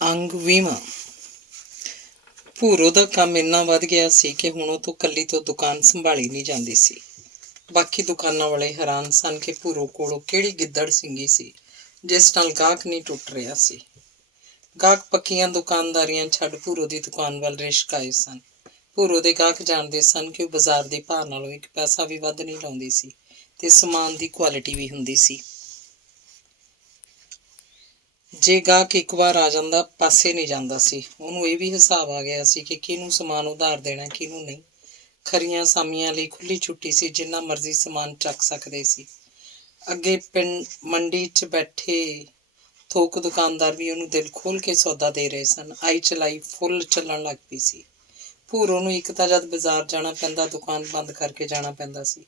ਅੰਗ 20ਵਾਂ। ਭੂਰੋ ਦਾ ਕੰਮ ਇੰਨਾ ਵੱਧ ਗਿਆ ਸੀ ਕਿ ਹੁਣ ਉਹ ਤੋਂ ਇਕੱਲੀ ਤੋਂ ਦੁਕਾਨ ਸੰਭਾਲੀ ਨਹੀਂ ਜਾਂਦੀ ਸੀ। ਬਾਕੀ ਦੁਕਾਨਾਂ ਵਾਲੇ ਹੈਰਾਨ ਸਨ ਕਿ ਭੂਰੋ ਕੋਲੋਂ ਕਿਹੜੀ ਗਿੱਦੜ ਸਿੰਗੀ ਸੀ ਜਿਸ ਨਾਲ ਗਾਹਕ ਨਹੀਂ ਟੁੱਟ ਰਿਹਾ ਸੀ। ਗਾਹਕ ਪੱਕੀਆਂ ਦੁਕਾਨਦਾਰੀਆਂ ਛੱਡ ਭੂਰੋ ਦੀ ਦੁਕਾਨ ਵੱਲ ਰਿਸ਼ਕ ਆਏ ਸਨ। ਭੂਰੋ ਦੇ ਗਾਹਕ ਜਾਣਦੇ ਸਨ ਕਿ ਉਹ ਬਾਜ਼ਾਰ ਦੇ ਭਾਅ ਨਾਲੋਂ ਇੱਕ ਪੈਸਾ ਵੀ ਵੱਧ ਨਹੀਂ ਲਾਉਂਦੀ ਸੀ ਤੇ ਸਮਾਨ ਦੀ ਕੁਆਲਿਟੀ ਵੀ ਹੁੰਦੀ ਸੀ। ਜੇ ਗਾਹਕ ਇੱਕ ਵਾਰ ਆ ਜਾਂਦਾ ਪਾਸੇ ਨਹੀਂ ਜਾਂਦਾ ਸੀ। ਉਹਨੂੰ ਇਹ ਵੀ ਹਿਸਾਬ ਆ ਗਿਆ ਸੀ ਕਿ ਕਿਹਨੂੰ ਸਮਾਨ ਉਧਾਰ ਦੇਣਾ ਕਿਹਨੂੰ ਨਹੀਂ। ਖਰੀਆਂ ਸਾਮੀਆਂ ਲਈ ਖੁੱਲ੍ਹੀ ਛੁੱਟੀ ਸੀ, ਜਿੰਨਾ ਮਰਜ਼ੀ ਸਮਾਨ ਚੱਕ ਸਕਦੇ ਸੀ। ਅੱਗੇ ਪਿੰਡ ਮੰਡੀ 'ਚ ਬੈਠੇ ਥੋਕ ਦੁਕਾਨਦਾਰ ਵੀ ਉਹਨੂੰ ਦਿਲ ਖੋਲ੍ਹ ਕੇ ਸੌਦਾ ਦੇ ਰਹੇ ਸਨ। ਆਈ ਚਲਾਈ ਫੁੱਲ ਚੱਲਣ ਲੱਗ ਪਈ ਸੀ। ਭੂਰੋ ਨੂੰ ਇੱਕ ਤਾਂ ਜਦ ਬਾਜ਼ਾਰ ਜਾਣਾ ਪੈਂਦਾ ਦੁਕਾਨ ਬੰਦ ਕਰਕੇ ਜਾਣਾ ਪੈਂਦਾ ਸੀ,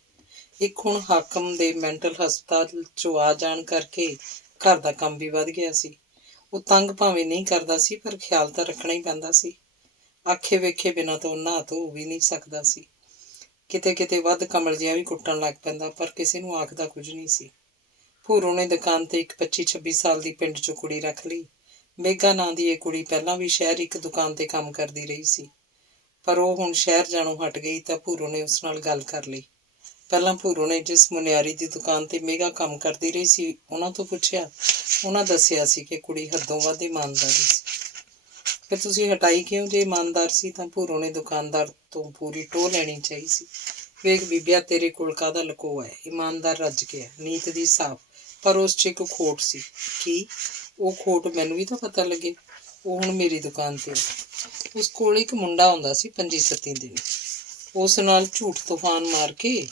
ਇੱਕ ਹੁਣ ਹਾਕਮ ਦੇ ਮੈਂਟਲ ਹਸਪਤਾਲ 'ਚੋਂ ਆ ਜਾਣ ਕਰਕੇ ਘਰ ਦਾ ਕੰਮ ਵੀ ਵੱਧ ਗਿਆ ਸੀ। ਉਹ ਤੰਗ ਭਾਵੇਂ ਨਹੀਂ ਕਰਦਾ ਸੀ ਪਰ ਖਿਆਲ ਤਾਂ ਰੱਖਣਾ ਹੀ ਪੈਂਦਾ ਸੀ। ਆਖੇ ਵੇਖੇ ਬਿਨਾਂ ਤਾਂ ਉਹ ਨਹਾ ਧੋ ਵੀ ਨਹੀਂ ਸਕਦਾ ਸੀ। ਕਿਤੇ ਕਿਤੇ ਵੱਧ ਕਮਲ ਜਿਹਾ ਵੀ ਕੁੱਟਣ ਲੱਗ ਪੈਂਦਾ ਪਰ ਕਿਸੇ ਨੂੰ ਆਖਦਾ ਕੁਝ ਨਹੀਂ ਸੀ। ਭੂਰੋ ਨੇ ਦੁਕਾਨ ਤੇ ਇੱਕ 25-26 ਸਾਲ ਦੀ ਪਿੰਡ 'ਚੋਂ ਕੁੜੀ ਰੱਖ ਲਈ। ਮੇਘਾ ਨਾਂ ਦੀ ਇਹ ਕੁੜੀ ਪਹਿਲਾਂ ਵੀ ਸ਼ਹਿਰ ਇੱਕ ਦੁਕਾਨ ਤੇ ਕੰਮ ਕਰਦੀ ਰਹੀ ਸੀ, ਪਰ ਉਹ ਹੁਣ ਸ਼ਹਿਰ ਜਾਣੋਂ ਹਟ ਗਈ ਤਾਂ ਭੂਰੋ ਨੇ ਉਸ ਨਾਲ ਗੱਲ ਕਰ ਲਈ। ਪਹਿਲਾਂ ਭੂਰੋ ਨੇ ਜਿਸ ਮੁਨਿਆਰੀ ਦੀ ਦੁਕਾਨ ਤੇ ਮੇਘਾ ਕੰਮ ਕਰਦੀ ਰਹੀ ਸੀ ਉਹਨਾਂ ਤੋਂ ਪੁੱਛਿਆ। ਉਹਨਾਂ ਦੱਸਿਆ ਸੀ ਕਿ ਕੁੜੀ ਹੱਦੋਂ ਵੱਧ ਇਮਾਨਦਾਰੀ ਸੀ। ਫਿਰ ਤੁਸੀਂ ਹਟਾਈ ਕਿਉਂ? ਜੇ ਇਮਾਨਦਾਰ ਸੀ ਤਾਂ ਭੂਰੋ ਨੇ ਦੁਕਾਨਦਾਰ ਤੋਂ ਪੂਰੀ ਟੋਹ ਲੈਣੀ ਚਾਹੀ ਸੀ। ਵੇਖ ਬੀਬਿਆ, ਤੇਰੇ ਕੋਲ ਕਾਹਦਾ ਲਕੋਆ ਹੈ? ਇਮਾਨਦਾਰ ਰੱਜ ਗਿਆ, ਨੀਤ ਦੀ ਸਾਫ਼, ਪਰ ਉਸ 'ਚ ਇੱਕ ਖੋਟ ਸੀ। ਕੀ? ਉਹ ਖੋਟ ਮੈਨੂੰ ਵੀ ਤਾਂ ਪਤਾ ਲੱਗੇ। ਉਹ ਹੁਣ ਮੇਰੀ ਦੁਕਾਨ ਤੇ ਉਸ ਕੋਲ ਇੱਕ ਮੁੰਡਾ ਆਉਂਦਾ ਸੀ 25-27 ਦਿਨ। ਉਸ ਨਾਲ ਝੂਠ ਤੂਫਾਨ ਮਾਰ ਕੇ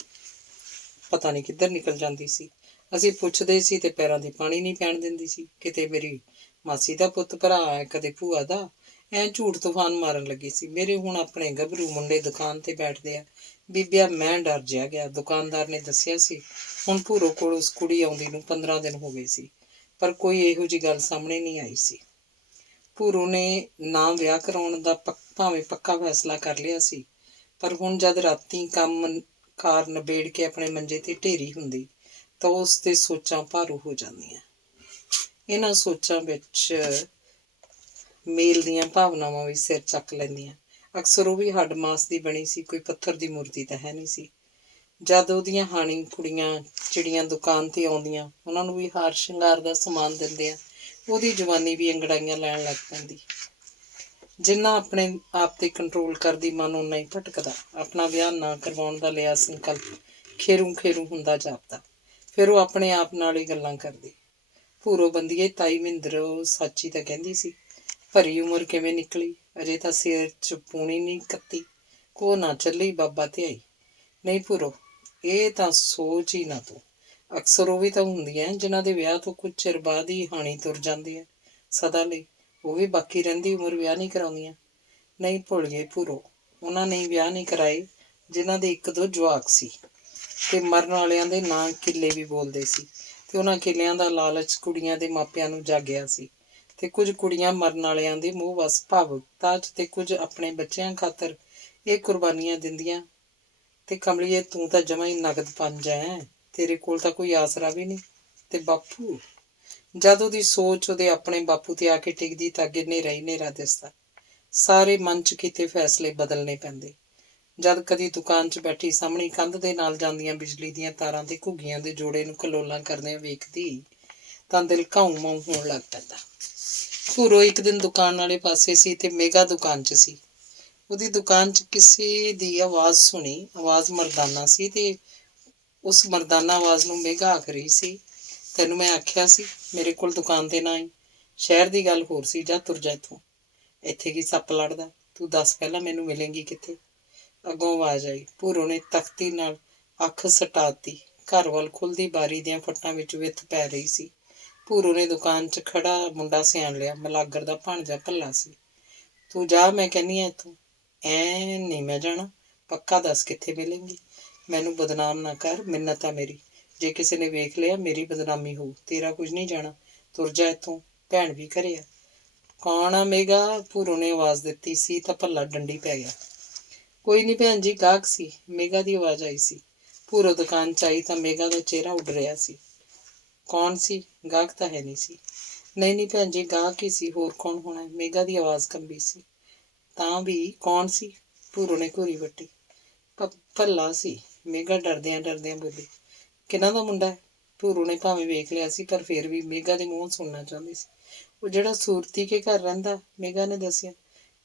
ਪਤਾ ਨਹੀਂ ਕਿੱਧਰ ਨਿਕਲ ਜਾਂਦੀ ਸੀ। ਅਸੀਂ ਪੁੱਛਦੇ ਸੀ ਤੇ ਪੈਰਾਂ ਦੇ ਪਾਣੀ ਨਹੀਂ ਪੈਣ ਦਿੰਦੀ ਸੀ। ਕਿਤੇ ਮੇਰੀ ਮਾਸੀ ਦਾ ਪੁੱਤ ਭਰਾ ਹੈ, ਕਦੇ ਭੂਆ ਦਾ, ਐਂ ਝੂਠ ਤੂਫਾਨ ਮਾਰਨ ਲੱਗੀ ਸੀ। ਮੇਰੇ ਹੁਣ ਆਪਣੇ ਗੱਭਰੂ ਮੁੰਡੇ ਦੁਕਾਨ ਤੇ ਬੈਠਦੇ ਆ। ਬੀਬਿਆ, ਮੈਂ ਡਰ ਜਿਹਾ ਗਿਆ। ਦੁਕਾਨਦਾਰ ਨੇ ਦੱਸਿਆ ਸੀ ਹੁਣ ਭੂਰੋ ਕੋਲ ਉਸ ਕੁੜੀ ਆਉਂਦੀ ਨੂੰ 15 ਦਿਨ ਹੋ ਗਏ ਸੀ, ਪਰ ਕੋਈ ਇਹੋ ਜਿਹੀ ਗੱਲ ਸਾਹਮਣੇ ਨਹੀਂ ਆਈ ਸੀ। ਭੂਰੋ ਨੇ ਨਾ ਵਿਆਹ ਕਰਾਉਣ ਦਾ ਭਾਵੇਂ ਪੱਕਾ ਫੈਸਲਾ ਕਰ ਲਿਆ ਸੀ, ਪਰ ਹੁਣ ਜਦ ਰਾਤੀਂ ਕੰਮ ਕਾਰ ਨਿਬੇੜ ਕੇ ਆਪਣੇ ਮੰਜੇ ਤੇ ਢੇਰੀ ਹੁੰਦੀ ਤਾਂ ਉਸ ਤੇ ਸੋਚਾਂ ਭਾਰੂ ਹੋ ਜਾਂਦੀਆਂ। ਇਹਨਾਂ ਸੋਚਾਂ ਵਿੱਚ ਮੇਲ ਦੀਆਂ ਭਾਵਨਾਵਾਂ ਵੀ ਸਿਰ ਚੱਕ ਲੈਂਦੀਆਂ। ਅਕਸਰ ਉਹ ਵੀ ਹੱਡ ਮਾਸ ਦੀ ਬਣੀ ਸੀ, ਕੋਈ ਪੱਥਰ ਦੀ ਮੂਰਤੀ ਤਾਂ ਹੈ ਨਹੀਂ ਸੀ। ਜਦ ਉਹਦੀਆਂ ਹਾਣੀ ਕੁੜੀਆਂ ਚਿੜੀਆਂ ਦੁਕਾਨ ਤੇ ਆਉਂਦੀਆਂ, ਉਹਨਾਂ ਨੂੰ ਵੀ ਹਾਰ ਸ਼ਿੰਗਾਰ ਦਾ ਸਮਾਨ ਦਿੰਦੇ ਆ, ਉਹਦੀ ਜਵਾਨੀ ਵੀ ਅੰਗੜਾਈਆਂ ਲੈਣ ਲੱਗ ਪੈਂਦੀ। ਜਿੰਨਾ ਆਪਣੇ ਆਪ ਤੇ ਕੰਟਰੋਲ ਕਰਦੀ ਮਨ ਓਨਾ ਹੀ ਭਟਕਦਾ। ਆਪਣਾ ਵਿਆਹ ਨਾ ਕਰਵਾਉਣ ਦਾ ਲਿਆ ਸੰਕਲਪ ਖੇਰੂ ਖੇਰੂ ਹੁੰਦਾ ਜਾਪਦਾ। ਫਿਰ ਉਹ ਆਪਣੇ ਆਪ ਨਾਲ ਹੀ ਗੱਲਾਂ ਕਰਦੀ। ਭੂਰੋ ਬੰਦੀਏ, ਤਾਈ ਮਹਿੰਦਰੋਂ ਸੱਚ ਹੀ ਤਾਂ ਕਹਿੰਦੀ ਸੀ। ਭਰੀ ਉਮਰ ਕਿਵੇਂ ਨਿਕਲੀ, ਅਜੇ ਤਾਂ ਸਿਰ 'ਚ ਪੂਣੀ ਨਹੀਂ ਕੱਤੀ, ਕੋ ਨਾ ਚੱਲੀ ਬਾਬਾ ਧਿਆਈ। ਨਹੀਂ ਭੂਰੋ, ਇਹ ਤਾਂ ਸੋਚ ਹੀ ਨਾ ਤੂੰ। ਅਕਸਰ ਉਹ ਵੀ ਤਾਂ ਹੁੰਦੀਆਂ ਜਿਨ੍ਹਾਂ ਦੇ ਵਿਆਹ ਤੋਂ ਕੁਝ ਚਿਰ ਬਾਅਦ ਹੀ ਹਾਣੀ ਤੁਰ ਜਾਂਦੀ ਹੈ ਸਦਾ ਲਈ। ਉਹ ਵੀ ਬਾਕੀ ਰਹਿੰਦੀ ਉਮਰ ਵਿਆਹ ਨਹੀਂ ਕਰਾਉਂਦੀਆਂ। ਨਹੀਂ ਭੁੱਲ ਗਏ ਭੂਰੋ, ਉਹਨਾਂ ਨੇ ਵਿਆਹ ਨਹੀਂ ਕਰਾਏ ਜਿਨ੍ਹਾਂ ਦੇ ਇੱਕ ਦੋ ਜਵਾਕ ਸੀ ਤੇ ਮਰਨ ਵਾਲਿਆਂ ਦੇ ਨਾਂ ਕਿੱਲੇ ਵੀ ਬੋਲਦੇ ਸੀ, ਤੇ ਉਹਨਾਂ ਕਿੱਲਿਆਂ ਦਾ ਲਾਲਚ ਕੁੜੀਆਂ ਦੇ ਮਾਪਿਆਂ ਨੂੰ ਜਾਗਿਆ ਸੀ। ਤੇ ਕੁਝ ਕੁੜੀਆਂ ਮਰਨ ਵਾਲਿਆਂ ਦੇ ਮੂੰਹ ਵਸ ਭਾਵੁਕਤਾ 'ਚ ਤੇ ਕੁਝ ਆਪਣੇ ਬੱਚਿਆਂ ਖਾਤਰ ਇਹ ਕੁਰਬਾਨੀਆਂ ਦਿੰਦੀਆਂ। ਤੇ ਕਮਲੀਏ, ਤੂੰ ਤਾਂ ਜਮਾਂ ਹੀ ਨਗਦ ਪੰਜ ਐ, ਤੇਰੇ ਕੋਲ ਤਾਂ ਕੋਈ ਆਸਰਾ ਵੀ ਨਹੀਂ। ਤੇ ਬਾਪੂ? ਜਦ ਉਹਦੀ ਸੋਚ ਉਹਦੇ ਆਪਣੇ ਬਾਪੂ ਤੇ ਆ ਕੇ ਟਿਕਦੀ ਤਾਂ ਅੱਗੇ ਹਨੇਰਾ ਹੀ ਹਨੇਰਾ ਦਿਸਦਾ। ਸਾਰੇ ਮਨ 'ਚ ਕੀਤੇ ਫੈਸਲੇ ਬਦਲਣੇ ਪੈਂਦੇ। ਜਦ ਕਦੀ ਦੁਕਾਨ 'ਚ ਬੈਠੀ ਸਾਹਮਣੀ ਕੰਧ ਦੇ ਨਾਲ ਜਾਂਦੀਆਂ ਬਿਜਲੀ ਦੀਆਂ ਤਾਰਾਂ ਤੇ ਘੁੱਗੀਆਂ ਦੇ ਜੋੜੇ ਨੂੰ ਕਲੋਲਾਂ ਕਰਦਿਆਂ ਵੇਖਦੀ ਤਾਂ ਦਿਲ ਘਾਊ ਮਾਊ ਹੋਣ ਲੱਗ ਪੈਂਦਾ। ਭੂਰੋ ਇੱਕ ਦਿਨ ਦੁਕਾਨ ਵਾਲੇ ਪਾਸੇ ਸੀ ਤੇ ਮੇਘਾ ਦੁਕਾਨ 'ਚ ਸੀ। ਉਹਦੀ ਦੁਕਾਨ 'ਚ ਕਿਸੇ ਦੀ ਆਵਾਜ਼ ਸੁਣੀ। ਆਵਾਜ਼ ਮਰਦਾਨਾ ਸੀ ਤੇ ਉਸ ਮਰਦਾਨਾ ਆਵਾਜ਼ ਨੂੰ ਮੇਘਾ ਆਖ ਰਹੀ ਸੀ, ਤੈਨੂੰ ਮੈਂ ਆਖਿਆ ਸੀ ਮੇਰੇ ਕੋਲ ਦੁਕਾਨ ਤੇ ਨਾ ਆਈ। ਸ਼ਹਿਰ ਦੀ ਗੱਲ ਹੋਰ ਸੀ, ਜਾ ਤੁਰ ਜਾ ਇੱਥੋਂ। ਇੱਥੇ ਕੀ ਸੱਪ ਲੜਦਾ? ਤੂੰ ਦੱਸ ਪਹਿਲਾਂ ਮੈਨੂੰ ਮਿਲੇਂਗੀ ਕਿੱਥੇ? ਅੱਗੋਂ ਆਵਾਜ਼ ਆਈ। ਭੂਰੋ ਨੇ ਤਖਤੀ ਨਾਲ ਅੱਖ ਸਟਾਤੀ। ਘਰ ਵੱਲ ਖੁੱਲ੍ਹਦੀ ਬਾਰੀ ਦੀਆਂ ਫੱਟਾਂ ਵਿੱਚ ਵਿੱਥ ਪੈ ਰਹੀ ਸੀ। ਭੂਰੋ ਨੇ ਦੁਕਾਨ 'ਚ ਖੜਾ ਮੁੰਡਾ ਸਿਆਣ ਲਿਆ। ਮਲਾਗਰ ਦਾ ਭਾਣਜਾ ਭੱਲਾ ਸੀ। ਤੂੰ ਜਾ, ਮੈਂ ਕਹਿੰਦੀ ਹਾਂ ਇੱਥੋਂ। ਐਂ ਨਹੀਂ ਮੈਂ ਜਾਣਾ, ਪੱਕਾ ਦੱਸ ਕਿੱਥੇ ਮਿਲੇਂਗੀ। ਮੈਨੂੰ ਬਦਨਾਮ ਨਾ ਕਰ, ਮਿੰਨਤ ਆ ਮੇਰੀ। ਜੇ ਕਿਸੇ ਨੇ ਵੇਖ ਲਿਆ ਮੇਰੀ ਬਦਨਾਮੀ ਹੋਊ। ਤੇਰਾ ਕੁਝ ਨਹੀਂ ਜਾਣਾ, ਤੁਰ ਜਾ ਇੱਥੋਂ। ਭੈਣ ਵੀ ਘਰੇ ਆ। ਕੌਣ ਆ ਮੇਘਾ? ਭੂਰੋ ਨੇ ਆਵਾਜ਼ ਦਿੱਤੀ ਸੀ ਤਾਂ ਭੱਲਾ ਡੰਡੀ ਪੈ ਗਿਆ। ਕੋਈ ਨਹੀਂ ਭੈਣ ਜੀ, ਗਾਹਕ ਸੀ, ਮੇਘਾ ਦੀ ਆਵਾਜ਼ ਆਈ ਸੀ। ਭੂਰੋ ਦੁਕਾਨ 'ਚ ਆਈ ਤਾਂ ਮੇਘਾ ਦਾ ਚਿਹਰਾ ਉੱਡ ਰਿਹਾ ਸੀ। ਕੌਣ ਸੀ? ਗਾਹਕ ਤਾਂ ਹੈ ਨਹੀਂ ਸੀ। ਨਹੀਂ ਨਹੀਂ ਭੈਣ ਜੀ, ਗਾਹਕ ਹੀ ਸੀ, ਹੋਰ ਕੌਣ ਹੋਣਾ? ਮੇਘਾ ਦੀ ਆਵਾਜ਼ ਕੰਬੀ ਸੀ। ਤਾਂ ਵੀ ਕੌਣ ਸੀ? ਭੂਰੋ ਨੇ ਘੂਰੀ ਵੱਟੀ। ਭੱਲਾ ਸੀ, ਮੇਘਾ ਡਰਦਿਆਂ ਡਰਦਿਆਂ ਬੋਲੀ। ਕਿਹਨਾਂ ਦਾ ਮੁੰਡਾ ਹੈ? ਭੂਰੋ ਨੇ ਭਾਵੇਂ ਵੇਖ ਲਿਆ ਸੀ, ਪਰ ਫਿਰ ਵੀ ਮੇਘਾ ਦੇ ਮੂੰਹੋਂ ਸੁਣਨਾ ਚਾਹੁੰਦੀ ਸੀ। ਉਹ ਜਿਹੜਾ ਸੂਰਤੀ ਕੇ ਘਰ ਰਹਿੰਦਾ, ਮੇਘਾ ਨੇ ਦੱਸਿਆ।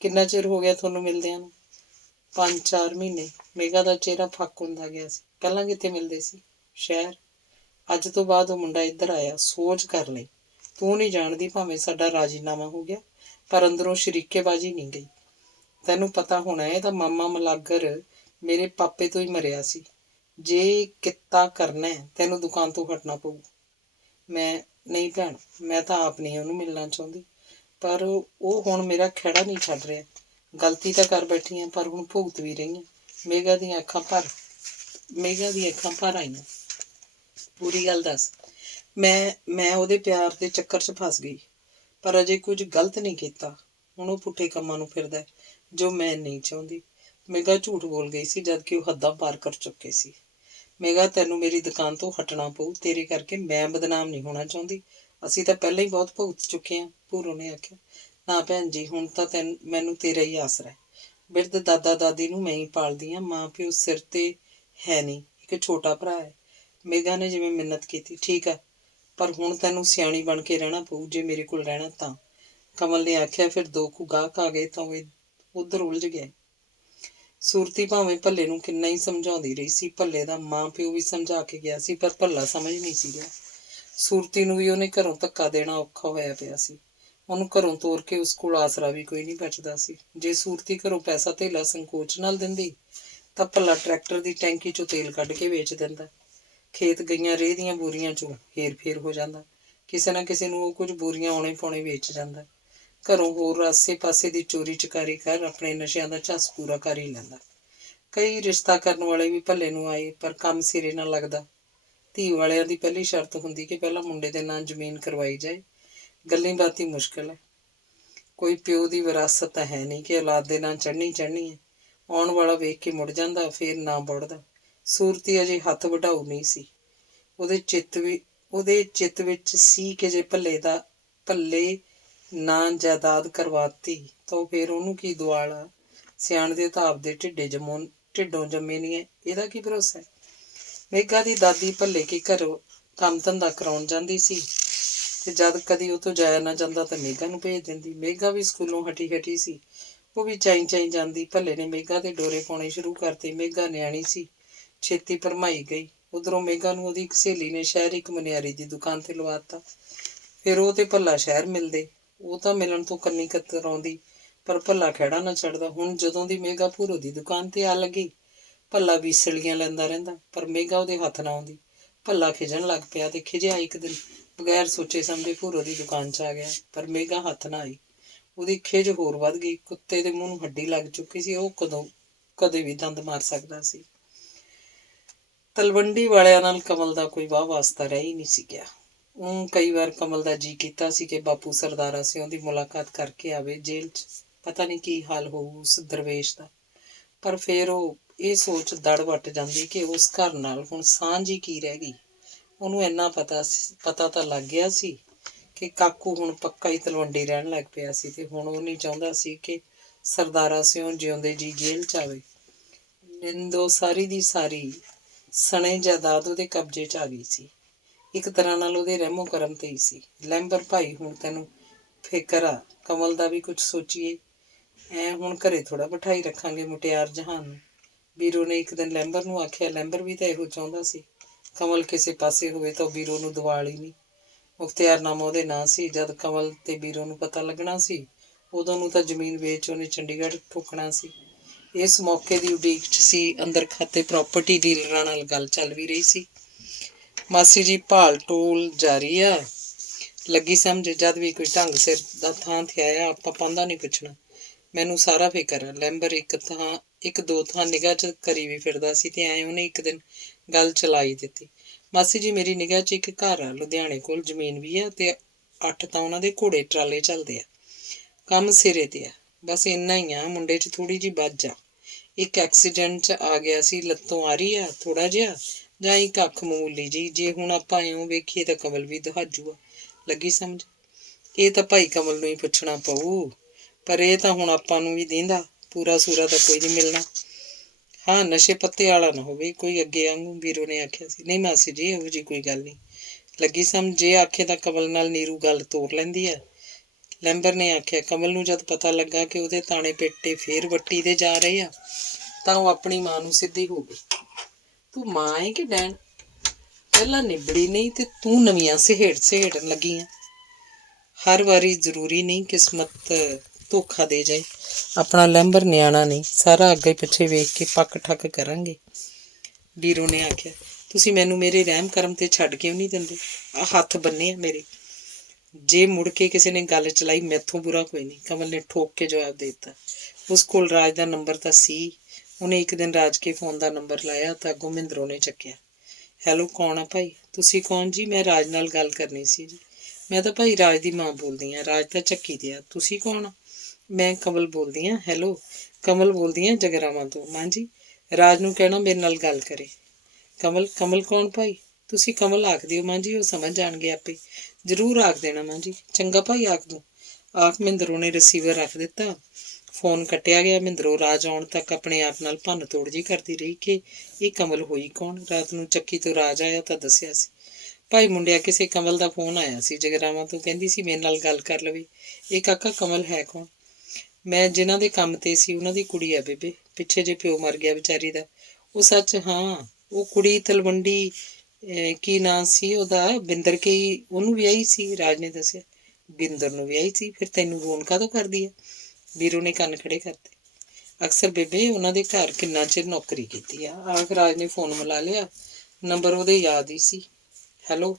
ਕਿੰਨਾ ਚਿਰ ਹੋ ਗਿਆ ਤੁਹਾਨੂੰ ਮਿਲਦਿਆਂ ਨੂੰ? 5-4 ਮਹੀਨੇ। ਮੇਘਾ ਦਾ ਚਿਹਰਾ ਫੱਕ ਹੁੰਦਾ ਗਿਆ ਸੀ। ਪਹਿਲਾਂ ਕਿੱਥੇ ਮਿਲਦੇ ਸੀ? ਸ਼ਹਿਰ। ਅੱਜ ਤੋਂ ਬਾਅਦ ਉਹ ਮੁੰਡਾ ਇੱਧਰ ਆਇਆ। ਸੋਚ ਕਰ ਲਈ। ਤੂੰ ਨਹੀਂ ਜਾਣਦੀ, ਭਾਵੇਂ ਸਾਡਾ ਰਾਜੀਨਾਮਾ ਹੋ ਗਿਆ, ਪਰ ਅੰਦਰੋਂ ਸ਼ਰੀਕੇਬਾਜ਼ੀ ਨਹੀਂ ਗਈ। ਤੈਨੂੰ ਪਤਾ ਹੋਣਾ, ਇਹਦਾ ਮਾਮਾ ਮਲਾਗਰ ਮੇਰੇ ਪਾਪੇ ਤੋਂ ਹੀ ਮਰਿਆ ਸੀ। ਜੇ ਕਿੱਤਾ ਕਰਨਾ ਤੈਨੂੰ ਦੁਕਾਨ ਤੋਂ ਹਟਣਾ ਪਊ। ਮੈਂ ਨਹੀਂ ਭੈਣ, ਮੈਂ ਤਾਂ ਆਪ ਨਹੀਂ ਉਹਨੂੰ ਮਿਲਣਾ ਚਾਹੁੰਦੀ, ਪਰ ਉਹ ਹੁਣ ਮੇਰਾ ਖਹਿੜਾ ਨਹੀਂ ਛੱਡ ਰਿਹਾ। ਗਲਤੀ ਤਾਂ ਕਰ ਬੈਠੀ ਹਾਂ, ਪਰ ਹੁਣ ਭੁਗਤ ਵੀ ਰਹੀ ਹਾਂ। ਮੇਘਾ ਦੀਆਂ ਅੱਖਾਂ ਭਰ ਆਈਆਂ। ਪੂਰੀ ਗੱਲ ਦੱਸ। ਮੈਂ ਉਹਦੇ ਪਿਆਰ ਦੇ ਚੱਕਰ 'ਚ ਫਸ ਗਈ, ਪਰ ਅਜੇ ਕੁਝ ਗਲਤ ਨਹੀਂ ਕੀਤਾ। ਹੁਣ ਉਹ ਪੁੱਠੇ ਕੰਮਾਂ ਨੂੰ ਫਿਰਦਾ, ਜੋ ਮੈਂ ਨਹੀਂ ਚਾਹੁੰਦੀ। ਮੇਘਾ ਝੂਠ ਬੋਲ ਗਈ ਸੀ, ਜਦਕਿ ਉਹ ਹੱਦਾਂ ਪਾਰ ਕਰ ਚੁੱਕੇ ਸੀ। ਮੇਘਾ, ਤੈਨੂੰ ਮੇਰੀ ਦੁਕਾਨ ਤੋਂ ਹਟਣਾ ਪਊ। ਤੇਰੇ ਕਰਕੇ ਮੈਂ ਬਦਨਾਮ ਨਹੀਂ ਹੋਣਾ ਚਾਹੁੰਦੀ। ਅਸੀਂ ਤਾਂ ਪਹਿਲਾਂ ਹੀ ਬਹੁਤ ਭੁਗਤ ਚੁੱਕੇ ਹਾਂ, ਭੂਰੋ ਨੇ ਆਖਿਆ। ਨਾ ਭੈਣ ਜੀ, ਹੁਣ ਤਾਂ ਮੈਨੂੰ ਤੇਰਾ ਹੀ ਆਸਰਾ ਹੈ। ਬਿਰਧ ਦਾਦਾ ਦਾਦੀ ਨੂੰ ਮੈਂ ਹੀ ਪਾਲਦੀ ਹਾਂ। ਮਾਂ ਪਿਓ ਸਿਰ ਤੇ ਹੈ ਨਹੀਂ, ਇੱਕ ਛੋਟਾ ਭਰਾ ਹੈ। ਮੇਘਾ ਨੇ ਜਿਵੇਂ ਮਿੰਨਤ ਕੀਤੀ। ਠੀਕ ਹੈ, ਪਰ ਹੁਣ ਤੈਨੂੰ ਸਿਆਣੀ ਬਣ ਕੇ ਰਹਿਣਾ ਪਊ, ਜੇ ਮੇਰੇ ਕੋਲ ਰਹਿਣਾ ਤਾਂ। ਕਮਲ ਨੇ ਆਖਿਆ। ਫਿਰ ਦੋ ਕੁ ਗਾਹਕ ਆ ਗਏ ਤਾਂ ਉਹ ਉੱਧਰ ਉਲਝ ਗਏ। ਸੂਰਤੀ ਭਾਵੇਂ ਭੱਲੇ ਨੂੰ ਕਿੰਨਾ ਹੀ ਸਮਝਾਉਂਦੀ ਰਹੀ ਸੀ। ਭੱਲੇ ਦਾ ਮਾਂ ਪਿਓ ਵੀ ਸਮਝਾ ਕੇ ਗਿਆ ਸੀ, ਪਰ ਭੱਲਾ ਸਮਝ ਨਹੀਂ ਸੀ ਰਿਹਾ। ਸੂਰਤੀ ਨੂੰ ਵੀ ਉਹਨੇ ਘਰੋਂ ਧੱਕਾ ਦੇਣਾ ਔਖਾ ਹੋਇਆ ਪਿਆ ਸੀ। ਉਹਨੂੰ ਘਰੋਂ ਤੋਰ ਕੇ ਉਸ ਕੋਲ ਆਸਰਾ ਵੀ ਕੋਈ ਨਹੀਂ ਬਚਦਾ ਸੀ। ਜੇ ਸੂਰਤੀ ਘਰੋਂ ਪੈਸਾ ਧੇਲਾ ਸੰਕੋਚ ਨਾਲ ਦਿੰਦੀ, ਤਾਂ ਭੱਲਾ ਟਰੈਕਟਰ ਦੀ ਟੈਂਕੀ 'ਚੋਂ ਤੇਲ ਕੱਢ ਕੇ ਵੇਚ ਦਿੰਦਾ। ਖੇਤ ਗਈਆਂ ਰੇਹ ਦੀਆਂ ਬੋਰੀਆਂ 'ਚੋਂ ਹੇਰ ਫੇਰ ਹੋ ਜਾਂਦਾ। ਕਿਸੇ ਨਾ ਕਿਸੇ ਨੂੰ ਉਹ ਕੁਝ ਬੋਰੀਆਂ ਆਉਣੇ ਪਾਉਣੇ ਵੇਚ ਜਾਂਦਾ। ਘਰੋਂ ਹੋਰ ਆਸੇ ਪਾਸੇ ਦੀ ਚੋਰੀ ਚਕਾਰੀ ਕਰ ਆਪਣੇ ਨਸ਼ਿਆਂ ਦਾ ਝੱਸ ਪੂਰਾ ਕਰ ਹੀ ਲੈਂਦਾ। ਕਈ ਰਿਸ਼ਤਾ ਕਰਨ ਵਾਲੇ ਵੀ ਭੱਲੇ ਨੂੰ ਆਏ, ਪਰ ਕੰਮ ਸਿਰੇ ਨਾ ਲੱਗਦਾ। ਧੀ ਵਾਲਿਆਂ ਦੀ ਪਹਿਲੀ ਸ਼ਰਤ ਹੁੰਦੀ ਕਿ ਪਹਿਲਾਂ ਮੁੰਡੇ ਦੇ ਨਾਂ ਜ਼ਮੀਨ ਕਰਵਾਈ ਜਾਏ। ਗੱਲੀ ਬਾਤੀ ਮੁਸ਼ਕਿਲ ਹੈ। ਕੋਈ ਪਿਓ ਦੀ ਵਿਰਾਸਤ ਤਾਂ ਹੈ ਨਹੀਂ ਕਿ ਔਲਾਦ ਦੇ ਨਾਂ ਚੜ੍ਹਨੀ ਹੈ। ਆਉਣ ਵਾਲਾ ਵੇਖ ਕੇ ਮੁੜ ਜਾਂਦਾ, ਫੇਰ ਨਾ ਬੁੜਦਾ। ਸੂਰਤੀ ਅਜੇ ਹੱਥ ਵਢਾਊ ਨਹੀਂ ਸੀ। ਉਹਦੇ ਚਿੱਤ ਵਿੱਚ ਸੀ ਕਿ ਜੇ ਭੱਲੇ ਨਾ ਜਾਇਦਾਦ ਕਰਵਾਤੀ ਤਾਂ ਫੇਰ ਉਹਨੂੰ ਕੀ ਦੁਆਲਾ। ਸਿਆਣ ਦੇ ਤਾਪ ਦੇ ਢਿੱਡੋਂ ਜੰਮੇ ਨਹੀਂ ਹੈ, ਇਹਦਾ ਕੀ ਭਰੋਸਾ ਹੈ। ਮੇਘਾ ਦੀ ਦਾਦੀ ਭੱਲੇ ਕੇ ਘਰੋਂ ਕੰਮ ਧੰਦਾ ਕਰਾਉਣ ਜਾਂਦੀ ਸੀ, ਤੇ ਜਦ ਕਦੀ ਉਹ ਤੋਂ ਜਾਇਆ ਨਾ ਜਾਂਦਾ ਤਾਂ ਮੇਘਾ ਨੂੰ ਭੇਜ ਦਿੰਦੀ। ਮੇਘਾ ਵੀ ਸਕੂਲੋਂ ਹਟੀ ਸੀ, ਉਹ ਵੀ ਚਾਈ ਜਾਂਦੀ। ਭੱਲੇ ਨੇ ਮੇਘਾ ਦੇ ਡੋਰੇ ਪਾਉਣੇ ਸ਼ੁਰੂ ਕਰਤੇ। ਮੇਘਾ ਨਿਆਣੀ ਸੀ, ਛੇਤੀ ਭਰਮਾਈ ਗਈ। ਉਧਰੋਂ ਮੇਘਾ ਨੂੰ ਉਹਦੀ ਇੱਕ ਸਹੇਲੀ ਨੇ ਸ਼ਹਿਰ ਇੱਕ ਮਨਿਆਰੀ ਦੀ ਦੁਕਾਨ ਤੇ ਲਵਾਤਾ। ਫਿਰ ਉਹ ਤੇ ਭੱਲਾ ਸ਼ਹਿਰ ਮਿਲਦੇ। ਉਹ ਤਾਂ ਮਿਲਣ ਤੋਂ ਕੰਨੀ ਕਤਰਾਉਂਦੀ, ਪਰ ਭੱਲਾ ਖਹਿੜਾ ਨਾ ਛੱਡਦਾ। ਹੁਣ ਜਦੋਂ ਦੀ ਮੇਘਾ ਭੂਰੋ ਦੀ ਦੁਕਾਨ ਤੇ ਆ ਲੱਗੀ, ਭੱਲਾ ਵੀਸਲੀਆਂ ਲੈਂਦਾ ਰਹਿੰਦਾ, ਪਰ ਮੇਘਾ ਉਹਦੇ ਹੱਥ ਨਾ ਆਉਂਦੀ। ਭੱਲਾ ਖਿਜਣ ਲੱਗ ਪਿਆ ਤੇ ਖਿਜਿਆ ਇੱਕ ਦਿਨ ਬਗੈਰ ਸੋਚੇ ਸਮਝੇ ਭੂਰੋ ਦੀ ਦੁਕਾਨ 'ਚ ਆ ਗਿਆ, ਪਰ ਮੇਘਾ ਹੱਥ ਨਾ ਆਈ। ਉਹਦੀ ਖਿਜ ਹੋਰ ਵੱਧ ਗਈ। ਕੁੱਤੇ ਦੇ ਮੂੰਹ ਨੂੰ ਹੱਡੀ ਲੱਗ ਚੁੱਕੀ ਸੀ, ਉਹ ਕਦੇ ਵੀ ਦੰਦ ਮਾਰ ਸਕਦਾ ਸੀ। ਤਲਵੰਡੀ ਵਾਲਿਆਂ ਨਾਲ ਕਮਲ ਦਾ ਕੋਈ ਵਾਹ ਵਾਸਤਾ ਰਹਿ ਹੀ ਨਹੀਂ ਸੀ ਗਿਆ। ਕਈ ਵਾਰ ਕਮਲ ਦਾ ਜੀ ਕੀਤਾ ਸੀ ਕਿ ਬਾਪੂ ਸਰਦਾਰਾ ਸਿਉਂ ਦੀ ਮੁਲਾਕਾਤ ਕਰਕੇ ਆਵੇ ਜੇਲ੍ਹ 'ਚ। ਪਤਾ ਨਹੀਂ ਕੀ ਹਾਲ ਹੋਊ ਉਸ ਦਰਵੇਸ਼ ਦਾ। ਪਰ ਫਿਰ ਉਹ ਇਹ ਸੋਚ ਦੜ ਵੱਟ ਜਾਂਦੀ ਕਿ ਉਸ ਘਰ ਨਾਲ ਹੁਣ ਸਾਂਝ ਹੀ ਕੀ ਰਹਿ ਗਈ। ਉਹਨੂੰ ਇੰਨਾ ਪਤਾ ਤਾਂ ਲੱਗ ਗਿਆ ਸੀ ਕਿ ਕਾਕੂ ਹੁਣ ਪੱਕਾ ਹੀ ਤਲਵੰਡੀ ਰਹਿਣ ਲੱਗ ਪਿਆ ਸੀ, ਤੇ ਹੁਣ ਉਹ ਨਹੀਂ ਚਾਹੁੰਦਾ ਸੀ ਕਿ ਸਰਦਾਰਾ ਸਿਉਂ ਜਿਉਂਦੇ ਜੀ ਜੇਲ੍ਹ 'ਚ ਆਵੇ। ਨਿੰਦੋ ਸਾਰੀ ਦੀ ਸਾਰੀ ਸਣੇ ਜਾਇਦਾਦ ਉਹਦੇ ਕਬਜ਼ੇ 'ਚ ਆ ਗਈ ਸੀ। ਇੱਕ ਤਰ੍ਹਾਂ ਨਾਲ ਉਹਦੇ ਰਹਿਮੋ ਕਰਮ ਤੇ ਹੀ ਸੀ। ਲੈਂਬਰ ਭਾਈ, ਹੁਣ ਤੈਨੂੰ ਫਿਕਰ ਆ, ਕਮਲ ਦਾ ਵੀ ਕੁਝ ਸੋਚੀਏ। ਹੁਣ ਘਰੇ ਥੋੜ੍ਹਾ ਬਿਠਾਈ ਰੱਖਾਂਗੇ ਮੁਟਿਆਰ ਜਹਾਨ ਨੂੰ, ਬੀਰੋ ਨੇ ਇੱਕ ਦਿਨ ਲੈਂਬਰ ਨੂੰ ਆਖਿਆ। ਲੈਂਬਰ ਵੀ ਤਾਂ ਇਹੋ ਚਾਹੁੰਦਾ ਸੀ, ਕਮਲ ਕਿਸੇ ਪਾਸੇ ਹੋਵੇ ਤਾਂ ਉਹ ਬੀਰੋ ਨੂੰ ਦਿਵਾਲ ਹੀ ਨਹੀਂ। ਮੁਖਤਿਆਰਨਾਮਾ ਉਹਦੇ ਨਾਂ ਸੀ। ਜਦ ਕਮਲ ਤੇ ਬੀਰੋ ਨੂੰ ਪਤਾ ਲੱਗਣਾ ਸੀ, ਉਦੋਂ ਨੂੰ ਤਾਂ ਜ਼ਮੀਨ ਵੇਚ ਉਹਨੇ ਚੰਡੀਗੜ੍ਹ ਠੋਕਣਾ ਸੀ। ਇਸ ਮੌਕੇ ਦੀ ਉਡੀਕ 'ਚ ਸੀ। ਅੰਦਰ ਖਾਤੇ ਪ੍ਰਾਪਰਟੀ ਡੀਲਰਾਂ ਨਾਲ ਗੱਲ ਚੱਲ ਵੀ ਰਹੀ ਸੀ। ਮਾਸੀ ਜੀ, ਭਾਲ ਟੋਲ ਜਾਰੀ ਆ, ਲੱਗੀ ਸਮਝ। ਜਦ ਵੀ ਕੋਈ ਢੰਗ ਸਿਰ ਦਾ ਥਾਂ ਥਿਆਇਆ, ਆਪਾਂ ਪਾਂਦਾ ਨਹੀਂ ਪੁੱਛਣਾ। ਮੈਨੂੰ ਸਾਰਾ ਫਿਕਰ ਆ। ਲੈਂਬਰ ਇੱਕ ਦੋ ਥਾਂ ਨਿਗਾਹ 'ਚ ਕਰੀ ਵੀ ਫਿਰਦਾ ਸੀ, ਤੇ ਉਹਨੇ ਇੱਕ ਦਿਨ ਗੱਲ ਚਲਾਈ ਦਿੱਤੀ। ਮਾਸੀ ਜੀ, ਮੇਰੀ ਨਿਗਾਹ 'ਚ ਇੱਕ ਘਰ ਆ ਲੁਧਿਆਣੇ ਕੋਲ, ਜ਼ਮੀਨ ਵੀ ਆ, ਤੇ 8 ਤਾਂ ਉਹਨਾਂ ਦੇ ਘੋੜੇ ਟਰਾਲੇ ਚੱਲਦੇ ਆ। ਕੰਮ ਸਿਰੇ ਤੇ ਆ, ਬਸ ਇੰਨਾ ਹੀ ਆ, ਮੁੰਡੇ 'ਚ ਥੋੜ੍ਹੀ ਜਿਹੀ ਬੱਝ ਆ। ਇੱਕ ਐਕਸੀਡੈਂਟ 'ਚ ਆ ਗਿਆ ਸੀ, ਲੱਤੋਂ ਆ ਰਹੀ ਆ ਥੋੜ੍ਹਾ ਜਿਹਾ, ਜਾਂ ਇੱਕ ਅੱਖ ਮਾਮੂਲੀ ਜੀ। ਜੇ ਹੁਣ ਆਪਾਂ ਇਉਂ ਵੇਖੀਏ ਤਾਂ ਕਮਲ ਵੀ ਦਹਾਜੂ ਆ, ਲੱਗੀ ਸਮਝ। ਇਹ ਤਾਂ ਭਾਈ ਕਮਲ ਨੂੰ ਹੀ ਪੁੱਛਣਾ ਪਊ, ਪਰ ਇਹ ਤਾਂ ਹੁਣ ਆਪਾਂ ਨੂੰ ਵੀ ਦਿੰਦਾ, ਪੂਰਾ ਸੂਰਾ ਤਾਂ ਕੋਈ ਨਹੀਂ ਮਿਲਣਾ। ਹਾਂ, ਨਸ਼ੇ ਪੱਤੇ ਵਾਲਾ ਨਾ ਹੋਵੇ ਕੋਈ ਅੱਗੇ ਵਾਂਗੂ, ਵੀਰੋ ਨੇ ਆਖਿਆ ਸੀ। ਨਹੀਂ ਮਾਸੀ ਜੀ, ਇਹੋ ਜਿਹੀ ਕੋਈ ਗੱਲ ਨਹੀਂ। ਲੱਗੀ ਸਮਝ, ਜੇ ਆਖੇ ਤਾਂ ਕਮਲ ਨਾਲ ਨੀਰੂ ਗੱਲ ਤੋਰ ਲੈਂਦੀ ਹੈ। ਲੈਂਬਰ ਨੇ ਆਖਿਆ। ਕਮਲ ਨੂੰ ਜਦ ਪਤਾ ਲੱਗਾ ਕਿ ਉਹਦੇ ਤਾਣੇ ਪੇਟੇ ਫੇਰ ਵੱਟੀ ਦੇ ਜਾ ਰਹੇ ਆ, ਤਾਂ ਉਹ ਆਪਣੀ ਮਾਂ ਨੂੰ ਸਿੱਧੀ ਹੋ ਗਈ। ਤੂੰ ਮਾਂ ਹੈ ਕਿ ਡੈਣ? ਪਹਿਲਾਂ ਨਿਬੜੀ ਨਹੀਂ ਤੇ ਤੂੰ ਨਵੀਆਂ ਸਹੇੜਨ ਲੱਗੀ ਆ। ਹਰ ਵਾਰੀ ਜ਼ਰੂਰੀ ਨਹੀਂ ਕਿਸਮਤ ਧੋਖਾ ਦੇ ਜਾਏ। ਆਪਣਾ ਲੈਂਬਰ ਨਿਆਣਾ ਨਹੀਂ, ਸਾਰਾ ਅੱਗੇ ਪਿੱਛੇ ਵੇਖ ਕੇ ਪੱਕ ਠੱਕ ਕਰਾਂਗੇ। ਵੀਰੋ ਨੇ ਆਖਿਆ। ਤੁਸੀਂ ਮੈਨੂੰ ਮੇਰੇ ਰਹਿਮ ਕਰਮ ਤੇ ਛੱਡ ਕਿਉਂ ਨਹੀਂ ਦਿੰਦੇ? ਆਹ ਹੱਥ ਬੰਨੇ ਆ ਮੇਰੇ। ਜੇ ਮੁੜ ਕੇ ਕਿਸੇ ਨੇ ਗੱਲ ਚਲਾਈ, ਮੈਥੋਂ ਬੁਰਾ ਕੋਈ ਨਹੀਂ, ਕਮਲ ਨੇ ਠੋਕ ਕੇ ਜਵਾਬ ਦੇ ਦਿੱਤਾ। ਉਸ ਕੋਲ ਰਾਜ ਦਾ ਨੰਬਰ ਤਾਂ ਸੀ। ਉਹਨੇ ਇੱਕ ਦਿਨ ਰਾਜ ਕੇ ਫੋਨ ਦਾ ਨੰਬਰ ਲਾਇਆ ਤਾਂ ਅੱਗੋਂ ਮਹਿੰਦਰੋਂ ਨੇ ਚੱਕਿਆ। ਹੈਲੋ, ਕੌਣ ਆ ਭਾਈ? ਤੁਸੀਂ ਕੌਣ ਜੀ? ਮੈਂ ਰਾਜ ਨਾਲ ਗੱਲ ਕਰਨੀ ਸੀ ਜੀ। ਮੈਂ ਤਾਂ ਭਾਈ ਰਾਜ ਦੀ ਮਾਂ ਬੋਲਦੀ ਹਾਂ। ਰਾਜ ਤਾਂ ਚੱਕੀ ਤੇ ਆ। ਤੁਸੀਂ ਕੌਣ? ਮੈਂ ਕਮਲ ਬੋਲਦੀ ਹਾਂ। ਹੈਲੋ, ਕਮਲ ਬੋਲਦੀ ਹਾਂ ਜਗਰਾਵਾਂ ਤੋਂ। ਮਾਂ ਜੀ, ਰਾਜ ਨੂੰ ਕਹਿਣਾ ਮੇਰੇ ਨਾਲ ਗੱਲ ਕਰੇ। ਕਮਲ ਕੌਣ ਭਾਈ? ਤੁਸੀਂ ਕਮਲ ਆਖ ਦਿਓ ਮਾਂ ਜੀ, ਉਹ ਸਮਝ ਜਾਣਗੇ ਆਪੇ। ਜ਼ਰੂਰ ਆਖ ਦੇਣਾ ਮਾਂ ਜੀ। ਚੰਗਾ ਭਾਈ, ਆਖ ਦੂੰ। ਆਖ ਮਹਿੰਦਰੋਂ ਨੇ ਰਿਸੀਵਰ ਰੱਖ ਦਿੱਤਾ। ਫੋਨ ਕੱਟਿਆ ਗਿਆ। ਮਹਿੰਦਰੋਂ ਰਾਜ ਆਉਣ ਤੱਕ ਆਪਣੇ ਆਪ ਨਾਲ ਭੰਨ ਤੋੜ ਜਿਹੀ ਕਰਦੀ ਰਹੀ ਕਿ ਇਹ ਕਮਲ ਹੋਈ ਕੌਣ। ਰਾਤ ਨੂੰ ਚੱਕੀ ਤੋਂ ਰਾਜ ਆਇਆ ਤਾਂ ਦੱਸਿਆ ਸੀ। ਭਾਈ ਮੁੰਡਿਆ, ਕਿਸੇ ਕਮਲ ਦਾ ਫੋਨ ਆਇਆ ਸੀ ਜਗਰਾਵਾਂ ਤੋਂ, ਕਹਿੰਦੀ ਸੀ ਮੇਰੇ ਨਾਲ ਗੱਲ ਕਰ ਲਵੇ। ਇਹ ਕਾਕਾ ਕਮਲ ਹੈ ਕੌਣ? ਮੈਂ ਜਿਨ੍ਹਾਂ ਦੇ ਕੰਮ ਤੇ ਸੀ ਉਹਨਾਂ ਦੀ ਕੁੜੀ ਆ ਬੇਬੇ। ਪਿੱਛੇ ਜੇ ਪਿਓ ਮਰ ਗਿਆ ਵਿਚਾਰੀ ਦਾ। ਉਹ ਸੱਚ? ਹਾਂ, ਉਹ ਕੁੜੀ ਤਲਵੰਡੀ, ਕੀ ਨਾਂ ਸੀ ਉਹਦਾ? ਬਿੰਦਰ ਕੇ ਹੀ ਉਹਨੂੰ ਵਿਆਹੀ ਸੀ, ਰਾਜ ਨੇ ਦੱਸਿਆ। ਬਿੰਦਰ ਨੂੰ ਵਿਆਹੀ ਸੀ? ਫਿਰ ਤੈਨੂੰ ਫੋਨ ਕਾਹਤੋਂ ਕਰਦੀ ਹੈ? ਵੀਰੋ ਨੇ ਕੰਨ ਖੜੇ ਕਰਤੇ। ਅਕਸਰ ਬੇਬੇ ਉਹਨਾਂ ਦੇ ਘਰ ਕਿੰਨਾ ਚਿਰ ਨੌਕਰੀ ਕੀਤੀ ਆ। ਆਖ ਰਾਜ ਨੇ ਫੋਨ ਮਿਲਾ ਲਿਆ। ਨੰਬਰ ਉਹਦੇ ਯਾਦ ਹੀ ਸੀ। ਹੈਲੋ,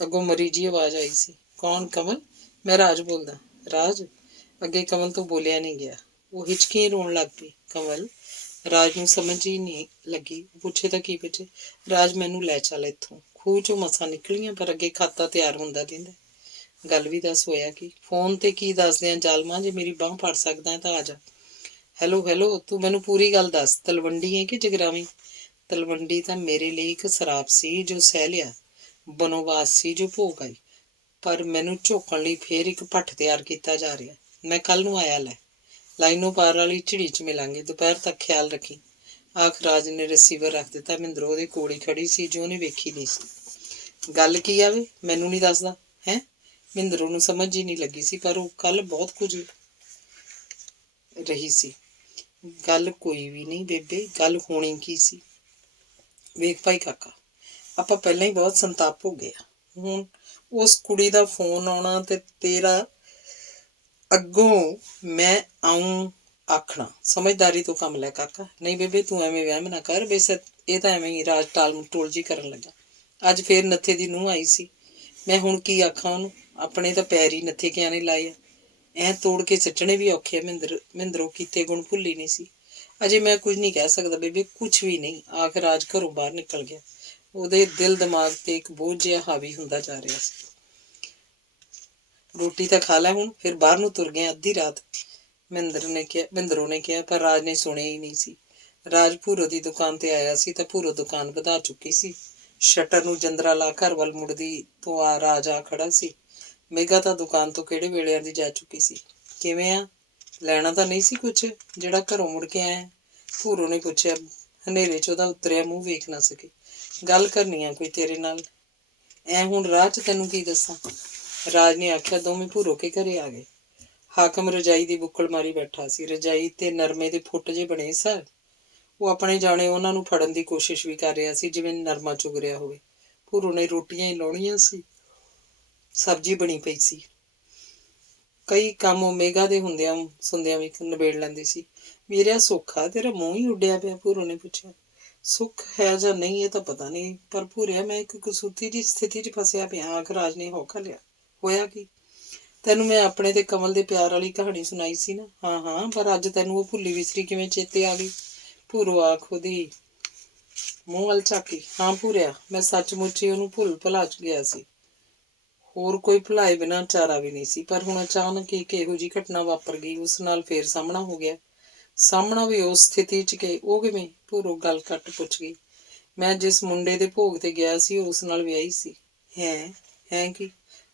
ਅੱਗੋਂ ਮਰੀ ਜੀ ਆਵਾਜ਼ ਆਈ ਸੀ। ਕੌਣ? ਕਮਲ? ਮੈਂ ਰਾਜ ਬੋਲਦਾ। ਰਾਜ? ਅੱਗੇ ਕਮਲ ਤੋਂ ਬੋਲਿਆ ਨਹੀਂ ਗਿਆ। ਉਹ ਹਿਚਕੀ ਰੋਣ ਲੱਗ ਪਈ। ਕਮਲ? ਰਾਜ ਨੂੰ ਸਮਝ ਹੀ ਨਹੀਂ ਲੱਗੀ। ਪੁੱਛੇ ਤਾਂ ਕੀ ਪੁੱਛੇ। ਰਾਜ, ਮੈਨੂੰ ਲੈ ਚੱਲ ਇੱਥੋਂ। ਖੂਹ ਚੋਂ ਮਸਾਂ ਨਿਕਲੀਆਂ, ਪਰ ਅੱਗੇ ਖਾਤਾ ਤਿਆਰ ਹੁੰਦਾ ਦਿੰਦਾ। ਗੱਲ ਵੀ ਦੱਸ, ਹੋਇਆ ਕੀ? ਫੋਨ ਤੇ ਕੀ ਦੱਸਦੇ ਆ ਜ਼ਾਲਮਾਂ, ਜੇ ਮੇਰੀ ਬਾਂਹ ਫੜ ਸਕਦਾ ਤਾਂ ਆ ਜਾ। ਹੈਲੋ, ਤੂੰ ਮੈਨੂੰ ਪੂਰੀ ਗੱਲ ਦੱਸ। ਤਲਵੰਡੀ ਹੈ ਕਿ ਜਗਰਾਵੀ? ਤਲਵੰਡੀ ਤਾਂ ਮੇਰੇ ਲਈ ਇੱਕ ਸਰਾਪ ਸੀ ਜੋ ਸਹਿ ਲਿਆ, ਬਨੋਵਾਸ ਸੀ ਜੋ ਭੋਗ ਆਈ, ਪਰ ਮੈਨੂੰ ਝੋਕਣ ਲਈ ਫੇਰ ਇੱਕ ਭੱਠ ਤਿਆਰ ਕੀਤਾ ਜਾ ਰਿਹਾ। ਮੈਂ ਕੱਲ ਨੂੰ ਆਇਆ ਲੈ। ਲਾਈਨੋਂ ਪਾਰ ਵਾਲੀ ਝਿੜੀ 'ਚ ਮਿਲਾਂਗੇ। ਦੁਪਹਿਰ ਤੱਕ ਖਿਆਲ ਰੱਖੀ। ਆਖ ਰਾਜ ਨੇ ਰਿਸੀਵਰ ਰੱਖ ਦਿੱਤਾ। ਮਹਿੰਦਰੋਂ ਉਹਦੇ ਕੋਲ ਹੀ ਖੜੀ ਸੀ ਜੋ ਉਹਨੇ ਵੇਖੀ ਨਹੀਂ ਸੀ। ਗੱਲ ਕੀ ਆਵੇ? ਮੈਨੂੰ ਨਹੀਂ ਦੱਸਦਾ ਹੈ? ਮਹਿੰਦਰੋਂ ਨੂੰ ਸਮਝ ਹੀ ਨਹੀਂ ਲੱਗੀ ਸੀ, ਪਰ ਉਹ ਕੱਲ ਬਹੁਤ ਕੁਝ ਰਹੀ ਸੀ। ਗੱਲ ਕੋਈ ਵੀ ਨਹੀਂ ਬੇਬੇ, ਗੱਲ ਹੋਣੀ ਕੀ ਸੀ? ਵੇਖ ਭਾਈ ਕਾਕਾ, ਆਪਾਂ ਪਹਿਲਾਂ ਹੀ ਬਹੁਤ ਸੰਤਾਪ ਹੋ ਗਏ ਆ। ਹੁਣ ਉਸ ਕੁੜੀ ਦਾ ਫੋਨ ਆਉਣਾ ਤੇ ਤੇਰਾ ਅੱਗੋਂ ਮੈਂ ਆਊਂ ਆਖਣਾ, ਸਮਝਦਾਰੀ ਤੋਂ ਕੰਮ ਲੈ ਕਾਕਾ। ਨਹੀਂ ਬੇਬੇ, ਤੂੰ ਐਵੇਂ ਵਹਿਮ ਨਾ ਕਰ। ਬੇਸ਼ੱਕ ਇਹ ਤਾਂ ਐਵੇਂ ਹੀ ਰਾਜ ਟੋਲ ਜੀ ਕਰਨ ਲੱਗਾ। ਅੱਜ ਫੇਰ ਨੱਥੇ ਦੀ ਨੂੰਹ ਆਈ ਸੀ। ਮੈਂ ਹੁਣ ਕੀ ਆਖਾਂ ਉਹਨੂੰ? ਆਪਣੇ ਤਾਂ ਪੈਰ ਹੀ ਨੱਥੇ ਕਿਆਂ ਨੇ ਲਾਏ ਆ। ਐਂ ਤੋੜ ਕੇ ਸਿੱਟਣੇ ਵੀ ਔਖੇ ਆ। ਮਹਿੰਦਰੋਂ ਕੀਤੇ ਗੁਣ ਭੁੱਲੀ ਨਹੀਂ ਸੀ। ਅਜੇ ਮੈਂ ਕੁਝ ਨਹੀਂ ਕਹਿ ਸਕਦਾ ਬੇਬੇ, ਕੁਛ ਵੀ ਨਹੀਂ। ਆਖ ਰਾਜ ਘਰੋਂ ਬਾਹਰ ਨਿਕਲ ਗਿਆ। ਉਹਦੇ ਦਿਲ ਦਿਮਾਗ ਤੇ ਇੱਕ ਬੋਝ ਜਿਹਾ ਹਾਵੀ ਹੁੰਦਾ ਜਾ ਰਿਹਾ ਸੀ। ਰੋਟੀ ਤਾਂ ਖਾ ਲੈ ਹੁਣ, ਫਿਰ ਬਾਹਰ ਨੂੰ ਤੁਰ ਗਏ ਅੱਧੀ ਰਾਤ। ਮਹਿੰਦਰੋਂ ਨੇ ਕਿਹਾ, ਪਰ ਰਾਜ ਨੇ ਸੁਣਿਆ ਹੀ ਨਹੀਂ ਸੀ। ਰਾਜ ਭੂਰੋ ਦੀ ਦੁਕਾਨ ਤੇ ਆਇਆ ਸੀ ਤਾਂ ਭੂਰੋ ਦੁਕਾਨ ਵਧਾ ਚੁੱਕੀ ਸੀ। ਸ਼ਟਰ ਨੂੰ ਜੰਦਰਾ ਲਾ ਘਰ ਵੱਲ ਮੁੜਦੀ ਤੋਂ ਰਾਜ ਆ ਖੜਾ ਸੀ। ਮੇਗਾ ਤਾਂ ਦੁਕਾਨ ਤੋਂ ਕਿਹੜੇ ਵੇਲਿਆਂ ਦੀ ਜਾ ਚੁੱਕੀ ਸੀ। ਕਿਵੇਂ ਆ? ਲੈਣਾ ਤਾਂ ਨਹੀਂ ਸੀ ਕੁਛ ਜਿਹੜਾ ਘਰੋਂ ਮੁੜ ਕੇ ਆਇਆ? ਭੂਰੋ ਨੇ ਪੁੱਛਿਆ। ਹਨੇਰੇ 'ਚ ਉਹਦਾ ਉਤਰਿਆ ਮੂੰਹ ਵੇਖ ਨਾ ਸਕੇ। ਗੱਲ ਕਰਨੀ ਆ ਕੋਈ ਤੇਰੇ ਨਾਲ। ਐ ਹੁਣ ਰਾਹ 'ਚ ਤੈਨੂੰ ਕੀ ਦੱਸਾਂ? ਰਾਜ ਨੇ ਆਖਿਆ। ਦੋਵੇਂ ਭੂਰੋ ਕੇ ਘਰੇ ਆ ਗਏ। ਹਾਕਮ ਰਜਾਈ ਦੀ ਬੁੱਕਲ ਮਾਰੀ ਬੈਠਾ ਸੀ। ਰਜਾਈ ਤੇ ਨਰਮੇ ਦੇ ਫੁੱਟ ਜੇ ਬਣੇ ਸਨ। ਉਹ ਆਪਣੇ ਜਾਣੇ ਉਹਨਾਂ ਨੂੰ ਫੜਨ ਦੀ ਕੋਸ਼ਿਸ਼ ਵੀ ਕਰ ਰਿਹਾ ਸੀ, ਜਿਵੇਂ ਨਰਮਾ ਚੁਗ ਰਿਹਾ ਹੋਵੇ। ਭੂਰੋ ਨੇ ਰੋਟੀਆਂ ਹੀ ਲਾਉਣੀਆਂ ਸੀ। ਸਬਜ਼ੀ ਬਣੀ ਪਈ ਸੀ। ਕਈ ਕੰਮ ਉਹ ਮੇਗਾ ਦੇ ਸੁਣਦਿਆਂ ਵੀ ਨਿਬੇੜ ਲੈਂਦੀ ਸੀ। ਵੀਰਿਆ, ਸੌਖਾ ਤੇਰਾ ਮੂੰਹ ਹੀ ਉੱਡਿਆ ਪਿਆ? ਭੂਰੋ ਨੇ ਪੁੱਛਿਆ। ਸੁੱਖ ਹੈ ਜਾਂ ਨਹੀਂ ਇਹ ਤਾਂ ਪਤਾ ਨਹੀਂ, ਪਰ ਭੂਰਿਆ ਮੈਂ ਇੱਕ ਕਸੂਤੀ ਦੀ ਸਥਿਤੀ 'ਚ ਫਸਿਆ ਪਿਆ। ਆਖ ਰਾਜ ਨੇ ਹੌਕਾ ਲਿਆ। ਹੋਇਆ ਕੀ? ਤੈਨੂੰ ਮੈਂ ਆਪਣੇ ਤੇ ਕਮਲ ਦੇ ਪਿਆਰ ਵਾਲੀ ਕਹਾਣੀ ਸੁਣਾਈ ਸੀ ਨਾ? ਹਾਂ, ਪਰ ਅੱਜ ਤੈਨੂੰ ਉਹ ਭੁੱਲੀ ਵਿਸਰੀ ਕਿਵੇਂ ਚੇਤੇ ਆ ਗਈ? ਭੂਰੋ ਆਖ ਉਹਦੀ ਮੂੰਹ ਵੱਲ ਝਾਕੀ। ਹਾਂ ਭੂਰਿਆ, ਮੈਂ ਸੱਚਮੁੱਚ ਹੀ ਉਹਨੂੰ ਭੁੱਲ ਭੁਲਾ ਗਿਆ ਸੀ। ਹੋਰ ਕੋਈ ਭੁਲਾਏ ਬਿਨਾਂ ਚਾਰਾ ਵੀ ਨਹੀਂ ਸੀ, ਪਰ ਹੁਣ ਅਚਾਨਕ ਇੱਕ ਇਹੋ ਜਿਹੀ ਘਟਨਾ ਵਾਪਰ ਗਈ। ਉਸ ਨਾਲ ਫੇਰ ਸਾਹਮਣਾ ਹੋ ਗਿਆ। ਸਾਹਮਣਾ ਵੀ ਉਸ ਸਥਿਤੀ 'ਚ ਕਿ ਉਹ ਕਿਵੇਂ? ਭੂਰੋ ਗੱਲ ਘੱਟ ਪੁੱਛ ਗਈ। ਮੈਂ ਜਿਸ ਮੁੰਡੇ ਦੇ ਭੋਗ ਤੇ ਗਿਆ ਸੀ ਉਸ ਨਾਲ ਵਿਆਹੀ ਸੀ। ਹੈ ਕੀ?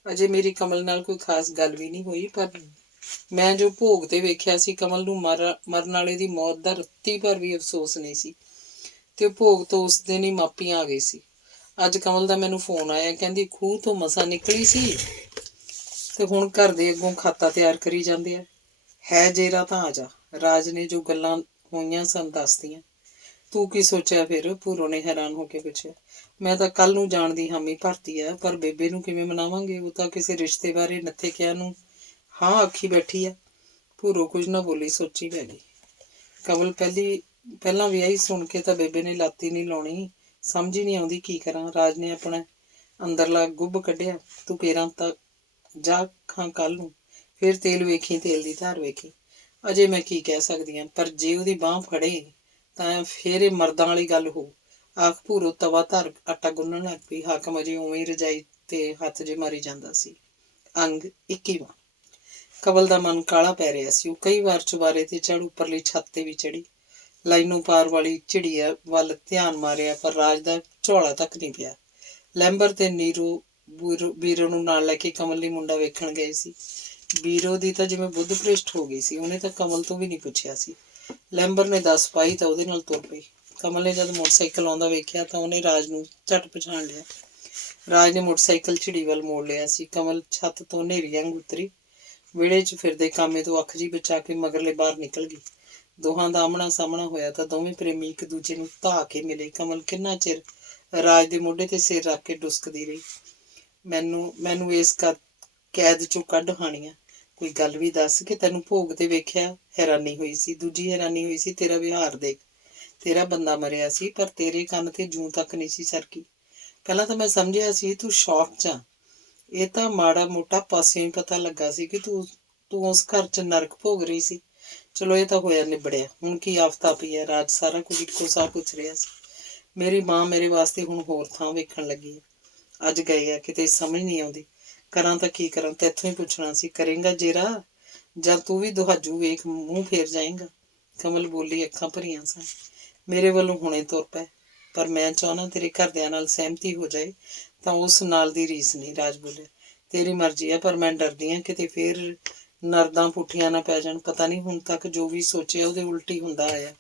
ਅਜੇ ਮੇਰੀ ਕਮਲ ਨਾਲ ਕੋਈ ਖਾਸ ਗੱਲ ਵੀ ਨਹੀਂ ਹੋਈ, ਪਰ ਮੈਂ ਜੋ ਭੋਗ ਤੇ ਵੇਖਿਆ ਸੀ, ਕਮਲ ਨੂੰ ਮਰਨ ਵਾਲੇ ਦੀ ਮੌਤ ਦਾ ਰੱਤੀ ਭਰ ਵੀ ਅਫਸੋਸ ਨਹੀਂ ਸੀ, ਤੇ ਉਹ ਭੋਗ ਤੋਂ ਉਸ ਦਿਨ ਹੀ ਮਾਪੀ ਆ ਗਈ ਸੀ। ਅੱਜ ਕਮਲ ਦਾ ਮੈਨੂੰ ਫੋਨ ਆਇਆ, ਕਹਿੰਦੀ ਖੂਹ ਤੋਂ ਮਸਾਂ ਨਿਕਲੀ ਸੀ ਤੇ ਹੁਣ ਘਰ ਦੇ ਅੱਗੋਂ ਖਾਤਾ ਤਿਆਰ ਕਰੀ ਜਾਂਦੇ ਆ। ਹੈ ਜੇਰਾ ਤਾਂ ਆ ਜਾ, ਰਾਜ ਨੇ ਜੋ ਗੱਲਾਂ ਹੋਈਆਂ ਸਨ ਦੱਸਦੀਆਂ। ਤੂੰ ਕੀ ਸੋਚਿਆ ਫਿਰ? ਭੂਰੋ ਨੇ ਹੈਰਾਨ ਹੋ ਕੇ ਪੁੱਛਿਆ। ਮੈਂ ਤਾਂ ਕੱਲ ਨੂੰ ਜਾਣ ਦੀ ਹਾਮੀ ਭਰਤੀ ਆ, ਪਰ ਬੇਬੇ ਨੂੰ ਕਿਵੇਂ ਮਨਾਵਾਂਗੇ? ਉਹ ਤਾਂ ਕਿਸੇ ਰਿਸ਼ਤੇ ਬਾਰੇ ਨੱਥੇ ਕਿਹਾ ਨੂੰ ਹਾਂ ਆਖੀ ਬੈਠੀ ਆ। ਭੂਰੋ ਕੁਝ ਨਾ ਬੋਲੀ, ਸੋਚੀ ਪੈ ਗਈ। ਕਮਲ ਪਹਿਲਾਂ ਵਿਆਹੀ ਸੁਣ ਕੇ ਤਾਂ ਬੇਬੇ ਨੇ ਲਾਤੀ ਨਹੀਂ ਲਾਉਣੀ, ਸਮਝ ਹੀ ਨਹੀਂ ਆਉਂਦੀ ਕੀ ਕਰਾਂ। ਰਾਜ ਨੇ ਆਪਣਾ ਅੰਦਰਲਾ ਗੁੱਬ ਕੱਢਿਆ। ਤੂੰ ਕੇਰਾਂ ਤਾਂ ਜਾ ਖਾਂ ਕੱਲ ਨੂੰ, ਫਿਰ ਤੇਲ ਵੇਖੀ, ਤੇਲ ਦੀ ਧਾਰ ਵੇਖੀ। ਅਜੇ ਮੈਂ ਕੀ ਕਹਿ ਸਕਦੀ ਹਾਂ, ਪਰ ਜੇ ਉਹਦੀ ਬਾਂਹ ਫੜੇ ਤਾਂ ਫਿਰ ਇਹ ਮਰਦਾਂ ਵਾਲੀ ਗੱਲ ਹੋਊ। ਆਖ ਭੂਰੋ ਤਵਾ ਧਰ ਆਟਾ ਗੁੰਨਣ ਲੱਗ ਪਈ। ਹਾਕਮ ਅਜੇ ਉਵੇਂ ਰਜਾਈ ਤੇ ਹੱਥ ਜੇ ਮਾਰੀ ਜਾਂਦਾ ਸੀ। ਅੰਗ 21ਵਾਂ। ਕਮਲ ਦਾ ਮਨ ਕਾਲਾ ਪੈ ਰਿਹਾ ਸੀ। ਉਹ ਕਈ ਵਾਰ ਚੁਬਾਰੇ ਤੇ ਚੜ੍ਹ ਉੱਪਰਲੀ ਛੱਤ ਤੇ ਵੀ ਚੜੀ, ਲਾਈਨੋਂ ਪਾਰ ਵਾਲੀ ਚਿੜੀਆ ਵੱਲ ਧਿਆਨ ਮਾਰਿਆ, ਪਰ ਰਾਜ ਦਾ ਝੋਲਾ ਤੱਕ ਨਹੀਂ ਪਿਆ। ਲੈਂਬਰ ਤੇ ਨੀਰੂ ਬੀਰੋ ਨੂੰ ਨਾਲ ਲੈ ਕੇ ਕਮਲ ਲਈ ਮੁੰਡਾ ਵੇਖਣ ਗਏ ਸੀ। ਬੀਰੋ ਦੀ ਤਾਂ ਜਿਵੇਂ ਬੁੱਧ ਭ੍ਰਿਸ਼ਟ ਹੋ ਗਈ ਸੀ, ਉਹਨੇ ਤਾਂ ਕਮਲ ਤੋਂ ਵੀ ਨਹੀਂ ਪੁੱਛਿਆ ਸੀ। ਲੈਂਬਰ ਨੇ ਦੱਸ ਪਾਈ ਤਾਂ ਉਹਦੇ ਨਾਲ ਤੁਰ ਪਈ। ਕਮਲ ਨੇ ਜਦ ਮੋਟਰਸਾਈਕਲ ਆਉਂਦਾ ਵੇਖਿਆ ਤਾਂ ਉਹਨੇ ਰਾਜ ਨੂੰ ਝਟ ਪਛਾਣ ਲਿਆ। ਰਾਜ ਨੇ ਮੋਟਰਸਾਈਕਲ ਚਿੜੀ ਵੱਲ ਮੋੜ ਲਿਆ ਸੀ। ਕਮਲ ਛੱਤ ਤੋਂ ਹਨੇਰੀ ਵਾਂਗ ਉਤਰੀ, ਵਿਹੜੇ 'ਚ ਫਿਰਦੇ ਕਾਮੇ ਤੋਂ ਅੱਖ ਜੀ ਬਚਾ ਕੇ ਮਗਰਲੇ ਬਾਹਰ ਨਿਕਲ ਗਈ। ਦੋਹਾਂ ਦਾ ਆਹਮਣਾ ਸਾਹਮਣਾ ਹੋਇਆ ਤਾਂ ਦੋਵੇਂ ਪ੍ਰੇਮੀ ਇੱਕ ਦੂਜੇ ਨੂੰ ਧਾ ਕੇ ਮਿਲੇ। ਕਮਲ ਕਿੰਨਾ ਚਿਰ ਰਾਜ ਦੇ ਮੋਢੇ ਤੇ ਸਿਰ ਰੱਖ ਕੇ ਡੁਸਕਦੀ ਰਹੀ। ਮੈਨੂੰ ਇਸ ਕੈਦ ਚੋਂ ਕੱਢ ਹਾਣੀਆਂ, ਕੋਈ ਗੱਲ ਵੀ ਦੱਸ ਕਿ ਤੈਨੂੰ ਭੋਗ ਤੇ ਵੇਖਿਆ ਹੈਰਾਨੀ ਹੋਈ ਸੀ। ਦੂਜੀ ਹੈਰਾਨੀ ਹੋਈ ਸੀ ਤੇਰਾ ਵਿਹਾਰ ਦੇਖ। ਤੇਰਾ ਬੰਦਾ ਮਰਿਆ ਸੀ, ਪਰ ਤੇਰੇ ਕੰਨ ਤੇ ਜੂੰ ਤੱਕ ਨਹੀਂ ਸੀ ਸਰਕੀ। ਪਹਿਲਾਂ ਤਾਂ ਮੈਂ ਸਮਝਿਆ ਸੀ ਤੂੰ ਸ਼ੌਕ 'ਚ ਆ। ਇਹ ਤਾਂ ਮਾੜਾ ਮੋਟਾ ਪਾਸਿਓਂ ਹੀ ਪਤਾ ਲੱਗਾ ਸੀ ਕਿ ਤੂੰ ਉਸ ਘਰ 'ਚ ਨਰਕ ਭੋਗ ਰਹੀ ਸੀ। ਚਲੋ ਇਹ ਤਾਂ ਹੋਇਆ ਨਿਬੜਿਆ, ਹੁਣ ਕੀ ਆਫਤਾ ਪਈ ਹੈ? ਰਾਜ ਸਾਰਾ ਕੁਝ ਇੱਕੋ ਸਾਹ ਪੁੱਛ ਰਿਹਾ ਸੀ। ਮੇਰੀ ਮਾਂ ਮੇਰੇ ਵਾਸਤੇ ਹੁਣ ਹੋਰ ਥਾਂ ਵੇਖਣ ਲੱਗੀ ਹੈ। ਅੱਜ ਗਏ ਆ ਕਿਤੇ, ਸਮਝ ਨਹੀਂ ਆਉਂਦੀ ਕਰਾਂ ਤਾਂ ਕੀ ਕਰਾਂ। ਤੈਥੋਂ ਹੀ ਪੁੱਛਣਾ ਸੀ, ਕਰੇਂਗਾ ਜੇਰਾ ਜਾਂ ਤੂੰ ਵੀ ਦੁਹਾਜੂ ਵੇਖ ਮੂੰਹ ਫੇਰ ਜਾਏਂਗਾ? ਕਮਲ ਬੋਲੀ, ਅੱਖਾਂ ਭਰੀਆਂ ਸਨ। ਮੇਰੇ ਵੱਲੋਂ ਹੁਣੇ ਤੁਰ ਪੈ, ਪਰ ਮੈਂ ਚਾਹੁੰਦਾ ਤੇਰੇ ਘਰਦਿਆਂ ਨਾਲ ਸਹਿਮਤੀ ਹੋ ਜਾਏ ਤਾਂ ਉਸ ਨਾਲ ਦੀ ਰੀਸ ਨਹੀਂ। ਰਾਜ ਬੋਲਿਆ, ਤੇਰੀ ਮਰਜ਼ੀ ਹੈ, ਪਰ ਮੈਂ ਡਰਦੀ ਹਾਂ ਕਿਤੇ ਫੇਰ ਨਰਦਾਂ ਪੁੱਠੀਆਂ ਨਾ ਪੈ ਜਾਣ। ਪਤਾ ਨਹੀਂ ਹੁਣ ਤੱਕ ਜੋ ਵੀ ਸੋਚਿਆ ਉਹਦੇ ਉਲਟੀ ਹੁੰਦਾ ਆਇਆ।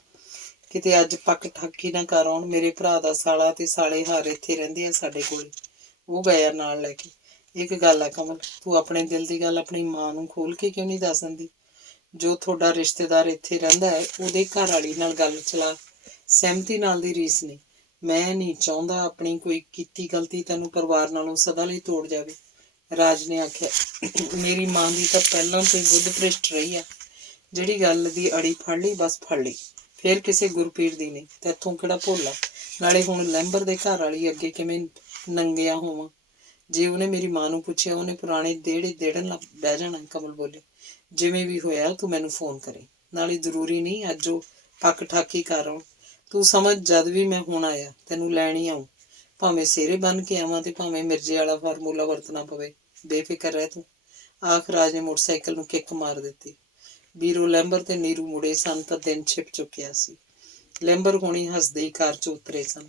ਕਿਤੇ ਅੱਜ ਪੱਕ ਠੱਕੀ ਨਾ ਕਰ ਆਉਣ। ਮੇਰੇ ਭਰਾ ਦਾ ਸਾਲਾ ਤੇ ਸਾਲੇ ਹਾਰ ਇੱਥੇ ਰਹਿੰਦੇ ਆ ਸਾਡੇ ਕੋਲ, ਉਹ ਗਿਆ ਨਾਲ ਲੈ ਕੇ। ਇੱਕ ਗੱਲ ਆ ਕਮਲ, ਤੂੰ ਆਪਣੇ ਦਿਲ ਦੀ ਗੱਲ ਆਪਣੀ ਮਾਂ ਨੂੰ ਖੋਲ ਕੇ ਕਿਉਂ ਨਹੀਂ ਦੱਸ ਦਿੰਦੀ? ਜੋ ਤੁਹਾਡਾ ਰਿਸ਼ਤੇਦਾਰ ਇੱਥੇ ਰਹਿੰਦਾ ਹੈ ਉਹਦੇ ਘਰ ਵਾਲੀ ਨਾਲ ਗੱਲ ਚਲਾ। ਸਹਿਮਤੀ ਨਾਲ ਦੀ ਰੀਸ ਨਹੀਂ। ਮੈਂ ਨਹੀਂ ਚਾਹੁੰਦਾ ਆਪਣੀ ਕੋਈ ਕੀਤੀ ਗਲਤੀ ਤੈਨੂੰ ਪਰਿਵਾਰ ਨਾਲੋਂ ਸਦਾ ਲਈ ਤੋੜ ਜਾਵੇ। ਰਾਜ ਨੇ ਆਖਿਆ, ਮੇਰੀ ਮਾਂ ਦੀ ਤਾਂ ਪਹਿਲਾਂ ਤੋਂ ਹੀ ਬੁੱਧ ਭ੍ਰਿਸ਼ਟ ਰਹੀ ਆ। ਜਿਹੜੀ ਗੱਲ ਦੀ ਅੜੀ ਫੜ ਲਈ ਬਸ ਫੜ ਲਈ, ਫਿਰ ਕਿਸੇ ਗੁਰਪੀਰ ਦੀ ਨਹੀਂ। ਤੈਥੋਂ ਕਿਹੜਾ ਭੋਲਾ? ਨਾਲੇ ਹੁਣ ਲੈਂਬਰ ਦੇ ਘਰ ਵਾਲੀ ਅੱਗੇ ਕਿਵੇਂ ਨੰਗਿਆ ਹੋਵਾਂ? ਜੇ ਉਹਨੇ ਮੇਰੀ ਮਾਂ ਨੂੰ ਪੁੱਛਿਆ ਉਹਨੇ ਪੁਰਾਣੇ ਦੇੜਨ ਲੱਗ ਬਹਿ ਜਾਣਾ। ਕਮਲ ਬੋਲੇ, ਜਿਵੇਂ ਵੀ ਹੋਇਆ ਤੂੰ ਮੈਨੂੰ ਫੋਨ ਕਰੇ। ਨਾਲੇ ਜ਼ਰੂਰੀ ਨਹੀਂ ਅੱਜ ਉਹ ਪੱਕ ਠਾਕੀ ਕਰ ਆਉਣ। ਤੂੰ ਸਮਝ, ਜਦ ਵੀ ਮੈਂ ਹੁਣ ਆਇਆ ਤੈਨੂੰ ਲੈਣ ਹੀ ਆਊਂ, ਭਾਵੇਂ ਸਿਹਰੇ ਬੰਨ ਕੇ ਆਵਾਂ ਤੇ ਭਾਵੇਂ ਮਿਰਜ਼ੇ ਵਾਲਾ ਫਾਰਮੂਲਾ ਵਰਤਣਾ ਪਵੇ। ਬੇਫਿਕਰ ਰਹਿ ਤੂੰ। ਆਖ ਰਾਜ ਨੇ ਮੋਟਰਸਾਈਕਲ ਨੂੰ ਕਿੱਕ ਮਾਰ ਦਿੱਤੀ। ਬੀਰੋ, ਲੈਂਬਰ ਤੇ ਨੀਰੂ ਮੁੜੇ ਸਨ ਤਾਂ ਦਿਨ ਛਿਪ ਚੁੱਕਿਆ ਸੀ। ਲੈਂਬਰ ਹੁਣੀ ਹੱਸਦੇ ਹੀ ਕਾਰ 'ਚ ਉਤਰੇ ਸਨ।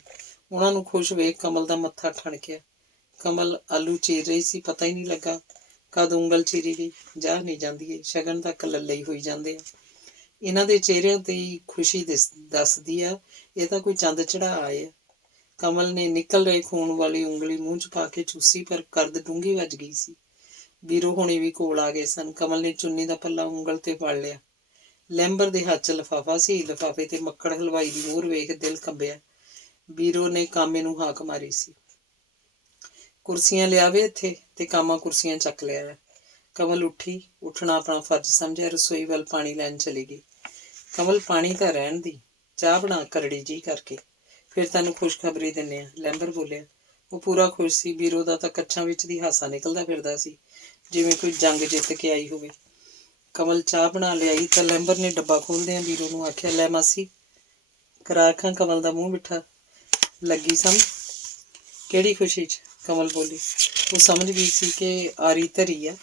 ਉਹਨਾਂ ਨੂੰ ਖੁਸ਼ ਵੇਖ ਕਮਲ ਦਾ ਮੱਥਾ ਠਣਕਿਆ। ਕਮਲ ਆਲੂ ਚੀਰ ਰਹੀ ਸੀ, ਪਤਾ ਹੀ ਨਹੀਂ ਲੱਗਾ ਕਦ ਉਂਗਲ ਚੀਰੀ ਗਈ। ਜਾ ਨਹੀਂ ਜਾਂਦੀ ਏ, ਸ਼ਗਨ ਤੱਕ ਲੱਲੇ ਹੀ ਹੋਈ ਜਾਂਦੇ ਆ। ਇਹਨਾਂ ਦੇ ਚਿਹਰਿਆਂ ਤੇ ਹੀ ਖੁਸ਼ੀ ਦੱਸਦੀ ਆ ਇਹ ਤਾਂ ਕੋਈ ਚੰਦ ਚੜਾ ਆਏ ਆ। ਕਮਲ ਨੇ ਨਿਕਲ ਰਹੇ ਖੂਨ ਵਾਲੀ ਉਂਗਲੀ ਮੂੰਹ 'ਚ ਪਾ ਕੇ ਚੂਸੀ, ਪਰ ਕਰਦ ਡੂੰਘੀ ਵੱਜ ਗਈ ਸੀ। ਬੀਰੋ ਹੁਣੀ ਵੀ ਕੋਲ ਆ ਗਏ ਸਨ। ਕਮਲ ਨੇ ਚੁੰਨੀ ਦਾ ਪੱਲਾ ਉਂਗਲ ਤੇ ਫੜ ਲਿਆ। ਲੈਂਬਰ ਦੇ ਹੱਥ 'ਚ ਲਿਫਾਫਾ ਸੀ। ਲਿਫਾਫੇ ਤੇ ਮੱਕੜ ਹਲਵਾਈ ਦੀ ਮੋਹਰ ਵੇਖ ਦਿਲ ਕੰਬਿਆ। ਬੀਰੋ ਨੇ ਕਾਮੇ ਨੂੰ ਹਾਕ ਮਾਰੀ ਸੀ, ਕੁਰਸੀਆਂ ਲਿਆਵੇ ਇੱਥੇ, ਤੇ ਕਾਮਾ ਕੁਰਸੀਆਂ ਚੱਕ ਲਿਆ। ਕਮਲ ਉੱਠੀ। ਉੱਠਣਾ ਆਪਣਾ ਫਰਜ਼ ਸਮਝਿਆ, ਰਸੋਈ ਵੱਲ ਪਾਣੀ ਲੈਣ ਚਲੀ ਗਈ। ਕਮਲ, ਪਾਣੀ ਤਾਂ ਰਹਿਣ ਦੀ, ਚਾਹ ਬਣਾ ਕਰੜੀ ਜੀ ਕਰਕੇ, ਫਿਰ ਤੈਨੂੰ ਖੁਸ਼ਖਬਰੀ ਦਿੰਦੇ ਆ। ਲੈਂਬਰ ਬੋਲਿਆ। ਉਹ ਪੂਰਾ ਖੁਸ਼ ਸੀ। ਬੀਰੋ ਦਾ ਤਾਂ ਕੱਛਾਂ ਵਿੱਚ ਦੀ ਹਾਸਾ ਨਿਕਲਦਾ ਫਿਰਦਾ ਸੀ, ਜਿਵੇਂ ਕੋਈ ਜੰਗ ਜਿੱਤ ਕੇ ਆਈ ਹੋਵੇ। ਕਮਲ ਚਾਹ ਬਣਾ ਲਿਆਈ ਤਾਂ ਲੈਂਬਰ ਨੇ ਡੱਬਾ ਖੋਲ੍ਹਦਿਆਂ ਬੀਰੋ ਨੂੰ ਆਖਿਆ, ਲੈ ਮਾਸੀ ਕਰਾ ਖਾਂ। ਕਮਲ ਦਾ ਮੂੰਹ ਮਿੱਠਾ ਲੱਗੀ ਸਮਝ। ਕਿਹੜੀ ਖੁਸ਼ੀ 'ਚ? ਕਮਲ ਬੋਲੀ। ਉਹ ਸਮਝ ਗਈ ਸੀ ਕਿ ਆਰੀ ਧਰੀ ਆ,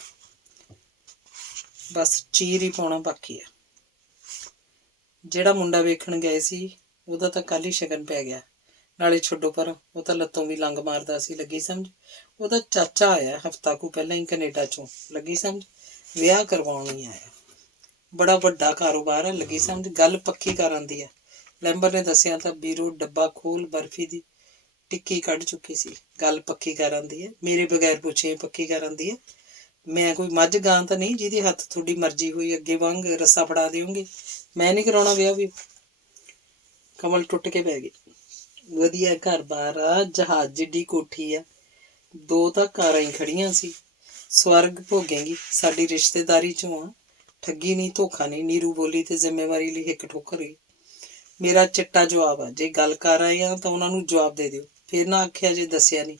ਬਸ ਚੀਰ ਹੀ ਪਾਉਣਾ ਬਾਕੀ ਆ। ਜਿਹੜਾ ਮੁੰਡਾ ਵੇਖਣ ਗਏ ਸੀ ਉਹਦਾ ਤਾਂ ਕੱਲ੍ਹ ਹੀ ਸ਼ਗਨ ਪੈ ਗਿਆ। ਨਾਲੇ ਛੱਡੋ ਪਰ, ਉਹ ਤਾਂ ਲੱਤੋਂ ਵੀ ਲੰਗ ਮਾਰਦਾ ਸੀ, ਲੱਗੀ ਸਮਝ। ਉਹਦਾ ਚਾਚਾ ਆਇਆ ਹਫ਼ਤਾ ਕੁ ਪਹਿਲਾਂ ਹੀ ਕੈਨੇਡਾ ਚੋਂ, ਲੱਗੀ ਸਮਝ, ਵਿਆਹ ਕਰਵਾਉਣ ਹੀ ਆਇਆ। ਬੜਾ ਵੱਡਾ ਕਾਰੋਬਾਰ ਹੈ, ਲੱਗੀ ਸਮਝ, ਗੱਲ ਪੱਕੀ ਕਰ ਆਂਦੀ ਹੈ। ਲੈਂਬਰ ਨੇ ਦੱਸਿਆ ਤਾਂ ਬੀਰੋ ਡੱਬਾ ਖੋਲ ਬਰਫੀ ਦੀ ਟਿੱਕੀ ਕੱਢ ਚੁੱਕੀ ਸੀ। ਗੱਲ ਪੱਕੀ ਕਰ ਆਂਦੀ ਹੈ, ਮੇਰੇ ਬਗੈਰ ਪੁੱਛੇ ਪੱਕੀ ਕਰ ਆਂਦੀ ਹੈ। ਮੈਂ ਕੋਈ ਮੱਝ ਗਾਂ ਤਾਂ ਨਹੀਂ ਜਿਹਦੇ ਹੱਥ ਤੁਹਾਡੀ ਮਰਜ਼ੀ ਹੋਈ ਅੱਗੇ ਵਾਂਗ ਰੱਸਾ ਫੜਾ ਦਿਓਗੇ। ਮੈਂ ਨਹੀਂ ਕਰਾਉਣਾ ਵਿਆਹ ਵੀ। ਕਮਲ ਟੁੱਟ ਕੇ ਪੈ ਗਈ। ਵਧੀਆ ਘਰ-ਬਾਰ ਆ, ਜਹਾਜ਼ ਜਿੱਡੀ ਕੋਠੀ ਆ, 2 ਤਾਂ ਕਾਰਾਂ ਹੀ ਖੜੀਆਂ ਸੀ। ਸਵਰਗ ਭੋਗੇਂਗੀ, ਸਾਡੀ ਰਿਸ਼ਤੇਦਾਰੀ ਚੋਂ ਆ, ਠੱਗੀ ਨਹੀਂ, ਧੋਖਾ ਨਹੀਂ। ਨੀਰੂ ਬੋਲੀ ਤੇ ਜ਼ਿੰਮੇਵਾਰੀ ਲਈ ਹਿੱਕ ਠੋਕਰ ਗਈ। ਮੇਰਾ ਚਿੱਟਾ ਜਵਾਬ ਆ, ਜੇ ਗੱਲ ਕਰ ਆਏ ਆ ਤਾਂ ਉਹਨਾਂ ਨੂੰ ਜਵਾਬ ਦੇ ਦਿਓ, ਫਿਰ ਨਾ ਆਖਿਆ ਜੇ ਦੱਸਿਆ ਨਹੀਂ।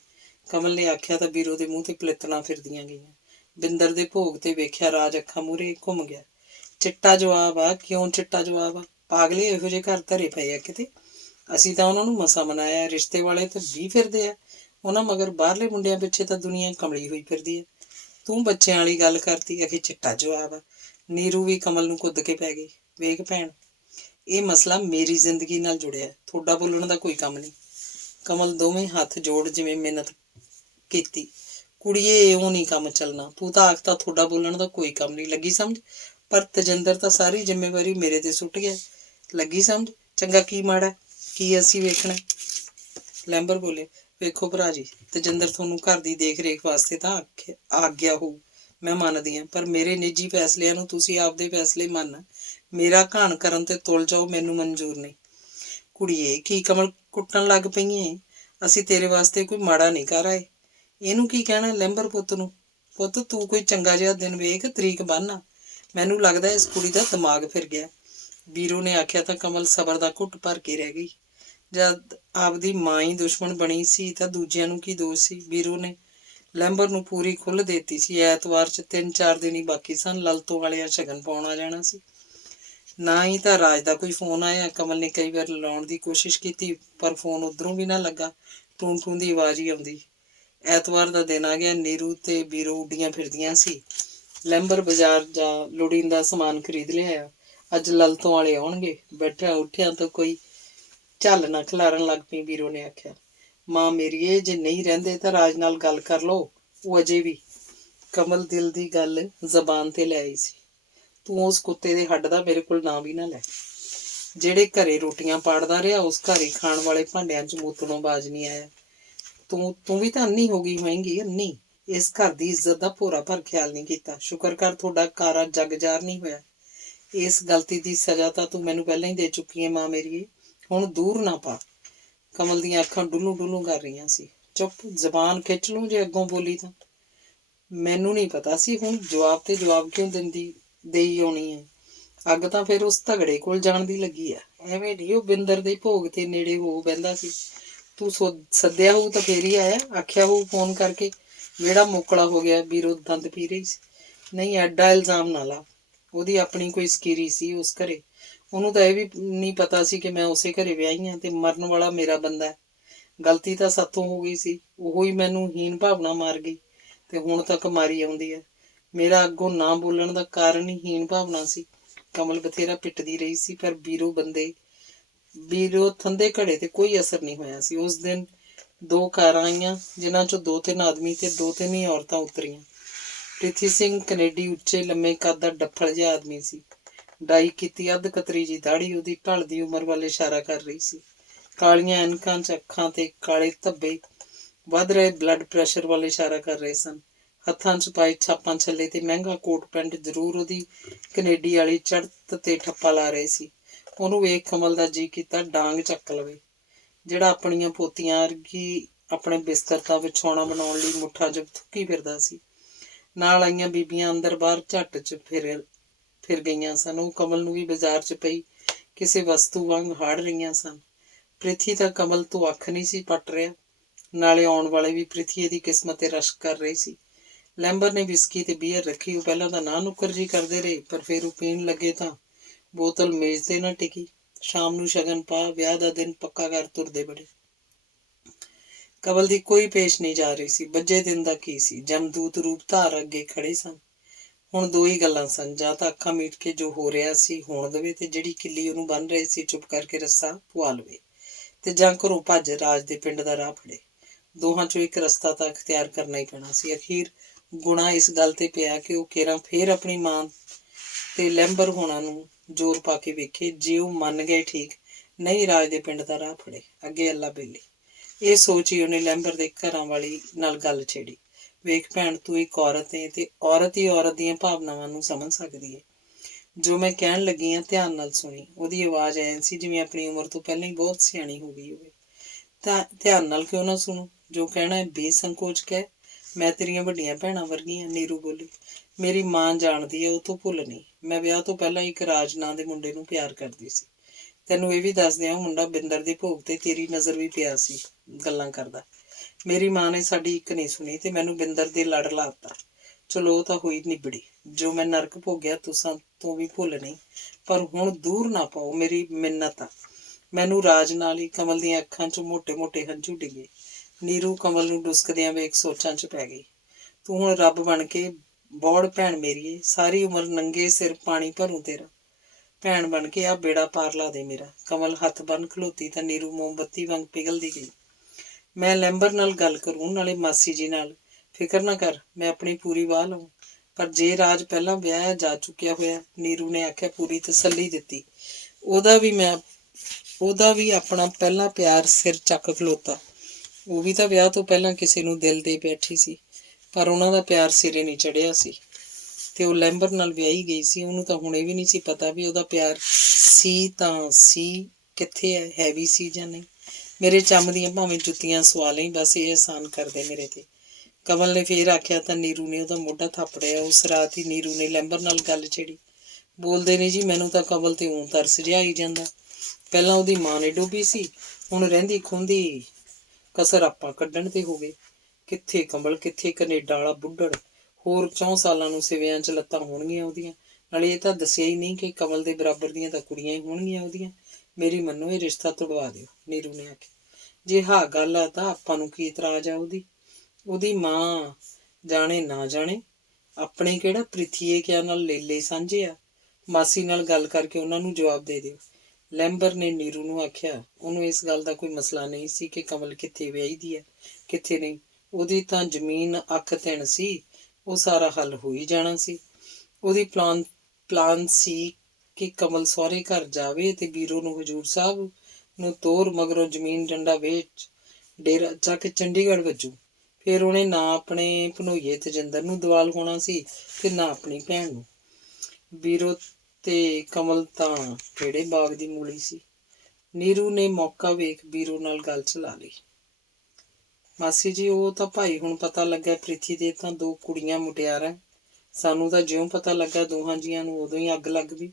ਕਮਲ ਨੇ ਆਖਿਆ ਤਾਂ ਬੀਰੋ ਦੇ ਮੂੰਹ ਤੇ ਪਲੇਤਣਾ ਫਿਰਦੀਆਂ ਗਈਆਂ। ਬਿੰਦਰ ਦੇ ਭੋਗ ਤੇ ਵੇਖਿਆ ਰਾਜ ਅੱਖਾਂ ਮੂਹਰੇ ਘੁੰਮ ਗਿਆ। ਚਿੱਟਾ ਜਵਾਬ ਆ? ਕਿਉਂ ਚਿੱਟਾ ਜਵਾਬ ਆ? ਪਾਗਲੇ ਇਹੋ ਜਿਹੇ ਘਰ ਧਰੇ ਪਏ ਆ ਕਿਤੇ। ਅਸੀਂ ਤਾਂ ਉਹਨਾਂ ਨੂੰ ਮਸਾਂ ਮਨਾਇਆ, ਰਿਸ਼ਤੇ ਵਾਲੇ ਤਾਂ 20 ਫਿਰਦੇ ਆ ਉਹਨਾਂ ਮਗਰ। ਬਾਹਰਲੇ ਮੁੰਡਿਆਂ ਪਿੱਛੇ ਤਾਂ ਦੁਨੀਆ ਕਮਲੀ ਹੋਈ ਫਿਰਦੀ ਆ। ਤੂੰ ਬੱਚਿਆਂ ਵਾਲੀ ਗੱਲ ਕਰਤੀ, ਅਖੇ ਚਿੱਟਾ ਜਵਾਬ ਆ। ਨੀਰੂ ਵੀ ਕਮਲ ਨੂੰ ਕੁੱਦ ਕੇ ਪੈ ਗਈ। ਵੇਖ ਭੈਣ, ਇਹ ਮਸਲਾ ਮੇਰੀ ਜ਼ਿੰਦਗੀ ਨਾਲ ਜੁੜਿਆ, ਤੁਹਾਡਾ ਬੋਲਣ ਦਾ ਕੋਈ ਕੰਮ ਨਹੀਂ। ਕਮਲ ਦੋਵੇਂ ਹੱਥ ਜੋੜ ਜਿਵੇਂ ਮਿੰਨਤ ਕੀਤੀ। ਕੁੜੀਏ ਇਉਂ ਨਹੀਂ ਕੰਮ ਚੱਲਣਾ। ਤੂੰ ਤਾਂ ਆਖਤਾ ਤੁਹਾਡਾ ਬੋਲਣ ਦਾ ਕੋਈ ਕੰਮ ਨਹੀਂ, ਲੱਗੀ ਸਮਝ। ਪਰ ਤਜਿੰਦਰ ਤਾਂ ਸਾਰੀ ਜ਼ਿੰਮੇਵਾਰੀ ਮੇਰੇ ਤੇ ਸੁੱਟ ਗਿਆ, ਲੱਗੀ ਸਮਝ। ਚੰਗਾ ਕੀ ਮਾੜਾ, ਕੀ ਅਸੀਂ ਵੇਖਣਾ? ਲੈਂਬਰ ਬੋਲੇ, ਵੇਖੋ ਭਰਾ ਜੀ, ਤਜਿੰਦਰ ਤੁਹਾਨੂੰ ਘਰ ਦੀ ਦੇਖ ਰੇਖ ਵਾਸਤੇ ਤਾਂ ਆਗਿਆ ਹੋਊ, ਮੈਂ ਮੰਨਦੀ ਹਾਂ, ਪਰ ਮੇਰੇ ਨਿੱਜੀ ਫੈਸਲਿਆਂ ਨੂੰ ਤੁਸੀਂ ਆਪਦੇ ਫੈਸਲੇ ਮੰਨ, ਮੇਰਾ ਘਾਣ ਕਰਨ ਤੇ ਤੁਲ ਜਾਓ, ਮੈਨੂੰ ਮਨਜ਼ੂਰ ਨਹੀਂ। ਕੁੜੀਏ ਕੀ ਕਮਲ ਕੁੱਟਣ ਲੱਗ ਪਈ ਏ? ਅਸੀਂ ਤੇਰੇ ਵਾਸਤੇ ਕੋਈ ਮਾੜਾ ਨਹੀਂ ਕਰ ਆਏ। ਇਹਨੂੰ ਕੀ ਕਹਿਣਾ ਲੈਂਬਰ ਪੁੱਤ ਨੂੰ? ਪੁੱਤ ਤੂੰ ਕੋਈ ਚੰਗਾ ਜਿਹਾ ਦਿਨ ਵੇਖ, ਤਰੀਕ ਬੰਨ੍ਹ। ਮੈਨੂੰ ਲੱਗਦਾ ਇਸ ਕੁੜੀ ਦਾ ਦਿਮਾਗ ਫਿਰ ਗਿਆ। ਬੀਰੋ ਨੇ ਆਖਿਆ ਤਾਂ ਕਮਲ ਸਬਰ ਦਾ ਘੁੱਟ ਭਰ ਕੇ ਰਹਿ ਗਈ। ਜਦ ਆਪਦੀ ਮਾਂ ਹੀ ਦੁਸ਼ਮਣ ਬਣੀ ਸੀ ਤਾਂ ਦੂਜਿਆਂ ਨੂੰ ਕੀ ਦੋਸ਼ ਸੀ? ਬੀਰੋ ਨੇ ਲੈਂਬਰ ਨੂੰ ਪੂਰੀ ਖੁੱਲ੍ਹ ਦੇਤੀ ਸੀ। ਐਤਵਾਰ 'ਚ 3-4 ਦਿਨ ਹੀ ਬਾਕੀ ਸਨ। ਲਲਤੋਂ ਵਾਲਿਆਂ ਸ਼ਗਨ ਪਾਉਣ ਆ ਜਾਣਾ ਸੀ। ਨਾ ਹੀ ਤਾਂ ਰਾਜ ਦਾ ਕੋਈ ਫੋਨ ਆਇਆ। ਕਮਲ ਨੇ ਕਈ ਵਾਰ ਲਾਉਣ ਦੀ ਕੋਸ਼ਿਸ਼ ਕੀਤੀ, ਪਰ ਫੋਨ ਉੱਧਰੋਂ ਵੀ ਨਾ ਲੱਗਾ। ਟੂੰ ਟੂੰ ਦੀ ਆਵਾਜ਼ ਹੀ ਆਉਂਦੀ। ਐਤਵਾਰ ਦਾ ਦਿਨ ਆ ਗਿਆ। ਨੀਰੂ ਤੇ ਬੀਰੋ ਉੱਡੀਆਂ ਫਿਰਦੀਆਂ ਸੀ। ਲੈਂਬਰ ਬਾਜ਼ਾਰ ਜਾ ਲੋੜੀਂਦਾ ਸਮਾਨ ਖਰੀਦ ਲਿਆਇਆ। ਅੱਜ ਲਲਤੋਂ ਵਾਲੇ ਆਉਣਗੇ। ਬੈਠਿਆਂ ਉੱਠਿਆਂ ਤੋਂ ਕੋਈ ਝੱਲ ਨਾ ਖਿਲਾਰਨ ਲੱਗ ਪਈ। ਬੀਰੋ ਨੇ ਆਖਿਆ, ਮਾਂ ਮੇਰੀਏ, ਜੇ ਨਹੀਂ ਰਹਿੰਦੇ ਤਾਂ ਰਾਜ ਨਾਲ ਗੱਲ ਕਰ ਲਓ, ਉਹ ਅਜੇ ਵੀ। ਕਮਲ ਦਿਲ ਦੀ ਗੱਲ ਜ਼ਬਾਨ ਤੇ ਲੈ ਆਈ ਸੀ। ਤੂੰ ਉਸ ਕੁੱਤੇ ਦੇ ਹੱਡ ਦਾ ਮੇਰੇ ਕੋਲ ਨਾਂ ਵੀ ਨਾ ਲੈ। ਜਿਹੜੇ ਘਰੇ ਰੋਟੀਆਂ ਪਾੜਦਾ ਰਿਹਾ, ਉਸ ਘਰ ਹੀ ਖਾਣ ਵਾਲੇ ਭਾਂਡਿਆਂ 'ਚ ਮੂਤਣੋਂ ਬਾਜ਼ ਨਹੀਂ ਆਇਆ। ਤੂੰ ਵੀ ਤਾਂ ਅੰਨੀ ਹੋ ਗਈ ਹੋਏਂਗੀ, ਅੰਨੀ। ਇਸ ਘਰ ਦੀ ਇੱਜ਼ਤ ਦਾ ਭੋਰਾ ਭਰ ਖਿਆਲ ਨਹੀਂ ਕੀਤਾ। ਸ਼ੁਕਰ ਕਰ ਤੁਹਾਡਾ ਕਾਰਾ ਜੱਗ ਜ਼ਾਹਰ ਨਹੀਂ ਹੋਇਆ। ਇਸ ਗਲਤੀ ਦੀ ਸਜ਼ਾ ਤਾਂ ਤੂੰ ਮੈਨੂੰ ਪਹਿਲਾਂ ਹੀ ਦੇ ਚੁੱਕੀ ਹੈ ਮਾਂ ਮੇਰੀਏ, ਹੁਣ ਦੂਰ ਨਾ ਪਾ। ਕਮਲ ਦੀਆਂ ਅੱਖਾਂ ਡੁੱਲੂ ਡੁੱਲੂ ਕਰ ਰਹੀਆਂ ਸੀ। ਚੁੱਪ, ਜ਼ਬਾਨ ਖਿੱਚ ਲੂੰ ਜੇ ਅੱਗੋਂ ਬੋਲੀ ਤਾਂ। ਮੈਨੂੰ ਨਹੀਂ ਪਤਾ ਸੀ ਹੁਣ ਜਵਾਬ ਤੇ ਜਵਾਬ ਕਿਉਂ ਦੇਈ ਆਉਣੀ ਹੈ। ਅੱਗ ਤਾਂ ਫਿਰ ਉਸ ਤਗੜੇ ਕੋਲ ਜਾਣ ਦੀ ਲੱਗੀ ਆ। ਐਵੇਂ ਨਹੀਂ ਉਹ ਬਿੰਦਰ ਦੇ ਭੋਗ ਤੇ ਨੇੜੇ ਹੋ ਬਹਿੰਦਾ ਸੀ। ਤੂੰ ਸੱਦਿਆ ਹੋਊ ਤਾਂ ਫੇਰ ਹੀ ਆਇਆ, ਆਖਿਆ ਹੋਊ ਫੋਨ ਕਰਕੇ। ਵਿਹੜਾ ਮੋਕਲਾ ਹੋ ਗਿਆ। ਬੀਰੋ ਦੰਦ ਪੀ ਰਹੀ ਸੀ। ਨਹੀਂ, ਐਡਾ ਇਲਜ਼ਾਮ ਨਾ ਲਾ। ਉਹਦੀ ਆਪਣੀ ਕੋਈ ਸਕੀਰੀ ਸੀ ਉਸ ਘਰੇ। ਉਹਨੂੰ ਤਾਂ ਇਹ ਵੀ ਨਹੀਂ ਪਤਾ ਸੀ ਕਿ ਮੈਂ ਉਸੇ ਘਰੇ ਵਿਆਹੀ ਹਾਂ ਤੇ ਮਰਨ ਵਾਲਾ ਮੇਰਾ ਬੰਦਾ। ਗਲਤੀ ਤਾਂ ਸਾਥੋਂ ਹੋ ਗਈ ਸੀ। ਉਹੋ ਹੀ ਮੈਨੂੰ ਹੀਨ ਭਾਵਨਾ ਮਾਰ ਗਈ ਤੇ ਹੁਣ ਤੱਕ ਮਾਰੀ ਆਉਂਦੀ ਹੈ। ਮੇਰਾ ਅੱਗੋਂ ਨਾ ਬੋਲਣ ਦਾ ਕਾਰਨ ਹੀ ਹੀਨ ਭਾਵਨਾ ਸੀ। ਕਮਲ ਬਥੇਰਾ ਪਿੱਟਦੀ ਰਹੀ ਸੀ, ਪਰ ਬੀਰੋ ਥੰਦੇ ਘੜੇ ਤੇ ਕੋਈ ਅਸਰ ਨਹੀਂ ਹੋਇਆ ਸੀ। ਉਸ ਦਿਨ 2 ਕਾਰਾਂ ਆਈਆਂ, ਜਿਨ੍ਹਾਂ ਚੋਂ 2-3 ਆਦਮੀ ਤੇ 2-3 ਹੀ ਔਰਤਾਂ ਉਤਰੀਆਂ। ਪ੍ਰਿਥੀ ਸਿੰਘ ਕਨੇਡੀ ਉੱਚੇ ਲੰਮੇ ਕੱਦ ਦਾ ਡੱਫਲ ਜਿਹਾ ਆਦਮੀ ਸੀ। ਡਾਈ ਕੀਤੀ ਅੱਧ ਕਤਰੀ ਜੀ ਦਾੜੀ ਉਹਦੀ ਢਲਦੀ ਉਮਰ ਵੱਲ ਇਸ਼ਾਰਾ ਕਰ ਰਹੀ ਸੀ। ਕਾਲੀਆਂ ਐਨਕਾਂ 'ਚ ਅੱਖਾਂ ਤੇ ਕਾਲੇ ਧੱਬੇ ਵੱਧ ਰਹੇ ਬਲੱਡ ਪ੍ਰੈਸ਼ਰ ਵੱਲ ਇਸ਼ਾਰਾ ਕਰ ਰਹੇ ਸਨ। ਹੱਥਾਂ 'ਚ ਪਾਏ ਛਾਪਾਂ ਛੱਲੇ ਤੇ ਮਹਿੰਗਾ ਕੋਟ ਪੈਂਟ ਜ਼ਰੂਰ ਉਹਦੀ ਕਨੇਡੀ ਵਾਲੀ ਚੜ੍ਹਤ ਤੇ ਠੱਪਾ ਲਾ ਰਹੇ ਸੀ। ਉਹਨੂੰ ਵੇਖ ਕਮਲ ਦਾ ਜੀਅ ਕੀਤਾ ਡਾਂਗ ਚੱਕ ਲਵੇ। ਜਿਹੜਾ ਆਪਣੀਆਂ ਪੋਤੀਆਂ ਵਰਗੀ ਆਪਣੇ ਬਿਸਤਰ ਦਾ ਵਿਛਾਉਣਾ ਬਣਾਉਣ ਲਈ ਮੁੱਠਾ ਜਬ ਥੁੱਕੀ ਫਿਰਦਾ ਸੀ। ਨਾਲ ਆਈਆਂ ਬੀਬੀਆਂ ਅੰਦਰ ਬਾਹਰ ਝੱਟ 'ਚ ਫਿਰ ਗਈਆਂ ਸਨ। ਉਹ ਕਮਲ ਨੂੰ ਵੀ ਬਾਜ਼ਾਰ 'ਚ ਪਈ ਕਿਸੇ ਵਸਤੂ ਵਾਂਗ ਹਾੜ ਰਹੀਆਂ ਸਨ। ਪ੍ਰਿਥੀ ਤਾਂ ਕਮਲ ਤੋਂ ਅੱਖ ਨਹੀਂ ਸੀ ਪੱਟ ਰਿਹਾ। ਨਾਲੇ ਆਉਣ ਵਾਲੇ ਵੀ ਪ੍ਰਿਥੀ ਦੀ ਕਿਸਮਤ ਤੇ ਰਸ਼ਕ ਕਰ ਰਹੇ ਸੀ। ਲੈਂਬਰ ਨੇ ਵਿਸਕੀ ਤੇ ਬੀਅਰ ਰੱਖੀ। ਉਹ ਪਹਿਲਾਂ ਤਾਂ ਨਾ ਨੁੱਕਰ ਜੀ ਕਰਦੇ ਰਹੇ, ਪਰ ਫਿਰ ਉਹ ਪੀਣ ਲੱਗੇ ਤਾਂ ਬੋਤਲ ਮੇਜ਼ ਤੇ ਨਾ ਟਿਕੀ। ਸ਼ਾਮ ਨੂੰ ਸ਼ਗਨ ਪਾ, ਵਿਆਹ ਦਾ ਦਿਨ ਪੱਕਾ ਕਰ ਤੁਰਦੇ ਬੜੇ। ਕਮਲ ਦੀ ਕੋਈ ਪੇਸ਼ ਨਹੀਂ ਜਾ ਰਹੀ ਸੀ। ਬੱਜੇ ਦਿਨ ਦਾ ਕੀ ਸੀ, ਜਮਦੂਤ ਰੂਪ ਧਾਰ ਅੱਗੇ ਖੜੇ ਸਨ। ਹੁਣ 2 ਹੀ ਗੱਲਾਂ ਸਨ, ਜਾਂ ਤਾਂ ਅੱਖਾਂ ਮੀਟ ਕੇ ਜੋ ਹੋ ਰਿਹਾ ਸੀ ਹੋਣ ਦੇਵੇ ਤੇ ਜਿਹੜੀ ਕਿੱਲੀ ਉਹਨੂੰ ਬੰਨ੍ਹ ਰਹੇ ਸੀ ਚੁੱਪ ਕਰਕੇ ਰੱਸਾ ਪਵਾ ਲਵੇ, ਤੇ ਜਾਂ ਘਰੋਂ ਭੱਜ ਰਾਜ ਦੇ ਪਿੰਡ ਦਾ ਰਾਹ ਫੜੇ। ਦੋਹਾਂ ਚੋਂ ਇੱਕ ਰਸਤਾ ਤਾਂ ਅਖਤਿਆਰ ਕਰਨਾ ਹੀ ਪੈਣਾ ਸੀ। ਅਖੀਰ ਗੁਣਾ ਇਸ ਗੱਲ ਤੇ ਪਿਆ ਕਿ ਉਹ ਕੇਰਾਂ ਫੇਰ ਆਪਣੀ ਮਾਂ ਤੇ ਲੈਂਬਰ ਹੋਣਾ ਨੂੰ ਜ਼ੋਰ ਪਾ ਕੇ ਵੇਖੇ। ਜੇ ਉਹ ਮੰਨ ਗਏ ਠੀਕ, ਨਹੀਂ ਰਾਜ ਦੇ ਪਿੰਡ ਦਾ ਰਾਹ ਫੜੇ, ਅੱਗੇ ਅੱਲਾ ਬੇਲੀ। ਇਹ ਸੋਚ ਹੀ ਉਹਨੇ ਲੈਂਬਰ ਦੇ ਘਰਾਂ ਵਾਲੀ ਨਾਲ ਗੱਲ ਛੇੜੀ। ਵੇਖ ਭੈਣ, ਤੂੰ ਇੱਕ ਔਰਤ ਏ ਤੇ ਔਰਤ ਹੀ ਔਰਤ ਦੀਆਂ ਭਾਵਨਾਵਾਂ ਨੂੰ ਸਮਝ ਸਕਦੀ ਏ। ਜੋ ਮੈਂ ਕਹਿਣ ਲੱਗੀ ਹਾਂ ਧਿਆਨ ਨਾਲ ਸੁਣੀ। ਉਹਦੀ ਆਵਾਜ਼ ਐਂ ਸੀ ਜਿਵੇਂ ਆਪਣੀ ਉਮਰ ਤੋਂ ਪਹਿਲਾਂ ਹੀ ਬਹੁਤ ਸਿਆਣੀ ਹੋ ਗਈ ਹੋਵੇ। ਤਾਂ ਧਿਆਨ ਨਾਲ ਕਿਉਂ ਨਾ ਸੁਣੋ, ਜੋ ਕਹਿਣਾ ਹੈ ਬੇਸੰਕੋਚ ਕਹਿ। ਮੈਂ ਤੇਰੀਆਂ ਵੱਡੀਆਂ ਭੈਣਾਂ ਵਰਗੀ ਹਾਂ, ਨੀਰੂ ਬੋਲੀ। ਮੇਰੀ ਮਾਂ ਜਾਣਦੀ ਹੈ, ਉਹ ਤੋਂ ਭੁੱਲ ਨਹੀਂ। ਮੈਂ ਵਿਆਹ ਤੋਂ ਪਹਿਲਾਂ ਇੱਕ ਰਾਜ ਨਾਂ ਦੇ ਮੁੰਡੇ ਨੂੰ ਪਿਆਰ ਕਰਦੀ ਸੀ। ਤੈਨੂੰ ਇਹ ਵੀ ਦੱਸ ਦਿਆਂ, ਉਹ ਮੁੰਡਾ ਬਿੰਦਰ ਦੇ ਭੋਗ ਤੇ ਤੇਰੀ ਨਜ਼ਰ ਵੀ ਪਿਆ ਸੀ ਗੱਲਾਂ ਕਰਦਾ। ਮੇਰੀ ਮਾਂ ਨੇ ਸਾਡੀ ਇੱਕ ਨਹੀਂ ਸੁਣੀ ਤੇ ਮੈਨੂੰ ਬਿੰਦਰ ਦੇ ਲੜ ਲਾਤਾ। ਚਲੋ ਉਹ ਤਾਂ ਹੋਈ ਨਿਬੜੀ। ਜੋ ਮੈਂ ਨਰਕ ਭੋਗਿਆ ਤੁਸਾਂ ਤੋਂ ਵੀ ਭੁੱਲ ਨਹੀਂ, ਪਰ ਹੁਣ ਦੂਰ ਨਾ ਪਾਓ, ਮੇਰੀ ਮਿੰਨਤ ਆ। ਮੈਨੂੰ ਰਾਜ ਨਾਲ ਹੀ ਕਮਲ ਦੀਆਂ ਅੱਖਾਂ 'ਚੋਂ ਮੋਟੇ-ਮੋਟੇ ਹੰਝੂ ਡਿੱਗੇ। ਨੀਰੂ ਕਮਲ ਨੂੰ ਡੁਸਕਦਿਆਂ ਵੇਖ ਸੋਚਾਂ 'ਚ ਪੈ ਗਈ। ਤੂੰ ਹੁਣ ਰੱਬ ਬਣ ਕੇ ਬੌੜ ਭੈਣ ਮੇਰੀਏ, ਸਾਰੀ ਉਮਰ ਨੰਗੇ ਸਿਰ ਪਾਣੀ ਭਰੂ ਤੇਰਾ। ਭੈਣ ਬਣ ਕੇ ਆ ਬੇੜਾ ਪਾਰ ਲਾ ਦੇ ਮੇਰਾ। ਕਮਲ ਹੱਥ ਬੰਨ ਖਲੋਤੀ ਤਾਂ ਨੀਰੂ ਮੋਮਬੱਤੀ ਵਾਂਗ ਪਿਘਲਦੀ ਗਈ। ਮੈਂ ਲੈਂਬਰ ਨਾਲ ਗੱਲ ਕਰੂੰ, ਨਾਲੇ ਮਾਸੀ ਜੀ ਨਾਲ। ਫਿਕਰ ਨਾ ਕਰ, ਮੈਂ ਆਪਣੀ ਪੂਰੀ ਵਾਹ ਲਵਾਂ। ਪਰ ਜੇ ਰਾਜ ਪਹਿਲਾਂ ਵਿਆਹਿਆ ਜਾ ਚੁੱਕਿਆ ਹੋਇਆ, ਨੀਰੂ ਨੇ ਆਖਿਆ। ਪੂਰੀ ਤਸੱਲੀ ਦਿੱਤੀ। ਉਹਦਾ ਵੀ ਆਪਣਾ ਪਹਿਲਾ ਪਿਆਰ ਸਿਰ ਚੱਕ ਖਲੋਤਾ। ਉਹ ਵੀ ਤਾਂ ਵਿਆਹ ਤੋਂ ਪਹਿਲਾਂ ਕਿਸੇ ਨੂੰ ਦਿਲ ਦੇ ਬੈਠੀ ਸੀ, ਪਰ ਉਹਨਾਂ ਦਾ ਪਿਆਰ ਸਿਰੇ ਨਹੀਂ ਚੜਿਆ ਸੀ ਤੇ ਉਹ ਲੈਂਬਰ ਨਾਲ ਵਿਆਹੀ ਗਈ ਸੀ। ਉਹਨੂੰ ਤਾਂ ਹੁਣ ਇਹ ਵੀ ਨਹੀਂ ਸੀ ਪਤਾ ਵੀ ਉਹਦਾ ਪਿਆਰ ਸੀ ਤਾਂ ਸੀ ਕਿੱਥੇ ਹੈ ਵੀ ਸੀ ਜਾਂ ਨਹੀਂ। ਮੇਰੇ ਚੰਮ ਦੀਆਂ ਭਾਵੇਂ ਜੁੱਤੀਆਂ ਸਵਾ ਲਈ, ਬਸ ਇਹ ਅਹਿਸਾਨ ਕਰਦੇ ਮੇਰੇ ਤੇ। ਕਮਲ ਨੇ ਫੇਰ ਆਖਿਆ ਤਾਂ ਨੀਰੂ ਨੇ ਉਹਦਾ ਮੋਢਾ ਥਾਪੜਿਆ। ਉਸ ਰਾਤ ਹੀ ਨੀਰੂ ਨੇ ਲੈਂਬਰ ਨਾਲ ਗੱਲ ਛੇੜੀ। ਬੋਲਦੇ ਨਹੀਂ ਜੀ, ਮੈਨੂੰ ਤਾਂ ਕਮਲ ਤੇ ਊਂ ਤਰਸ ਜਿਹਾ ਆਈ ਜਾਂਦਾ। ਪਹਿਲਾਂ ਉਹਦੀ ਮਾਂ ਨੇ ਡੋਬੀ ਸੀ, ਹੁਣ ਰਹਿੰਦੀ ਖੁੰਦੀ ਕਸਰ ਆਪਾਂ ਕੱਢਣ ਤੇ ਹੋ ਗਏ। ਕਿੱਥੇ ਕਮਲ, ਕਿੱਥੇ ਕਨੇਡਾ ਵਾਲਾ ਬੁੱਢੜ। ਹੋਰ 4 ਸਾਲਾਂ ਨੂੰ ਸਿਵਿਆਂ 'ਚ ਲੱਤਾਂ ਹੋਣਗੀਆਂ ਉਹਦੀਆਂ। ਨਾਲੇ ਇਹ ਤਾਂ ਦੱਸਿਆ ਹੀ ਨਹੀਂ ਕਿ ਕਮਲ ਦੇ ਬਰਾਬਰ ਦੀਆਂ ਤਾਂ ਕੁੜੀਆਂ ਹੀ ਹੋਣਗੀਆਂ ਉਹਦੀਆਂ। ਮੇਰੀ ਮੰਨੋ, ਇਹ ਰਿਸ਼ਤਾ ਤੁੜਵਾ ਦਿਓ, ਨੀਰੂ ਨੇ ਆਖਿਆ। ਜੇ ਹਾਂ ਗੱਲ ਆ ਤਾਂ ਆਪਾਂ ਨੂੰ ਕੀ ਇਤਰਾਜ਼ ਆ? ਉਹਦੀ ਮਾਂ ਜਾਣੇ ਨਾ ਜਾਣੇ, ਆਪਣੇ ਕਿਹੜਾ ਪ੍ਰਿਥੀਏ ਕਿਆ ਨਾਲ ਲੇਲੇ ਸਾਂਝੇ ਆ। ਮਾਸੀ ਨਾਲ ਗੱਲ ਕਰਕੇ ਉਹਨਾਂ ਨੂੰ ਜਵਾਬ ਦੇ ਦਿਓ। ਲੈਂਬਰ ਨੇ ਨੀਰੂ ਨੂੰ ਆਖਿਆ। ਉਹਨੂੰ ਇਸ ਗੱਲ ਦਾ ਕੋਈ ਮਸਲਾ ਨਹੀਂ ਸੀ ਕਿ ਕਮਲ ਕਿੱਥੇ ਵਿਆਹੀ ਦੀ ਹੈ, ਕਿੱਥੇ ਨਹੀਂ। ਉਹਦੀ ਤਾਂ ਜ਼ਮੀਨ ਅੱਖ ਤਿੰਨ ਸੀ, ਉਹ ਸਾਰਾ ਹੱਲ ਹੋ ਹੀ ਜਾਣਾ ਸੀ। ਉਹਦੀ ਪਲਾਨ ਸੀ ਕਿ ਕਮਲ ਸਹੁਰੇ ਘਰ ਜਾਵੇ ਤੇ ਵੀਰੋ ਨੂੰ ਹਜ਼ੂਰ ਸਾਹਿਬ ਨੂੰ ਤੋਰ, ਮਗਰੋਂ ਜ਼ਮੀਨ ਡੰਡਾ ਵੇਚ ਡੇਰਾ ਜਾ ਕੇ ਚੰਡੀਗੜ੍ਹ ਵੱਜੂ। ਫਿਰ ਉਹਨੇ ਨਾ ਆਪਣੇ ਭਣੋਈਏ ਤੇਜਿੰਦਰ ਨੂੰ ਦਵਾਲ ਹੋਣਾ ਸੀ ਤੇ ਨਾ ਆਪਣੀ ਭੈਣ ਨੂੰ। ਵੀਰੋ ਤੇ ਕਮਲ ਤਾਂ ਕਿਹੜੇ ਬਾਗ ਦੀ ਮੂਲੀ ਸੀ। ਨੀਰੂ ਨੇ ਮੌਕਾ ਵੇਖ ਵੀਰੋ ਨਾਲ ਗੱਲ ਚਲਾ ਲਈ। ਮਾਸੀ ਜੀ, ਉਹ ਤਾਂ ਭਾਈ ਹੁਣ ਪਤਾ ਲੱਗਾ ਪ੍ਰਿਥੀ ਦੇ ਤਾਂ 2 ਕੁੜੀਆਂ ਮੁਟਿਆਰਾਂ। ਸਾਨੂੰ ਤਾਂ ਜਿਉਂ ਪਤਾ ਲੱਗਾ ਦੋਹਾਂ ਜੀਆਂ ਨੂੰ ਉਦੋਂ ਹੀ ਅੱਗ ਲੱਗ ਗਈ।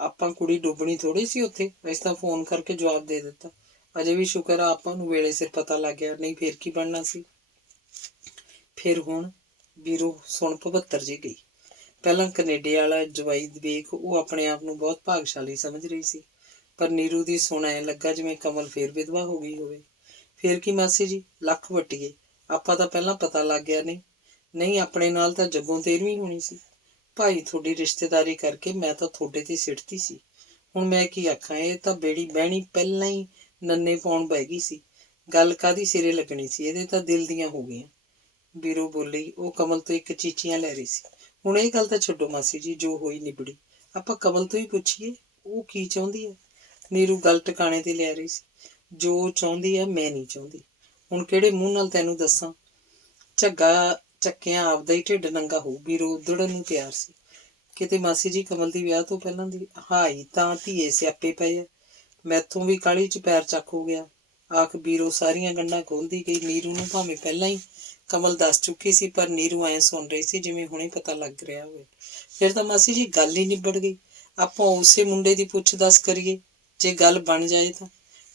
ਆਪਾਂ ਕੁੜੀ ਡੁੱਬਣੀ ਥੋੜੀ ਸੀ ਉੱਥੇ, ਅਸੀਂ ਤਾਂ ਫੋਨ ਕਰਕੇ ਜਵਾਬ ਦੇ ਦਿੱਤਾ। ਅਜੇ ਵੀ ਸ਼ੁਕਰ ਆ ਆਪਾਂ ਨੂੰ ਵੇਲੇ ਸਿਰ ਪਤਾ ਲੱਗ ਗਿਆ, ਨਹੀਂ ਫੇਰ ਕੀ ਬਣਨਾ ਸੀ। ਫਿਰ ਹੁਣ ਵੀਰੋ ਸੁਣ 75 ਜੀ ਗਈ। ਪਹਿਲਾਂ ਕਨੇਡੇ ਵਾਲਾ ਜਵਾਈ ਵੇਖ ਉਹ ਆਪਣੇ ਆਪ ਨੂੰ ਬਹੁਤ ਭਾਗਸ਼ਾਲੀ ਸਮਝ ਰਹੀ ਸੀ, ਪਰ ਨੀਰੂ ਦੀ ਸੁਣ ਐਂ ਲੱਗਾ ਜਿਵੇਂ ਕਮਲ ਫੇਰ ਵਿਧਵਾ ਹੋ ਗਈ ਹੋਵੇ। ਫੇਰ ਕੀ ਮਾਸੀ ਜੀ, ਲੱਖ ਵੱਟੀਏ, ਆਪਾਂ ਤਾਂ ਪਹਿਲਾਂ ਪਤਾ ਲੱਗ ਗਿਆ। ਨਹੀਂ ਆਪਣੇ ਨਾਲ ਤਾਂ ਜੱਗੋਂ 13ਵੀਂ ਹੋਣੀ ਸੀ। ਭਾਈ ਤੁਹਾਡੀ ਰਿਸ਼ਤੇਦਾਰੀ ਕਰਕੇ ਮੈਂ ਤਾਂ ਤੁਹਾਡੇ ਤੇ ਸਿੱਟਤੀ ਸੀ। ਹੁਣ ਮੈਂ ਕੀ ਆਖਾਂ, ਇਹ ਤਾਂ ਬੇੜੀ ਬਹਿਣੀ ਪਹਿਲਾਂ ਹੀ ਨੰਨੇ ਪਾਉਣ ਬਹਿ ਗਈ ਸੀ। ਗੱਲ ਕਾਹਦੀ ਸਿਰੇ ਲੱਗਣੀ ਸੀ, ਇਹਦੇ ਤਾਂ ਦਿਲ ਦੀਆਂ ਹੋ ਗਈਆਂ। ਵੀਰੋ ਬੋਲੀ। ਉਹ ਕਮਲ ਤੋਂ ਇੱਕ ਚੀਚੀਆਂ ਲੈ ਰਹੀ ਸੀ। ਹੁਣ ਇਹ ਗੱਲ ਤਾਂ ਛੱਡੋ ਮਾਸੀ ਜੀ, ਜੋ ਹੋਈ ਨਿਬੜੀ। ਆਪਾਂ ਕਮਲ ਤੋਂ ਹੀ ਪੁੱਛੀਏ, ਉਹ ਕੀ ਚਾਹੁੰਦੀ ਹੈ। ਨੀਰੂ ਗੱਲ ਟਿਕਾਣੇ ਤੇ ਲੈ ਰਹੀ ਸੀ। ਜੋ ਚਾਹੁੰਦੀ ਹੈ ਮੈਂ ਨਹੀਂ ਚਾਹੁੰਦੀ। ਹੁਣ ਕਿਹੜੇ ਮੂੰਹ ਨਾਲ ਤੈਨੂੰ ਦੱਸਾਂ। ਝੱਗਾ ਚੱਕਿਆਂ ਆਪਦਾ ਹੀ ਢਿੱਡ ਨੰਗਾ ਹੋਊ। ਵੀਰੋ ਉਧੜਨ ਨੂੰ ਤਿਆਰ ਸੀ। ਕਿਤੇ ਮਾਸੀ ਜੀ, ਕਮਲ ਦੀ ਵਿਆਹ ਤੋਂ ਪਹਿਲਾਂ ਦੀ ਹਾਈ ਤਾਂ ਧੀਏ ਸਿਆਪੇ ਪਏ ਆ। ਮੈਥੋਂ ਵੀ ਕਾਹਲੀ 'ਚ ਪੈਰ ਚੱਕ ਹੋ ਗਿਆ। ਆਖ ਵੀਰੋ ਸਾਰੀਆਂ ਗੰਢਾਂ ਖੋਲਦੀ ਗਈ। ਨੀਰੂ ਨੂੰ ਭਾਵੇਂ ਪਹਿਲਾਂ ਹੀ ਕਮਲ ਦੱਸ ਚੁੱਕੀ ਸੀ, ਪਰ ਨੀਰੂ ਐਂ ਸੁਣ ਰਹੀ ਸੀ ਜਿਵੇਂ ਹੁਣੇ ਪਤਾ ਲੱਗ ਰਿਹਾ ਹੋਵੇ। ਫਿਰ ਤਾਂ ਮਾਸੀ ਜੀ ਗੱਲ ਹੀ ਨਿਬੜ ਗਈ। ਆਪਾਂ ਉਸੇ ਮੁੰਡੇ ਦੀ ਪੁੱਛ ਦੱਸ ਕਰੀਏ, ਜੇ ਗੱਲ ਬਣ ਜਾਏ ਤਾਂ।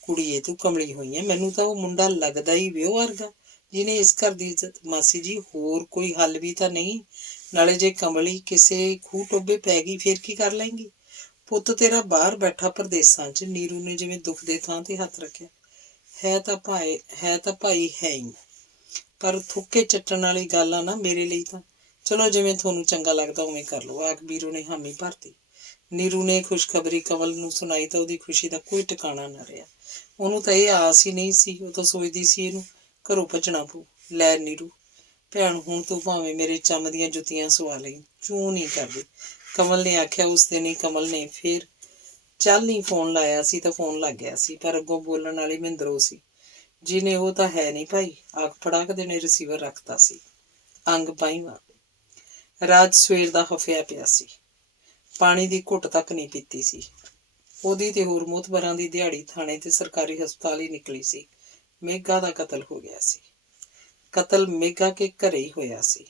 ਕੁੜੀਏ ਤੂੰ ਕਮਲੀ ਹੋਈ ਹੈ, ਮੈਨੂੰ ਤਾਂ ਉਹ ਮੁੰਡਾ ਲੱਗਦਾ ਹੀ ਵਿਓ ਵਰਗਾ ਜਿਹਨੇ ਇਸ ਘਰ ਦੀ ਇੱਜ਼ਤ। ਮਾਸੀ ਜੀ, ਹੋਰ ਕੋਈ ਹੱਲ ਵੀ ਤਾਂ ਨਹੀਂ। ਨਾਲੇ ਜੇ ਕਮਲੀ ਕਿਸੇ ਖੂਹ ਟੋਬੇ ਪੈ ਗਈ ਫੇਰ ਕੀ ਕਰ ਲੈਂਗੀ। ਪੁੱਤ ਤੇਰਾ ਬਾਹਰ ਬੈਠਾ ਪਰਦੇਸਾਂ 'ਚ। ਨੀਰੂ ਨੇ ਜਿਵੇਂ ਦੁੱਖ ਦੇ ਥਾਂ ਤੇ ਹੱਥ ਰੱਖਿਆ। ਹੈ ਤਾਂ ਭਾਈ ਹੈ ਹੀ, ਪਰ ਥੁੱਕੇ ਚੱਟਣ ਵਾਲੀ ਗੱਲ ਆ ਨਾ ਮੇਰੇ ਲਈ ਤਾਂ। ਚਲੋ ਜਿਵੇਂ ਤੁਹਾਨੂੰ ਚੰਗਾ ਲੱਗਦਾ ਉਵੇਂ ਕਰ ਲਓ। ਆਖ ਵੀਰੋ ਨੇ ਹਾਮੀ ਭਰਤੀ। ਨੀਰੂ ਨੇ ਖੁਸ਼ਖਬਰੀ ਕਮਲ ਨੂੰ ਸੁਣਾਈ ਤਾਂ ਉਹਦੀ ਖੁਸ਼ੀ ਦਾ ਕੋਈ ਟਿਕਾਣਾ ਨਾ ਰਿਹਾ। ਉਹਨੂੰ ਤਾਂ ਇਹ ਆਸ ਹੀ ਨਹੀਂ ਸੀ। ਉਹ ਤਾਂ ਸੋਚਦੀ ਸੀ ਇਹਨੂੰ ਘਰੋਂ ਭੱਜਣਾ ਪਊ। ਲੈ ਨੀਰੂ ਭੈਣ, ਹੁਣ ਤੂੰ ਭਾਵੇਂ ਮੇਰੇ ਚੰਮ ਦੀਆਂ ਜੁੱਤੀਆਂ ਸਵਾ ਲਈ, ਚੂੰ ਨਹੀਂ ਕਰਦੀ। ਕਮਲ ਨੇ ਆਖਿਆ। ਉਸ ਦਿਨ ਹੀ ਕਮਲ ਨੇ ਫਿਰ ਚੱਲ ਨਹੀਂ ਫੋਨ ਲਾਇਆ ਸੀ ਤਾਂ ਫੋਨ ਲੱਗ ਗਿਆ ਸੀ, ਪਰ ਅੱਗੋਂ ਬੋਲਣ ਵਾਲੀ ਮਹਿੰਦਰੋ ਸੀ ਜਿਹਨੇ ਉਹ ਤਾਂ ਹੈ ਨਹੀਂ ਭਾਈ ਆਖ ਫੜਾਕਦੇ ਨੇ ਰਿਸੀਵਰ ਰੱਖਤਾ ਸੀ। ਅੰਗ 22ਵਾਂ। ਰਾਜ ਸਵੇਰ ਦਾ ਹਫਿਆ ਪਿਆ ਸੀ, ਪਾਣੀ ਦੀ ਘੁੱਟ ਤੱਕ ਨਹੀਂ ਪੀਤੀ ਸੀ। ਉਹਦੀ ਤੇ ਹੋਰ ਮੋਤਬਰਾਂ ਦੀ ਦਿਹਾੜੀ ਥਾਣੇ ਤੇ ਸਰਕਾਰੀ ਹਸਪਤਾਲ ਹੀ ਨਿਕਲੀ ਸੀ। ਮੇਘਾ ਦਾ ਕਤਲ ਹੋ ਗਿਆ ਸੀ। ਕਤਲ ਮੇਘਾ ਕੇ ਘਰੇ ਹੀ ਹੋਇਆ ਸੀ।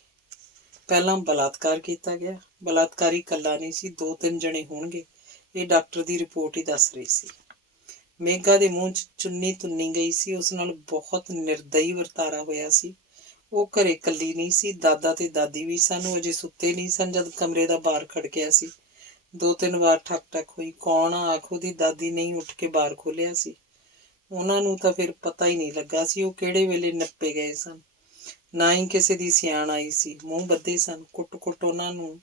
ਪਹਿਲਾਂ ਬਲਾਤਕਾਰ ਕੀਤਾ ਗਿਆ। ਬਲਾਤਕਾਰੀ ਇਕੱਲਾ ਨਹੀਂ ਸੀ, 2-3 ਜਣੇ ਹੋਣਗੇ, ਇਹ ਡਾਕਟਰ ਦੀ ਰਿਪੋਰਟ ਹੀ ਦੱਸ ਰਹੀ ਸੀ। ਮੇਘਾ ਦੇ ਮੂੰਹ 'ਚ ਚੁੰਨੀ ਤੁੰਨੀ ਗਈ ਸੀ। ਉਸ ਨਾਲ ਬਹੁਤ ਨਿਰਦਈ ਵਰਤਾਰਾ ਹੋਇਆ ਸੀ। ਉਹ ਘਰੇ ਇਕੱਲੀ ਨਹੀਂ ਸੀ, ਦਾਦਾ ਤੇ ਦਾਦੀ ਵੀ ਸਨ। ਉਹ ਅਜੇ ਸੁੱਤੇ ਨਹੀਂ ਸਨ ਜਦ ਕਮਰੇ ਦਾ ਬਾਰ ਖੜਕਿਆ ਸੀ। 2-3 ਵਾਰ ਠਕ ਠਕ ਹੋਈ। ਕੌਣ ਆ ਆਖ ਉਹਦੀ ਦਾਦੀ ਨੇ ਉੱਠ ਕੇ ਬਾਰ ਖੋਲ੍ਹਿਆ ਸੀ। ਉਹਨਾਂ ਨੂੰ ਤਾਂ ਫਿਰ ਪਤਾ ਹੀ ਨਹੀਂ ਲੱਗਾ ਸੀ ਉਹ ਕਿਹੜੇ ਵੇਲੇ ਨੱਪੇ ਗਏ ਸਨ। ਨਾ ਹੀ ਕਿਸੇ ਦੀ ਸਿਆਣ ਆਈ ਸੀ। ਮੂੰਹ ਬੱਧੇ ਸਨ। ਕੁੱਟ ਉਹਨਾਂ ਨੂੰ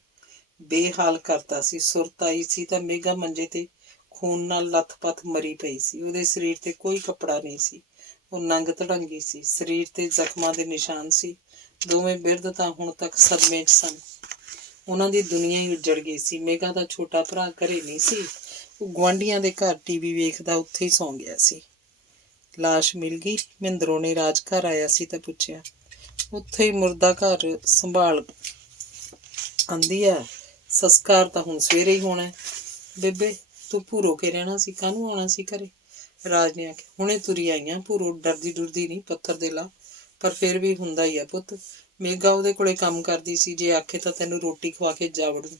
ਬੇਹਾਲ ਕਰਤਾ ਸੀ। ਸੁਰਤ ਆਈ ਸੀ ਤਾਂ ਮੇਘਾ ਮੰਜੇ ਤੇ ਖੂਨ ਨਾਲ ਲੱਥ-ਪੱਥ ਮਰੀ ਪਈ ਸੀ। ਉਹਦੇ ਸਰੀਰ ਤੇ ਕੋਈ ਕੱਪੜਾ ਨਹੀਂ ਸੀ। ਉਹ ਨੰਗ ਧੜੰਗੀ ਸੀ। ਸਰੀਰ ਤੇ ਜ਼ਖਮਾਂ ਦੇ ਨਿਸ਼ਾਨ ਸੀ। ਦੋਵੇਂ ਬਿਰਧ ਤਾਂ ਹੁਣ ਤੱਕ ਸਦਮੇ 'ਚ ਸਨ। ਉਹਨਾਂ ਦੀ ਦੁਨੀਆ ਹੀ ਉੱਜੜ ਗਈ ਸੀ। ਮੇਘਾ ਦਾ ਛੋਟਾ ਭਰਾ ਘਰੇ ਨਹੀਂ ਸੀ। ਉਹ ਗੁਆਂਢੀਆਂ ਦੇ ਘਰ ਟੀਵੀ ਵੇਖਦਾ ਉੱਥੇ ਹੀ ਸੌਂ ਗਿਆ ਸੀ। ਲਾਸ਼ ਮਿਲ ਗਈ? ਮਹਿੰਦਰੋਂ ਨੇ ਰਾਜ ਘਰ ਆਇਆ ਸੀ ਤਾਂ ਪੁੱਛਿਆ। ਉੱਥੇ ਹੀ ਮੁਰਦਾ ਘਰ ਸੰਭਾਲ ਆਂਦੀ ਹੈ। ਸੰਸਕਾਰ ਤਾਂ ਹੁਣ ਸਵੇਰੇ ਹੀ ਹੋਣਾ। ਬੇਬੇ ਤੂੰ ਭੂਰੋ ਕੇ ਰਹਿਣਾ ਸੀ, ਕਾਹਨੂੰ ਆਉਣਾ ਸੀ ਘਰੇ? ਰਾਜ ਨੇ ਆਖਿਆ। ਹੁਣੇ ਤੁਰੀ ਆਈਆਂ। ਭੂਰੋ ਡਰਦੀ ਡੁਰਦੀ ਨਹੀਂ, ਪੱਥਰ ਦੇ ਲਾ, ਪਰ ਫਿਰ ਵੀ ਹੁੰਦਾ ਹੀ ਆ ਪੁੱਤ। ਮੇਘਾ ਉਹਦੇ ਕੋਲੇ ਕੰਮ ਕਰਦੀ ਸੀ, ਜੇ ਆਖੇ ਤਾਂ ਤੈਨੂੰ ਰੋਟੀ ਖਵਾ ਕੇ ਜਾ ਵੜੂ।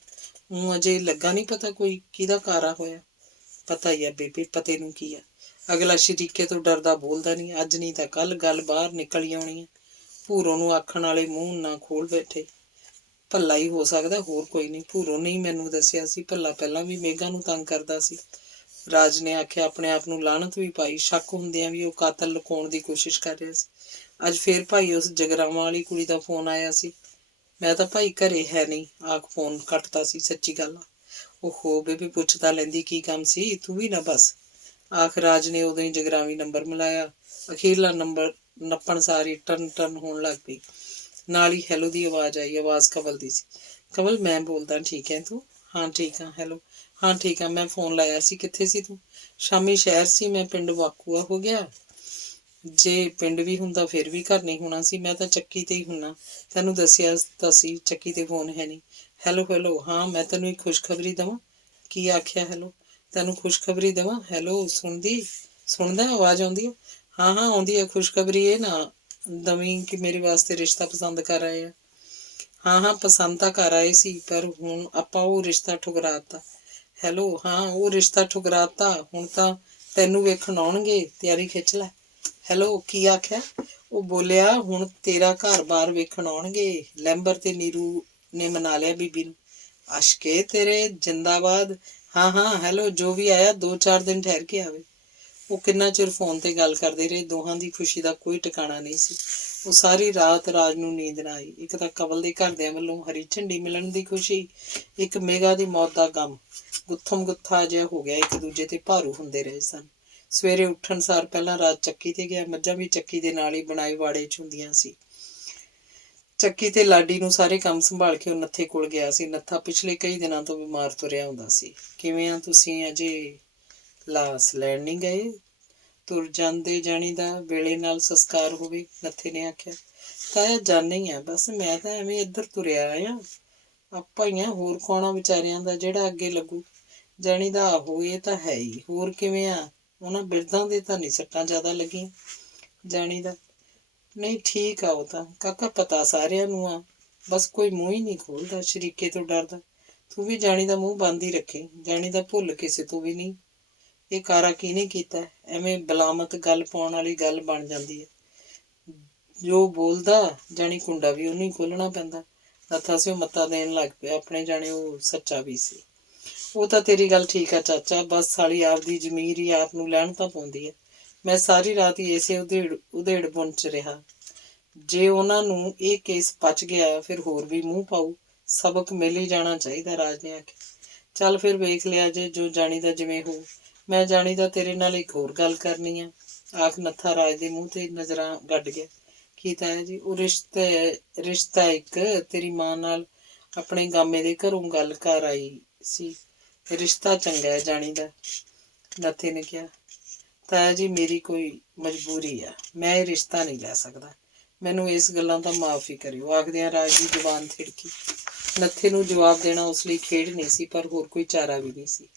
ਊਂ ਅਜੇ ਲੱਗਾ ਨਹੀਂ ਪਤਾ ਕੋਈ ਕਿਹਦਾ ਕਾਰਾ ਹੋਇਆ। ਪਤਾ ਹੀ ਆ ਬੇਬੇ, ਪਤੇ ਨੂੰ ਕੀ ਆ। ਅਗਲਾ ਸ਼ਰੀਕੇ ਤੋਂ ਡਰਦਾ ਬੋਲਦਾ ਨਹੀਂ। ਅੱਜ ਨਹੀਂ ਤਾਂ ਕੱਲ ਗੱਲ ਬਾਹਰ ਨਿਕਲ ਹੀ ਆਉਣੀ ਹੈ। ਭੂਰੋ ਨੂੰ ਆਖਣ ਵਾਲੇ ਮੂੰਹ ਨਾ ਖੋਲ ਬੈਠੇ। ਭੱਲਾ ਹੀ ਹੋ ਸਕਦਾ, ਹੋਰ ਕੋਈ ਨਹੀਂ। ਭੂਰੋ ਨੇ ਹੀ ਮੈਨੂੰ ਦੱਸਿਆ ਸੀ ਭੱਲਾ ਪਹਿਲਾਂ ਵੀ ਮੇਘਾ ਨੂੰ ਤੰਗ ਕਰਦਾ ਸੀ। ਰਾਜ ਨੇ ਆਖਿਆ। ਆਪਣੇ ਆਪ ਨੂੰ ਲਾਹਨਤ ਵੀ ਪਾਈ। ਸ਼ੱਕ ਹੁੰਦਿਆਂ ਵੀ ਉਹ ਕਾਤਲ ਲੁਕਾਉਣ ਦੀ ਕੋਸ਼ਿਸ਼ ਕਰ ਰਿਹਾ ਸੀ। ਅੱਜ ਫੇਰ ਭਾਈ ਉਸ ਜਗਰਾਵਾਂ ਵਾਲੀ ਕੁੜੀ ਦਾ ਫੋਨ ਆਇਆ ਸੀ। ਮੈਂ ਤਾਂ ਭਾਈ ਘਰੇ ਹੈ ਨਹੀਂ ਆਖ ਫੋਨ ਕੱਟਤਾ ਸੀ। ਸੱਚੀ ਗੱਲ ਆ। ਓਹੋ ਬੇਬੇ ਪੁੱਛ ਤਾਂ ਲੈਂਦੀ ਕੀ ਕੰਮ ਸੀ, ਤੂੰ ਵੀ ਨਾ ਬਸ। ਆਖ ਰਾਜ ਨੇ ਉਦੋਂ ਹੀ ਜਗਰਾਵੀ ਨੰਬਰ ਮਿਲਾਇਆ। ਅਖੀਰਲਾ ਨੰਬਰ ਨੱਪਣ ਸਾਰੀ ਟਰਨ ਟਰਨ ਹੋਣ ਲੱਗ ਪਈ। ਨਾਲ ਹੀ ਹੈਲੋ ਦੀ ਆਵਾਜ਼ ਆਈ। ਆਵਾਜ਼ ਕਮਲ ਦੀ ਸੀ। ਕਮਲ ਮੈਂ ਬੋਲਦਾ। ਠੀਕ ਹੈ ਤੂੰ? ਹਾਂ ਠੀਕ ਹਾਂ। ਹੈਲੋ ਹਾਂ ਠੀਕ ਆ। ਮੈਂ ਫੋਨ ਲਾਇਆ ਸੀ। ਕਿੱਥੇ ਸੀ ਤੂੰ? ਸ਼ਾਮੀ ਸ਼ਹਿਰ ਸੀ ਮੈਂ। ਪਿੰਡ ਵਾਕੂਆ ਹੋ ਗਿਆ। ਜੇ ਪਿੰਡ ਵੀ ਹੁੰਦਾ ਫਿਰ ਵੀ ਘਰ ਨਹੀਂ ਹੋਣਾ ਸੀ। ਮੈਂ ਤਾਂ ਚੱਕੀ ਤੇ ਹੀ ਹੁੰਨਾ। ਤੈਨੂੰ ਦੱਸਿਆ ਤਾਂ ਸੀ ਚੱਕੀ ਤੇ ਫੋਨ ਹੈ ਨਹੀਂ। ਹੈਲੋ ਹੈਲੋ ਹਾਂ ਮੈਂ ਤੈਨੂੰ ਇੱਕ ਖੁਸ਼ਖਬਰੀ ਦੇਵਾਂ। ਕੀ ਆਖਿਆ? ਹੈਲੋ ਤੈਨੂੰ ਖੁਸ਼ਖਬਰੀ ਦੇਵਾਂ। ਹੈਲੋ ਸੁਣਦਾ ਆਵਾਜ਼ ਆਉਂਦੀ ਹੈ? ਹਾਂ ਹਾਂ ਆਉਂਦੀ ਹੈ। ਖੁਸ਼ਖਬਰੀ ਇਹ ਨਾ ਦਵੀਂ ਕਿ ਮੇਰੇ ਵਾਸਤੇ ਰਿਸ਼ਤਾ ਪਸੰਦ ਕਰ ਆਏ ਆ। ਹਾਂ ਹਾਂ ਪਸੰਦ ਤਾਂ ਕਰ ਆਏ ਸੀ, ਪਰ ਹੁਣ ਆਪਾਂ ਉਹ ਰਿਸ਼ਤਾ ਠੁਕਰਾਤਾ। ਹੈਲੋ ਹਾਂ ਉਹ ਰਿਸ਼ਤਾ ਠੁਕਰਾਤਾ। ਹੁਣ ਤਾਂ ਤੈਨੂੰ ਵੇਖਣ ਆਉਣਗੇ, ਤਿਆਰੀ ਖਿੱਚ ਲੈ। ਹੈਲੋ ਕੀ ਆਖਿਆ? ਉਹ ਬੋਲਿਆ ਹੁਣ ਤੇਰਾ ਘਰ-ਬਾਰ ਵੇਖਣ ਆਉਣਗੇ। ਲੈਂਬਰ ਤੇ ਨੀਰੂ ਨੇ ਮਨਾ ਲਿਆ ਬੀਬੀ ਨੂੰ। ਅਸ਼ਕੇ ਤੇਰੇ ਜਿੰਦਾਬਾਦ। ਹਾਂ ਹਾਂ ਹੈਲੋ ਜੋ ਵੀ ਆਇਆ 2-4 ਦਿਨ ਠਹਿਰ ਕੇ ਆਵੇ। ਉਹ ਕਿੰਨਾ ਚਿਰ ਫੋਨ ਤੇ ਗੱਲ ਕਰਦੇ ਰਹੇ। ਦੋਹਾਂ ਦੀ ਖੁਸ਼ੀ ਦਾ ਕੋਈ ਟਿਕਾਣਾ ਨਹੀਂ ਸੀ। ਉਹ ਸਾਰੀ ਰਾਤ ਰਾਜ ਨੂੰ ਨੀਂਦ ਨਾ ਆਈ। ਇੱਕ ਤਾਂ ਕਮਲ ਦੇ ਘਰਦਿਆਂ ਵੱਲੋਂ ਹਰੀ ਝੰਡੀ ਮਿਲਣ ਦੀ ਖੁਸ਼ੀ, ਇੱਕ ਮੇਘਾ ਦੀ ਮੌਤ ਦਾ ਗਮ। ਗੁੱਥਮ ਗੁੱਥਾ ਜਿਹਾ ਹੋ ਗਿਆ। ਇੱਕ ਦੂਜੇ ਤੇ ਭਾਰੂ ਹੁੰਦੇ ਰਹੇ ਸਨ। ਸਵੇਰੇ ਉੱਠਣ ਸਾਰ ਪਹਿਲਾਂ ਰਾਜ ਚੱਕੀ ਤੇ ਗਿਆ। ਮੱਝਾਂ ਵੀ ਚੱਕੀ ਦੇ ਨਾਲ ਹੀ ਬਣਾਏ ਵਾੜੇ 'ਚ ਹੁੰਦੀਆਂ ਸੀ। ਚੱਕੀ ਤੇ ਲਾਡੀ ਨੂੰ ਸਾਰੇ ਕੰਮ ਸੰਭਾਲ ਕੇ ਉਹ ਨੱਥੇ ਕੋਲ ਗਿਆ ਸੀ। ਨੱਥਾ ਪਿਛਲੇ ਕਈ ਦਿਨਾਂ ਤੋਂ ਬਿਮਾਰ ਤੁਰਿਆ ਹੁੰਦਾ ਸੀ। ਕਿਵੇਂ ਆ ਤੁਸੀਂ? ਅਜੇ ਲਾਸ ਲੈਣ ਨਹੀਂ ਗਏ? ਤੁਰ ਜਾਂਦੇ ਜਾਣੀ ਦਾ ਵੇਲੇ ਨਾਲ ਸੰਸਕਾਰ ਹੋਵੇ। ਨੱਥੇ ਨੇ ਆਖਿਆ। ਤਾਇਆ ਜਾਣੇ ਹੀ ਆ ਬਸ। ਮੈਂ ਤਾਂ ਐਵੇਂ ਇੱਧਰ ਤੁਰਿਆ ਆਇਆ। ਆਪਾਂ ਹੀ ਆ, ਹੋਰ ਕੌਣ ਆ ਵਿਚਾਰਿਆਂ ਦਾ ਜਿਹੜਾ ਅੱਗੇ ਲੱਗੂ। ਜਾਣੀ ਦਾ ਆਹੋ ਇਹ ਤਾਂ ਹੈ ਹੀ। ਹੋਰ ਕਿਵੇਂ ਆ? ਉਹਨਾਂ ਬਿਰਧਾਂ ਦੇ ਤਾਂ ਨਹੀਂ ਸੱਟਾਂ ਜ਼ਿਆਦਾ ਲੱਗੀਆਂ। ਜਾਣੀ ਦਾ ਨਹੀਂ ਠੀਕ ਆ। ਉਹ ਤਾਂ ਕਾਕਾ ਪਤਾ ਸਾਰਿਆਂ ਨੂੰ ਆ, ਬਸ ਕੋਈ ਮੂੰਹ ਹੀ ਨਹੀਂ ਖੋਲਦਾ, ਸ਼ਰੀਕੇ ਤੋਂ ਡਰਦਾ। ਤੂੰ ਵੀ ਜਾਣੀ ਦਾ ਮੂੰਹ ਬੰਦ ਹੀ ਰੱਖੀ। ਜਾਣੀ ਦਾ ਭੁੱਲ ਕਿਸੇ ਤੋਂ ਵੀ ਨਹੀਂ। ਇਹ ਕਾਰਾ ਕਿਹਨੇ ਕੀਤਾ? ਐਵੇਂ ਬਲਾਮਤ ਗੱਲ ਪਾਉਣ ਵਾਲੀ ਗੱਲ ਬਣ ਜਾਂਦੀ ਹੈ। ਜੋ ਬੋਲਦਾ ਜਾਣੀ ਕੁੰਡਾ ਵੀ ਉਹਨੂੰ ਹੀ ਖੋਲ੍ਹਣਾ ਪੈਂਦਾ। ਨੱਥਾ ਸਿਓ ਮੱਤਾ ਦੇਣ ਲੱਗ ਪਿਆ। ਆਪਣੇ ਜਾਣੇ ਉਹ ਸੱਚਾ ਵੀ ਸੀ। ਉਹ ਤਾਂ ਤੇਰੀ ਗੱਲ ਠੀਕ ਆ ਚਾਚਾ। ਬਸ ਸਾਲੀ ਆਪਦੀ ਜ਼ਮੀਰ ਹੀ ਆਪ ਨੂੰ ਲੈਣ ਤਾਂ ਪਾਉਂਦੀ ਹੈ। ਮੈਂ ਸਾਰੀ ਰਾਤ ਹੀ ਇਸੇ ਉਧੇੜ ਬੁਣ 'ਚ ਰਿਹਾ। ਜੇ ਉਹਨਾਂ ਨੂੰ ਇਹ ਕੇਸ ਪਚ ਗਿਆ ਫਿਰ ਹੋਰ ਵੀ ਮੂੰਹ ਪਾਊ। ਸਬਕ ਮਿਲ ਹੀ ਜਾਣਾ ਚਾਹੀਦਾ। ਰਾਜ ਨੇ ਆਖਿਆ। ਚੱਲ ਫਿਰ ਵੇਖ ਲਿਆ ਜੇ ਜੋ ਜਾਣੀ ਦਾ ਜਿਵੇਂ ਹੋ। ਮੈਂ ਜਾਣੀ ਦਾ ਤੇਰੇ ਨਾਲ ਇੱਕ ਹੋਰ ਗੱਲ ਕਰਨੀ ਆ। ਆਖ ਨੱਥਾ ਰਾਜ ਦੇ ਮੂੰਹ ਤੇ ਨਜ਼ਰਾਂ ਗੱਡ ਗਿਆ। ਕੀ ਤਾਇਆ ਜੀ? ਉਹ ਰਿਸ਼ਤਾ ਇੱਕ ਤੇਰੀ ਮਾਂ ਨਾਲ ਆਪਣੇ ਗਾਮੇ ਦੇ ਘਰੋਂ ਗੱਲ ਕਰ ਆਈ ਸੀ। ਰਿਸ਼ਤਾ ਚੰਗਾ ਹੈ ਜਾਣੀ ਦਾ, ਨੱਥੇ ਨੇ ਕਿਹਾ। ਤਾਇਆ ਜੀ ਮੇਰੀ ਕੋਈ ਮਜਬੂਰੀ ਆ, ਮੈਂ ਇਹ ਰਿਸ਼ਤਾ ਨਹੀਂ ਲੈ ਸਕਦਾ, ਮੈਨੂੰ ਇਸ ਗੱਲਾਂ ਦਾ ਮਾਫ ਹੀ ਕਰਿਓ। ਆਖਦਿਆਂ ਰਾਜ ਦੀ ਜ਼ੁਬਾਨ ਥਿੜਕੀ। ਨੱਥੇ ਨੂੰ ਜਵਾਬ ਦੇਣਾ ਉਸ ਲਈ ਖੇਡ ਨਹੀਂ ਸੀ, ਪਰ ਹੋਰ ਕੋਈ ਚਾਰਾ ਵੀ ਨਹੀਂ ਸੀ।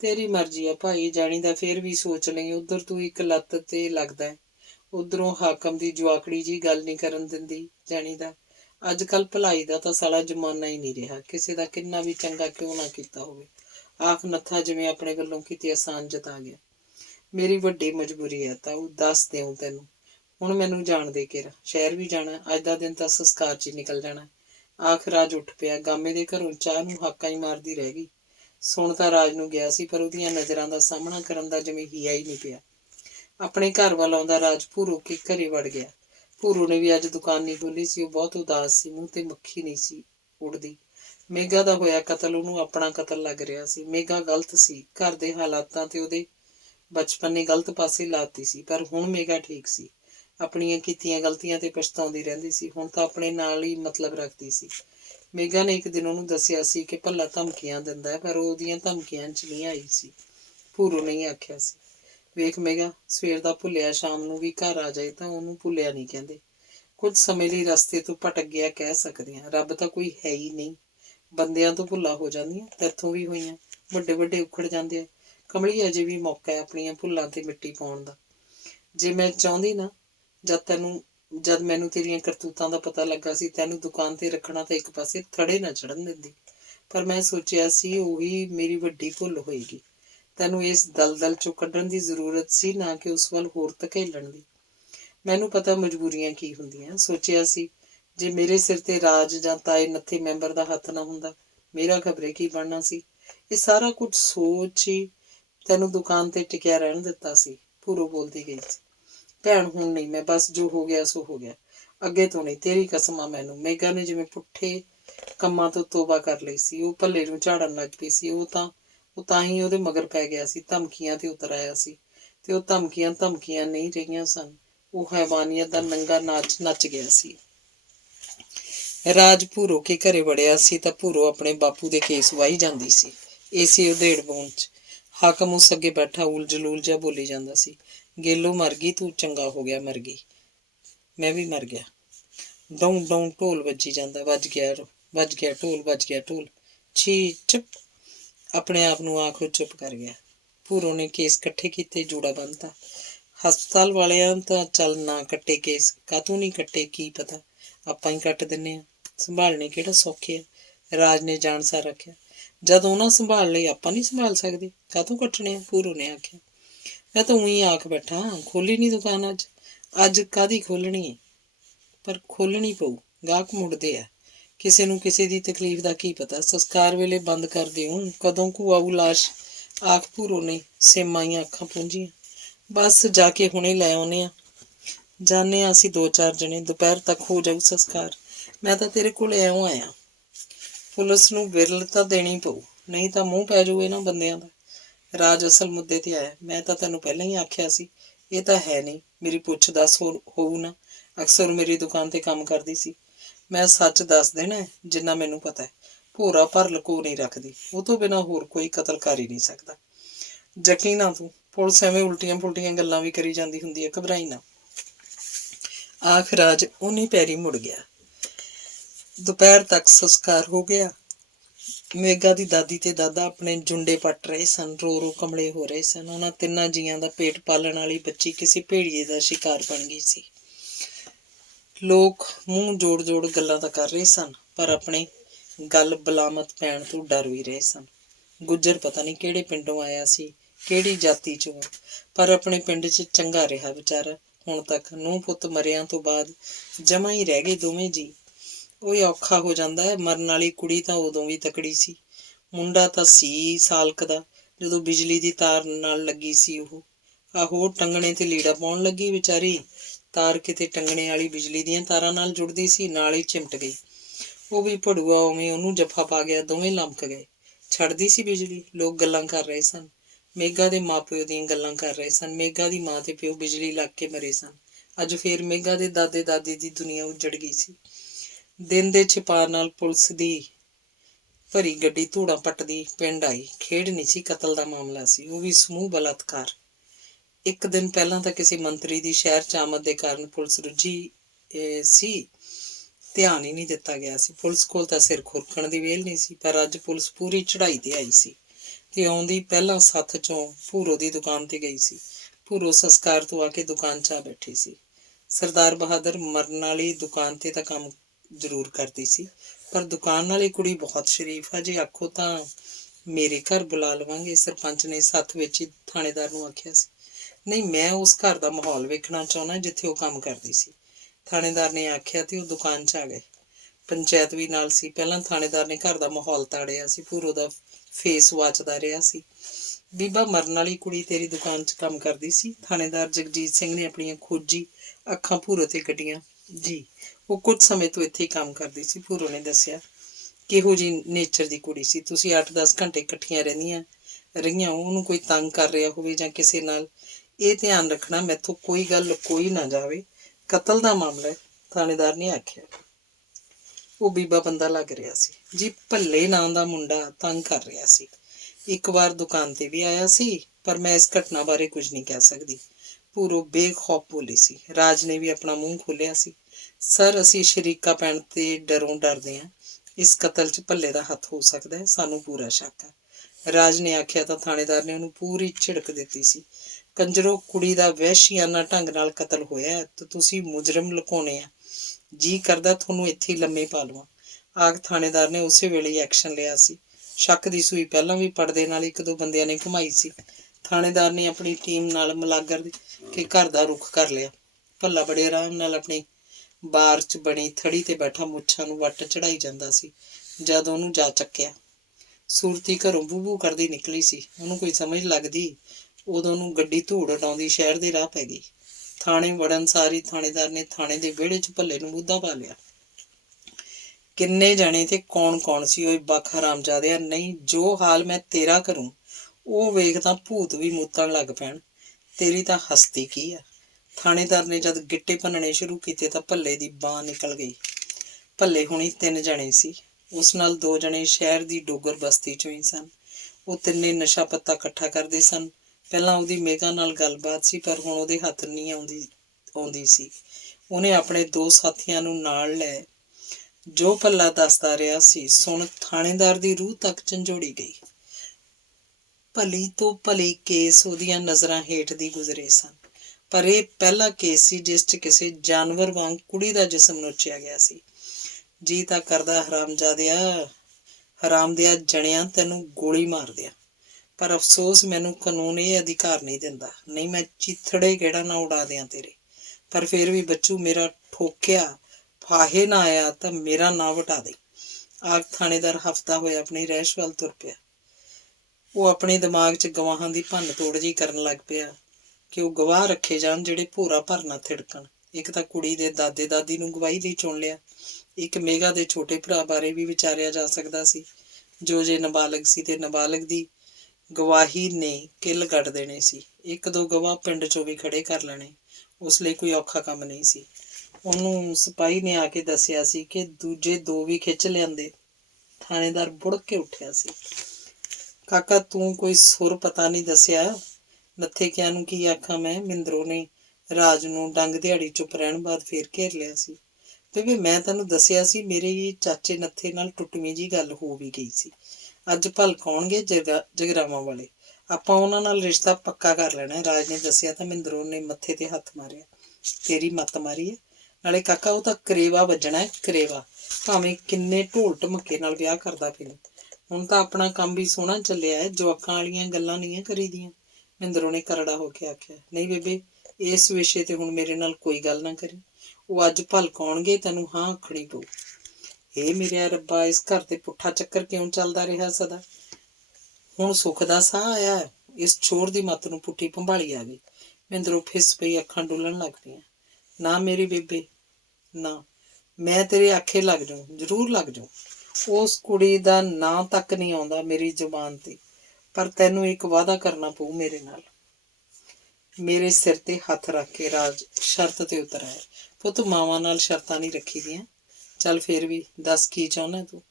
ਤੇਰੀ ਮਰਜ਼ੀ ਆ ਭਾਈ, ਜਾਣੀ ਦਾ ਫੇਰ ਵੀ ਸੋਚ ਲਈ। ਉੱਧਰ ਤੂੰ ਇੱਕ ਲੱਤ ਤੇ ਲੱਗਦਾ ਹੈ, ਉੱਧਰੋਂ ਹਾਕਮ ਦੀ ਜਵਾਕੜੀ ਜੀ ਗੱਲ ਨਹੀਂ ਕਰਨ ਦਿੰਦੀ ਜਾਣੀ ਦਾ। ਅੱਜ ਕੱਲ ਭਲਾਈ ਦਾ ਤਾਂ ਸਾਲਾ ਜ਼ਮਾਨਾ ਹੀ ਨਹੀਂ ਰਿਹਾ, ਕਿਸੇ ਦਾ ਕਿੰਨਾ ਵੀ ਚੰਗਾ ਕਿਉਂ ਨਾ ਕੀਤਾ ਹੋਵੇ। ਆਖ ਨੱਥਾ ਜਿਵੇਂ ਆਪਣੇ ਵੱਲੋਂ ਕਿਤੇ ਆਸਾਨ ਜਤਾ ਗਿਆ। ਮੇਰੀ ਵੱਡੀ ਮਜਬੂਰੀ ਹੈ ਤਾਂ ਉਹ ਦੱਸ ਦਿਓ ਤੈਨੂੰ। ਹੁਣ ਮੈਨੂੰ ਜਾਣ ਦੇ ਕੇ ਸ਼ਹਿਰ ਵੀ ਜਾਣਾ, ਅੱਜ ਦਾ ਦਿਨ ਤਾਂ ਸੰਸਕਾਰ 'ਚ ਹੀ ਨਿਕਲ ਜਾਣਾ। ਆਖ ਰਾਜ ਉੱਠ ਪਿਆ। ਗਾਮੇ ਦੇ ਘਰੋਂ ਚਾਹ ਨੂੰ ਹਾਕਾਂ ਹੀ ਮਾਰਦੀ ਰਹਿ ਗਈ। ਸੁਣ ਤਾਂ ਰਾਜ ਨੂੰ ਗਿਆ ਸੀ, ਪਰ ਉਹਦੀਆਂ ਨਜ਼ਰਾਂ ਦਾ ਸਾਹਮਣਾ ਕਰਨ ਦਾ ਜਿਵੇਂ ਹੀਆ ਹੀ ਨਹੀਂ ਪਿਆ। ਆਪਣੇ ਘਰ ਵੱਲ ਆਉਂਦਾ ਰਾਜ ਭੂਰੋ ਕੇ ਘਰੇ ਵੜ ਗਿਆ। ਭੂਰੋ ਨੇ ਵੀ ਅੱਜ ਦੁਕਾਨ ਨਹੀਂ ਖੋਲ੍ਹੀ ਸੀ। ਉਹ ਬਹੁਤ ਉਦਾਸ ਸੀ, ਮੂੰਹ ਤੇ ਮੱਖੀ ਨਹੀਂ ਸੀ ਉੱਡਦੀ। ਮੇਘਾ ਦਾ ਹੋਇਆ ਕਤਲ ਉਹਨੂੰ ਆਪਣਾ ਕਤਲ ਲੱਗ ਰਿਹਾ ਸੀ। ਮੇਘਾ ਗਲਤ ਸੀ, ਘਰ ਦੇ ਹਾਲਾਤਾਂ ਤੇ ਉਹਦੇ ਬਚਪਨ ਨੇ ਗਲਤ ਪਾਸੇ ਲਾਤੀ ਸੀ, ਪਰ ਹੁਣ ਮੇਘਾ ਠੀਕ ਸੀ। ਆਪਣੀਆਂ ਕੀਤੀਆਂ ਗਲਤੀਆਂ ਤੇ ਪਛਤਾਉਂਦੀ ਰਹਿੰਦੀ ਸੀ। ਹੁਣ ਤਾਂ ਆਪਣੇ ਨਾਲ ਹੀ ਮਤਲਬ ਰੱਖਦੀ ਸੀ। ਮੇਘਾ ਨੇ ਇੱਕ ਦਿਨ ਉਹਨੂੰ ਦੱਸਿਆ ਸੀ ਕਿ ਭੱਲਾ ਧਮਕੀਆਂ ਦਿੰਦਾ ਹੈ, ਪਰ ਉਹ ਉਹਦੀਆਂ ਧਮਕੀਆਂ 'ਚ ਨਹੀਂ ਆਈ ਸੀ। ਭੂਰੋ ਨੇ ਆਖਿਆ ਸੀ, ਵੇਖ ਮੇਘਾ, ਸਵੇਰ ਦਾ ਭੁੱਲਿਆ ਸ਼ਾਮ ਨੂੰ ਵੀ ਘਰ ਆ ਜਾਏ ਤਾਂ ਉਹਨੂੰ ਭੁੱਲਿਆ ਨਹੀਂ ਕਹਿੰਦੇ। ਕੁਝ ਸਮੇਂ ਲਈ ਰਸਤੇ ਤੋਂ ਭਟਕ ਗਿਆ ਕਹਿ ਸਕਦੇ ਹਾਂ। ਰੱਬ ਤਾਂ ਕੋਈ ਹੈ ਹੀ ਨਹੀਂ। ਬੰਦਿਆਂ ਤੋਂ ਭੁੱਲਾਂ ਹੋ ਜਾਂਦੀਆਂ, ਤੈਥੋਂ ਵੀ ਹੋਈਆਂ। ਵੱਡੇ ਵੱਡੇ ਉਖੜ ਜਾਂਦੇ ਆ। ਕਮਲੀ ਅਜੇ ਵੀ ਮੌਕਾ ਹੈ ਆਪਣੀਆਂ ਭੁੱਲਾਂ ਤੇ ਮਿੱਟੀ ਪਾਉਣ ਦਾ। ਜੇ ਮੈਂ ਚਾਹੁੰਦੀ ਨਾ, ਜਦ ਮੈਨੂੰ ਤੇਰੀਆਂ ਕਰਤੂਤਾਂ ਦਾ ਪਤਾ ਲੱਗਾ ਸੀ, ਤੈਨੂੰ ਦੁਕਾਨ ਤੇ ਰੱਖਣਾ ਤਾਂ ਇੱਕ ਪਾਸੇ ਥੜੇ ਨਾ ਚੜਨ ਦਿੰਦੀ। ਪਰ ਮੈਂ ਸੋਚਿਆ ਸੀ ਉਹੀ ਮੇਰੀ ਵੱਡੀ ਭੁੱਲ ਹੋਏਗੀ। ਤੈਨੂੰ ਇਸ ਦਲਦਲ ਚੋਂ ਕੱਢਣ ਦੀ ਜ਼ਰੂਰਤ ਸੀ, ਨਾ ਕਿ ਉਸ ਵੱਲ ਹੋਰ ਧਕੇਲਣ ਦੀ। ਮੈਨੂੰ ਪਤਾ ਮਜਬੂਰੀਆਂ ਕੀ ਹੁੰਦੀਆਂ। ਸੋਚਿਆ ਸੀ ਜੇ ਮੇਰੇ ਸਿਰ ਤੇ ਰਾਜ ਜਾਂ ਤਾਏ ਨੱਥੇ ਮੈਂਬਰ ਦਾ ਹੱਥ ਨਾ ਹੁੰਦਾ, ਮੇਰਾ ਖਬਰੇ ਕੀ ਬਣਨਾ ਸੀ। ਇਹ ਸਾਰਾ ਕੁਝ ਸੋਚ ਹੀ ਤੈਨੂੰ ਦੁਕਾਨ ਤੇ ਟਿਕਿਆ ਰਹਿਣ ਦਿੱਤਾ ਸੀ। ਭੂਰੋ ਬੋਲਦੀ ਗਈ ਸੀ। ਭੈਣ ਹੁਣ ਨਹੀਂ, ਮੈਂ ਬਸ ਜੋ ਹੋ ਗਿਆ ਸੋ ਹੋ ਗਿਆ, ਅੱਗੇ ਤੋਂ ਨਹੀਂ, ਤੇਰੀ ਕਸਮ ਆ ਮੈਨੂੰ। ਮੇਘਾ ਨੇ ਜਿਵੇਂ ਪੁੱਠੇ ਕੰਮਾਂ ਤੋਂ ਤੋਬਾ ਕਰ ਲਈ ਸੀ। ਉਹ ਭੱਲੇ ਨੂੰ ਝਾੜਨ ਲੱਗ ਪਈ ਸੀ। ਉਹ ਤਾਂ ਹੀ ਉਹਦੇ ਮਗਰ ਪੈ ਗਿਆ ਸੀ, ਧਮਕੀਆਂ ਤੇ ਉਤਰ ਆਇਆ ਸੀ। ਤੇ ਉਹ ਧਮਕੀਆਂ ਨਹੀਂ ਰਹੀਆਂ ਸਨ, ਉਹ ਹੈਵਾਨੀਅਤ ਦਾ ਨੰਗਾ ਨਾਚ ਨੱਚ ਗਿਆ ਸੀ। ਰਾਜ ਭੂਰੋ ਕੇ ਘਰੇ ਵੜਿਆ ਸੀ ਤਾਂ ਭੂਰੋ ਆਪਣੇ ਬਾਪੂ ਦੇ ਕੇਸ ਵਾਹੀ ਜਾਂਦੀ ਸੀ। ਏਸੀ ਉਧੇੜ ਬੂਣ 'ਚ ਹਾਕਮ ਉਸ ਅੱਗੇ ਬੈਠਾ ਉਲਝ ਜਿਹਾ ਬੋਲੀ ਜਾਂਦਾ ਸੀ। ਗੇਲੋ ਮਰ ਗਈ, ਤੂੰ ਚੰਗਾ ਹੋ ਗਿਆ ਮਰ ਗਈ, ਮੈਂ ਵੀ ਮਰ ਗਿਆ। ਡੌਂ ਡੌਂ ਢੋਲ ਵੱਜੀ ਜਾਂਦਾ। ਵੱਜ ਗਿਆ ਢੋਲ, ਵੱਜ ਗਿਆ ਢੋਲ। ਛੀ ਚੁੱਪ। ਆਪਣੇ ਆਪ ਨੂੰ ਆਖੋ ਚੁੱਪ ਕਰ ਗਿਆ। ਭੂਰੋ ਨੇ ਕੇਸ ਇਕੱਠੇ ਕੀਤੇ, ਜੂੜਾ ਬੰਨ੍ਹਤਾ। ਹਸਪਤਾਲ ਵਾਲਿਆਂ ਤਾਂ ਚੱਲ ਨਾ ਕੱਟੇ ਕੇਸ, ਕਾਹਤੋਂ ਨਹੀਂ ਕੱਟੇ ਕੀ ਪਤਾ, ਆਪਾਂ ਹੀ ਕੱਟ ਦਿੰਦੇ ਹਾਂ। ਸੰਭਾਲਣੇ ਕਿਹੜਾ ਸੌਖੇ ਆ, ਰਾਜ ਨੇ ਜਾਣ ਸਾਰ ਆਖਿਆ। ਜਦ ਉਹਨਾਂ ਸੰਭਾਲ ਲਈ, ਆਪਾਂ ਨਹੀਂ ਸੰਭਾਲ ਸਕਦੇ, ਕਾਹਤੋਂ ਕੱਟਣੇ ਆ, ਭੂਰੋ ਨੇ ਆਖਿਆ। ਮੈਂ ਤਾਂ ਊਂ ਆਖ ਬੈਠਾ, ਖੋਲੀ ਨਹੀਂ ਦੁਕਾਨ ਅੱਜ ਕਾਹਦੀ ਖੋਲਣੀ ਹੈ, ਪਰ ਖੋਲਣੀ ਪਊ, ਗਾਹਕ ਮੁੜਦੇ ਆ। ਕਿਸੇ ਨੂੰ ਕਿਸੇ ਦੀ ਤਕਲੀਫ ਦਾ ਕੀ ਪਤਾ, ਸੰਸਕਾਰ ਵੇਲੇ ਬੰਦ ਕਰ ਦਿਓ, ਕਦੋਂ ਕੁ ਆਊ ਲਾਸ਼, ਆਖ ਭੂਰੋ ਨੇ ਸੇਮਾਈਆਂ ਅੱਖਾਂ ਪੂੰਝੀਆਂ। ਬਸ ਜਾ ਕੇ ਹੁਣੇ ਲੈ ਆਉਂਦੇ ਹਾਂ। ਜਾਂਦੇ ਹਾਂ ਅਸੀਂ 2-4 ਜਣੇ, ਦੁਪਹਿਰ ਤੱਕ ਹੋ ਜਾਊ ਸੰਸਕਾਰ। ਮੈਂ ਤਾਂ ਤੇਰੇ ਕੋਲ ਇਉਂ ਆਇਆ, ਪੁਲਿਸ ਨੂੰ ਵਿਰਲ ਤਾਂ ਦੇਣੀ ਪਊ, ਨਹੀਂ ਤਾਂ ਮੂੰਹ ਪੈ ਜਾਊ ਇਹਨਾਂ ਬੰਦਿਆਂ ਦਾ। ਰਾਜ ਅਸਲ ਮੁੱਦੇ ਤੇ ਆਇਆ। ਮੈਂ ਤਾਂ ਤੈਨੂੰ ਪਹਿਲਾਂ ਹੀ ਆਖਿਆ ਸੀ, ਇਹ ਤਾਂ ਹੈ ਨਹੀਂ, ਮੇਰੀ ਪੁੱਛ ਦੱਸ ਹੋਊ ਨਾ, ਅਕਸਰ ਮੇਰੀ ਦੁਕਾਨ ਤੇ ਕੰਮ ਕਰਦੀ ਸੀ। ਮੈਂ ਸੱਚ ਦੱਸ ਦੇਣਾ ਜਿੰਨਾ ਮੈਨੂੰ ਪਤਾ ਹੈ। ਭੋਰਾ ਭਰ ਲਕੋ ਨਹੀਂ ਰੱਖਦੀ, ਉਹ ਤੋਂ ਬਿਨਾਂ ਹੋਰ ਕੋਈ ਕਤਲ ਕਰ ਹੀ ਨਹੀਂ ਸਕਦਾ। ਯਕੀਨ ਨਾ ਤੂੰ, ਪੁਲਿਸ ਐਵੇਂ ਉਲਟੀਆਂ ਪੁਲਟੀਆਂ ਗੱਲਾਂ ਵੀ ਕਰੀ ਜਾਂਦੀ ਹੁੰਦੀ ਹੈ, ਘਬਰਾਈ ਨਾ। ਆਖ ਰਾਜ ਉਹਨੇ ਪੈਰੀ ਮੁੜ ਗਿਆ। ਦੁਪਹਿਰ ਤੱਕ ਸੰਸਕਾਰ ਹੋ ਗਿਆ। ਮੇਘਾ ਦੀ ਦਾਦੀ ਤੇ ਦਾਦਾ ਆਪਣੇ ਜੁੰਡੇ ਪੱਟ ਰਹੇ ਸਨ, ਰੋ ਕਮਲੇ ਹੋ ਰਹੇ ਸਨ। ਉਹਨਾਂ ਤਿੰਨਾਂ ਜੀਆਂ ਦਾ ਪੇਟ ਪਾਲਣ ਵਾਲੀ ਬੱਚੀ ਕਿਸੇ ਭੇੜੀਏ ਦਾ ਸ਼ਿਕਾਰ ਬਣ ਗਈ ਸੀ। ਲੋਕ ਮੂੰਹ ਜੋੜ ਗੱਲਾਂ ਤਾਂ ਕਰ ਰਹੇ ਸਨ, ਪਰ ਆਪਣੇ ਗੱਲ ਬਲਾਮਤ ਪੈਣ ਤੋਂ ਡਰ ਵੀ ਰਹੇ ਸਨ। ਗੁੱਜਰ ਪਤਾ ਨਹੀਂ ਕਿਹੜੇ ਪਿੰਡੋਂ ਆਇਆ ਸੀ, ਕਿਹੜੀ ਜਾਤੀ ਚੋਂ, ਪਰ ਆਪਣੇ ਪਿੰਡ 'ਚ ਚੰਗਾ ਰਿਹਾ ਵਿਚਾਰਾ। ਹੁਣ ਤੱਕ ਨੂੰਹ ਪੁੱਤ ਮਰਿਆਂ ਤੋਂ ਬਾਅਦ ਜਮਾਂ ਹੀ ਰਹਿ ਗਏ ਦੋਵੇਂ ਜੀ। ਉਹ ਔਖਾ ਹੋ ਜਾਂਦਾ ਹੈ। ਮਰਨ ਵਾਲੀ ਕੁੜੀ ਤਾਂ ਉਦੋਂ ਵੀ ਤਕੜੀ ਸੀ। ਮੁੰਡਾ ਤਾਂ ਸੀ ਸਾਲਕ ਦਾ ਜਦੋਂ ਬਿਜਲੀ ਦੀ ਤਾਰ ਨਾਲ ਲੱਗੀ ਸੀ। ਉਹ ਆਹੋ ਟੰਗਣੇ ਤੇ ਲੀੜਾ ਪਾਉਣ ਲੱਗੀ ਵਿਚਾਰੀ, ਤਾਰ ਕਿਤੇ ਟੰਗਣੇ ਵਾਲੀ ਬਿਜਲੀ ਦੀਆਂ ਤਾਰਾਂ ਨਾਲ ਜੁੜਦੀ ਸੀ, ਨਾਲ ਹੀ ਚਿਮਟ ਗਈ। ਉਹ ਵੀ ਭੜੂਆ ਉਵੇਂ ਉਹਨੂੰ ਜੱਫਾ ਪਾ ਗਿਆ, ਦੋਵੇਂ ਲੰਮਕ ਗਏ। ਛੱਡਦੀ ਸੀ ਬਿਜਲੀ। ਲੋਕ ਗੱਲਾਂ ਕਰ ਰਹੇ ਸਨ, ਮੇਘਾ ਦੇ ਮਾਂ ਪਿਓ ਦੀਆਂ ਗੱਲਾਂ ਕਰ ਰਹੇ ਸਨ। ਮੇਘਾ ਦੀ ਮਾਂ ਤੇ ਪਿਓ ਬਿਜਲੀ ਲੱਗ ਕੇ ਮਰੇ ਸਨ, ਅੱਜ ਫੇਰ ਮੇਘਾ ਦੇ ਦਾਦੇ ਦਾਦੀ ਦੀ ਦੁਨੀਆ ਉੱਜੜ ਗਈ ਸੀ। ਦਿਨ ਦੇ ਛਿਪਾਰ ਨਾਲ ਪੁਲਿਸ ਦੀ ਭਰੀ ਗੱਡੀ ਧੂੜਾਂ ਪੱਟਦੀ ਪਿੰਡ ਆਈ। ਖੇਡ ਨਹੀਂ ਸੀ, ਕਤਲ ਦਾ ਮਾਮਲਾ ਸੀ, ਉਹ ਵੀ ਸਮੂਹ ਬਲਾਤਕਾਰ। ਇੱਕ ਦਿਨ ਪਹਿਲਾਂ ਤਾਂ ਕਿਸੇ ਮੰਤਰੀ ਦੀ ਸ਼ਹਿਰ ਚ ਆਮਦ ਦੇ ਕਾਰਨ ਪੁਲਿਸ ਰੁੱਝੀ ਸੀ, ਧਿਆਨ ਹੀ ਨਹੀਂ ਦਿੱਤਾ ਗਿਆ ਸੀ। ਪੁਲਿਸ ਕੋਲ ਤਾਂ ਸਿਰ ਖੁਰਕਣ ਦੀ ਵੇਲ ਨਹੀਂ ਸੀ, ਪਰ ਅੱਜ ਪੁਲਿਸ ਪੂਰੀ ਚੜ੍ਹਾਈ ਤੇ ਆਈ ਸੀ ਤੇ ਆਉਂਦੀ ਪਹਿਲਾਂ ਸੱਥ ਚੋਂ ਭੂਰੋ ਦੀ ਦੁਕਾਨ ਤੇ ਗਈ ਸੀ। ਭੂਰੋ ਸੰਸਕਾਰ ਤੋਂ ਆ ਕੇ ਦੁਕਾਨ 'ਚ ਆ ਬੈਠੀ ਸੀ। ਸਰਦਾਰ ਬਹਾਦਰ ਮਰਨ ਵਾਲੀ ਦੁਕਾਨ ਤੇ ਤਾਂ ਕੰਮ ਜ਼ਰੂਰ ਕਰਦੀ ਸੀ, ਪਰ ਦੁਕਾਨ ਵਾਲੀ ਕੁੜੀ ਬਹੁਤ ਸ਼ਰੀਫ ਆ, ਜੇ ਆਖੋ ਤਾਂ ਮੇਰੇ ਘਰ ਬੁਲਾ ਲਵਾਂਗੇ। ਸਰਪੰਚ ਨੇ ਸੱਥ ਵਿੱਚ ਹੀ ਥਾਣੇਦਾਰ ਨੂੰ ਆਖਿਆ ਸੀ। ਨਹੀਂ, ਮੈਂ ਉਸ ਘਰ ਦਾ ਮਾਹੌਲ ਵੇਖਣਾ ਚਾਹੁੰਦਾ ਜਿੱਥੇ ਉਹ ਕੰਮ ਕਰਦੀ ਸੀ, ਥਾਣੇਦਾਰ ਨੇ ਆਖਿਆ ਤੇ ਉਹ ਦੁਕਾਨ 'ਚ ਆ ਗਏ। ਪੰਚਾਇਤ ਵੀ ਨਾਲ ਸੀ। ਪਹਿਲਾਂ ਥਾਣੇਦਾਰ ਨੇ ਘਰ ਦਾ ਮਾਹੌਲ ਤਾੜਿਆ ਸੀ। ਭੂਰੋ ਦਾ ਫੇਸ ਵਾਚਦਾ ਰਿਹਾ ਸੀ। ਬੀਬਾ, ਮਰਨ ਵਾਲੀ ਕੁੜੀ ਤੇਰੀ ਦੁਕਾਨ 'ਚ ਕੰਮ ਕਰਦੀ ਸੀ? ਥਾਣੇਦਾਰ ਜਗਜੀਤ ਸਿੰਘ ਨੇ ਆਪਣੀਆਂ ਖੋਜੀ ਅੱਖਾਂ ਭੂਰੋ ਤੇ ਕੱਢੀਆਂ। ਜੀ, ਉਹ ਕੁਝ ਸਮੇਂ ਤੋਂ ਇੱਥੇ ਹੀ ਕੰਮ ਕਰਦੀ ਸੀ, ਭੂਰੋ ਨੇ ਦੱਸਿਆ। ਕਿਹੋ ਜਿਹੀ ਨੇਚਰ ਦੀ ਕੁੜੀ ਸੀ? ਤੁਸੀਂ 8-10 ਘੰਟੇ ਇਕੱਠੀਆਂ ਰਹੀਆਂ ਉਹਨੂੰ ਕੋਈ ਤੰਗ ਕਰ ਰਿਹਾ ਹੋਵੇ ਜਾਂ ਕਿਸੇ ਨਾਲ? ਇਹ ਧਿਆਨ ਰੱਖਣਾ ਮੈਥੋਂ ਕੋਈ ਗੱਲ ਲੁਕੋਈ ਨਾ ਜਾਵੇ, ਕਤਲ ਦਾ ਮਾਮਲਾ ਹੈ, ਥਾਣੇਦਾਰ ਨੇ ਆਖਿਆ। ਉਹ ਬੀਬਾ ਬੰਦਾ ਲੱਗ ਰਿਹਾ ਸੀ। ਜੀ, ਭੱਲੇ ਨਾਂ ਦਾ ਮੁੰਡਾ ਤੰਗ ਕਰ ਰਿਹਾ ਸੀ। ਇੱਕ ਵਾਰ ਦੁਕਾਨ ਤੇ ਵੀ ਆਇਆ ਸੀ, ਪਰ ਮੈਂ ਇਸ ਘਟਨਾ ਬਾਰੇ ਕੁਝ ਨਹੀਂ ਕਹਿ ਸਕਦੀ, ਭੂਰੋ ਬੇਖੌਫ ਬੋਲੀ ਸੀ। ਰਾਜ ਨੇ ਵੀ ਆਪਣਾ ਮੂੰਹ ਖੋਲ੍ਹਿਆ ਸੀ। ਸਰ, ਅਸੀਂ ਸ਼ਰੀਕਾ ਪੈਣ ਤੇ ਡਰੋਂ ਡਰਦੇ ਹਾਂ। ਇਸ ਕਤਲ 'ਚ ਭੱਲੇ ਦਾ ਹੱਥ ਹੋ ਸਕਦਾ ਹੈ, ਸਾਨੂੰ ਪੂਰਾ ਸ਼ੱਕ ਹੈ, ਰਾਜ ਨੇ ਆਖਿਆ ਤਾਂ ਥਾਣੇਦਾਰ ਨੇ ਉਹਨੂੰ ਪੂਰੀ ਝਿੜਕ ਦਿੱਤੀ ਸੀ। ਕੰਜਰੋ, ਕੁੜੀ ਦਾ ਵਹਿਸ਼ੀਆਨਾ ਢੰਗ ਨਾਲ ਕਤਲ ਹੋਇਆ ਤੇ ਤੁਸੀਂ ਮੁਜਰਮ ਲੁਕਾਉਣੇ ਆ। ਜੀ ਕਰਦਾ ਤੁਹਾਨੂੰ ਇੱਥੇ ਹੀ ਲੰਮੇ ਪਾ ਲਵਾਂ। ਆਖ ਥਾਣੇਦਾਰ ਨੇ ਉਸੇ ਵੇਲੇ ਹੀ ਐਕਸ਼ਨ ਲਿਆ ਸੀ। ਸ਼ੱਕ ਦੀ ਸੂਈ ਪਹਿਲਾਂ ਵੀ ਪਰਦੇ ਨਾਲ 1-2 ਬੰਦਿਆਂ ਨੇ ਘੁਮਾਈ ਸੀ। ਥਾਣੇਦਾਰ ਨੇ ਆਪਣੀ ਟੀਮ ਨਾਲ ਮਲਾਗਰ ਕੇ ਘਰ ਦਾ ਰੁੱਖ ਕਰ ਲਿਆ। ਭੱਲਾ ਬੜੇ ਆਰਾਮ ਨਾਲ ਆਪਣੀ ਬਾਰ 'ਚ ਬਣੀ ਥੜੀ ਤੇ ਬੈਠਾ ਮੁੱਛਾਂ ਨੂੰ ਵੱਟ ਚੜਾਈ ਜਾਂਦਾ ਸੀ। ਜਦ ਉਹਨੂੰ ਜਾ ਚੱਕਿਆ, ਸੂਰਤੀ ਘਰੋਂ ਬੂ ਕਰਦੀ ਨਿਕਲੀ ਸੀ। ਉਹਨੂੰ ਕੋਈ ਸਮਝ ਲੱਗਦੀ, ਉਦੋਂ ਨੂੰ ਗੱਡੀ ਧੂੜ ਉਡਾਉਂਦੀ ਸ਼ਹਿਰ ਦੇ ਰਾਹ ਪੈ ਗਈ। ਥਾਣੇ ਵੜਨ ਸਾਰੀ ਥਾਣੇਦਾਰ ਨੇ ਥਾਣੇ ਦੇ ਵਿਹੜੇ 'ਚ ਭੱਲੇ ਨੂੰ ਮੁੱਦਾ ਪਾ ਲਿਆ। ਕਿੰਨੇ ਜਾਣੇ ਤੇ ਕੌਣ ਸੀ? ਓਏ ਬਖ ਹਰਾਮਜ਼ਾਦਿਆ, ਨਹੀਂ, ਜੋ ਹਾਲ ਮੈਂ ਤੇਰਾ ਕਰੂੰ ਉਹ ਵੇਖ ਤਾਂ ਭੂਤ ਵੀ ਮੂਤਣ ਲੱਗ ਪੈਣ। ਤੇਰੀ ਤਾਂ ਹਸਤੀ ਕੀ ਆ? ਥਾਣੇਦਾਰ ਨੇ ਜਦ ਗਿੱਟੇ ਭੰਨਣੇ ਸ਼ੁਰੂ ਕੀਤੇ ਤਾਂ ਭੱਲੇ ਦੀ ਬਾਂਹ ਨਿਕਲ ਗਈ। ਭੱਲੇ ਹੁਣੀ 3 ਜਣੇ ਸੀ। ਉਸ ਨਾਲ 2 ਜਣੇ ਸ਼ਹਿਰ ਦੀ ਡੋਗਰ ਬਸਤੀ 'ਚੋਂ ਹੀ ਸਨ। ਉਹ ਤਿੰਨੇ ਨਸ਼ਾ ਪੱਤਾ ਇਕੱਠਾ ਕਰਦੇ ਸਨ। ਪਹਿਲਾਂ ਉਹਦੀ ਮੇਘਾ ਨਾਲ ਗੱਲਬਾਤ ਸੀ, ਪਰ ਹੁਣ ਉਹਦੇ ਹੱਥ ਨਹੀਂ ਆਉਂਦੀ ਸੀ। ਉਹਨੇ ਆਪਣੇ 2 ਸਾਥੀਆਂ ਨੂੰ ਨਾਲ ਲੈ ਜੋ ਭੱਲਾ ਦੱਸਦਾ ਰਿਹਾ ਸੀ ਸੁਣ ਥਾਣੇਦਾਰ ਦੀ ਰੂਹ ਤੱਕ ਝੰਜੋੜੀ ਗਈ। ਭਲੀ ਤੋਂ ਭਲੀ ਕੇਸ ਉਹਦੀਆਂ ਨਜ਼ਰਾਂ ਹੇਠ ਦੀ ਗੁਜ਼ਰੇ ਸਨ, ਪਰ ਇਹ ਪਹਿਲਾ ਕੇਸ ਸੀ ਜਿਸ 'ਚ ਕਿਸੇ ਜਾਨਵਰ ਵਾਂਗ ਕੁੜੀ ਦਾ ਜਿਸਮ ਨੋਚਿਆ ਗਿਆ ਸੀ। ਜੀ ਤਾਂ ਕਰਦਾ ਹਰਾਮਦਿਆ ਜਣਿਆ ਤੈਨੂੰ ਗੋਲੀ ਮਾਰ ਦਿਆਂ, ਪਰ ਅਫਸੋਸ ਮੈਨੂੰ ਕਾਨੂੰਨ ਇਹ ਅਧਿਕਾਰ ਨਹੀਂ ਦਿੰਦਾ। ਨਹੀਂ, ਮੈਂ ਚੀਥੜੇ ਕਿਹੜਾ ਨਾ ਉਡਾ ਦਿਆਂ ਤੇਰੇ, ਪਰ ਫਿਰ ਵੀ ਬੱਚੂ, ਮੇਰਾ ਠੋਕਿਆ ਫਾਹੇ ਨਾ ਆਇਆ ਤਾਂ ਮੇਰਾ ਨਾਂ ਵਟਾ ਦੇ। ਆਖ ਥਾਣੇਦਾਰ ਹਫਤਾ ਹੋਇਆ ਆਪਣੀ ਰਹਿਸ਼ ਵੱਲ ਤੁਰ ਪਿਆ। ਉਹ ਆਪਣੇ ਦਿਮਾਗ 'ਚ ਗਵਾਹਾਂ ਦੀ ਭੰਨ ਤੋੜ ਜਿਹੀ ਕਰਨ ਲੱਗ ਪਿਆ ਕਿ ਉਹ ਗਵਾਹ ਰੱਖੇ ਜਾਣ ਜਿਹੜੇ ਭੋਰਾ ਭਰ ਨਾ ਥਿੜਕਣ। ਇੱਕ ਤਾਂ ਕੁੜੀ ਦੇ ਦਾਦੇ ਦਾਦੀ ਨੂੰ ਗਵਾਹੀ ਲਈ ਚੁਣ ਲਿਆ। ਇੱਕ ਮੇਘਾ ਦੇ ਛੋਟੇ ਭਰਾ ਬਾਰੇ ਵੀ ਵਿਚਾਰਿਆ ਜਾ ਸਕਦਾ ਸੀ, ਜੋ ਜੇ ਨਾਬਾਲਗ ਸੀ ਤੇ ਨਾਬਾਲਗ ਦੀ ਗਵਾਹੀ ਨੇ ਕਿੱਲ ਕੱਢ ਦੇਣੇ ਸੀ। 1-2 ਗਵਾਹ ਪਿੰਡ 'ਚੋਂ ਵੀ ਖੜੇ ਕਰ ਲੈਣੇ ਉਸ ਲਈ ਕੋਈ ਔਖਾ ਕੰਮ ਨਹੀਂ ਸੀ। ਉਹਨੂੰ ਸਿਪਾਹੀ ਨੇ ਆ ਕੇ ਦੱਸਿਆ ਸੀ ਕਿ ਦੂਜੇ 2 ਵੀ ਖਿੱਚ ਲਿਆਂਦੇ। ਥਾਣੇਦਾਰ ਬੁੜਕ ਕੇ ਉੱਠਿਆ ਸੀ। ਕਾਕਾ, ਤੂੰ ਕੋਈ ਸੁਰ ਪਤਾ ਨਹੀਂ ਦੱਸਿਆ। ਨੱਥੇ ਕਿਆਂ ਨੂੰ ਕੀ ਆਖਾਂ ਮੈਂ? ਮਿੰਦਰੋ ਨੇ ਰਾਜ ਨੂੰ ਡੰਗ ਦਿਹਾੜੀ ਚੁੱਪ ਰਹਿਣ ਬਾਅਦ ਫੇਰ ਘੇਰ ਲਿਆ ਸੀ। ਬੇਬੇ, ਮੈਂ ਤੈਨੂੰ ਦੱਸਿਆ ਸੀ ਮੇਰੇ ਚਾਚੇ ਨੱਥੇ ਨਾਲ ਟੁੱਟਵੀਂ ਜੀ ਗੱਲ ਹੋ ਵੀ ਗਈ ਸੀ। ਅੱਜ ਭਲਕ ਆਉਣਗੇ ਜਗਰਾਵਾਂ ਵਾਲੇ, ਆਪਾਂ ਉਹਨਾਂ ਨਾਲ ਰਿਸ਼ਤਾ ਪੱਕਾ ਕਰ ਲੈਣਾ, ਰਾਜ ਨੇ ਦੱਸਿਆ ਤਾਂ ਮਿੰਦਰੋ ਨੇ ਮੱਥੇ ਤੇ ਹੱਥ ਮਾਰਿਆ। ਤੇਰੀ ਮੱਤ ਮਾਰੀ ਹੈ? ਨਾਲੇ ਕਾਕਾ, ਉਹ ਤਾਂ ਕਰੇਵਾ ਵੱਜਣਾ ਹੈ, ਕਰੇਵਾ, ਭਾਵੇਂ ਕਿੰਨੇ ਢੋਲ ਢਮੱਕੇ ਨਾਲ ਵਿਆਹ ਕਰਦਾ ਫਿਰੇ। ਹੁਣ ਤਾਂ ਆਪਣਾ ਕੰਮ ਵੀ ਸੋਹਣਾ ਚੱਲਿਆ ਹੈ, ਜਵਾਕਾਂ ਵਾਲੀਆਂ ਗੱਲਾਂ ਨਹੀਂ ਕਰੀਦੀਆਂ। ਮਿੰਦਰੋ ਨੇ ਕਰੜਾ ਹੋ ਕੇ ਆਖਿਆ। ਨਹੀਂ ਬੇਬੇ, ਇਸ ਵਿਸ਼ੇ ਤੇ ਹੁਣ ਮੇਰੇ ਨਾਲ ਕੋਈ ਗੱਲ ਨਾ ਕਰੀ। ਉਹ ਅੱਜ ਭਲਕ ਆਉਣਗੇ, ਤੈਨੂੰ ਹਾਂ ਆਖਣੀ ਪਊ। ਇਹ ਮੇਰੇ ਰੱਬਾ, ਇਸ ਘਰ ਤੇ ਪੁੱਠਾ ਚੱਕਰ ਕਿਉਂ ਚੱਲਦਾ ਰਿਹਾ ਸਦਾ? ਹੁਣ ਸੁੱਖ ਦਾ ਸਾਹ ਆਇਆ, ਇਸ ਚੋਰ ਦੀ ਮੱਤ ਨੂੰ ਪੁੱਠੀ ਭੰਭਾਲੀ ਆ ਗਈ। ਮਿੰਦਰੋ ਫਿੱਸ ਪਈ ਅੱਖਾਂ ਡੁੱਲਣ ਲੱਗ ਪਈਆਂ। ਨਾ ਮੇਰੀ ਬੇਬੇ, ਨਾ, ਮੈਂ ਤੇਰੇ ਆਖੇ ਲੱਗ ਜਾਊਂ, ਜ਼ਰੂਰ ਲੱਗ ਜਾਊਂ। ਉਸ ਕੁੜੀ ਦਾ ਨਾਂ ਤੱਕ ਨਹੀਂ ਆਉਂਦਾ ਮੇਰੀ ਜ਼ੁਬਾਨ ਤੇ, ਪਰ ਤੈਨੂੰ ਇੱਕ ਵਾਅਦਾ ਕਰਨਾ ਪਊ ਮੇਰੇ ਨਾਲ। ਮੇਰੇ ਸਿਰ ਤੇ ਹੱਥ ਰੱਖ ਕੇ ਰਾਜ ਸ਼ਰਤ ਤੇ ਉਤਰ ਆਇਆ। ਪੁੱਤ ਮਾਵਾਂ ਨਾਲ ਸ਼ਰਤਾਂ ਨਹੀਂ ਰੱਖੀ ਦੀਆਂ। ਚੱਲ ਫੇਰ ਵੀ ਦੱਸ ਕੀ ਚਾਹੁੰਦਾ ਤੂੰ।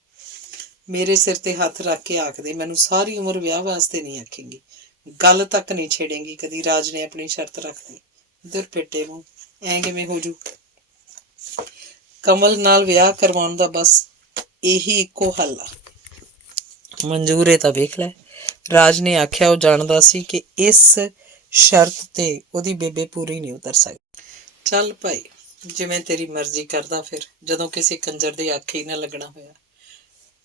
ਮੇਰੇ ਸਿਰ ਤੇ ਹੱਥ ਰੱਖ ਕੇ ਆਖਦੇ, ਮੈਨੂੰ ਸਾਰੀ ਉਮਰ ਵਿਆਹ ਵਾਸਤੇ ਨਹੀਂ ਆਖੇਂਗੀ, ਗੱਲ ਤੱਕ ਨਹੀਂ ਛੇੜੇਂਗੀ ਕਦੀ। ਰਾਜ ਨੇ ਆਪਣੀ ਸ਼ਰਤ ਰੱਖਦੀ। ਦਰ ਪੇਟੇ ਨੂੰ ਐਂ ਕਿਵੇਂ ਹੋ ਜੂ। ਕਮਲ ਨਾਲ ਵਿਆਹ ਕਰਵਾਉਣ ਦਾ ਬਸ ਇਹੀ ਇੱਕੋ ਹੱਲ ਆ। ਮਨਜ਼ੂਰ ਹੈ ਤਾਂ ਵੇਖ ਲੈ। ਰਾਜ ਨੇ ਆਖਿਆ। ਉਹ ਜਾਣਦਾ ਸੀ ਕਿ ਇਸ ਸ਼ਰਤ ਤੇ ਉਹਦੀ ਬੇਬੇ ਪੂਰੀ ਨਹੀਂ ਉਤਰ ਸਕਦੀ। ਚੱਲ ਭਾਈ, ਜਿਵੇਂ ਤੇਰੀ ਮਰਜ਼ੀ ਕਰਦਾ ਫਿਰ। ਜਦੋਂ ਕਿਸੇ ਕੰਜਰ ਦੇ ਆਖੇ ਹੀ ਨਾ ਲੱਗਣਾ ਹੋਇਆ।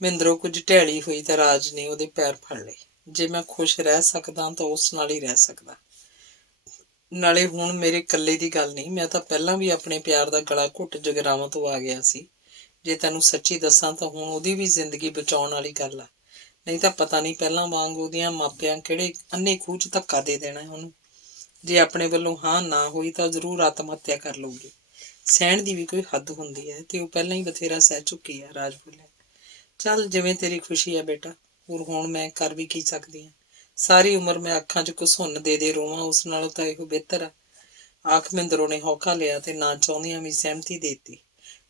ਮਹਿੰਦਰੋਂ ਕੁਝ ਢੈਲੀ ਹੋਈ ਤਾਂ ਰਾਜ ਨੇ ਉਹਦੇ ਪੈਰ ਫੜ ਲਏ। ਜੇ ਮੈਂ ਖੁਸ਼ ਰਹਿ ਸਕਦਾ ਤਾਂ ਉਸ ਨਾਲ ਹੀ ਰਹਿ ਸਕਦਾ। ਨਾਲੇ ਹੁਣ ਮੇਰੇ ਇਕੱਲੇ ਦੀ ਗੱਲ ਨਹੀਂ, ਮੈਂ ਤਾਂ ਪਹਿਲਾਂ ਵੀ ਆਪਣੇ ਪਿਆਰ ਦਾ ਗਲਾ ਘੁੱਟ ਜਗਰਾਵਾਂ ਤੋਂ ਆ ਗਿਆ ਸੀ। ਜੇ ਤੈਨੂੰ ਸੱਚੀ ਦੱਸਾਂ ਤਾਂ ਹੁਣ ਉਹਦੀ ਵੀ ਜ਼ਿੰਦਗੀ ਬਚਾਉਣ ਵਾਲੀ ਗੱਲ ਆ। ਨਹੀਂ ਤਾਂ ਪਤਾ ਨਹੀਂ ਪਹਿਲਾਂ ਵਾਂਗ ਉਹਦੀਆਂ ਮਾਪਿਆਂ ਕਿਹੜੇ ਅੰਨੇ ਖੂਹ 'ਚ ਧੱਕਾ ਦੇ ਦੇਣਾ ਉਹਨੂੰ। ਜੇ ਆਪਣੇ ਵੱਲੋਂ ਹਾਂ ਨਾ ਹੋਈ ਤਾਂ ਜ਼ਰੂਰ ਆਤਮ ਹੱਤਿਆ ਕਰ ਲਊਗੀ। ਸਹਿਣ ਦੀ ਵੀ ਕੋਈ ਹੱਦ ਹੁੰਦੀ ਹੈ ਤੇ ਉਹ ਪਹਿਲਾਂ ਹੀ ਬਥੇਰਾ ਸਹਿ ਚੁੱਕੀ ਹੈ। ਰਾਜ ਬੋਲਿਆ। ਚੱਲ ਜਿਵੇਂ ਤੇਰੀ ਖੁਸ਼ੀ ਹੈ ਬੇਟਾ। ਹੋਰ ਹੁਣ ਮੈਂ ਕਰ ਵੀ ਕੀ ਸਕਦੀ ਹਾਂ। ਸਾਰੀ ਉਮਰ ਮੈਂ ਅੱਖਾਂ 'ਚ ਘੁਸੁੰਨ ਦੇ ਰੋਵਾਂ, ਉਸ ਨਾਲੋਂ ਤਾਂ ਇਹੋ ਬਿਹਤਰ ਆ। ਆਖ ਮਹਿੰਦਰੋਂ ਨੇ ਹੌਕਾ ਲਿਆ ਤੇ ਨਾ ਚਾਹੁੰਦਿਆਂ ਵੀ ਸਹਿਮਤੀ ਦੇ ਦਿੱਤੀ।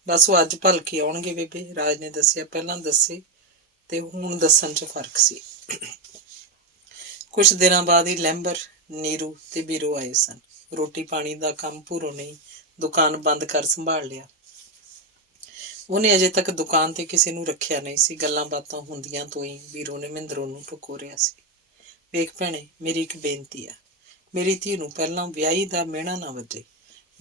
ਬਸ ਉਹ ਅੱਜ ਭਲਕੇ ਆਉਣਗੇ ਬੇਬੇ, ਰਾਜ ਨੇ ਦੱਸਿਆ। ਪਹਿਲਾਂ ਦੱਸੇ ਤੇ ਹੁਣ ਦੱਸਣ 'ਚ ਫਰਕ ਸੀ। ਕੁਛ ਦਿਨਾਂ ਬਾਅਦ ਹੀ ਲੈਂਬਰ, ਨੀਰੂ ਤੇ ਬੀਰੋ ਆਏ ਸਨ। ਰੋਟੀ ਪਾਣੀ ਦਾ ਕੰਮ ਭੂਰੋ ਨੇ ਦੁਕਾਨ ਬੰਦ ਕਰ ਸੰਭਾਲ ਲਿਆ। ਉਹਨੇ ਅਜੇ ਤੱਕ ਦੁਕਾਨ ਤੇ ਕਿਸੇ ਨੂੰ ਰੱਖਿਆ ਨਹੀਂ ਸੀ। ਗੱਲਾਂ ਬਾਤਾਂ ਹੁੰਦੀਆਂ ਤੋਂ ਹੀ ਬੀਰੋ ਨੇ ਮਹਿੰਦਰੋਂ ਨੂੰ ਟਕੋਰਿਆ ਸੀ। ਵੇਖ ਭੈਣੇ, ਮੇਰੀ ਇੱਕ ਬੇਨਤੀ ਆ। ਮੇਰੀ ਧੀ ਨੂੰ ਪਹਿਲਾਂ ਵਿਆਹੀ ਦਾ ਮਿਹਣਾ ਨਾ ਵੱਜੇ।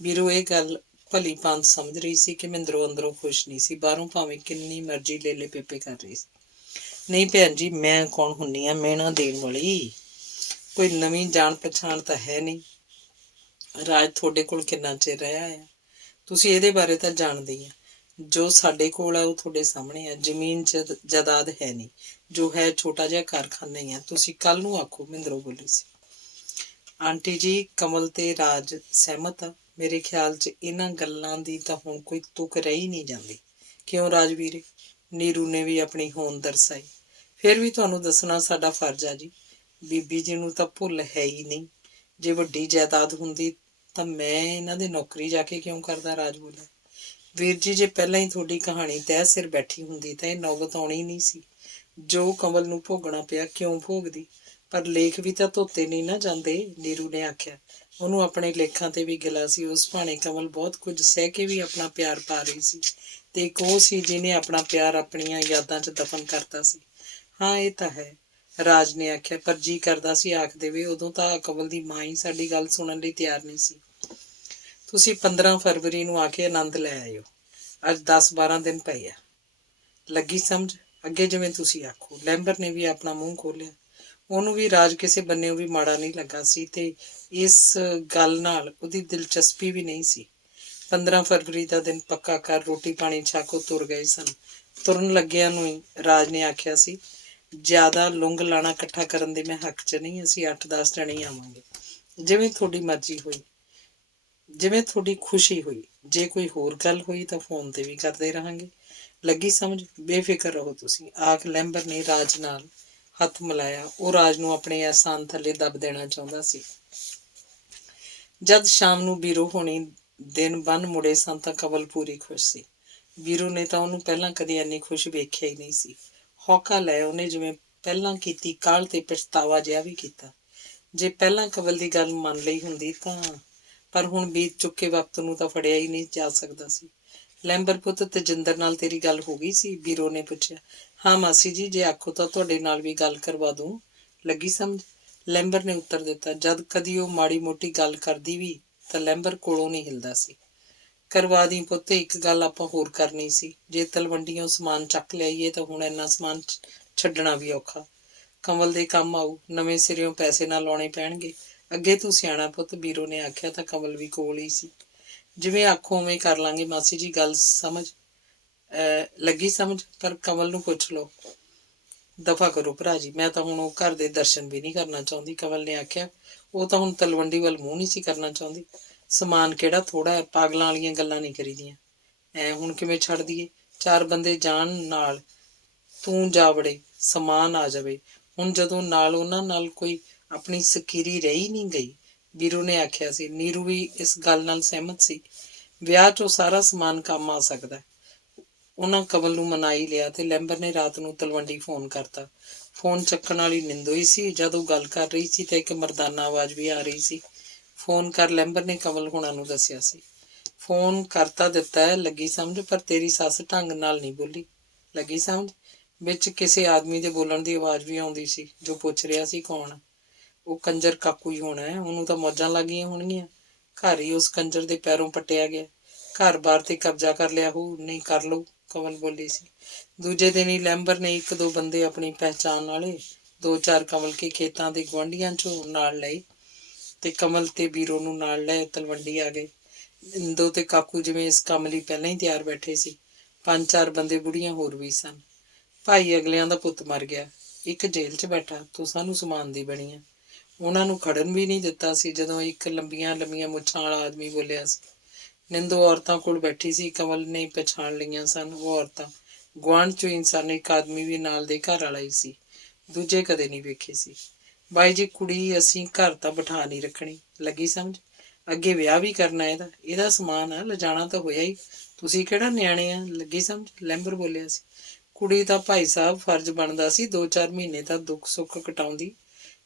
ਬੀਰੋ ਇਹ ਗੱਲ ਭਲੀ ਭਾਂਤ ਸਮਝ ਰਹੀ ਸੀ ਕਿ ਮਹਿੰਦਰੋਂ ਅੰਦਰੋਂ ਖੁਸ਼ ਨਹੀਂ ਸੀ। ਬਾਹਰੋਂ ਭਾਵੇਂ ਕਿੰਨੀ ਮਰਜ਼ੀ ਲੇਲੇ ਪੇਪੇ ਕਰ ਰਹੀ ਸੀ। ਨਹੀਂ ਭੈਣ ਜੀ, ਮੈਂ ਕੌਣ ਹੁੰਨੀ ਆ ਮਿਹਣਾ ਦੇਣ ਵਾਲੀ। ਕੋਈ ਨਵੀਂ ਜਾਣ ਪਛਾਣ ਤਾਂ ਹੈ ਨਹੀਂ। ਰਾਜ ਤੁਹਾਡੇ ਕੋਲ ਕਿੰਨਾ ਚਿਰ ਰਿਹਾ ਆ, ਤੁਸੀਂ ਇਹਦੇ ਬਾਰੇ ਤਾਂ ਜਾਣਦੇ ਹੀ ਆ। ਜੋ ਸਾਡੇ ਕੋਲ ਆ ਉਹ ਤੁਹਾਡੇ ਸਾਹਮਣੇ ਆ। ਜ਼ਮੀਨ ਜਾਇਦਾਦ ਹੈ ਨਹੀਂ, ਜੋ ਹੈ ਛੋਟਾ ਜਿਹਾ ਕਾਰਖਾਨਾ ਹੀ ਆ। ਤੁਸੀਂ ਕੱਲ ਨੂੰ ਆਖੋ। ਮਹਿੰਦਰੋਂ ਬੋਲੀ ਸੀ। ਆਂਟੀ ਜੀ, ਕਮਲ ਤੇ ਰਾਜ ਸਹਿਮਤ ਆ। ਮੇਰੇ ਖਿਆਲ 'ਚ ਇਹਨਾਂ ਗੱਲਾਂ ਦੀ ਤਾਂ ਹੁਣ ਕੋਈ ਤੁਕ ਰਹੀ ਨਹੀਂ ਜਾਂਦੀ। ਕਿਉਂ ਰਾਜਵੀਰੇ? ਨੀਰੂ ਨੇ ਵੀ ਆਪਣੀ ਹੋਂਦ ਦਰਸਾਈ। ਫਿਰ ਵੀ ਤੁਹਾਨੂੰ ਦੱਸਣਾ ਸਾਡਾ ਫਰਜ਼ ਆ ਜੀ। ਬੀਬੀ ਜੀ ਨੂੰ ਤਾਂ ਭੁੱਲ ਹੈ ਹੀ ਨਹੀਂ। ਜੇ ਵੱਡੀ ਜਾਇਦਾਦ ਹੁੰਦੀ ਤਾਂ ਮੈਂ ਇਹਨਾਂ ਦੇ ਨੌਕਰੀ ਜਾ ਕੇ ਕਿਉਂ ਕਰਦਾ। ਰਾਜ ਬੋਲਿਆ। ਵੀਰ ਜੀ, ਜੇ ਪਹਿਲਾਂ ਹੀ ਤੁਹਾਡੀ ਕਹਾਣੀ ਤਹਿ ਸਿਰ ਬੈਠੀ ਹੁੰਦੀ ਤਾਂ ਇਹ ਨੌਬਤ ਆਉਣੀ ਨਹੀਂ ਸੀ। ਜੋ ਕਮਲ ਨੂੰ ਭੋਗਣਾ ਪਿਆ ਕਿਉਂ ਭੋਗਦੀ। ਪਰ ਲੇਖ ਵੀ ਤਾਂ ਧੋਤੇ ਨਹੀਂ ਨਾ ਜਾਂਦੇ, ਨੀਰੂ ਨੇ ਆਖਿਆ। ਉਹਨੂੰ ਆਪਣੇ ਲੇਖਾਂ ਤੇ ਵੀ ਗਿਲਾ ਸੀ। ਉਸ ਭਾਣੇ ਕਮਲ ਬਹੁਤ ਕੁਝ ਸਹਿ ਕੇ ਵੀ ਆਪਣਾ ਪਿਆਰ ਪਾ ਰਹੀ ਸੀ ਤੇ ਇੱਕ ਉਹ ਸੀ ਜਿਹਨੇ ਆਪਣਾ ਪਿਆਰ ਆਪਣੀਆਂ ਯਾਦਾਂ 'ਚ ਦਫਨ ਕਰਤਾ ਸੀ। ਹਾਂ, ਇਹ ਤਾਂ ਹੈ, ਰਾਜ ਨੇ ਆਖਿਆ। ਪਰ ਜੀ ਕਰਦਾ ਸੀ ਆਖ ਦੇਵੇ। ਉਦੋਂ ਤਾਂ ਕਮਲ ਦੀ ਮਾਂ ਹੀ ਸਾਡੀ ਗੱਲ ਸੁਣਨ ਲਈ ਤਿਆਰ ਨਹੀਂ ਸੀ। ਤੁਸੀਂ 15 ਫਰਵਰੀ ਨੂੰ ਆ ਕੇ ਆਨੰਦ ਲੈ ਆਇਓ। ਅੱਜ 10-12 ਦਿਨ ਪਏ ਆ। ਲੱਗੀ ਸਮਝ? ਅੱਗੇ ਜਿਵੇਂ ਤੁਸੀਂ ਆਖੋ। ਲੈਂਬਰ ਨੇ ਵੀ ਆਪਣਾ ਮੂੰਹ ਖੋਲ੍ਹਿਆ। ਉਹਨੂੰ ਵੀ ਰਾਜ ਕਿਸੇ ਬੰਨਿਓ ਵੀ ਮਾੜਾ ਨਹੀਂ ਲੱਗਾ ਸੀ ਤੇ ਇਸ ਗੱਲ ਨਾਲ ਉਹਦੀ ਦਿਲਚਸਪੀ ਵੀ ਨਹੀਂ ਸੀ। 15 ਫਰਵਰੀ ਦਾ ਦਿਨ ਪੱਕਾ ਕਰ ਰੋਟੀ ਪਾਣੀ ਛਕ ਉਹ ਤੁਰ ਗਏ ਸਨ। ਤੁਰਨ ਲੱਗਿਆਂ ਨੂੰ ਹੀ ਰਾਜ ਨੇ ਆਖਿਆ ਸੀ, ਜ਼ਿਆਦਾ ਲੁੰਗ ਲਾਣਾ ਇਕੱਠਾ ਕਰਨ ਦੇ ਮੈਂ ਹੱਕ 'ਚ ਨਹੀਂ। ਅਸੀਂ 8-10 ਜਣੇ ਹੀ ਆਵਾਂਗੇ। ਜਿਵੇਂ ਤੁਹਾਡੀ ਮਰਜ਼ੀ ਹੋਈ, ਜਿਵੇਂ ਤੁਹਾਡੀ ਖੁਸ਼ੀ ਹੋਈ। ਜੇ ਕੋਈ ਹੋਰ ਗੱਲ ਹੋਈ ਤਾਂ ਫੋਨ ਤੇ ਵੀ ਕਰਦੇ ਰਹਾਂਗੇ। ਲੱਗੀ ਸਮਝ? ਬੇਫਿਕਰ ਰਹੋ ਤੁਸੀਂ। ਆਖ ਲੈਂਬਰ ਨੇ ਰਾਜ ਨਾਲ ਹੱਥ ਮਿਲਾਇਆ। ਉਹ ਰਾਜ ਨੂੰ ਆਪਣੇ ਅਹਿਸਾਨ ਥੱਲੇ ਦੱਬ ਦੇਣਾ ਚਾਹੁੰਦਾ ਸੀ। ਜਦ ਸ਼ਾਮ ਨੂੰ ਬੀਰੋ ਹੋਣੀ ਦਿਨ ਬੰਨ ਮੁੜੇ ਸਨ ਤਾਂ ਕਮਲ ਪੂਰੀ ਖੁਸ਼ ਸੀ। ਬੀਰੋ ਨੇ ਤਾਂ ਉਹਨੂੰ ਪਹਿਲਾਂ ਕਦੇ ਇੰਨੀ ਖੁਸ਼ ਵੇਖਿਆ ਹੀ ਨਹੀਂ ਸੀ। ਹੌਕਾ ਲੈ ਉਹਨੇ ਜਿਵੇਂ ਪਹਿਲਾਂ ਕੀਤੀ ਕਾਹਲ ਤੇ ਪਛਤਾਵਾ ਜਿਹਾ ਵੀ ਕੀਤਾ। ਜੇ ਪਹਿਲਾਂ ਕਮਲ ਦੀ ਗੱਲ ਮੰਨ ਲਈ ਹੁੰਦੀ ਤਾਂ, ਪਰ ਹੁਣ ਬੀਤ ਚੁੱਕੇ ਵਕਤ ਨੂੰ ਤਾਂ ਫੜਿਆ ਹੀ ਨਹੀਂ ਜਾ ਸਕਦਾ ਸੀ। ਲੈਂਬਰ ਪੁੱਤ, ਤੇਜਿੰਦਰ ਨਾਲ ਤੇਰੀ ਗੱਲ ਹੋ ਗਈ ਸੀ? ਬੀਰੋ ਨੇ ਪੁੱਛਿਆ। ਹਾਂ ਮਾਸੀ ਜੀ, ਜੇ ਆਖੋ ਤਾਂ ਤੁਹਾਡੇ ਨਾਲ ਵੀ ਗੱਲ ਕਰਵਾ ਦੂੰ। ਲੱਗੀ ਸਮਝ? ਲੈਂਬਰ ਨੇ ਉੱਤਰ ਦਿੱਤਾ। ਜਦ ਕਦੀ ਉਹ ਮਾੜੀ ਮੋਟੀ ਗੱਲ ਕਰਦੀ ਵੀ ਤਾਂ ਲੈਂਬਰ ਕੋਲੋਂ ਨਹੀਂ ਹਿਲਦਾ ਸੀ। ਕਰਵਾ ਦੀ ਪੁੱਤ। ਇੱਕ ਗੱਲ ਆਪਾਂ ਹੋਰ ਕਰਨੀ ਸੀ। ਜੇ ਤਲਵੰਡੀਆਂ ਸਮਾਨ ਚੱਕ ਲਿਆਈਏ ਤਾਂ ਹੁਣ ਇੰਨਾ ਸਮਾਨ ਛੱਡਣਾ ਵੀ ਔਖਾ। ਕਮਲ ਦੇ ਕੰਮ ਆਊ। ਨਵੇਂ ਸਿਰਿਓਂ ਪੈਸੇ ਨਾ ਲਾਉਣੇ ਪੈਣਗੇ। ਅੱਗੇ ਤੂੰ ਸਿਆਣਾ ਪੁੱਤ, ਬੀਰੋ ਨੇ ਆਖਿਆ ਤਾਂ ਕਮਲ ਵੀ ਕੋਲ ਹੀ ਸੀ। ਜਿਵੇਂ ਆਖੋ ਉਵੇਂ ਕਰ ਲਾਂਗੇ ਮਾਸੀ ਜੀ। ਗੱਲ ਸਮਝ ਲੱਗੀ ਸਮਝ? ਪਰ ਕਮਲ ਨੂੰ ਪੁੱਛ ਲਓ। ਦਫਾ ਕਰੋ ਭਰਾ ਜੀ, ਮੈਂ ਤਾਂ ਹੁਣ ਉਹ ਘਰ ਦੇ ਦਰਸ਼ਨ ਵੀ ਨਹੀਂ ਕਰਨਾ ਚਾਹੁੰਦੀ। ਕਮਲ ਨੇ ਆਖਿਆ। ਉਹ ਤਾਂ ਹੁਣ ਤਲਵੰਡੀ ਵੱਲ ਮੂੰਹ ਨਹੀਂ ਸੀ ਕਰਨਾ ਚਾਹੁੰਦੀ। ਸਮਾਨ ਕਿਹੜਾ ਥੋੜ੍ਹਾ ਹੈ, ਪਾਗਲਾਂ ਵਾਲੀਆਂ ਗੱਲਾਂ ਨਹੀਂ ਕਰੀਦੀਆਂ। ਹੁਣ ਕਿਵੇਂ ਛੱਡ ਦਈਏ? 4 ਬੰਦੇ ਜਾਣ ਨਾਲ ਤੂੰ ਜਾ ਵੜੇ, ਸਮਾਨ ਆ ਜਾਵੇ। ਹੁਣ ਜਦੋਂ ਨਾਲ ਉਹਨਾਂ ਨਾਲ ਕੋਈ ਆਪਣੀ ਸਕੀਰੀ ਰਹੀ ਨਹੀਂ ਗਈ, ਵੀਰੂ ਨੇ ਆਖਿਆ ਸੀ। ਨੀਰੂ ਵੀ ਇਸ ਗੱਲ ਨਾਲ ਸਹਿਮਤ ਸੀ। ਵਿਆਹ 'ਚੋਂ ਸਾਰਾ ਸਮਾਨ ਕੰਮ ਆ ਸਕਦਾ। ਉਹਨਾਂ ਕਮਲ ਨੂੰ ਮਨਾ ਹੀ ਲਿਆ ਤੇ ਲੈਂਬਰ ਨੇ ਰਾਤ ਨੂੰ ਤਲਵੰਡੀ ਫੋਨ ਕਰਤਾ। ਫੋਨ ਚੱਕਣ ਵਾਲੀ ਨਿੰਦੋ ਹੀ ਸੀ। ਜਦ ਉਹ ਗੱਲ ਕਰ ਰਹੀ ਸੀ ਤਾਂ ਇੱਕ ਮਰਦਾਨਾ ਆਵਾਜ਼ ਵੀ ਆ ਰਹੀ ਸੀ। ਫੋਨ ਕਰ ਲੈਂਬਰ ਨੇ ਕਮਲ ਹੁਣਾਂ ਨੂੰ ਦੱਸਿਆ ਸੀ। ਫੋਨ ਕਰਤਾ ਦਿੱਤਾ ਹੈ, ਲੱਗੀ ਸਮਝ, ਪਰ ਤੇਰੀ ਸੱਸ ਢੰਗ ਨਾਲ ਨਹੀਂ ਬੋਲੀ, ਲੱਗੀ ਸਮਝ। ਵਿੱਚ ਕਿਸੇ ਆਦਮੀ ਦੇ ਬੋਲਣ ਦੀ ਆਵਾਜ਼ ਵੀ ਆਉਂਦੀ ਸੀ ਜੋ ਪੁੱਛ ਰਿਹਾ ਸੀ ਕੌਣ। ਉਹ ਕੰਜਰ ਕਾਕੂ ਹੀ ਹੋਣਾ ਹੈ, ਉਹਨੂੰ ਤਾਂ ਮੌਜਾਂ ਲੱਗ ਗਈਆਂ ਹੋਣਗੀਆਂ। ਘਰ ਹੀ ਉਸ ਕੰਜਰ ਦੇ ਪੈਰੋਂ ਪੱਟਿਆ ਗਿਆ। ਘਰ-ਬਾਰ ਤੇ ਕਬਜ਼ਾ ਕਰ ਲਿਆ ਹੋਊ। ਨਹੀਂ ਕਰ ਲਊ, ਕਮਲ ਬੋਲੀ ਸੀ। ਦੂਜੇ ਦਿਨ ਹੀ ਲੈਂਬਰ ਨੇ ਇੱਕ ਦੋ ਬੰਦੇ ਆਪਣੀ ਪਹਿਚਾਣ ਵਾਲੇ, ਦੋ ਚਾਰ ਕਮਲ ਕੇ ਖੇਤਾਂ ਦੇ ਗੁਆਂਢੀਆਂ ਚੋਂ ਨਾਲ ਲਏ ਤੇ ਕਮਲ ਤੇ ਬੀਰੋ ਨੂੰ ਨਾਲ ਲੈ ਤਲਵੰਡੀ ਆ ਗਏ। ਇੰਦੋ ਤੇ ਕਾਕੂ ਜਿਵੇਂ ਇਸ ਕੰਮ ਲਈ ਪਹਿਲਾਂ ਹੀ ਤਿਆਰ ਬੈਠੇ ਸੀ। ਪੰਜ ਚਾਰ ਬੰਦੇ ਬੁੜੀਆਂ ਹੋਰ ਵੀ ਸਨ। ਭਾਈ ਅਗਲਿਆਂ ਦਾ ਪੁੱਤ ਮਰ ਗਿਆ, ਇੱਕ ਜੇਲ੍ਹ 'ਚ ਬੈਠਾ, ਤੂੰ ਸਾਨੂੰ ਸਮਾਨ ਦੀ ਬਣੀ ਆ। ਉਹਨਾਂ ਨੂੰ ਖੜਨ ਵੀ ਨਹੀਂ ਦਿੱਤਾ ਸੀ ਜਦੋਂ ਇੱਕ ਲੰਬੀਆਂ ਲੰਬੀਆਂ ਮੁੱਛਾਂ ਵਾਲਾ ਆਦਮੀ ਬੋਲਿਆ ਸੀ। ਨਿੰਦੋ ਔਰਤਾਂ ਕੋਲ ਬੈਠੀ ਸੀ। ਕਮਲ ਨੇ ਪਛਾਣ ਲਈਆਂ ਸਨ ਉਹ ਔਰਤਾਂ। ਗੁਆਂਢ 'ਚੋਂ ਇਨਸਾਨ ਇੱਕ ਆਦਮੀ ਵੀ ਨਾਲ ਦੇ ਘਰ ਵਾਲਾ ਹੀ ਸੀ। ਦੂਜੇ ਕਦੇ ਨਹੀਂ ਵੇਖੇ ਸੀ। ਬਾਈ ਜੀ, ਕੁੜੀ ਅਸੀਂ ਘਰ ਤਾਂ ਬਿਠਾ ਨਹੀਂ ਰੱਖਣੀ, ਲੱਗੀ ਸਮਝ। ਅੱਗੇ ਵਿਆਹ ਵੀ ਕਰਨਾ ਇਹਦਾ ਸਮਾਨ ਆ, ਲਿਜਾਣਾ ਤਾਂ ਹੋਇਆ ਹੀ। ਤੁਸੀਂ ਕਿਹੜਾ ਨਿਆਣੇ ਆ, ਲੱਗੀ ਸਮਝ, ਲੈਂਬਰ ਬੋਲਿਆ ਸੀ। ਕੁੜੀ ਤਾਂ ਭਾਈ ਸਾਹਿਬ ਫਰਜ਼ ਬਣਦਾ ਸੀ 2-4 ਮਹੀਨੇ ਤਾਂ ਦੁੱਖ ਸੁੱਖ ਕਟਾਉਂਦੀ।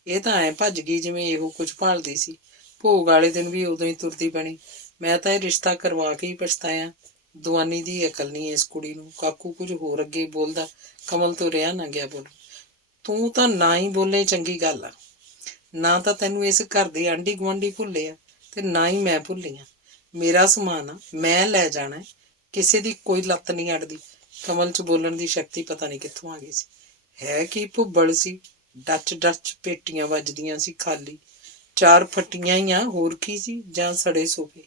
ਇਹ ਤਾਂ ਐਂ ਭੱਜ ਗਈ ਜਿਵੇਂ ਇਹੋ ਕੁਝ ਭਾਲਦੀ ਸੀ। ਭੋਗ ਵਾਲੇ ਦਿਨ ਵੀ ਉਦੋਂ ਹੀ ਤੁਰਦੀ ਬਣੀ। ਮੈਂ ਤਾਂ ਇਹ ਰਿਸ਼ਤਾ ਕਰਵਾ ਕੇ ਹੀ ਪਛਤਾਇਆ। ਦੁਆਨੀ ਦੀ ਅਕਲ ਨਹੀਂ ਇਸ ਕੁੜੀ ਨੂੰ। ਕਾਕੂ ਕੁਝ ਹੋਰ ਅੱਗੇ ਬੋਲਦਾ ਕਮਲ ਤੋਂ ਰਿਹਾ ਨਾ ਗਿਆ ਬੋਲ। ਤੂੰ ਤਾਂ ਨਾ ਹੀ ਬੋਲੇ ਚੰਗੀ ਗੱਲ ਆ। ਨਾ ਤਾਂ ਤੈਨੂੰ ਇਸ ਘਰ ਦੇ ਆਂਢੀ ਗੁਆਂਢੀ ਭੁੱਲੇ ਆ ਤੇ ਨਾ ਹੀ ਮੈਂ ਭੁੱਲੀ ਆ। ਮੇਰਾ ਸਮਾਨ ਆ, ਮੈਂ ਲੈ ਜਾਣਾ, ਕਿਸੇ ਦੀ ਕੋਈ ਲੱਤ ਨਹੀਂ ਅੜਦੀ। ਕਮਲ 'ਚ ਬੋਲਣ ਦੀ ਸ਼ਕਤੀ ਪਤਾ ਨਹੀਂ ਕਿੱਥੋਂ ਆ ਗਈ ਸੀ। ਹੈ ਕੀ ਭੁੱਬਲ ਸੀ। ਡੱਚ ਡੱਚ ਪੇਟੀਆਂ ਵੱਜਦੀਆਂ ਸੀ ਖਾਲੀ। ਚਾਰ ਫੱਟੀਆਂ ਹੀ ਆ, ਹੋਰ ਕੀ ਸੀ, ਜਾਂ ਸੜੇ ਸੋਫੇ।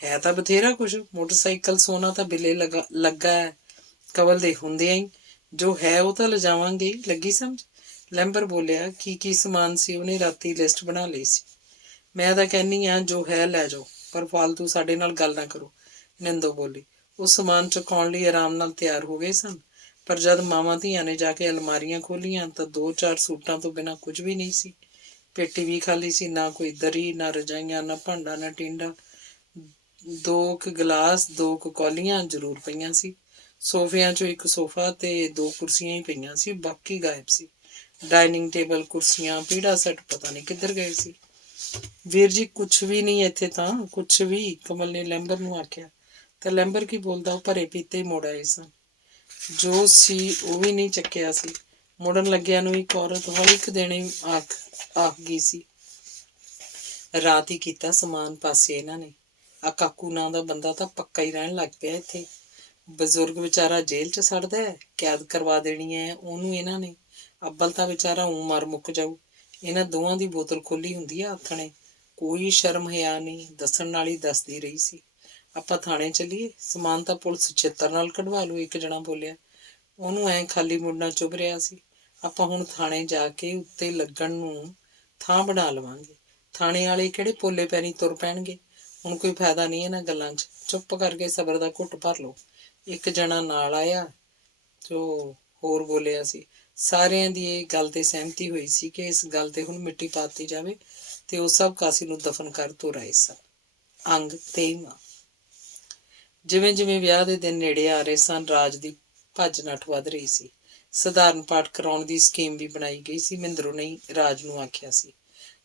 ਹੈ ਤਾਂ ਬਥੇਰਾ ਕੁਛ। ਮੋਟਰਸਾਈਕਲ ਸੋਨਾ ਤਾਂ ਬਿੱਲੇ ਲੱਗਾ ਹੈ ਕਵਲ ਦੇ ਹੁੰਦਿਆਂ ਹੀ। ਜੋ ਹੈ ਉਹ ਤਾਂ ਲਿਜਾਵਾਂਗੇ, ਲੱਗੀ ਸਮਝ। ਲੈਂਬਰ ਬੋਲਿਆ। ਕੀ ਸਮਾਨ ਸੀ ਉਹਨੇ ਰਾਤੀ ਲਿਸਟ ਬਣਾ ਲਈ ਸੀ। ਮੈਂ ਤਾਂ ਕਹਿੰਦੀ ਹਾਂ ਜੋ ਹੈ ਲੈ ਜਾਓ, ਪਰ ਫਾਲਤੂ ਸਾਡੇ ਨਾਲ ਗੱਲ ਨਾ ਕਰੋ, ਨਿੰਦੋ ਬੋਲੀ। ਉਹ ਸਮਾਨ ਚੁਕਾਉਣ ਲਈ ਆਰਾਮ ਨਾਲ ਤਿਆਰ ਹੋ ਗਏ ਸਨ, ਪਰ ਜਦ ਮਾਵਾਂ ਧੀਆਂ ਨੇ ਜਾ ਕੇ ਅਲਮਾਰੀਆਂ ਖੋਲ੍ਹੀਆਂ ਤਾਂ 2-4 ਸੂਟਾਂ ਤੋਂ ਬਿਨਾਂ ਕੁਝ ਵੀ ਨਹੀਂ ਸੀ। ਪੇਟੀ ਵੀ ਖਾਲੀ ਸੀ। ਨਾ ਕੋਈ ਦਰੀ, ਨਾ ਰਜਾਈਆਂ, ਨਾ ਭਾਂਡਾ, ਨਾ ਟੀਂਡਾ। 2 ਕੁ ਗਲਾਸ, 2 ਕੁ ਕੌਲੀਆਂ ਜ਼ਰੂਰ ਪਈਆਂ ਸੀ। ਸੋਫਿਆਂ 'ਚੋਂ ਇੱਕ ਸੋਫਾ ਤੇ 2 ਕੁਰਸੀਆਂ ਹੀ ਪਈਆਂ ਸੀ, ਬਾਕੀ ਗਾਇਬ ਸੀ। ਡਾਈਨਿੰਗ ਟੇਬਲ, ਕੁਰਸੀਆਂ, ਪੀੜਾ ਸੈੱਟ ਪਤਾ ਨਹੀਂ ਕਿੱਧਰ ਗਏ ਸੀ। ਵੀਰ ਜੀ, ਕੁਛ ਵੀ ਨਹੀਂ ਇੱਥੇ ਤਾਂ, ਕੁਛ ਵੀ, ਕਮਲ ਨੇ ਲੈਂਬਰ ਨੂੰ ਆਖਿਆ। ਤੇ ਲੈਂਬਰ ਕੀ ਬੋਲਦਾ, ਉਹ ਭਰੇ ਪੀਤੇ ਹੀ ਮੁੜ ਆਏ ਸਨ। ਜੋ ਸੀ ਉਹ ਵੀ ਨਹੀਂ ਚੱਕਿਆ ਸੀ। ਮੁੜਨ ਲੱਗਿਆਂ ਨੂੰ ਇੱਕ ਔਰਤ ਹੌਲੀ ਕੁ ਦੇਣੇ ਆਖ ਗਈ ਸੀ। ਰਾਤ ਹੀ ਕੀਤਾ ਸਮਾਨ ਪਾਸੇ ਇਹਨਾਂ ਨੇ। ਆ ਕਾਕੂ ਨਾਂ ਦਾ ਬੰਦਾ ਤਾਂ ਪੱਕਾ ਹੀ ਰਹਿਣ ਲੱਗ ਪਿਆ ਇੱਥੇ। ਬਜ਼ੁਰਗ ਵਿਚਾਰਾ ਜੇਲ੍ਹ 'ਚ ਸੜਦਾ ਹੈ, ਕੈਦ ਕਰਵਾ ਦੇਣੀ ਹੈ ਉਹਨੂੰ ਇਹਨਾਂ ਨੇ। ਅੱਬਲ ਤਾਂ ਵਿਚਾਰਾ ਊਂ ਮਰ ਮੁੱਕ ਜਾਊ। ਇਹਨਾਂ ਦੋਵਾਂ ਦੀ ਬੋਤਲ ਖੋਲੀ ਹੁੰਦੀ ਆ ਆਥਣੇ। ਕੋਈ ਸ਼ਰਮ ਹਿਆ ਨਹੀਂ, ਦੱਸਣ ਨਾਲ ਹੀ ਦੱਸਦੀ ਰਹੀ ਸੀ। ਆਪਾਂ ਥਾਣੇ ਚੱਲੀਏ, ਸਮਾਨ ਤਾਂ ਪੁਲਿਸ ਛਿੱਤਰ ਨਾਲ ਕਢਵਾ ਲੂ, ਇੱਕ ਜਣਾ ਬੋਲਿਆ। ਉਹਨੂੰ ਐਂ ਖਾਲੀ ਮੁੜਨਾ ਚੁੱਭ ਰਿਹਾ ਸੀ। ਆਪਾਂ ਹੁਣ ਥਾਣੇ ਜਾ ਕੇ ਉੱਤੇ ਲੱਗਣ ਨੂੰ ਥਾਂ ਬਣਾ ਲਵਾਂਗੇ। ਥਾਣੇ ਵਾਲੇ ਕਿਹੜੇ ਪੋਲੇ ਪੈਰੀਂ ਤੁਰ ਪੈਣਗੇ। ਹੁਣ ਕੋਈ ਫਾਇਦਾ ਨਹੀਂ ਇਹਨਾਂ ਗੱਲਾਂ 'ਚ। ਚੁੱਪ ਕਰਕੇ ਸਬਰ ਦਾ ਘੁੱਟ ਭਰ ਲਓ। ਇੱਕ ਜਣਾ ਨਾਲ ਆਇਆ ਜੋ ਹੋਰ ਬੋਲਿਆ ਸੀ। ਸਾਰਿਆਂ ਦੀ ਇਹ ਗੱਲ ਤੇ ਸਹਿਮਤੀ ਹੋਈ ਸੀ ਕਿ ਇਸ ਗੱਲ ਤੇ ਹੁਣ ਮਿੱਟੀ ਪਾਤੀ ਜਾਵੇ ਤੇ ਉਹ ਸਭ ਕਾਸੀ ਨੂੰ ਦਫਨ ਕਰ ਤੁਰ ਆਏ ਸਨ। ਅੰਗ 23ਵਾਂ। ਜਿਵੇਂ ਜਿਵੇਂ ਵਿਆਹ ਦੇ ਦਿਨ ਨੇੜੇ ਆ ਰਹੇ ਸਨ, ਰਾਜ ਦੀ ਭੱਜ ਨੱਠ ਵੱਧ ਰਹੀ ਸੀ। ਸਧਾਰਨ ਪਾਠ ਕਰਾਉਣ ਦੀ ਸਕੀਮ ਵੀ ਬਣਾਈ ਗਈ ਸੀ। ਮਹਿੰਦਰੋਂ ਨੇ ਰਾਜ ਨੂੰ ਆਖਿਆ ਸੀ,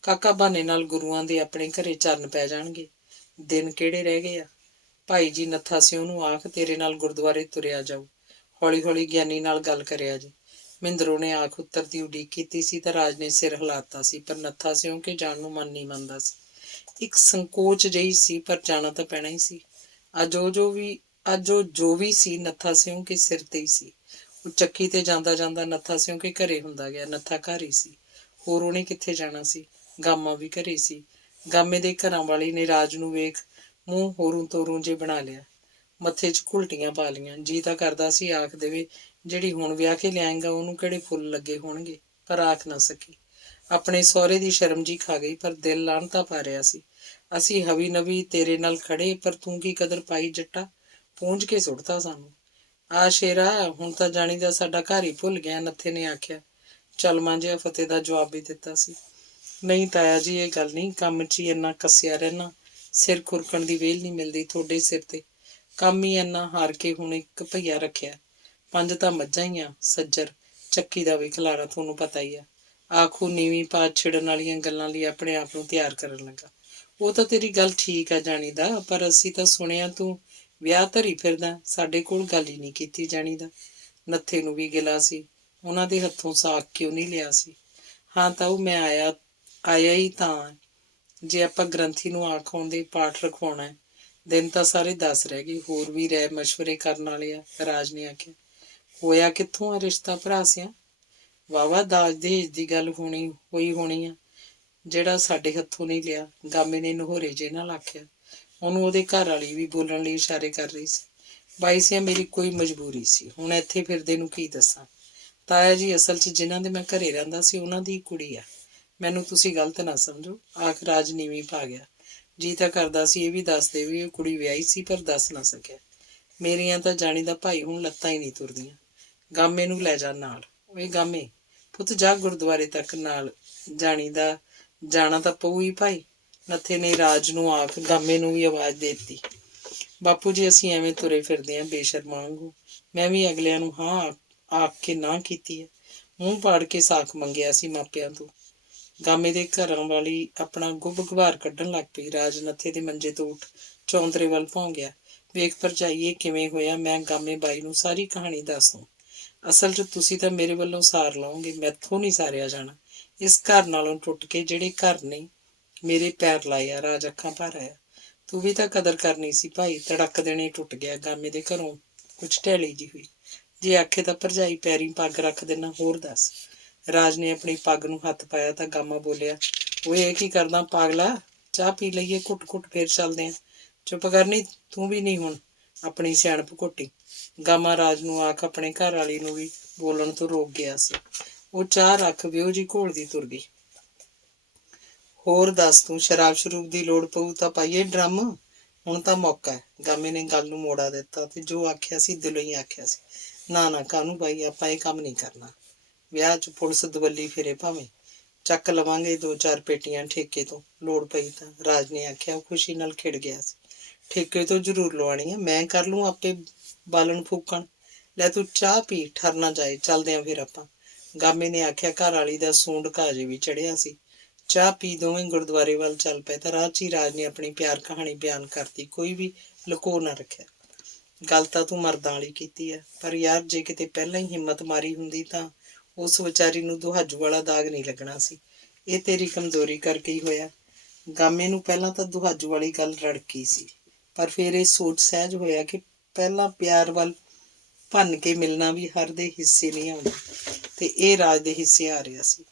ਕਾਕਾ ਬਹਾਨੇ ਨਾਲ ਗੁਰੂਆਂ ਦੇ ਆਪਣੇ ਘਰੇ ਚਰਨ ਪੈ ਜਾਣਗੇ। ਦਿਨ ਕਿਹੜੇ ਰਹਿ ਗਏ ਆ। ਭਾਈ ਜੀ ਨੱਥਾ ਸਿਉਂ ਨੂੰ ਆਖ ਤੇਰੇ ਨਾਲ ਗੁਰਦੁਆਰੇ ਤੁਰਿਆ ਜਾਊ। ਹੌਲੀ ਹੌਲੀ ਗਿਆਨੀ ਨਾਲ ਗੱਲ ਕਰਿਆ ਜੇ। ਮਹਿੰਦਰੋਂ ਨੇ ਆਖ ਉੱਤਰ ਦੀ ਉਡੀਕ ਕੀਤੀ ਸੀ ਤਾਂ ਰਾਜ ਨੇ ਸਿਰ ਹਿਲਾਤਾ ਸੀ, ਪਰ ਨੱਥਾ ਸਿਉਂ ਕੇ ਜਾਣ ਨੂੰ ਮਨ ਨਹੀਂ ਮੰਨਦਾ ਸੀ। ਇੱਕ ਸੰਕੋਚ ਜਿਹੀ ਸੀ, ਪਰ ਜਾਣਾ ਤਾਂ ਪੈਣਾ ਹੀ ਸੀ। ਅੱਜ ਉਹ ਜੋ ਵੀ ਸੀ ਨੱਥਾ ਸਿਉਂ ਕੇ ਸਿਰ ਤੇ ਹੀ ਸੀ। ਉਹ ਚੱਕੀ ਤੇ ਜਾਂਦਾ ਜਾਂਦਾ ਨੱਥਾ ਸਿਉਂ ਕੇ ਘਰੇ ਹੁੰਦਾ ਗਿਆ। ਨੱਥਾ ਘਰ ਹੀ ਸੀ, ਹੋਰ ਉਹਨੇ ਕਿੱਥੇ ਜਾਣਾ ਸੀ। ਗਾਮਾ ਵੀ ਘਰੇ ਸੀ। ਗਾਮੇ ਦੇ ਘਰਾਂ ਵਾਲੀ ਨੇ ਰਾਜ ਨੂੰ ਵੇਖ ਮੂੰਹ ਹੋਰੂ ਤੋਰੂ ਜੇ ਬਣਾ ਲਿਆ, ਮੱਥੇ 'ਚ ਘੁਲਟੀਆਂ ਪਾ ਲਈਆਂ। ਜੀ ਤਾਂ ਕਰਦਾ ਸੀ ਆਖ ਦੇਵੇ, ਜਿਹੜੀ ਹੁਣ ਵਿਆਹ ਕੇ ਲਿਆਏਗਾ ਉਹਨੂੰ ਕਿਹੜੇ ਫੁੱਲ ਲੱਗੇ ਹੋਣਗੇ, ਪਰ ਆਖ ਨਾ ਸਕੀ। ਆਪਣੇ ਸਹੁਰੇ ਦੀ ਸ਼ਰਮ ਜੀ ਖਾ ਗਈ, ਪਰ ਦਿਲ ਲਾਹਨਤਾਂ ਪਾ ਰਿਹਾ ਸੀ। ਅਸੀਂ ਹਵੀ ਨਵੀ ਤੇਰੇ ਨਾਲ ਖੜੇ, ਪਰ ਤੂੰ ਕੀ ਕਦਰ ਪਾਈ ਜੱਟਾ, ਪੂੰਝ ਕੇ ਸੁੱਟਤਾ ਸਾਨੂੰ। ਆ ਸ਼ੇਰਾ, ਹੁਣ ਤਾਂ ਜਾਣੀ ਦਾ ਸਾਡਾ ਘਰ ਹੀ ਭੁੱਲ ਗਿਆ, ਨੱਥੇ ਨੇ ਆਖਿਆ। ਚਲਮਾਂ ਜਿਹਾ ਫਤਿਹ ਦਾ ਜਵਾਬ ਵੀ ਦਿੱਤਾ ਸੀ। ਨਹੀਂ ਤਾਇਆ ਜੀ, ਇਹ ਗੱਲ ਨਹੀਂ। ਕੰਮ 'ਚ ਹੀ ਇੰਨਾ ਕੱਸਿਆ ਰਹਿਣਾ, ਸਿਰ ਖੁਰਕਣ ਦੀ ਵਿਹਲ ਨਹੀਂ ਮਿਲਦੀ ਤੁਹਾਡੇ ਸਿਰ ਤੇ। ਕੰਮ ਹੀ ਇੰਨਾ, ਹਾਰ ਕੇ ਹੁਣ ਇੱਕ ਭਈਆ ਰੱਖਿਆ, 5 ਤਾਂ ਮੱਝਾਂ ਹੀ ਆ, ਸੱਜਰ ਚੱਕੀ ਦਾ ਵੀ ਖਿਲਾਰਾ ਤੁਹਾਨੂੰ ਪਤਾ ਹੀ ਆ। ਆਖੂ ਨੀਵੀਂ ਪਾ ਛਿੜਨ ਵਾਲੀਆਂ ਗੱਲਾਂ ਲਈ ਆਪਣੇ ਆਪ ਨੂੰ ਤਿਆਰ ਕਰਨ ਲੱਗਾ। ਉਹ ਤਾਂ ਤੇਰੀ ਗੱਲ ਠੀਕ ਆ ਜਾਣੀ ਦਾ, ਪਰ ਅਸੀਂ ਤਾਂ ਸੁਣਿਆ ਤੂੰ ਵਿਆਹ ਧਰੀ ਫਿਰਦਾ, ਸਾਡੇ ਕੋਲ ਗੱਲ ਹੀ ਨਹੀਂ ਕੀਤੀ ਜਾਣੀ ਦਾ। ਨੱਥੇ ਨੂੰ ਵੀ ਗਿਲਾ ਸੀ, ਉਹਨਾਂ ਦੇ ਹੱਥੋਂ ਸਾਕ ਕਿਉਂ ਨਹੀਂ ਲਿਆ ਸੀ। ਹਾਂ ਤਾਂ ਉਹ ਮੈਂ ਆਇਆ ਹੀ ਤਾਂ ਜੇ ਆਪਾਂ ਗ੍ਰੰਥੀ ਨੂੰ ਆਖ ਆਉਂਦੇ ਪਾਠ ਰਖਵਾਉਣਾ ਹੈ। ਦਿਨ ਤਾਂ ਸਾਰੇ 10 ਰਹਿ ਗਏ, ਹੋਰ ਵੀ ਰਹਿ ਮਸ਼ਵਰੇ ਕਰਨ ਵਾਲੇ ਆ। ਰਾਜ ਨੇ ਆਖਿਆ। ਹੋਇਆ ਕਿੱਥੋਂ ਆ ਰਿਸ਼ਤਾ ਭਰਾ ਸਿਆ? ਵਾਹਵਾ ਦਾਜ ਦਹੇਜ ਦੀ ਗੱਲ ਹੋਈ ਹੋਣੀ ਆ, ਜਿਹੜਾ ਸਾਡੇ ਹੱਥੋਂ ਨਹੀਂ ਲਿਆ। ਗਾਮੇ ਨੇ ਨਹੋਰੇ ਜੇ ਨਾਲ ਆਖਿਆ। ਉਹਨੂੰ ਉਹਦੇ ਘਰ ਵਾਲੀ ਵੀ ਬੋਲਣ ਲਈ ਇਸ਼ਾਰੇ ਕਰ ਰਹੀ ਸੀ। ਬਾਈ ਸਿਆ, ਮੇਰੀ ਕੋਈ ਮਜਬੂਰੀ ਸੀ, ਹੁਣ ਇੱਥੇ ਫਿਰਦੇ ਨੂੰ ਕੀ ਦੱਸਾਂ। ਤਾਇਆ ਜੀ, ਅਸਲ 'ਚ ਜਿਨ੍ਹਾਂ ਦੇ ਮੈਂ ਘਰੇ ਰਹਿੰਦਾ ਸੀ ਉਹਨਾਂ ਦੀ ਕੁੜੀ ਆ। ਮੈਨੂੰ ਤੁਸੀਂ ਗਲਤ ਨਾ ਸਮਝੋ। ਆਖ ਰਾਜ ਨੀਵੀਂ ਪਾ ਗਿਆ। ਜੀ ਤਾਂ ਕਰਦਾ ਸੀ ਇਹ ਵੀ ਦੱਸ ਦੇ ਵੀ ਉਹ ਕੁੜੀ ਵਿਆਹੀ ਸੀ, ਪਰ ਦੱਸ ਨਾ ਸਕਿਆ। ਮੇਰੀਆਂ ਤਾਂ ਜਾਣੀ ਦਾ ਭਾਈ ਹੁਣ ਲੱਤਾਂ ਹੀ ਨਹੀਂ ਤੁਰਦੀਆਂ। ਗਾਮੇ ਨੂੰ ਲੈ ਜਾ ਨਾਲ। ਓਏ ਗਾਮੇ ਪੁੱਤ, ਜਾ ਗੁਰਦੁਆਰੇ ਤੱਕ ਨਾਲ ਜਾਣੀ ਦਾ ਜਾਣਾ ਤਾਂ ਪਊ ਹੀ ਭਾਈ। ਨੱਥੇ ਨੇ ਰਾਜ ਨੂੰ ਆਖ ਗਾਮੇ ਨੂੰ ਵੀ ਆਵਾਜ਼ ਦੇ ਦਿੱਤੀ। ਬਾਪੂ ਜੀ, ਅਸੀਂ ਐਵੇਂ ਤੁਰੇ ਫਿਰਦੇ ਆਂ ਬੇਸ਼ਰਮਾਂ ਵਾਂਗੂ। ਮੈਂ ਵੀ ਅਗਲਿਆਂ ਨੂੰ ਹਾਂ ਆਖ ਕੇ ਨਾ ਕੀਤੀ ਹੈ। ਮੂੰਹ ਪਾੜ ਕੇ ਸਾਖ ਮੰਗਿਆ ਸੀ ਮਾਪਿਆਂ ਤੋਂ। ਗਾਮੇ ਦੇ ਘਰਾਂ ਵਾਲੀ ਆਪਣਾ ਗੁੱਬ ਗੁਬਾਰ ਕੱਢਣ ਲੱਗ ਪਈ। ਰਾਜ ਨੱਥੇ ਦੇ ਮੰਜੇ ਤੋਂ ਉੱਠ ਚੌਂਤਰੇ ਵੱਲ ਭੌਂ ਗਿਆ। ਵੇਖ ਭਰਜਾਈ, ਇਹ ਕਿਵੇਂ ਹੋਇਆ? ਮੈਂ ਗਾਮੇ ਬਾਈ ਨੂੰ ਸਾਰੀ ਕਹਾਣੀ ਦੱਸ ਦੂੰ। ਅਸਲ 'ਚ ਤੁਸੀਂ ਤਾਂ ਮੇਰੇ ਵੱਲੋਂ ਸਾਰ ਲਓਗੇ, ਮੈਥੋਂ ਨਹੀਂ ਸਾਰਿਆ ਜਾਣਾ। ਇਸ ਘਰ ਨਾਲੋਂ ਟੁੱਟ ਕੇ ਜਿਹੜੇ ਘਰ ਨੇ ਮੇਰੇ ਪੈਰ ਲਾਏ ਆ। ਰਾਜ ਅੱਖਾਂ ਭਰ ਆਇਆ। ਤੂੰ ਵੀ ਤਾਂ ਕਦਰ ਕਰਨੀ ਸੀ ਭਾਈ। ਧੜਕ ਦੇਣੇ ਟੁੱਟ ਗਿਆ। ਗਾਮੇ ਦੇ ਘਰੋਂ ਕੁਛ ਢੈਲੀ ਜੀ ਹੋਈ। ਜੇ ਆਖੇ ਤਾਂ ਭਰਜਾਈ ਪੈਰੀਂ ਪੱਗ ਰੱਖ ਦੇਣਾ। ਹੋਰ ਦੱਸ। ਰਾਜ ਨੇ ਆਪਣੀ ਪੱਗ ਨੂੰ ਹੱਥ ਪਾਇਆ ਤਾਂ ਗਾਮਾ ਬੋਲਿਆ, ਓਏ ਇਹ ਕੀ ਕਰਦਾ ਪਾਗਲਾ? ਚਾਹ ਪੀ ਲਈਏ ਘੁੱਟ ਘੁੱਟ, ਫੇਰ ਚੱਲਦੇ ਆਂ। ਚੁੱਪ ਕਰਨੀ, ਤੂੰ ਵੀ ਨਹੀਂ ਹੁਣ ਆਪਣੀ ਸਿਆਣਪ ਘੋਟੀ। ਗਾਮਾ ਰਾਜ ਨੂੰ ਆਖ ਆਪਣੇ ਘਰ ਵਾਲੀ ਨੂੰ ਵੀ ਬੋਲਣ ਤੋਂ ਰੋਕ ਗਿਆ ਸੀ। ਉਹ ਚਾਹ ਰੱਖ ਵਿਓ ਜੀ ਘੋਲਦੀ ਤੁਰ ਗਈ। ਹੋਰ ਦੱਸ ਤੂੰ, ਸ਼ਰਾਬ ਸ਼ਰੂਬ ਦੀ ਲੋੜ ਪਊ ਤਾਂ ਪਾਈਏ ਡਰਮ, ਹੁਣ ਤਾਂ ਮੌਕਾ ਹੈ। ਗਾਮੇ ਨੇ ਗੱਲ ਨੂੰ ਮੋੜਾ ਦਿੱਤਾ ਤੇ ਜੋ ਆਖਿਆ ਸੀ ਦਿਲੋਂ ਹੀ ਆਖਿਆ ਸੀ। ਨਾ ਨਾ ਕਾਹਨੂੰ ਬਾਈ, ਆਪਾਂ ਇਹ ਕੰਮ ਨਹੀਂ ਕਰਨਾ। ਵਿਆਹ 'ਚ ਪੁਲਿਸ ਦਵੱਲੀ ਫਿਰੇ ਭਾਵੇਂ, ਚੱਕ ਲਵਾਂਗੇ 2-4 ਪੇਟੀਆਂ ਠੇਕੇ ਤੋਂ, ਲੋੜ ਪਈ ਤਾਂ। ਰਾਜ ਨੇ ਆਖਿਆ। ਉਹ ਖੁਸ਼ੀ ਨਾਲ ਖਿੜ ਗਿਆ ਸੀ। ਠੇਕੇ ਤੋਂ ਜ਼ਰੂਰ ਲਵਾਉਣੀ ਹੈ, ਮੈਂ ਕਰ ਲੂੰ ਆਪੇ ਬਾਲਣ ਫੂਕਣ। ਲੈ ਤੂੰ ਚਾਹ ਪੀ, ਠਰ ਨਾ ਜਾਏ, ਚੱਲਦੇ ਆਂ ਫਿਰ ਆਪਾਂ। ਗਾਮੇ ਨੇ ਆਖਿਆ। ਘਰ ਵਾਲੀ ਦਾ ਸੂੰਡ ਕਾਜੇ ਵੀ ਚੜਿਆ ਸੀ। ਚਾਹ ਪੀ ਦੋਵੇਂ ਗੁਰਦੁਆਰੇ ਵੱਲ ਚੱਲ ਪਏ ਤਾਂ ਰਾਹ 'ਚ ਹੀ ਰਾਜ ਨੇ ਆਪਣੀ ਪਿਆਰ ਕਹਾਣੀ ਬਿਆਨ ਕਰਤੀ। ਕੋਈ ਵੀ ਲੁਕੋ ਨਾ ਰੱਖਿਆ। ਗੱਲ ਤਾਂ ਤੂੰ ਮਰਦਾਂ ਵਾਲੀ ਕੀਤੀ ਹੈ, ਪਰ ਯਾਰ ਜੇ ਕਿਤੇ ਪਹਿਲਾਂ ਹੀ ਹਿੰਮਤ ਮਾਰੀ ਹੁੰਦੀ ਤਾਂ ਉਸ ਵਿਚਾਰੀ ਨੂੰ ਦੁਹਾਜੂ ਵਾਲਾ ਦਾਗ ਨਹੀਂ ਲੱਗਣਾ ਸੀ। ਇਹ ਤੇਰੀ ਕਮਜ਼ੋਰੀ ਕਰਕੇ ਹੀ ਹੋਇਆ। ਗਾਮੇ ਨੂੰ ਪਹਿਲਾਂ ਤਾਂ ਦੁਹਾਜੂ ਵਾਲੀ ਗੱਲ ਰੜਕੀ ਸੀ, ਪਰ ਫਿਰ ਇਹ ਸੋਚ ਸਹਿਜ ਹੋਇਆ ਕਿ ਪਹਿਲਾਂ ਪਿਆਰ ਵੱਲ ਭੰਨ ਕੇ ਮਿਲਣਾ ਵੀ ਹਰ ਦੇ ਹਿੱਸੇ ਨਹੀਂ ਆਉਂਦਾ, ਤੇ ਇਹ ਰਾਜ ਦੇ ਹਿੱਸੇ ਆ ਰਿਹਾ ਸੀ।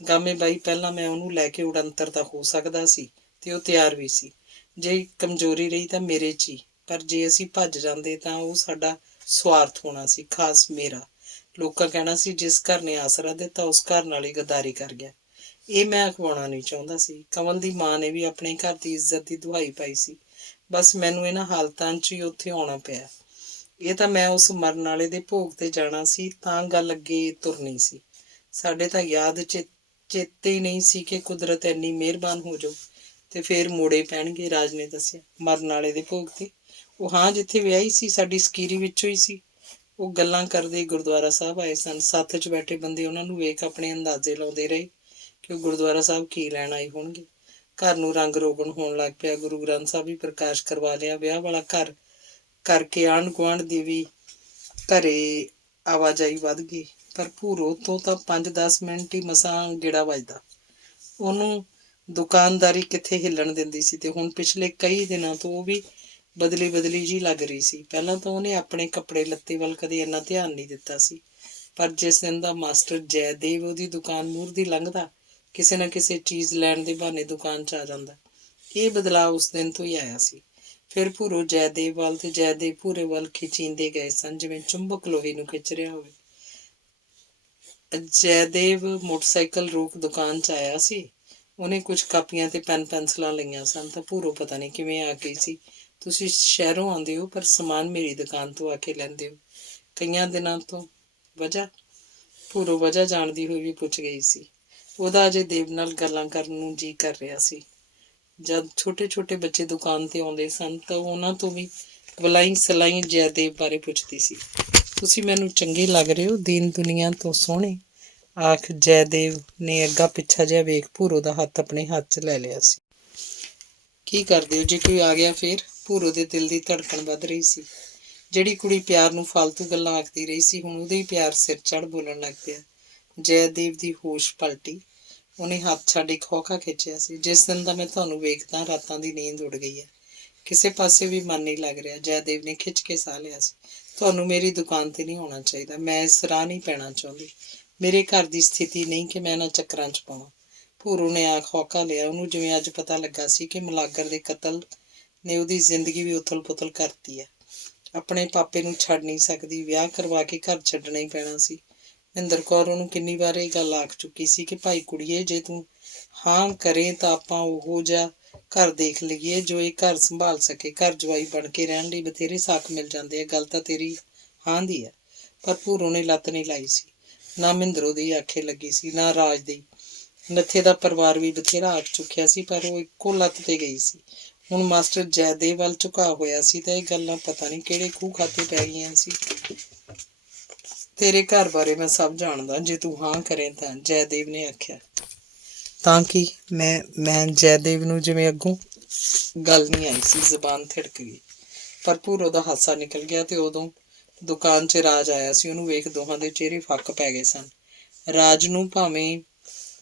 ਗਾਮੇ ਬਾਈ, ਪਹਿਲਾਂ ਮੈਂ ਉਹਨੂੰ ਲੈ ਕੇ ਉਡੰਤਰ ਤਾਂ ਹੋ ਸਕਦਾ ਸੀ ਤੇ ਉਹ ਤਿਆਰ ਵੀ ਸੀ। ਜੇ ਕਮਜ਼ੋਰੀ ਰਹੀ ਤਾਂ ਮੇਰੇ 'ਚ ਹੀ, ਪਰ ਜੇ ਅਸੀਂ ਭੱਜ ਜਾਂਦੇ ਤਾਂ ਉਹ ਸਾਡਾ ਸਵਾਰਥ ਹੋਣਾ ਸੀ, ਖਾਸ ਮੇਰਾ। ਲੋਕਾਂ ਕਹਿਣਾ ਸੀ ਜਿਸ ਘਰ ਨੇ ਆਸਰਾ ਦਿੱਤਾ ਉਸ ਘਰ ਨਾਲ ਹੀ ਗਦਾਰੀ ਕਰ ਗਿਆ। ਇਹ ਮੈਂ ਅਖਵਾਉਣਾ ਨਹੀਂ ਚਾਹੁੰਦਾ ਸੀ। ਕਮਲ ਦੀ ਮਾਂ ਨੇ ਵੀ ਆਪਣੇ ਘਰ ਦੀ ਇੱਜ਼ਤ ਦੀ ਦੁਹਾਈ ਪਾਈ ਸੀ। ਬਸ ਮੈਨੂੰ ਇਹਨਾਂ ਹਾਲਤਾਂ 'ਚ ਹੀ ਉੱਥੇ ਆਉਣਾ ਪਿਆ। ਇਹ ਤਾਂ ਮੈਂ ਉਸ ਮਰਨ ਵਾਲੇ ਦੇ ਭੋਗ ਤੇ ਜਾਣਾ ਸੀ ਤਾਂ ਗੱਲ ਅੱਗੇ ਤੁਰਨੀ ਸੀ। ਸਾਡੇ ਤਾਂ ਯਾਦ ਚੇਤੇ ਹੀ ਨਹੀਂ ਸੀ ਕਿ ਕੁਦਰਤ ਇੰਨੀ ਮਿਹਰਬਾਨ ਹੋ ਜਾਊ ਤੇ ਫੇਰ ਮੋੜੇ ਪੈਣਗੇ। ਰਾਜ ਨੇ ਦੱਸਿਆ। ਮਰਨ ਵਾਲੇ ਦੇ ਭੋਗ ਤੇ? ਉਹ ਹਾਂ, ਜਿੱਥੇ ਵਿਆਹੀ ਸੀ, ਸਾਡੀ ਸਕੀਰੀ ਵਿੱਚੋਂ ਹੀ ਸੀ। ਉਹ ਗੱਲਾਂ ਕਰਦੇ ਗੁਰਦੁਆਰਾ ਸਾਹਿਬ ਆਏ ਸਨ। ਸੱਥ 'ਚ ਬੈਠੇ ਬੰਦੇ ਉਹਨਾਂ ਨੂੰ ਵੇਖ ਆਪਣੇ ਅੰਦਾਜ਼ੇ ਲਾਉਂਦੇ ਰਹੇ ਕਿ ਉਹ ਗੁਰਦੁਆਰਾ ਸਾਹਿਬ ਕੀ ਲੈਣ ਆਏ ਹੋਣਗੇ। ਘਰ ਨੂੰ ਰੰਗ ਰੋਗਨ ਹੋਣ ਲੱਗ ਪਿਆ। ਗੁਰੂ ਗ੍ਰੰਥ ਸਾਹਿਬ ਵੀ ਪ੍ਰਕਾਸ਼ ਕਰਵਾ ਲਿਆ। ਵਿਆਹ ਵਾਲਾ ਘਰ ਕਰਕੇ ਆਂਢ ਗੁਆਂਢ ਦੀ ਵੀ ਘਰੇ ਆਵਾਜਾਈ ਵੱਧ ਗਈ, ਪਰ ਭੂਰੋ ਤੋਂ ਤਾਂ 5-10 ਮਿੰਟ ਹੀ ਮਸਾਂ ਗੇੜਾ ਵੱਜਦਾ। ਉਹਨੂੰ ਦੁਕਾਨਦਾਰੀ ਕਿੱਥੇ ਹਿੱਲਣ ਦਿੰਦੀ ਸੀ, ਤੇ ਹੁਣ ਪਿਛਲੇ ਕਈ ਦਿਨਾਂ ਤੋਂ ਉਹ ਵੀ ਬਦਲੀ ਜੀ ਲੱਗ ਰਹੀ ਸੀ। ਪਹਿਲਾਂ ਤਾਂ ਉਹਨੇ ਆਪਣੇ ਕੱਪੜੇ ਲੱਤੇ ਵੱਲ ਕਦੇ ਇੰਨਾ ਧਿਆਨ ਨਹੀਂ ਦਿੱਤਾ ਸੀ, ਪਰ ਜਿਸ ਦਿਨ ਦਾ ਮਾਸਟਰ ਜੈਦੇਵ ਉਹਦੀ ਦੁਕਾਨ ਮੂਹਰ ਦੀ ਲੰਘਦਾ, ਕਿਸੇ ਨਾ ਕਿਸੇ ਚੀਜ਼ ਲੈਣ ਦੇ ਬਹਾਨੇ ਦੁਕਾਨ 'ਚ ਆ ਜਾਂਦਾ। ਇਹ ਬਦਲਾਅ ਉਸ ਦਿਨ ਤੋਂ ਹੀ ਆਇਆ ਸੀ। ਫਿਰ ਭੂਰੋ ਜੈਦੇਵ ਵੱਲ ਤੇ ਜੈਦੇਵ ਭੂਰੇ ਵੱਲ ਖਿਚੀਂਦੇ ਗਏ ਸਨ, ਜਿਵੇਂ ਚੁੰਬਕ ਲੋਹੇ ਨੂੰ ਖਿੱਚ ਰਿਹਾ ਹੋਵੇ। ਜੈਦੇਵ ਮੋਟਰਸਾਈਕਲ ਰੋਕ ਦੁਕਾਨ 'ਚ ਆਇਆ ਸੀ। ਉਹਨੇ ਕੁਝ ਕਾਪੀਆਂ ਤੇ ਪੈਨ ਪੈਨਸਲਾਂ ਲਈਆਂ ਸਨ ਤਾਂ ਭੂਰੋ ਪਤਾ ਨਹੀਂ ਕਿਵੇਂ ਆ ਗਈ ਸੀ। ਤੁਸੀਂ ਸ਼ਹਿਰੋਂ ਆਉਂਦੇ ਹੋ, ਪਰ ਸਮਾਨ ਮੇਰੀ ਦੁਕਾਨ ਤੋਂ ਆ ਕੇ ਲੈਂਦੇ ਹੋ ਕਈਆਂ ਦਿਨਾਂ ਤੋਂ। ਵਜ੍ਹਾ? ਭੂਰੋ ਵਜ੍ਹਾ ਜਾਣਦੀ ਹੋਈ ਵੀ ਪੁੱਛ ਗਈ ਸੀ। ਉਹਦਾ ਅਜੇ ਦੇਵ ਨਾਲ ਗੱਲਾਂ ਕਰਨ ਨੂੰ ਜੀ ਕਰ ਰਿਹਾ ਸੀ। ਜਦ ਛੋਟੇ ਛੋਟੇ ਬੱਚੇ ਦੁਕਾਨ ਤੇ ਆਉਂਦੇ ਸਨ ਤਾਂ ਉਹਨਾਂ ਤੋਂ ਵੀ ਵਲਾਈ ਸਲਾਈ ਜੈਦੇਵ ਬਾਰੇ ਪੁੱਛਦੀ ਸੀ। ਤੁਸੀਂ ਮੈਨੂੰ ਚੰਗੇ ਲੱਗ ਰਹੇ ਹੋ, ਦੀਨ ਦੁਨੀਆ ਤੋਂ ਸੋਹਣੇ, ਆਖ ਜੈਦੇਵ ਨੇ ਅੱਗਾ ਪਿੱਛਾ ਜਿਹਾ ਵੇਖ ਭੂਰੋ ਦਾ ਹੱਥ ਆਪਣੇ ਹੱਥ 'ਚ ਲੈ ਲਿਆ ਸੀ। ਕੀ ਕਰਦੇ ਹੋ, ਜੇ ਕੋਈ ਆ ਗਿਆ ਫੇਰ? ਭੂਰੋ ਦੇ ਦਿਲ ਦੀ ਧੜਕਣ ਵੱਧ ਰਹੀ ਸੀ। ਜਿਹੜੀ ਕੁੜੀ ਪਿਆਰ ਨੂੰ ਫਾਲਤੂ ਗੱਲਾਂ ਆਖਦੀ ਰਹੀ ਸੀ, ਹੁਣ ਉਹਦੇ ਹੀ ਪਿਆਰ ਸਿਰ ਚੜ੍ਹ ਬੋਲਣ ਲੱਗ ਪਿਆ। ਜੈਦੇਵ ਦੀ ਹੋਸ਼ ਪਲਟੀ। ਉਹਨੇ ਹੱਥ ਛੱਡ ਇੱਕ ਹੋਕਾ ਖਿੱਚਿਆ ਸੀ। ਜਿਸ ਦਿਨ ਦਾ ਮੈਂ ਤੁਹਾਨੂੰ ਵੇਖਦਾ, ਰਾਤਾਂ ਦੀ ਨੀਂਦ ਉੱਡ ਗਈ ਹੈ। ਕਿਸੇ ਪਾਸੇ ਵੀ ਮਨ ਨਹੀਂ ਲੱਗ ਰਿਹਾ। ਜੈਦੇਵ ਨੇ ਖਿੱਚ ਕੇ ਸਾਹ ਲਿਆ ਸੀ। ਤੁਹਾਨੂੰ ਮੇਰੀ ਦੁਕਾਨ ਤੇ ਨਹੀਂ ਆਉਣਾ ਚਾਹੀਦਾ। ਮੈਂ ਇਸ ਰਾਹ ਨਹੀਂ ਪੈਣਾ ਚਾਹੁੰਦੀ। ਮੇਰੇ ਘਰ ਦੀ ਸਥਿਤੀ ਨਹੀਂ ਕਿ ਮੈਂ ਇਹਨਾਂ ਚੱਕਰਾਂ 'ਚ ਪਾਵਾਂ। ਭੂਰੂ ਨੇ ਆਖ ਹੌਕਾ ਲਿਆ। ਉਹਨੂੰ ਜਿਵੇਂ ਅੱਜ ਪਤਾ ਲੱਗਾ ਸੀ ਕਿ ਮਲਾਗਰ ਦੇ ਕਤਲ ਨੇ ਉਹਦੀ ਜ਼ਿੰਦਗੀ ਵੀ ਉਥਲ-ਪੁਥਲ ਕਰਤੀ ਹੈ। ਆਪਣੇ ਪਾਪੇ ਨੂੰ ਛੱਡ ਨਹੀਂ ਸਕਦੀ। ਵਿਆਹ ਕਰਵਾ ਕੇ ਘਰ ਛੱਡਣਾ ਹੀ ਪੈਣਾ ਸੀ। ਮਹਿੰਦਰ ਕੌਰ ਉਹਨੂੰ ਕਿੰਨੀ ਵਾਰ ਇਹ ਗੱਲ ਆਖ ਚੁੱਕੀ ਸੀ ਕਿ ਭਾਈ ਕੁੜੀਏ, ਜੇ ਤੂੰ ਹਾਂ ਕਰੇ ਤਾਂ ਆਪਾਂ ਉਹੋ ਜਿਹਾ ਘਰ ਦੇਖ ਲਈਏ ਜੋ ਇਹ ਘਰ ਸੰਭਾਲ ਸਕੇ। ਘਰ ਜਵਾਈ ਬਣ ਕੇ ਰਹਿਣ ਲਈ ਬਥੇਰੇ ਸਾਕ ਮਿਲ ਜਾਂਦੇ ਆ। ਗੱਲ ਤਾਂ ਤੇਰੀ ਹਾਂ ਦੀ ਹੈ। ਪਰ ਭੂਰੋ ਨੇ ਲੱਤ ਨਹੀਂ ਲਾਈ ਸੀ। ਨਾ ਮਹਿੰਦਰੋਂ ਦੀ ਆਖੇ ਲੱਗੀ ਸੀ, ਨਾ ਰਾਜ ਦੀ। ਨੱਥੇ ਦਾ ਪਰਿਵਾਰ ਵੀ ਬਥੇਰਾ ਆਖ ਚੁੱਕਿਆ ਸੀ, ਪਰ ਉਹ ਇੱਕੋ ਲੱਤ ਤੇ ਗਈ ਸੀ। ਹੁਣ ਮਾਸਟਰ ਜੈਦੇਵ ਵੱਲ ਝੁਕਾ ਹੋਇਆ ਸੀ ਤਾਂ ਇਹ ਗੱਲਾਂ ਪਤਾ ਨਹੀਂ ਕਿਹੜੇ ਖੂਹ ਖਾਤੇ ਪੈ ਗਈਆਂ ਸੀ। ਤੇਰੇ ਘਰ ਬਾਰੇ ਮੈਂ ਸਭ ਜਾਣਦਾ, ਜੇ ਤੂੰ ਹਾਂ ਕਰੇ ਤਾਂ, ਜੈਦੇਵ ਨੇ ਆਖਿਆ। ਤਾਂ ਕੀ? ਮੈਂ ਜੈਦੇਵ ਨੂੰ ਜਿਵੇਂ ਅੱਗੋਂ ਗੱਲ ਨਹੀਂ ਆਈ ਸੀ, ਜ਼ਬਾਨ ਥਿੜਕ ਗਈ। ਪਰ ਭੂਰੋ ਦਾ ਹਾਸਾ ਨਿਕਲ ਗਿਆ ਤੇ ਉਦੋਂ ਦੁਕਾਨ 'ਚ ਰਾਜ ਆਇਆ ਸੀ। ਉਹਨੂੰ ਵੇਖ ਦੋਹਾਂ ਦੇ ਚਿਹਰੇ ਫੱਕ ਪੈ ਗਏ ਸਨ। ਰਾਜ ਨੂੰ ਭਾਵੇਂ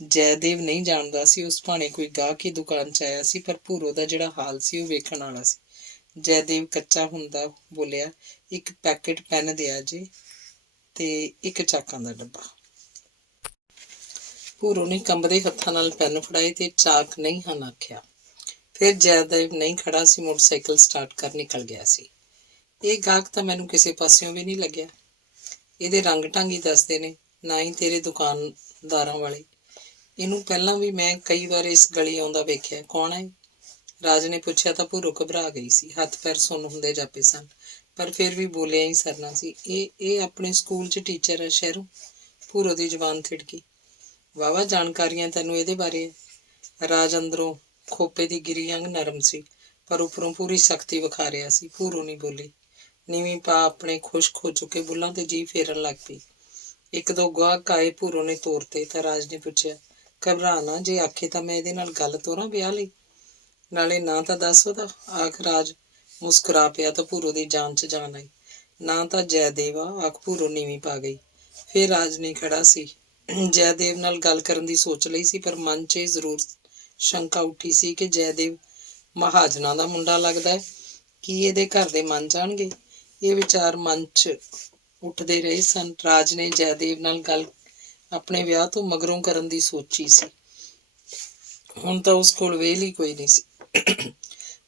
ਜੈਦੇਵ ਨਹੀਂ ਜਾਣਦਾ ਸੀ, ਉਸ ਭਾਣੇ ਕੋਈ ਗਾਹਕ ਹੀ ਦੁਕਾਨ 'ਚ ਆਇਆ ਸੀ, ਪਰ ਭੂਰੋ ਦਾ ਜਿਹੜਾ ਹਾਲ ਸੀ ਉਹ ਵੇਖਣ ਵਾਲਾ ਸੀ। ਜੈਦੇਵ ਕੱਚਾ ਹੁੰਦਾ ਬੋਲਿਆ, ਇੱਕ ਪੈਕੇਟ ਪੈਨ ਦਿਆ ਜੇ ਤੇ ਇੱਕ ਚਾਕਾਂ ਦਾ ਡੱਬਾ। ਭੂਰੋ ਨੇ ਕੰਬਦੇ ਹੱਥਾਂ ਨਾਲ ਪੈਨ ਫੜਾਏ ਤੇ ਚਾਕ ਨਹੀਂ ਹਨ ਆਖਿਆ। ਫਿਰ ਜੈਦੇਵ ਨਹੀਂ ਖੜਾ ਸੀ, ਮੋਟਰਸਾਈਕਲ ਸਟਾਰਟ ਕਰ ਨਿਕਲ ਗਿਆ ਸੀ। ਇਹ ਗਾਹਕ ਤਾਂ ਮੈਨੂੰ ਕਿਸੇ ਪਾਸਿਓਂ ਵੀ ਨਹੀਂ ਲੱਗਿਆ। ਇਹਦੇ ਰੰਗ ਢੰਗ ਹੀ ਦੱਸਦੇ ਨੇ, ਨਾ ਹੀ ਤੇਰੇ ਦੁਕਾਨਦਾਰਾਂ ਵਾਲੇ। ਇਹਨੂੰ ਪਹਿਲਾਂ ਵੀ ਮੈਂ ਕਈ ਵਾਰ ਇਸ ਗਲੀ ਆਉਂਦਾ ਵੇਖਿਆ। ਕੌਣ ਹੈ? ਰਾਜ ਨੇ ਪੁੱਛਿਆ ਤਾਂ ਭੂਰੋ ਘਬਰਾ ਗਈ ਸੀ। ਹੱਥ ਪੈਰ ਸੁੰਨ ਹੁੰਦੇ ਜਾਪੇ ਸਨ, ਪਰ ਫਿਰ ਵੀ ਬੋਲਿਆ ਹੀ ਸਰਨਾ ਸੀ। ਇਹ ਆਪਣੇ ਸਕੂਲ 'ਚ ਟੀਚਰ ਹੈ ਸ਼ਹਿਰੋਂ। ਭੂਰੋ ਦੀ ਜ਼ੁਬਾਨ ਥਿੜਕੀ। ਵਾਹਵਾ ਜਾਣਕਾਰੀਆਂ ਤੈਨੂੰ ਇਹਦੇ ਬਾਰੇ। ਰਾਜ ਅੰਦਰੋਂ ਖੋਪੇ ਦੀ ਗਿਰੀ ਅੰਗ ਨਰਮ ਸੀ, ਪਰ ਉੱਪਰੋਂ ਪੂਰੀ ਸਖਤੀ ਵਿਖਾ ਰਿਹਾ ਸੀ। ਭੂਰੋ ਨਹੀਂ ਬੋਲੀ। ਨੀਵੀਂ ਪਾ ਆਪਣੇ ਖੁਸ਼ਕ ਹੋ ਚੁੱਕੇ ਬੁੱਲਾਂ ਤੇ ਜੀਭ ਫੇਰਨ ਲੱਗ ਪਈ। ਇੱਕ ਦੋ ਗਾਹਕ ਆਏ, ਭੂਰੋ ਨੇ ਤੋਰਤੇ ਤਾਂ ਰਾਜ ਨੇ ਪੁੱਛਿਆ, ਘਬਰਾ ਨਾ, ਜੇ ਆਖੇ ਤਾਂ ਮੈਂ ਇਹਦੇ ਨਾਲ ਗੱਲ ਤੋਰਾਂ ਵਿਆਹ ਲਈ। ਨਾਲੇ ਨਾਂ ਤਾਂ ਦੱਸ ਉਹਦਾ, ਆਖ। ਰਾਜ ਮੁਸਕਰਾ ਪਿਆ ਤਾਂ ਭੂਰੋ ਦੀ ਜਾਨ 'ਚ ਜਾਨ ਆਈ। ਨਾਂ ਤਾਂ ਜੈਦੇਵ ਆ, ਆਖ। ਭੂਰੋ ਨੀਵੀਂ ਪਾ ਗਈ। ਫਿਰ ਰਾਜ ਨਹੀਂ ਖੜਾ ਸੀ। ਜੈਦੇਵ ਨਾਲ ਗੱਲ ਕਰਨ ਦੀ ਸੋਚ ਲਈ ਸੀ, ਪਰ ਮਨ 'ਚ ਇਹ ਜ਼ਰੂਰ ਸ਼ੰਕਾ ਉੱਠੀ ਸੀ ਕਿ ਜੈਦੇਵ ਮਹਾਜਨਾਂ ਦਾ ਮੁੰਡਾ ਲੱਗਦਾ ਹੈ। ਕੀ ਇਹਦੇ ਘਰ ਦੇ ਮੰਨ ਜਾਣਗੇ? ਇਹ ਵਿਚਾਰ ਮਨ 'ਚ ਉੱਠਦੇ ਰਹੇ ਸਨ। ਰਾਜ ਨੇ ਜੈਦੇਵ ਨਾਲ ਗੱਲ ਆਪਣੇ ਵਿਆਹ ਤੋਂ ਮਗਰੋਂ ਕਰਨ ਦੀ ਸੋਚੀ ਸੀ। ਹੁਣ ਤਾਂ ਉਸ ਕੋਲ ਵੇਲ ਹੀ ਕੋਈ ਨਹੀਂ ਸੀ।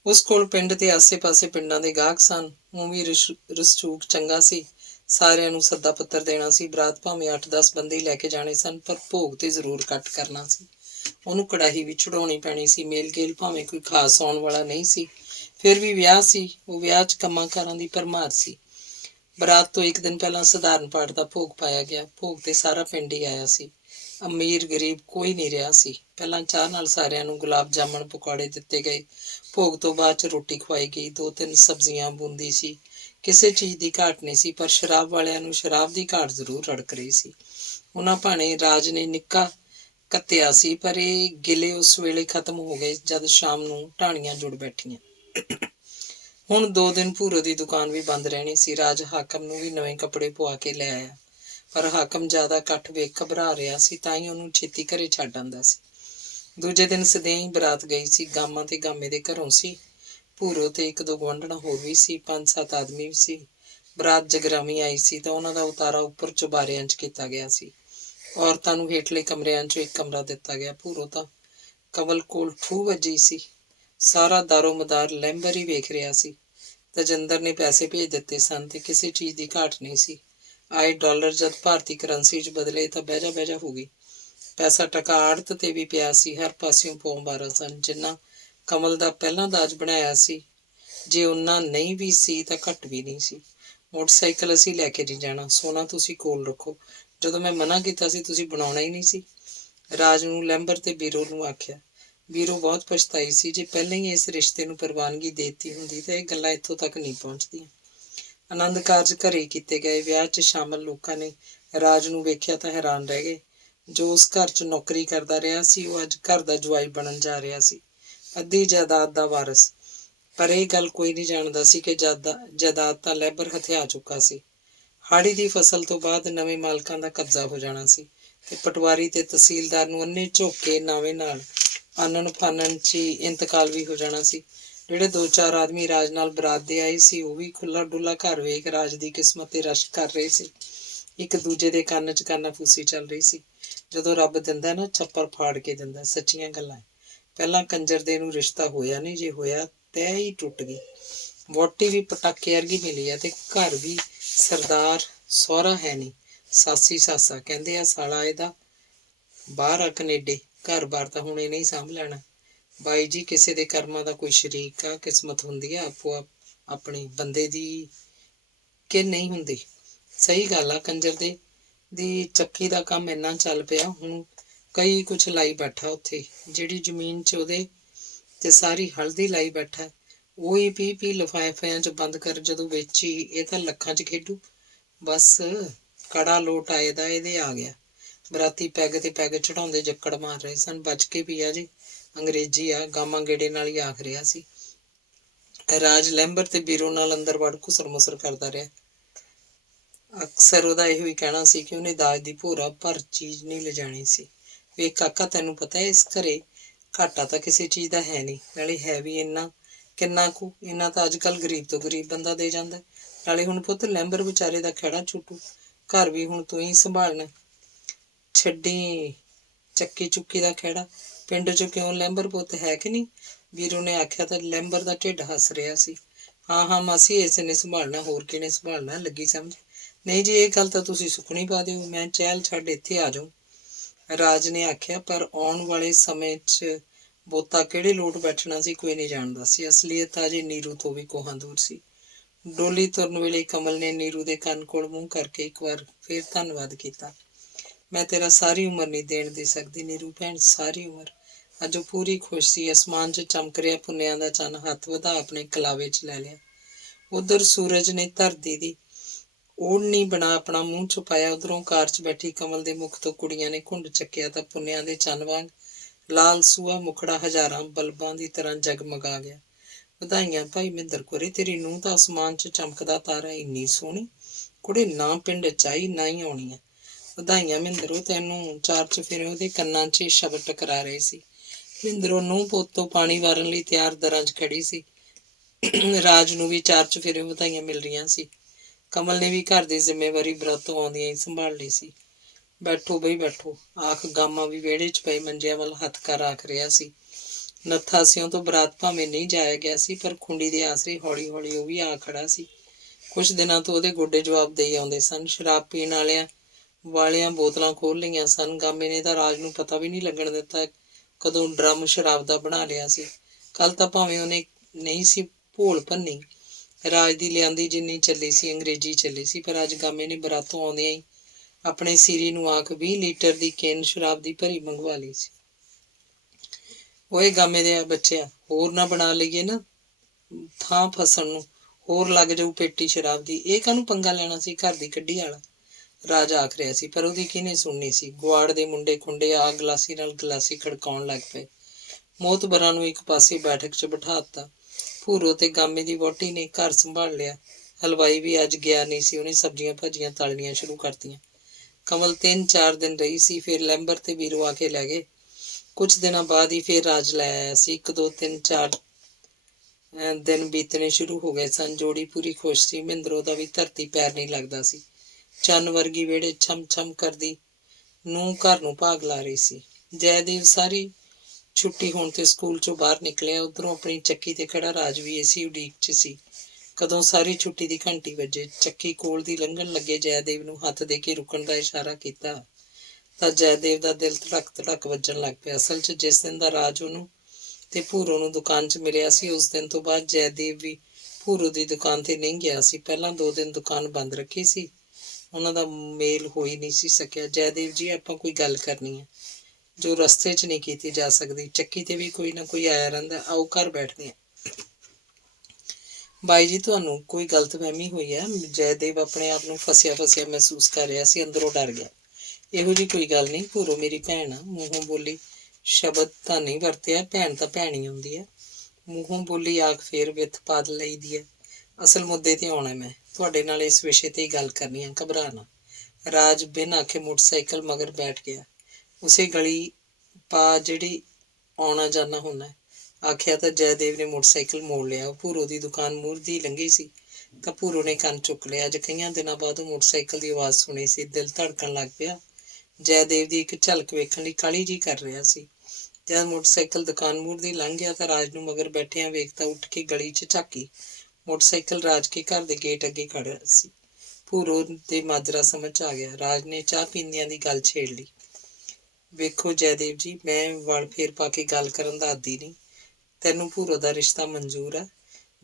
ਉਸ ਕੋਲ ਪਿੰਡ ਤੇ ਆਸੇ-ਪਾਸੇ ਪਿੰਡਾਂ ਦੇ ਗਾਹਕ ਸਨ। ਉਹ ਵੀ ਰਸੂਖ ਚੰਗਾ ਸੀ। ਸਾਰਿਆਂ ਨੂੰ ਸੱਦਾ ਪੱਤਰ ਦੇਣਾ ਸੀ। ਬਰਾਤ ਭਾਵੇਂ 8-10 ਬੰਦੇ ਲੈ ਕੇ ਜਾਣੇ ਸਨ, ਪਰ ਭੋਗ ਤੇ ਜ਼ਰੂਰ ਕੱਟ ਕਰਨਾ ਸੀ। ਉਹਨੂੰ ਕੜਾਹੀ ਵੀ ਚੜਾਉਣੀ ਪੈਣੀ ਸੀ। ਮੇਲ ਗੇਲ ਭਾਵੇਂ ਕੋਈ ਖਾਸ ਆਉਣ ਵਾਲਾ ਨਹੀਂ ਸੀ, ਫਿਰ ਵੀ ਵਿਆਹ ਸੀ। ਉਹ ਵਿਆਹ 'ਚ ਕੰਮਾਂ ਕਾਰਾਂ ਦੀ ਭਰਮਾਰ ਸੀ। ਬਰਾਤ ਤੋਂ ਇੱਕ ਦਿਨ ਪਹਿਲਾਂ ਸਧਾਰਨ ਪਾਠ ਦਾ ਭੋਗ ਪਾਇਆ ਗਿਆ। ਭੋਗ ਤੇ ਸਾਰਾ ਪਿੰਡ ਹੀ ਆਇਆ ਸੀ। ਅਮੀਰ ਗਰੀਬ ਕੋਈ ਨਹੀਂ ਰਿਹਾ ਸੀ। ਪਹਿਲਾਂ ਚਾਹ ਨਾਲ ਸਾਰਿਆਂ ਨੂੰ ਗੁਲਾਬ ਜਾਮਣ ਪਕੌੜੇ ਦਿੱਤੇ ਗਏ। ਭੋਗ ਤੋਂ ਬਾਅਦ 'ਚ ਰੋਟੀ ਖਵਾਈ ਗਈ। 2-3 ਸਬਜ਼ੀਆਂ ਬੂੰਦੀ ਸੀ। ਕਿਸੇ ਚੀਜ਼ ਦੀ ਘਾਟ ਨਹੀਂ ਸੀ, ਪਰ ਸ਼ਰਾਬ ਵਾਲਿਆਂ ਨੂੰ ਸ਼ਰਾਬ ਦੀ ਘਾਟ ਜ਼ਰੂਰ ਰੜਕ ਰਹੀ ਸੀ। ਉਹਨਾਂ ਭਾਣੇ ਰਾਜ ਨੇ ਨਿੱਕਾ ਕੱਤਿਆ ਸੀ, ਪਰ ਇਹ ਗਿਲੇ ਉਸ ਵੇਲੇ ਖਤਮ ਹੋ ਗਏ ਜਦ ਸ਼ਾਮ ਨੂੰ ਢਾਣੀਆਂ ਜੁੜ ਬੈਠੀਆਂ। ਹੁਣ 2 ਦਿਨ ਭੂਰੋ ਦੀ ਦੁਕਾਨ ਵੀ ਬੰਦ ਰਹਿਣੀ ਸੀ। ਰਾਜ ਹਾਕਮ ਨੂੰ ਵੀ ਨਵੇਂ ਕੱਪੜੇ ਪਵਾ ਕੇ ਲੈ ਆਇਆ, ਪਰ ਹਾਕਮ ਜ਼ਿਆਦਾ ਇਕੱਠ ਵੇਖ ਘਬਰਾ ਰਿਹਾ ਸੀ, ਤਾਂ ਹੀ ਉਹਨੂੰ ਛੇਤੀ ਘਰੇ ਛੱਡ ਆਉਂਦਾ ਸੀ। ਦੂਜੇ ਦਿਨ ਸਦਿਆਂ ਹੀ ਬਰਾਤ ਗਈ ਸੀ। ਗਾਮਾ ਤੇ ਗਾਮੇ ਦੇ ਘਰੋਂ ਸੀ। ਭੂਰੋ ਤੇ 1-2 ਗੁਆਂਢਣ ਹੋਰ ਵੀ ਸੀ। 5-7 ਆਦਮੀ ਵੀ ਸੀ। ਬਰਾਤ ਜਗਰਾਵੀਂ ਆਈ ਸੀ ਤਾਂ ਉਹਨਾਂ ਦਾ ਉਤਾਰਾ ਉੱਪਰ ਚੁਬਾਰਿਆਂ 'ਚ ਕੀਤਾ ਗਿਆ ਸੀ। ਔਰਤਾਂ ਨੂੰ ਹੇਠਲੇ ਕਮਰਿਆਂ 'ਚੋਂ ਇੱਕ ਕਮਰਾ ਦਿੱਤਾ ਗਿਆ। ਭੂਰੋ ਤਾਂ ਕਵਲ ਕੋਲ ਠੂਹ ਵੱਜੀ ਸੀ। ਸਾਰਾ ਦਾਰੋ ਮਦਾਰ ਲੈਂਬਰ ਹੀ ਵੇਖ ਰਿਹਾ ਸੀ। ਤਜਿੰਦਰ ਨੇ ਪੈਸੇ ਭੇਜ ਦਿੱਤੇ ਸਨ ਤੇ ਕਿਸੇ ਚੀਜ਼ ਦੀ ਘਾਟ ਨਹੀਂ ਸੀ। ਆਏ ਡਾਲਰ ਜਦ ਭਾਰਤੀ ਕਰੰਸੀ 'ਚ ਬਦਲੇ ਤਾਂ ਬਹਿਜਾ ਹੋ ਗਈ। ਪੈਸਾ ਟਕਾ ਆੜਤ ਤੇ ਵੀ ਪਿਆ ਸੀ। ਹਰ ਪਾਸਿਓਂ ਪੌਂ-12 ਸਨ। ਜਿੰਨਾ ਕਮਲ ਦਾ ਪਹਿਲਾਂ ਦਾਜ ਬਣਾਇਆ ਸੀ, ਜੇ ਉਹਨਾਂ ਨਹੀਂ ਵੀ ਸੀ ਤਾਂ ਘੱਟ ਵੀ ਨਹੀਂ ਸੀ। ਮੋਟਰਸਾਈਕਲ ਅਸੀਂ ਲੈ ਕੇ ਨਹੀਂ ਜਾਣਾ, ਸੋਨਾ ਤੁਸੀਂ ਕੋਲ ਰੱਖੋ। ਜਦੋਂ ਮੈਂ ਮਨਾ ਕੀਤਾ ਸੀ, ਤੁਸੀਂ ਬਣਾਉਣਾ ਹੀ ਨਹੀਂ ਸੀ। ਰਾਜ ਨੂੰ ਲੈਂਬਰ ਤੇ ਬੀਰੋ ਨੂੰ ਆਖਿਆ। ਬੀਰੋ ਬਹੁਤ ਪਛਤਾਈ ਸੀ, ਜੇ ਪਹਿਲਾਂ ਹੀ ਇਸ ਰਿਸ਼ਤੇ ਨੂੰ ਪ੍ਰਵਾਨਗੀ ਦੇ ਦਿੱਤੀ ਹੁੰਦੀ ਤਾਂ ਇਹ ਗੱਲਾਂ ਇੱਥੋਂ ਤੱਕ ਨਹੀਂ ਪਹੁੰਚਦੀਆਂ। ਆਨੰਦ ਕਾਰਜ ਘਰੇ ਕੀਤੇ ਗਏ। ਵਿਆਹ 'ਚ ਸ਼ਾਮਲ ਲੋਕਾਂ ਨੇ ਰਾਜ ਨੂੰ ਵੇਖਿਆ ਤਾਂ ਹੈਰਾਨ ਰਹਿ ਗਏ। ਜੋ ਉਸ ਘਰ 'ਚ ਨੌਕਰੀ ਕਰਦਾ ਰਿਹਾ ਸੀ, ਉਹ ਅੱਜ ਘਰ ਦਾ ਜਵਾਈ ਬਣਨ ਜਾ ਰਿਹਾ ਸੀ, ਅੱਧੀ ਜਾਇਦਾਦ ਦਾ ਵਾਰਸ। ਪਰ ਇਹ ਗੱਲ ਕੋਈ ਨਹੀਂ ਜਾਣਦਾ ਸੀ ਕਿ ਜਾਇਦਾਦ ਤਾਂ ਲੈਂਬਰ ਹਥਿਆ ਚੁੱਕਾ ਸੀ। ਹਾੜੀ ਦੀ ਫਸਲ ਤੋਂ ਬਾਅਦ ਨਵੇਂ ਮਾਲਕਾਂ ਦਾ ਕਬਜ਼ਾ ਹੋ ਜਾਣਾ ਸੀ ਤੇ ਪਟਵਾਰੀ ਤੇ ਤਹਿਸੀਲਦਾਰ ਨੂੰ ਅੰਨੇ ਝੋਕੇ ਨਾਵੇਂ ਨਾਲ ਆਨਣ ਫਾਨਣ 'ਚ ਹੀ ਇੰਤਕਾਲ ਵੀ ਹੋ ਜਾਣਾ ਸੀ। ਜਿਹੜੇ 2-4 ਆਦਮੀ ਰਾਜ ਨਾਲ ਬਰਾਤ ਦੇ ਆਏ ਸੀ, ਉਹ ਵੀ ਖੁੱਲਾ ਡੁੱਲਾ ਘਰ ਵੇਖ ਰਾਜ ਦੀ ਕਿਸਮਤ ਤੇ ਰਸ਼ਕ ਕਰ ਰਹੇ ਸੀ। ਇੱਕ ਦੂਜੇ ਦੇ ਕੰਨ 'ਚ ਕਾਨਾਫੂਸੀ ਚੱਲ ਰਹੀ ਸੀ। ਜਦੋਂ ਰੱਬ ਦਿੰਦਾ ਨਾ, ਛੱਪਰ ਫਾੜ ਕੇ ਦਿੰਦਾ। ਸੱਚੀਆਂ ਗੱਲਾਂ। ਪਹਿਲਾਂ ਕੰਜਰ ਦੇ ਨੂੰ ਰਿਸ਼ਤਾ ਹੋਇਆ ਨਹੀਂ, ਜੇ ਹੋਇਆ ਤੈਅ ਹੀ ਟੁੱਟ ਗਈ। ਵਹੁਟੀ ਵੀ ਪਟਾਕੇ ਵਰਗੀ ਮਿਲੀ ਆ ਤੇ ਘਰ ਵੀ ਸਰਦਾਰ ਸਹੁਰਾ ਹੈ ਨਹੀਂ, ਸਾਸੀ ਸਾਸਾ। ਕਹਿੰਦੇ ਆ ਸਾਲਾ ਇਹਦਾ ਬਾਹਰ ਆ ਕਨੇਡੇ, ਘਰ-ਬਾਰ ਤਾਂ ਹੁਣ ਇਹਨੇ ਹੀ ਸਾਂਭ ਲੈਣਾ। ਬਾਈ ਜੀ, ਕਿਸੇ ਦੇ ਕਰਮਾਂ ਦਾ ਕੋਈ ਸ਼ਰੀਕ ਆ, ਕਿਸਮਤ ਹੁੰਦੀ ਆ ਆਪੋ ਆਪਣੇ ਬੰਦੇ ਦੀ ਕਿ ਨਹੀਂ ਹੁੰਦੀ। ਸਹੀ ਗੱਲ ਆ। ਕੰਜਰ ਦੀ ਚੱਕੀ ਦਾ ਕੰਮ ਇੰਨਾ ਚੱਲ ਪਿਆ, ਹੁਣ ਕਈ ਕੁਛ ਲਾਈ ਬੈਠਾ ਉੱਥੇ। ਜਿਹੜੀ ਜ਼ਮੀਨ 'ਚ ਉਹਦੇ ਤੇ ਸਾਰੀ ਹਲਦੀ ਲਾਈ ਬੈਠਾ, ਉਹੀ ਪੀ ਲਿਫਾਫਿਆਂ 'ਚ ਬੰਦ ਕਰ ਜਦੋਂ ਵੇਚੀ, ਇਹ ਤਾਂ ਲੱਖਾਂ 'ਚ ਖੇਡੂ। ਬਸ ਕੜਾ ਲੋਟ ਆਏ ਦਾ ਇਹਦੇ ਆ ਗਿਆ। ਬਰਾਤੀ ਪੈਗ ਤੇ ਪੈਗ ਚੜਾਉਂਦੇ ਜੱਕੜ ਮਾਰ ਰਹੇ ਸਨ। ਬਚ ਕੇ ਵੀ ਆ ਜੀ, ਅੰਗਰੇਜ਼ੀ ਆ, ਗਾਮਾ ਗੇੜੇ ਨਾਲ ਹੀ ਆਖ ਰਿਹਾ ਸੀ। ਰਾਜ ਲੈਂਬਰ ਤੇ ਬੀਰੋ ਨਾਲ ਅੰਦਰ ਵੜ ਘੁਸਰ ਮੁਸਰ ਕਰਦਾ ਰਿਹਾ। ਅਕਸਰ ਉਹਦਾ ਇਹੋ ਹੀ ਕਹਿਣਾ ਸੀ ਕਿ ਉਹਨੇ ਦਾਜ ਦੀ ਭੋਰਾ ਭਰ ਚੀਜ਼ ਨਹੀਂ ਲਿਜਾਣੀ ਸੀ। ਵੇਖ ਕਾਕਾ, ਤੈਨੂੰ ਪਤਾ ਇਸ ਘਰੇ ਘਾਟਾ ਤਾਂ ਕਿਸੇ ਚੀਜ਼ ਦਾ ਹੈ ਨਹੀਂ, ਨਾਲੇ ਹੈ ਵੀ ਇੰਨਾ ਕਿੰਨਾ ਕੁ। ਇੰਨਾ ਤਾਂ ਅੱਜ ਕੱਲ੍ਹ ਗਰੀਬ ਤੋਂ ਗਰੀਬ ਬੰਦਾ ਦੇ ਜਾਂਦਾ। ਨਾਲੇ ਹੁਣ ਪੁੱਤ ਲੈਂਬਰ ਵਿਚਾਰੇ ਦਾ ਖਹਿੜਾ ਛੁੱਟੂ, ਘਰ ਵੀ ਹੁਣ ਤੂੰ ਹੀ ਸੰਭਾਲਣਾ। ਛੱਡੀ ਚੱਕੀ ਚੁੱਕੀ ਦਾ ਖਹਿੜਾ। ਪਿੰਡ 'ਚ ਕਿਉਂ ਲੈਂਬਰ ਪੁੱਤ ਹੈ ਕਿ ਨਹੀਂ? ਵੀਰੋ ਨੇ ਆਖਿਆ ਤਾਂ ਲੈਂਬਰ ਦਾ ਢਿੱਡ ਹੱਸ ਰਿਹਾ ਸੀ। ਹਾਂ ਮਾਸੀ, ਇਸ ਨੇ ਸੰਭਾਲਣਾ, ਹੋਰ ਕਿਹਨੇ ਸੰਭਾਲਣਾ, ਲੱਗੀ ਸਮਝ। ਨਹੀਂ ਜੀ, ਇਹ ਗੱਲ ਤਾਂ ਤੁਸੀਂ ਸੁਖਣੀ ਪਾ ਦਿਓ, ਮੈਂ ਚਹਿਲ ਛੱਡ ਇੱਥੇ ਆ ਜਾਊਂ, ਰਾਜ ਨੇ ਆਖਿਆ। ਪਰ ਆਉਣ ਵਾਲੇ ਸਮੇਂ 'ਚ ਬੋਤਾ ਕਿਹੜੇ ਲੋਟ ਬੈਠਣਾ ਸੀ, ਕੋਈ ਨਹੀਂ ਜਾਣਦਾ ਸੀ। ਅਸਲੀਅਤ ਤਾਂ ਅਜੇ ਨੀਰੂ ਤੋਂ ਵੀ ਕੋਹਾਂ ਦੂਰ ਸੀ। ਡੋਲੀ ਤੁਰਨ ਵੇਲੇ ਕਮਲ ਨੇ ਨੀਰੂ ਦੇ ਕੰਨ ਕੋਲ ਮੂੰਹ ਕਰਕੇ ਇੱਕ ਵਾਰ ਫੇਰ ਧੰਨਵਾਦ ਕੀਤਾ। ਮੈਂ ਤੇਰਾ ਸਾਰੀ ਉਮਰ ਨਹੀਂ ਦੇਣ ਦੇ ਸਕਦੀ ਨੀਰੂ ਭੈਣ, ਸਾਰੀ ਉਮਰ। ਅੱਜ ਉਹ ਪੂਰੀ ਖੁਸ਼ ਸੀ। ਅਸਮਾਨ 'ਚ ਚਮਕ ਰਿਹਾ ਪੁੰਨਿਆਂ ਦਾ ਚੰਨ ਹੱਥ ਵਧਾ ਆਪਣੇ ਕਲਾਵੇ 'ਚ ਲੈ ਲਿਆ। ਉਧਰ ਸੂਰਜ ਨੇ ਧਰਤੀ ਦੀ ਓੜ੍ਹਨੀ ਬਣਾ ਆਪਣਾ ਮੂੰਹ ਛੁਪਾਇਆ। ਉਧਰੋਂ ਕਾਰ 'ਚ ਬੈਠੀ ਕਮਲ ਦੇ ਮੁਖ ਤੋਂ ਕੁੜੀਆਂ ਨੇ ਘੁੰਡ ਚੱਕਿਆ ਤਾਂ ਪੁੰਨਿਆਂ ਦੇ ਚੰਨ ਵਾਂਗ ਲਾਲ ਸੂਹਾ ਮੁਖੜਾ ਹਜ਼ਾਰਾਂ ਬਲਬਾਂ ਦੀ ਤਰ੍ਹਾਂ ਜਗਮਗਾ ਗਿਆ। ਵਧਾਈਆਂ ਭਾਈ ਮਹਿੰਦਰ ਕੋਰੇ, ਤੇਰੀ ਨੂੰਹ ਤਾਂ ਅਸਮਾਨ 'ਚ ਚਮਕਦਾ ਤਾਰਾ, ਇੰਨੀ ਸੋਹਣੀ ਕੁੜੇ, ਨਾ ਪਿੰਡ 'ਚ ਆਈ ਨਾ ਹੀ ਆਉਣੀ ਆ। ਵਧਾਈਆਂ ਮਹਿੰਦਰੋ ਤੈਨੂੰ। ਚਾਰ ਚੁਫੇਰੇ ਉਹਦੇ ਕੰਨਾਂ 'ਚ ਸ਼ਬਦ ਟਕਰਾ ਰਹੇ ਸੀ। ਮਹਿੰਦਰੋ ਨੂੰਹ ਪੁੱਤ ਤੋਂ ਪਾਣੀ ਵਾਰਨ ਲਈ ਤਿਆਰ ਦਰਾਂ 'ਚ ਖੜੀ ਸੀ। ਰਾਜ ਨੂੰ ਵੀ ਚਾਰ ਚੁਫੇਰੇ ਵਧਾਈਆਂ ਮਿਲ ਰਹੀਆਂ ਸੀ। ਕਮਲ ਨੇ ਵੀ ਘਰ ਦੀ ਜ਼ਿੰਮੇਵਾਰੀ ਬਰਾਤੋਂ ਆਉਂਦੀਆਂ ਹੀ ਸੰਭਾਲ ਲਈ ਸੀ। ਬੈਠੋ ਬਈ ਬੈਠੋ, ਆਖ ਗਾਮਾ ਵੀ ਵਿਹੜੇ 'ਚ ਪਏ ਮੰਜਿਆਂ ਵੱਲ ਹੱਥ ਕਰ ਆਖ ਰਿਹਾ ਸੀ। ਨੱਥਾ ਸਿਉਂ ਤੋਂ ਬਰਾਤ ਭਾਵੇਂ ਨਹੀਂ ਜਾਇਆ ਗਿਆ ਸੀ, ਪਰ ਖੁੰਡੀ ਦੇ ਆਸਰੇ ਹੌਲੀ ਹੌਲੀ ਉਹ ਵੀ ਆ ਖੜਾ ਸੀ। ਕੁਛ ਦਿਨਾਂ ਤੋਂ ਉਹਦੇ ਗੋਡੇ ਜਵਾਬ ਦੇਈ ਆਉਂਦੇ ਸਨ। ਸ਼ਰਾਬ ਪੀਣ ਵਾਲਿਆਂ ਬੋਤਲਾਂ ਖੋਲ੍ਹ ਲਈਆਂ ਸਨ। ਗਾਮੇ ਨੇ ਤਾਂ ਰਾਜ ਨੂੰ ਪਤਾ ਵੀ ਨਹੀਂ ਲੱਗਣ ਦਿੱਤਾ ਕਦੋਂ ਡਰਮ ਸ਼ਰਾਬ ਦਾ ਬਣਾ ਲਿਆ ਸੀ। ਕੱਲ ਤਾਂ ਭਾਵੇਂ ਉਹਨੇ ਨਹੀਂ ਸੀ ਭੋਲ ਭੰਨੀ, ਰਾਜ ਦੀ ਲਿਆਂਦੀ ਜਿੰਨੀ ਚੱਲੀ ਸੀ ਅੰਗਰੇਜ਼ੀ ਚੱਲੀ ਸੀ, ਪਰ ਅੱਜ ਗਾਮੇ ਨੇ ਬਰਾਤੋਂ ਆਉਂਦਿਆਂ ਹੀ ਆਪਣੇ ਸੀਰੀ ਨੂੰ ਆਖ 20 ਲੀਟਰ ਦੀ ਕੇਨ ਸ਼ਰਾਬ ਦੀ ਭਰੀ ਮੰਗਵਾ ਲਈ ਸੀ। ਓਏ ਗਾਮੇ ਦੇ ਬੱਚਿਆ, ਹੋਰ ਨਾ ਬਣਾ ਲਈਏ ਨਾ ਥਾਂ ਫਸਣ ਨੂੰ, ਹੋਰ ਲੱਗ ਜਾਊ ਪੇਟੀ ਸ਼ਰਾਬ ਦੀ। ਇਹ ਕਾਹਨੂੰ ਪੰਗਾ ਲੈਣਾ ਸੀ ਘਰ ਦੀ ਕੱਢੀ ਵਾਲਾ, ਰਾਜ ਆਖ ਰਿਹਾ ਸੀ। ਪਰ ਉਹਦੀ ਕਿਹਨੇ ਸੁਣਨੀ ਸੀ। ਗੁਆੜ ਦੇ ਮੁੰਡੇ ਖੁੰਡੇ ਆ ਗਲਾਸੀ ਨਾਲ ਗਲਾਸੀ ਖੜਕਾਉਣ ਲੱਗ ਪਏ। ਮੋਤਬਰਾਂ ਨੂੰ ਇੱਕ ਪਾਸੇ ਬੈਠਕ 'ਚ ਬਿਠਾ ਦਿੱਤਾ। ਭੂਰੋ ਤੇ ਗਾਮੇ ਦੀ ਵਹੁਟੀ ਨੇ ਘਰ ਸੰਭਾਲ ਲਿਆ। ਹਲਵਾਈ ਵੀ ਅੱਜ ਗਿਆ ਨਹੀਂ ਸੀ, ਉਹਨੇ ਸਬਜ਼ੀਆਂ ਭਾਜੀਆਂ ਤਲਣੀਆਂ ਸ਼ੁਰੂ ਕਰਤੀਆਂ। ਕਮਲ 3-4 ਦਿਨ ਰਹੀ ਸੀ, ਫਿਰ ਲੈਂਬਰ ਤੇ ਬੀਰੋ ਆ ਕੇ ਲੈ ਗਏ। ਕੁਛ ਦਿਨਾਂ ਬਾਅਦ ਹੀ ਫਿਰ ਰਾਜ ਲੈ ਆਇਆ ਸੀ। 1-2-3-4 ਦਿਨ ਬੀਤਣੇ ਸ਼ੁਰੂ ਹੋ ਗਏ ਸਨ। ਜੋੜੀ ਪੂਰੀ ਖੁਸ਼ ਸੀ। ਮਹਿੰਦਰੋ ਦਾ ਵੀ ਧਰਤੀ ਪੈਰ ਨਹੀਂ ਲੱਗਦਾ ਸੀ। ਚੰਨ ਵਰਗੀ ਵਿਹੜੇ ਛਮ ਛਮ ਕਰਦੀ ਨੂੰਹ ਘਰ ਨੂੰ ਭਾਗ ਲਾ ਰਹੀ ਸੀ। ਜੈਦੇਵ ਸਾਰੀ ਛੁੱਟੀ ਹੋਣ ਤੇ ਸਕੂਲ 'ਚੋਂ ਬਾਹਰ ਨਿਕਲਿਆ। ਉੱਧਰੋਂ ਆਪਣੀ ਚੱਕੀ ਤੇ ਖੜਾ ਰਾਜ ਵੀ ਇਸੇ ਉਡੀਕ 'ਚ ਸੀ ਕਦੋਂ ਸਾਰੀ ਛੁੱਟੀ ਦੀ ਘੰਟੀ ਵੱਜੇ। ਚੱਕੀ ਕੋਲ ਦੀ ਲੰਘਣ ਲੱਗੇ ਜੈਦੇਵ ਨੂੰ ਹੱਥ ਦੇ ਕੇ ਰੁਕਣ ਦਾ ਇਸ਼ਾਰਾ ਕੀਤਾ ਤਾਂ ਜੈਦੇਵ ਦਾ ਦਿਲ ਧੜਕ ਧੜਕ ਵੱਜਣ ਲੱਗ ਪਿਆ। ਅਸਲ 'ਚ ਜਿਸ ਦਿਨ ਦਾ ਰਾਜ ਉਹਨੂੰ ਤੇ ਭੂਰੋ ਨੂੰ ਦੁਕਾਨ 'ਚ ਮਿਲਿਆ ਸੀ, ਉਸ ਦਿਨ ਤੋਂ ਬਾਅਦ ਜੈਦੇਵ ਵੀ ਭੂਰੋ ਦੀ ਦੁਕਾਨ ਤੇ ਨਹੀਂ ਗਿਆ ਸੀ। ਪਹਿਲਾਂ 2 ਦਿਨ ਦੁਕਾਨ ਬੰਦ ਰੱਖੀ ਸੀ, ਉਹਨਾਂ ਦਾ ਮੇਲ ਹੋ ਹੀ ਨਹੀਂ ਸੀ ਸਕਿਆ। ਜੈਦੇਵ ਜੀ, ਆਪਾਂ ਕੋਈ ਗੱਲ ਕਰਨੀ ਹੈ। ਜੋ ਰਸਤੇ 'ਚ ਨਹੀਂ ਕੀਤੀ ਜਾ ਸਕਦੀ। ਚੱਕੀ ਤੇ ਵੀ ਕੋਈ ਨਾ ਕੋਈ ਆਇਆ ਰਹਿੰਦਾ। ਆਓ ਘਰ ਬੈਠਦੇ ਹਾਂ। ਬਾਈ ਜੀ, ਤੁਹਾਨੂੰ ਕੋਈ ਗਲਤਫਹਿਮੀ ਹੋਈ ਹੈ। ਜੈਦੇਵ ਆਪਣੇ ਆਪ ਨੂੰ ਫਸਿਆ ਫਸਿਆ ਮਹਿਸੂਸ ਕਰ ਰਿਹਾ ਸੀ, ਅੰਦਰੋਂ ਡਰ ਗਿਆ। ਇਹੋ ਜਿਹੀ ਕੋਈ ਗੱਲ ਨਹੀਂ, ਭੂਰੋ ਮੇਰੀ ਭੈਣ ਆ। ਮੂੰਹੋਂ ਬੋਲੀ ਸ਼ਬਦ ਤਾਂ ਨਹੀਂ ਵਰਤਿਆ, ਭੈਣ ਤਾਂ ਭੈਣ ਹੀ ਹੁੰਦੀ ਹੈ। ਮੂੰਹੋਂ ਬੋਲੀ ਆਖ ਫੇਰ ਵਿੱਥ ਪਾਦ ਲਈਦੀ ਹੈ। ਅਸਲ ਮੁੱਦੇ ਤੇ ਆਉਣਾ ਮੈਂ ਤੁਹਾਡੇ ਨਾਲ ਇਸ ਵਿਸ਼ੇ ਤੇ ਹੀ ਗੱਲ ਕਰਨੀ ਆ, ਘਬਰਾ ਨਾ। ਰਾਜ ਬਿਨ ਆਖੇ ਮੋਟਰਸਾਈਕਲ ਮਗਰ ਬੈਠ ਗਿਆ। ਉਸੇ ਗਲੀ ਪਾ ਜਿਹੜੀ ਆਉਣਾ ਜਾਣਾ ਹੁੰਦਾ। ਆਖਿਆ ਤਾਂ ਜੈਦੇਵ ਨੇ ਮੋਟਰਸਾਈਕਲ ਮੋੜ ਲਿਆ। ਉਹ ਭੂਰੋ ਦੀ ਦੁਕਾਨ ਮੂਹਰ ਦੀ ਲੰਘੀ ਸੀ ਤਾਂ ਭੂਰੋ ਨੇ ਕੰਨ ਚੁੱਕ ਲਿਆ। ਅੱਜ ਕਈਆਂ ਦਿਨਾਂ ਬਾਅਦ ਉਹ ਮੋਟਰਸਾਈਕਲ ਦੀ ਆਵਾਜ਼ ਸੁਣੀ ਸੀ। ਦਿਲ ਧੜਕਣ ਲੱਗ ਪਿਆ। ਜੈਦੇਵ ਦੀ ਇੱਕ ਝਲਕ ਵੇਖਣ ਲਈ ਕਾਹਲੀ ਜਿਹੀ ਕਰ ਰਿਹਾ ਸੀ। ਜਦ ਮੋਟਰਸਾਈਕਲ ਦੁਕਾਨ ਮੂਹਰ ਦੀ ਲੰਘ ਗਿਆ ਤਾਂ ਰਾਜ ਨੂੰ ਮਗਰ ਬੈਠਿਆਂ ਵੇਖਦਾ ਉੱਠ ਕੇ ਗਲੀ 'ਚ ਝਾਕੀ। ਮੋਟਰਸਾਈਕਲ ਰਾਜ ਕੇ ਘਰ ਦੇ ਗੇਟ ਅੱਗੇ ਖੜਿਆ ਸੀ। ਭੂਰੋ ਦੇ ਮਾਜਰਾ ਸਮਝ ਆ ਗਿਆ। ਰਾਜ ਨੇ ਚਾਹ ਪੀਂਦਿਆਂ ਦੀ ਗੱਲ ਛੇੜ ਲਈ। ਵੇਖੋ ਜੈਦੇਵ ਜੀ, ਮੈਂ ਵਲ ਫੇਰ ਪਾ ਕੇ ਗੱਲ ਕਰਨ ਦਾ ਆਦੀ ਨਹੀਂ। ਤੈਨੂੰ ਭੂਰੋ ਦਾ ਰਿਸ਼ਤਾ ਮਨਜ਼ੂਰ ਆ?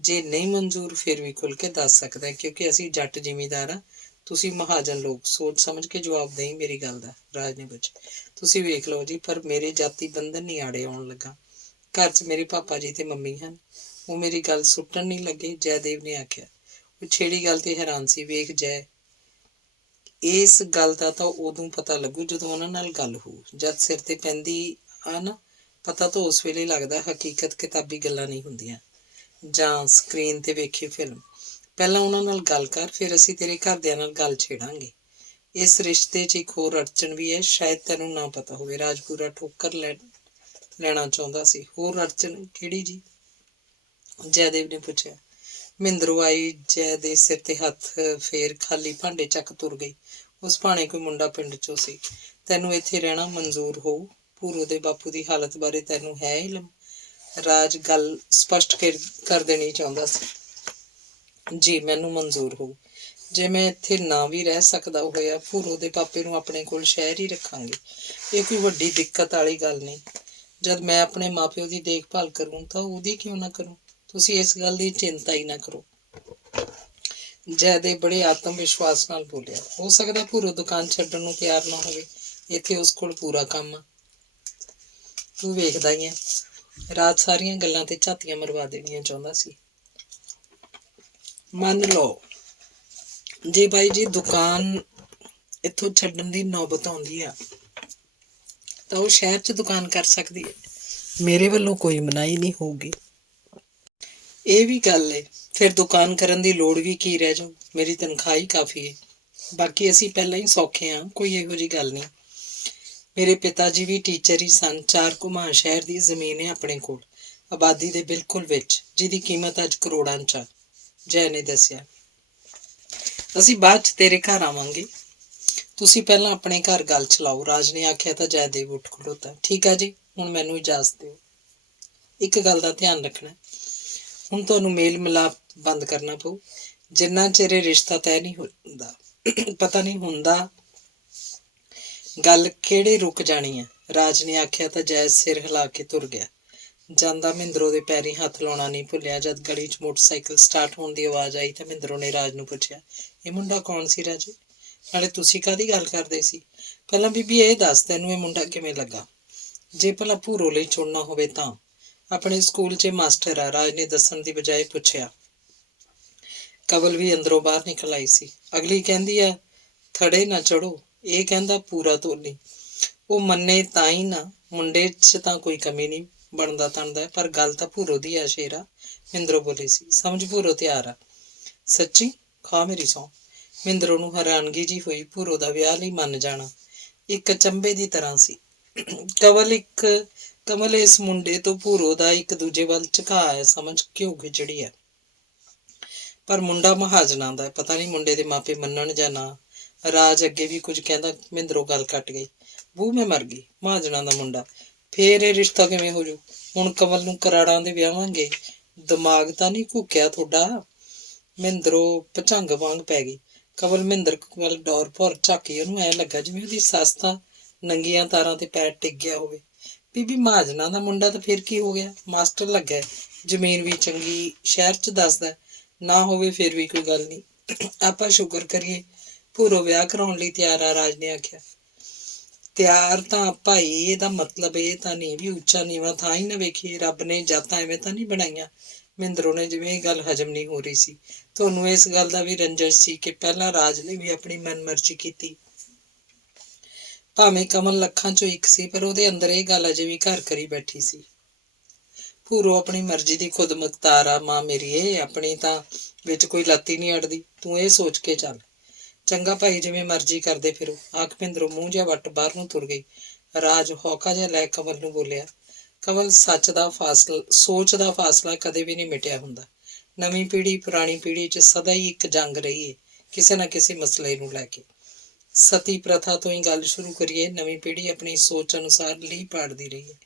ਜੇ ਨਹੀਂ ਮਨਜ਼ੂਰ ਫਿਰ ਵੀ ਖੁੱਲ ਕੇ ਦੱਸ ਸਕਦਾ, ਕਿਉਂਕਿ ਅਸੀਂ ਜੱਟ ਜ਼ਿਮੀਂਦਾਰ ਆ, ਤੁਸੀਂ ਮਹਾਜਨ ਲੋਕ। ਸੋਚ ਸਮਝ ਕੇ ਜਵਾਬ ਦੇਈ ਮੇਰੀ ਗੱਲ ਦਾ, ਰਾਜ ਨੇ ਪੁੱਛਿਆ। ਤੁਸੀਂ ਵੇਖ ਲਓ ਜੀ, ਪਰ ਮੇਰੇ ਜਾਤੀ ਬੰਧਨ ਨਹੀਂ ਆੜੇ ਆਉਣ ਲੱਗਾ। ਘਰ 'ਚ ਮੇਰੇ ਪਾਪਾ ਜੀ ਤੇ ਮੰਮੀ ਹਨ। ਉਹ ਮੇਰੀ ਗੱਲ ਸੁੱਟਣ ਨਹੀਂ ਲੱਗੇ, ਜੈਦੇਵ ਨੇ ਆਖਿਆ। ਉਹ ਛੇੜੀ ਗੱਲ ਤੇ ਹੈਰਾਨ ਸੀ। ਵੇਖ ਜੈ, ਇਸ ਗੱਲ ਦਾ ਤਾਂ ਉਦੋਂ ਪਤਾ ਲੱਗੂ ਜਦੋਂ ਉਹਨਾਂ ਨਾਲ ਗੱਲ ਹੋਊ। ਜਦ ਸਿਰ ਤੇ ਪੈਂਦੀ ਆ ਨਾ, ਪਤਾ ਤਾਂ ਉਸ ਵੇਲੇ ਲੱਗਦਾ। ਹਕੀਕਤ ਕਿਤਾਬੀ ਗੱਲਾਂ ਨਹੀਂ ਹੁੰਦੀਆਂ ਜਾਂ ਸਕਰੀਨ ਤੇ ਵੇਖੀ ਫਿਲਮ। ਪਹਿਲਾਂ ਉਹਨਾਂ ਨਾਲ ਗੱਲ ਕਰ, ਫਿਰ ਅਸੀਂ ਤੇਰੇ ਘਰਦਿਆਂ ਨਾਲ ਗੱਲ ਛੇੜਾਂਗੇ। ਇਸ ਰਿਸ਼ਤੇ 'ਚ ਇੱਕ ਹੋਰ ਅੜਚਣ ਵੀ ਹੈ, ਸ਼ਾਇਦ ਤੈਨੂੰ ਨਾ ਪਤਾ ਹੋਵੇ। ਰਾਜ ਪੂਰਾ ਠੋਕਰ ਲੈਣਾ ਚਾਹੁੰਦਾ ਸੀ। ਹੋਰ ਅੜਚਣ ਕਿਹੜੀ ਜੀ? ਜੈਦੇਵ ਨੇ ਪੁੱਛਿਆ। ਮਹਿੰਦਰੋਂ ਆਈ ਜੈ ਦੇ ਸਿਰ ਤੇ ਹੱਥ ਫੇਰ ਖਾਲੀ ਭਾਂਡੇ ਚੱਕ ਤੁਰ ਗਈ। ਉਸ ਭਾਣੇ ਕੋਈ ਮੁੰਡਾ ਪਿੰਡ 'ਚੋਂ ਸੀ। ਤੈਨੂੰ ਇੱਥੇ ਰਹਿਣਾ ਮਨਜ਼ੂਰ ਹੋਊ? ਭੂਰੋ ਦੇ ਬਾਪੂ ਦੀ ਹਾਲਤ ਬਾਰੇ ਤੈਨੂੰ ਹੈ ਇਲਮ? ਰਾਜ ਗੱਲ ਸਪਸ਼ਟ ਕਰ ਦੇਣੀ ਚਾਹੁੰਦਾ ਸੀ। ਜੀ, ਮੈਨੂੰ ਮਨਜ਼ੂਰ ਹੋਊ। ਜੇ ਮੈਂ ਇੱਥੇ ਨਾ ਵੀ ਰਹਿ ਸਕਦਾ ਹੋਇਆ, ਭੂਰੋ ਦੇ ਪਾਪੇ ਨੂੰ ਆਪਣੇ ਕੋਲ ਸ਼ਹਿਰ ਹੀ ਰੱਖਾਂਗੇ। ਇਹ ਕੋਈ ਵੱਡੀ ਦਿੱਕਤ ਵਾਲੀ ਗੱਲ ਨਹੀਂ। ਜਦ ਮੈਂ ਆਪਣੇ ਮਾਪਿਓ ਦੀ ਦੇਖਭਾਲ ਕਰੂੰ ਤਾਂ ਉਹਦੀ ਕਿਉਂ ਨਾ ਕਰੂੰ। ਤੁਸੀਂ ਇਸ ਗੱਲ ਦੀ ਚਿੰਤਾ ਹੀ ਨਾ ਕਰੋ। ਜੈਦੇਵ ਬੜੇ ਆਤਮ ਵਿਸ਼ਵਾਸ ਨਾਲ ਬੋਲਿਆ। ਹੋ ਸਕਦਾ ਭੂਰੋ ਦੁਕਾਨ ਛੱਡਣ ਨੂੰ ਤਿਆਰ ਨਾ ਹੋਵੇ। ਇੱਥੇ ਉਸ ਕੋਲ ਪੂਰਾ ਕੰਮ ਆ। ਤੂੰ ਵੇਖਦਾ ਹੀ ਆ। ਰਾਜ ਸਾਰੀਆਂ ਗੱਲਾਂ ਤੇ ਝਾਤੀਆਂ ਮਰਵਾ ਦੇਣੀਆਂ ਚਾਹੁੰਦਾ ਸੀ। ਮੰਨ ਲਓ ਜੇ ਬਾਈ ਜੀ ਦੁਕਾਨ ਇੱਥੋਂ ਛੱਡਣ ਦੀ ਨੌਬਤ ਆਉਂਦੀ ਆ ਤਾਂ ਉਹ ਸ਼ਹਿਰ 'ਚ ਦੁਕਾਨ ਕਰ ਸਕਦੀ ਹੈ। ਮੇਰੇ ਵੱਲੋਂ ਕੋਈ ਮਨਾਹੀ ਨਹੀਂ ਹੋਊਗੀ। ਇਹ ਵੀ ਗੱਲ ਏ। ਫਿਰ ਦੁਕਾਨ ਕਰਨ ਦੀ ਲੋੜ ਵੀ ਕੀ ਰਹਿ ਜਾਊ। ਮੇਰੀ ਤਨਖਾਹ ਹੀ ਕਾਫੀ ਹੈ। ਬਾਕੀ ਅਸੀਂ ਪਹਿਲਾਂ ਹੀ ਸੌਖੇ ਹਾਂ, ਕੋਈ ਇਹੋ ਜਿਹੀ ਗੱਲ ਨਹੀਂ। ਮੇਰੇ ਪਿਤਾ ਜੀ ਵੀ ਟੀਚਰ ਹੀ ਸਨ। 4 ਘੁਮਾਣ ਸ਼ਹਿਰ ਦੀ ਜ਼ਮੀਨ ਹੈ ਆਪਣੇ ਕੋਲ, ਆਬਾਦੀ ਦੇ ਬਿਲਕੁਲ ਵਿੱਚ, ਜਿਹਦੀ ਕੀਮਤ ਅੱਜ ਕਰੋੜਾਂ 'ਚ ਆ, ਜੈ ਨੇ ਦੱਸਿਆ। ਅਸੀਂ ਬਾਅਦ 'ਚ ਤੇਰੇ ਘਰ ਆਵਾਂਗੇ। ਤੁਸੀਂ ਪਹਿਲਾਂ ਆਪਣੇ ਘਰ ਗੱਲ ਚਲਾਓ, ਰਾਜ ਨੇ ਆਖਿਆ ਤਾਂ ਜੈਦੇਵ ਉੱਠ ਖਲੋਤਾ। ਠੀਕ ਆ ਜੀ, ਹੁਣ ਮੈਨੂੰ ਇਜਾਜ਼ਤ ਦਿਓ। ਇੱਕ ਗੱਲ ਦਾ ਧਿਆਨ ਰੱਖਣਾ, ਹੁਣ ਤੁਹਾਨੂੰ ਮੇਲ ਮਿਲਾਪ ਬੰਦ ਕਰਨਾ ਪਊ। ਜਿੰਨਾ ਚਿਰ ਇਹ ਰਿਸ਼ਤਾ ਤੈਅ ਨਹੀਂ ਹੁੰਦਾ, ਪਤਾ ਨਹੀਂ ਹੁੰਦਾ ਗੱਲ ਕਿਹੜੇ ਰੁਕ ਜਾਣੀ ਹੈ, ਰਾਜ ਨੇ ਆਖਿਆ ਤਾਂ ਜੈ ਸਿਰ ਹਿਲਾ ਕੇ ਤੁਰ ਗਿਆ। ਜਾਂਦਾ ਮਹਿੰਦਰੋਂ ਦੇ ਪੈਰੀਂ ਹੱਥ ਲਾਉਣਾ ਨਹੀਂ ਭੁੱਲਿਆ। ਜਦ ਗਲੀ 'ਚ ਮੋਟਰਸਾਈਕਲ ਸਟਾਰਟ ਹੋਣ ਦੀ ਆਵਾਜ਼ ਆਈ ਤਾਂ ਮਹਿੰਦਰੋਂ ਨੇ ਰਾਜ ਨੂੰ ਪੁੱਛਿਆ, ਇਹ ਮੁੰਡਾ ਕੌਣ ਸੀ ਰਾਜੇ? ਨਾਲੇ ਤੁਸੀਂ ਕਾਹਦੀ ਗੱਲ ਕਰਦੇ ਸੀ? ਪਹਿਲਾਂ ਬੀਬੀ ਇਹ ਦੱਸ, ਤੈਨੂੰ ਇਹ ਮੁੰਡਾ ਕਿਵੇਂ ਲੱਗਾ? ਜੇ ਭਲਾ ਭੂਰੋ ਲਈ ਚੁਣਨਾ ਹੋਵੇ ਤਾਂ ਆਪਣੇ ਸਕੂਲ 'ਚ ਮਾਸਟਰ ਆ, ਰਾਜ ਨੇ ਦੱਸਣ ਦੀ ਬਜਾਏ ਪੁੱਛਿਆ। ਕਵਲ ਵੀ ਅੰਦਰੋਂ ਬਾਹਰ ਨਿਕਲ ਆਈ ਸੀ। ਅਗਲੀ ਕਹਿੰਦੀ ਆ ਥੜੇ ਨਾ ਚੜੋ, ਇਹ ਕਹਿੰਦਾ ਪੂਰਾ ਤੋਲੀ। ਉਹ ਮੰਨੇ ਤਾਂ ਹੀ ਨਾ, ਮੁੰਡੇ 'ਚ ਤਾਂ ਕੋਈ ਕਮੀ ਨਹੀਂ, ਬਣਦਾ ਤਣਦਾ, ਪਰ ਗੱਲ ਤਾਂ ਭੂਰੋ ਦੀ ਆ ਸ਼ੇਰਾ, ਮਹਿੰਦਰੋਂ ਬੋਲੀ ਸੀ। ਸਮਝ ਭੂਰੋ ਤਿਆਰ ਆ? ਸੱਚੀ? ਖਾ ਮੇਰੀ ਸਹੁੰ। ਮਹਿੰਦਰੋਂ ਨੂੰ ਹੈਰਾਨਗੀ ਜਿਹੀ ਹੋਈ। ਭੂਰੋ ਦਾ ਵਿਆਹ ਲਈ ਮੰਨ ਜਾਣਾ ਇੱਕ ਅਚੰਭੇ ਦੀ ਤਰ੍ਹਾਂ ਸੀ। ਕਮਲ ਇਸ ਮੁੰਡੇ ਤੋਂ ਭੂਰੋ ਦਾ ਇੱਕ ਦੂਜੇ ਵੱਲ ਝੁਕਾਅ ਹੈ, ਸਮਝ ਕਿਉਂ ਖਿਚੜੀ ਹੈ। ਪਰ ਮੁੰਡਾ ਮਹਾਜਨਾਂ ਦਾ, ਪਤਾ ਨਹੀਂ ਮੁੰਡੇ ਦੇ ਮਾਪੇ ਮੰਨਣ ਜਾਂ ਨਾ। ਰਾਜ ਅੱਗੇ ਵੀ ਕੁਝ ਕਹਿੰਦਾ, ਮਹਿੰਦਰੋਂ ਗੱਲ ਕੱਟ ਗਈ। ਬੂ ਮੈਂ ਮਰ ਗਈ, ਮਹਾਜਨਾਂ ਦਾ ਮੁੰਡਾ, ਫੇਰ ਇਹ ਰਿਸ਼ਤਾ ਕਿਵੇਂ ਹੋ ਜੂ? ਹੁਣ ਕਮਲ ਨੂੰ ਕਰਾੜਾਂ ਦੇ ਵਿਆਹਾਂਗੇ, ਦਿਮਾਗ ਤਾਂ ਨਹੀਂ ਘੁੱਕਿਆ ਤੁਹਾਡਾ? ਮਹਿੰਦਰੋਂ ਭਚੰਗ ਵਾਂਗ ਪੈ ਗਈ। ਕਮਲ ਮਹਿੰਦਰ ਵੱਲ ਡੌਰ ਭੌਰ ਝਾਕੀ। ਉਹਨੂੰ ਐਂ ਲੱਗਾ ਜਿਵੇਂ ਉਹਦੀ ਸੱਸ ਤਾਂ ਨੰਗੀਆਂ ਤਾਰਾਂ ਤੇ ਪੈਰ ਟਿਕ ਗਿਆ ਹੋਵੇ। ਬੀਬੀ ਮਹਾਜਨਾਂ ਦਾ ਮੁੰਡਾ ਤਾਂ ਫਿਰ ਕੀ ਹੋ ਗਿਆ? ਮਾਸਟਰ ਲੱਗਾ, ਜ਼ਮੀਨ ਵੀ ਚੰਗੀ, ਸ਼ਹਿਰ 'ਚ ਦੱਸਦਾ। ਨਾ ਹੋਵੇ ਫਿਰ ਵੀ ਕੋਈ ਗੱਲ ਨਹੀਂ, ਆਪਾਂ ਸ਼ੁਕਰ ਕਰੀਏ ਭੂਰੋ ਵਿਆਹ ਕਰਾਉਣ ਲਈ ਤਿਆਰ ਆ, ਰਾਜ ਨੇ ਆਖਿਆ। ਤਿਆਰ ਤਾਂ ਭਾਈ, ਇਹਦਾ ਮਤਲਬ ਇਹ ਤਾਂ ਨਹੀਂ ਵੀ ਉੱਚਾ ਨੀਵਾਂ ਥਾਂ ਹੀ ਨਾ ਵੇਖੀਏ। ਰੱਬ ਨੇ ਜਾਤਾਂ ਐਵੇਂ ਤਾਂ ਨਹੀਂ ਬਣਾਈਆਂ। ਮਹਿੰਦਰੋਂ ਨੇ ਜਿਵੇਂ ਇਹ ਗੱਲ ਹਜਮ ਨਹੀਂ ਹੋ ਰਹੀ ਸੀ। ਤੁਹਾਨੂੰ ਇਸ ਗੱਲ ਦਾ ਵੀ ਰੰਜਿਸ਼ ਸੀ ਕਿ ਪਹਿਲਾਂ ਰਾਜ ਨੇ ਵੀ ਆਪਣੀ ਮਨਮਰਜ਼ੀ ਕੀਤੀ। ਭਾਵੇਂ ਕਮਲ ਲੱਖਾਂ ਚੋਂ ਇੱਕ ਸੀ, ਪਰ ਉਹਦੇ ਅੰਦਰ ਇਹ ਗੱਲ ਅਜੇ ਵੀ ਘਰ ਕਰੀ ਬੈਠੀ ਸੀ। ਭੂਰੋ ਆਪਣੀ ਮਰਜ਼ੀ ਦੀ ਖੁਦ ਮੁਖਤਾਰ ਆ ਮਾਂ ਮੇਰੀਏ, ਆਪਣੀ ਤਾਂ ਵਿੱਚ ਕੋਈ ਲੱਤ ਹੀ ਨਹੀਂ ਅੜਦੀ। ਤੂੰ ਇਹ ਸੋਚ ਕੇ ਚੱਲ। ਚੰਗਾ ਭਾਈ, ਜਿਵੇਂ ਮਰਜ਼ੀ ਕਰਦੇ ਫਿਰੋ, ਆਖ ਮਹਿੰਦਰੋਂ ਮੂੰਹ ਜਿਹਾ ਵੱਟ ਬਾਹਰ ਨੂੰ ਤੁਰ ਗਈ। ਰਾਜ ਹੌਕਾ ਜਿਹਾ ਲੈ ਕਮਲ ਨੂੰ ਬੋਲਿਆ, ਕਮਲ, ਸੋਚ ਦਾ ਫਾਸਲਾ ਕਦੇ ਵੀ ਨਹੀਂ ਮਿਟਿਆ ਹੁੰਦਾ। ਨਵੀਂ ਪੀੜ੍ਹੀ ਪੁਰਾਣੀ ਪੀੜ੍ਹੀ 'ਚ ਸਦਾ ਹੀ ਇੱਕ ਜੰਗ ਰਹੀ ਹੈ, ਕਿਸੇ ਨਾ ਕਿਸੇ ਮਸਲੇ ਨੂੰ ਲੈ ਕੇ। ਸਤੀ ਪ੍ਰਥਾ ਤੋਂ ਹੀ ਗੱਲ ਸ਼ੁਰੂ ਕਰੀਏ। ਨਵੀਂ ਪੀੜ੍ਹੀ ਆਪਣੀ ਸੋਚ ਅਨੁਸਾਰ ਲੀਹ ਪਾੜਦੀ ਰਹੀ ਹੈ,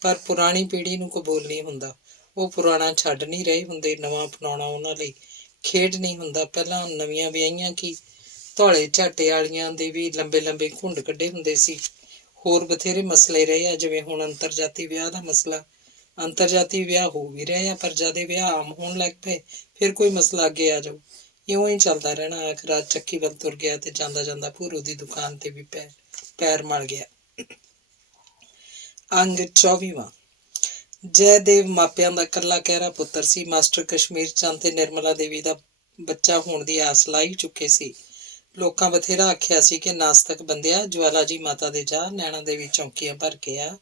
ਪਰ ਪੁਰਾਣੀ ਪੀੜ੍ਹੀ ਨੂੰ ਕਬੂਲ ਨਹੀਂ ਹੁੰਦਾ। ਉਹ ਪੁਰਾਣਾ ਛੱਡ ਨਹੀਂ ਰਹੇ ਹੁੰਦੇ। ਨਵਾਂ ਅਪਣਾਉਣਾ ਉਹਨਾਂ ਲਈ ਖੇਡ ਨਹੀਂ ਹੁੰਦਾ। ਪਹਿਲਾਂ ਨਵੀਆਂ ਵਿਆਹੀਆਂ ਕੀ ਧੌਲੇ ਝਾਟੇ ਵਾਲੀਆਂ ਦੇ ਵੀ ਲੰਬੇ ਲੰਬੇ ਘੁੰਡ ਕੱਢੇ ਹੁੰਦੇ ਸੀ। ਹੋਰ ਬਥੇਰੇ ਮਸਲੇ ਰਹੇ ਆ, ਜਿਵੇਂ ਹੁਣ ਅੰਤਰਜਾਤੀ ਵਿਆਹ ਦਾ ਮਸਲਾ। ਅੰਤਰਜਾਤੀ ਵਿਆਹ ਹੋ ਵੀ ਰਹੇ ਆ, ਪਰ ਜਦ ਇਹ ਵਿਆਹ ਆਮ ਹੋਣ ਲੱਗ ਪਏ ਫਿਰ ਕੋਈ ਮਸਲਾ ਅੱਗੇ ਆ ਜਾਊ। ਇਉਂ ਹੀ ਚੱਲਦਾ ਰਹਿਣਾ। ਆਖ ਰਾਜ ਚੱਕੀ ਵੱਲ ਤੁਰ ਗਿਆ ਤੇ ਜਾਂਦਾ ਜਾਂਦਾ ਭੂਰੋ ਦੀ ਦੁਕਾਨ ਤੇ ਵੀ ਪੈਰ ਮਲ ਗਿਆ। ਅੰਗ 24ਵਾਂ। ਜੈਦੇਵ ਮਾਪਿਆਂ ਦਾ ਇਕੱਲਾ ਕਹਿਰਾ ਪੁੱਤਰ ਸੀ। ਮਾਸਟਰ ਕਸ਼ਮੀਰ ਚੰਦ ਤੇ ਨਿਰਮਲਾ ਦੇਵੀ ਦਾ ਬੱਚਾ ਹੋਣ ਦੀ ਆਸ ਲਾਈ ਚੁੱਕੇ ਸੀ। ਲੋਕਾਂ ਬਥੇਰਾ ਆਖਿਆ ਸੀ ਕਿ ਨਾਸਤਕ ਬੰਦਿਆ, ਜਵਾਲਾ ਜੀ ਮਾਤਾ ਦੇ ਜਾ, ਨੈਣਾ ਦੇਵੀ ਚੌਂਕੀਆਂ ਭਰ ਕੇ ਆ,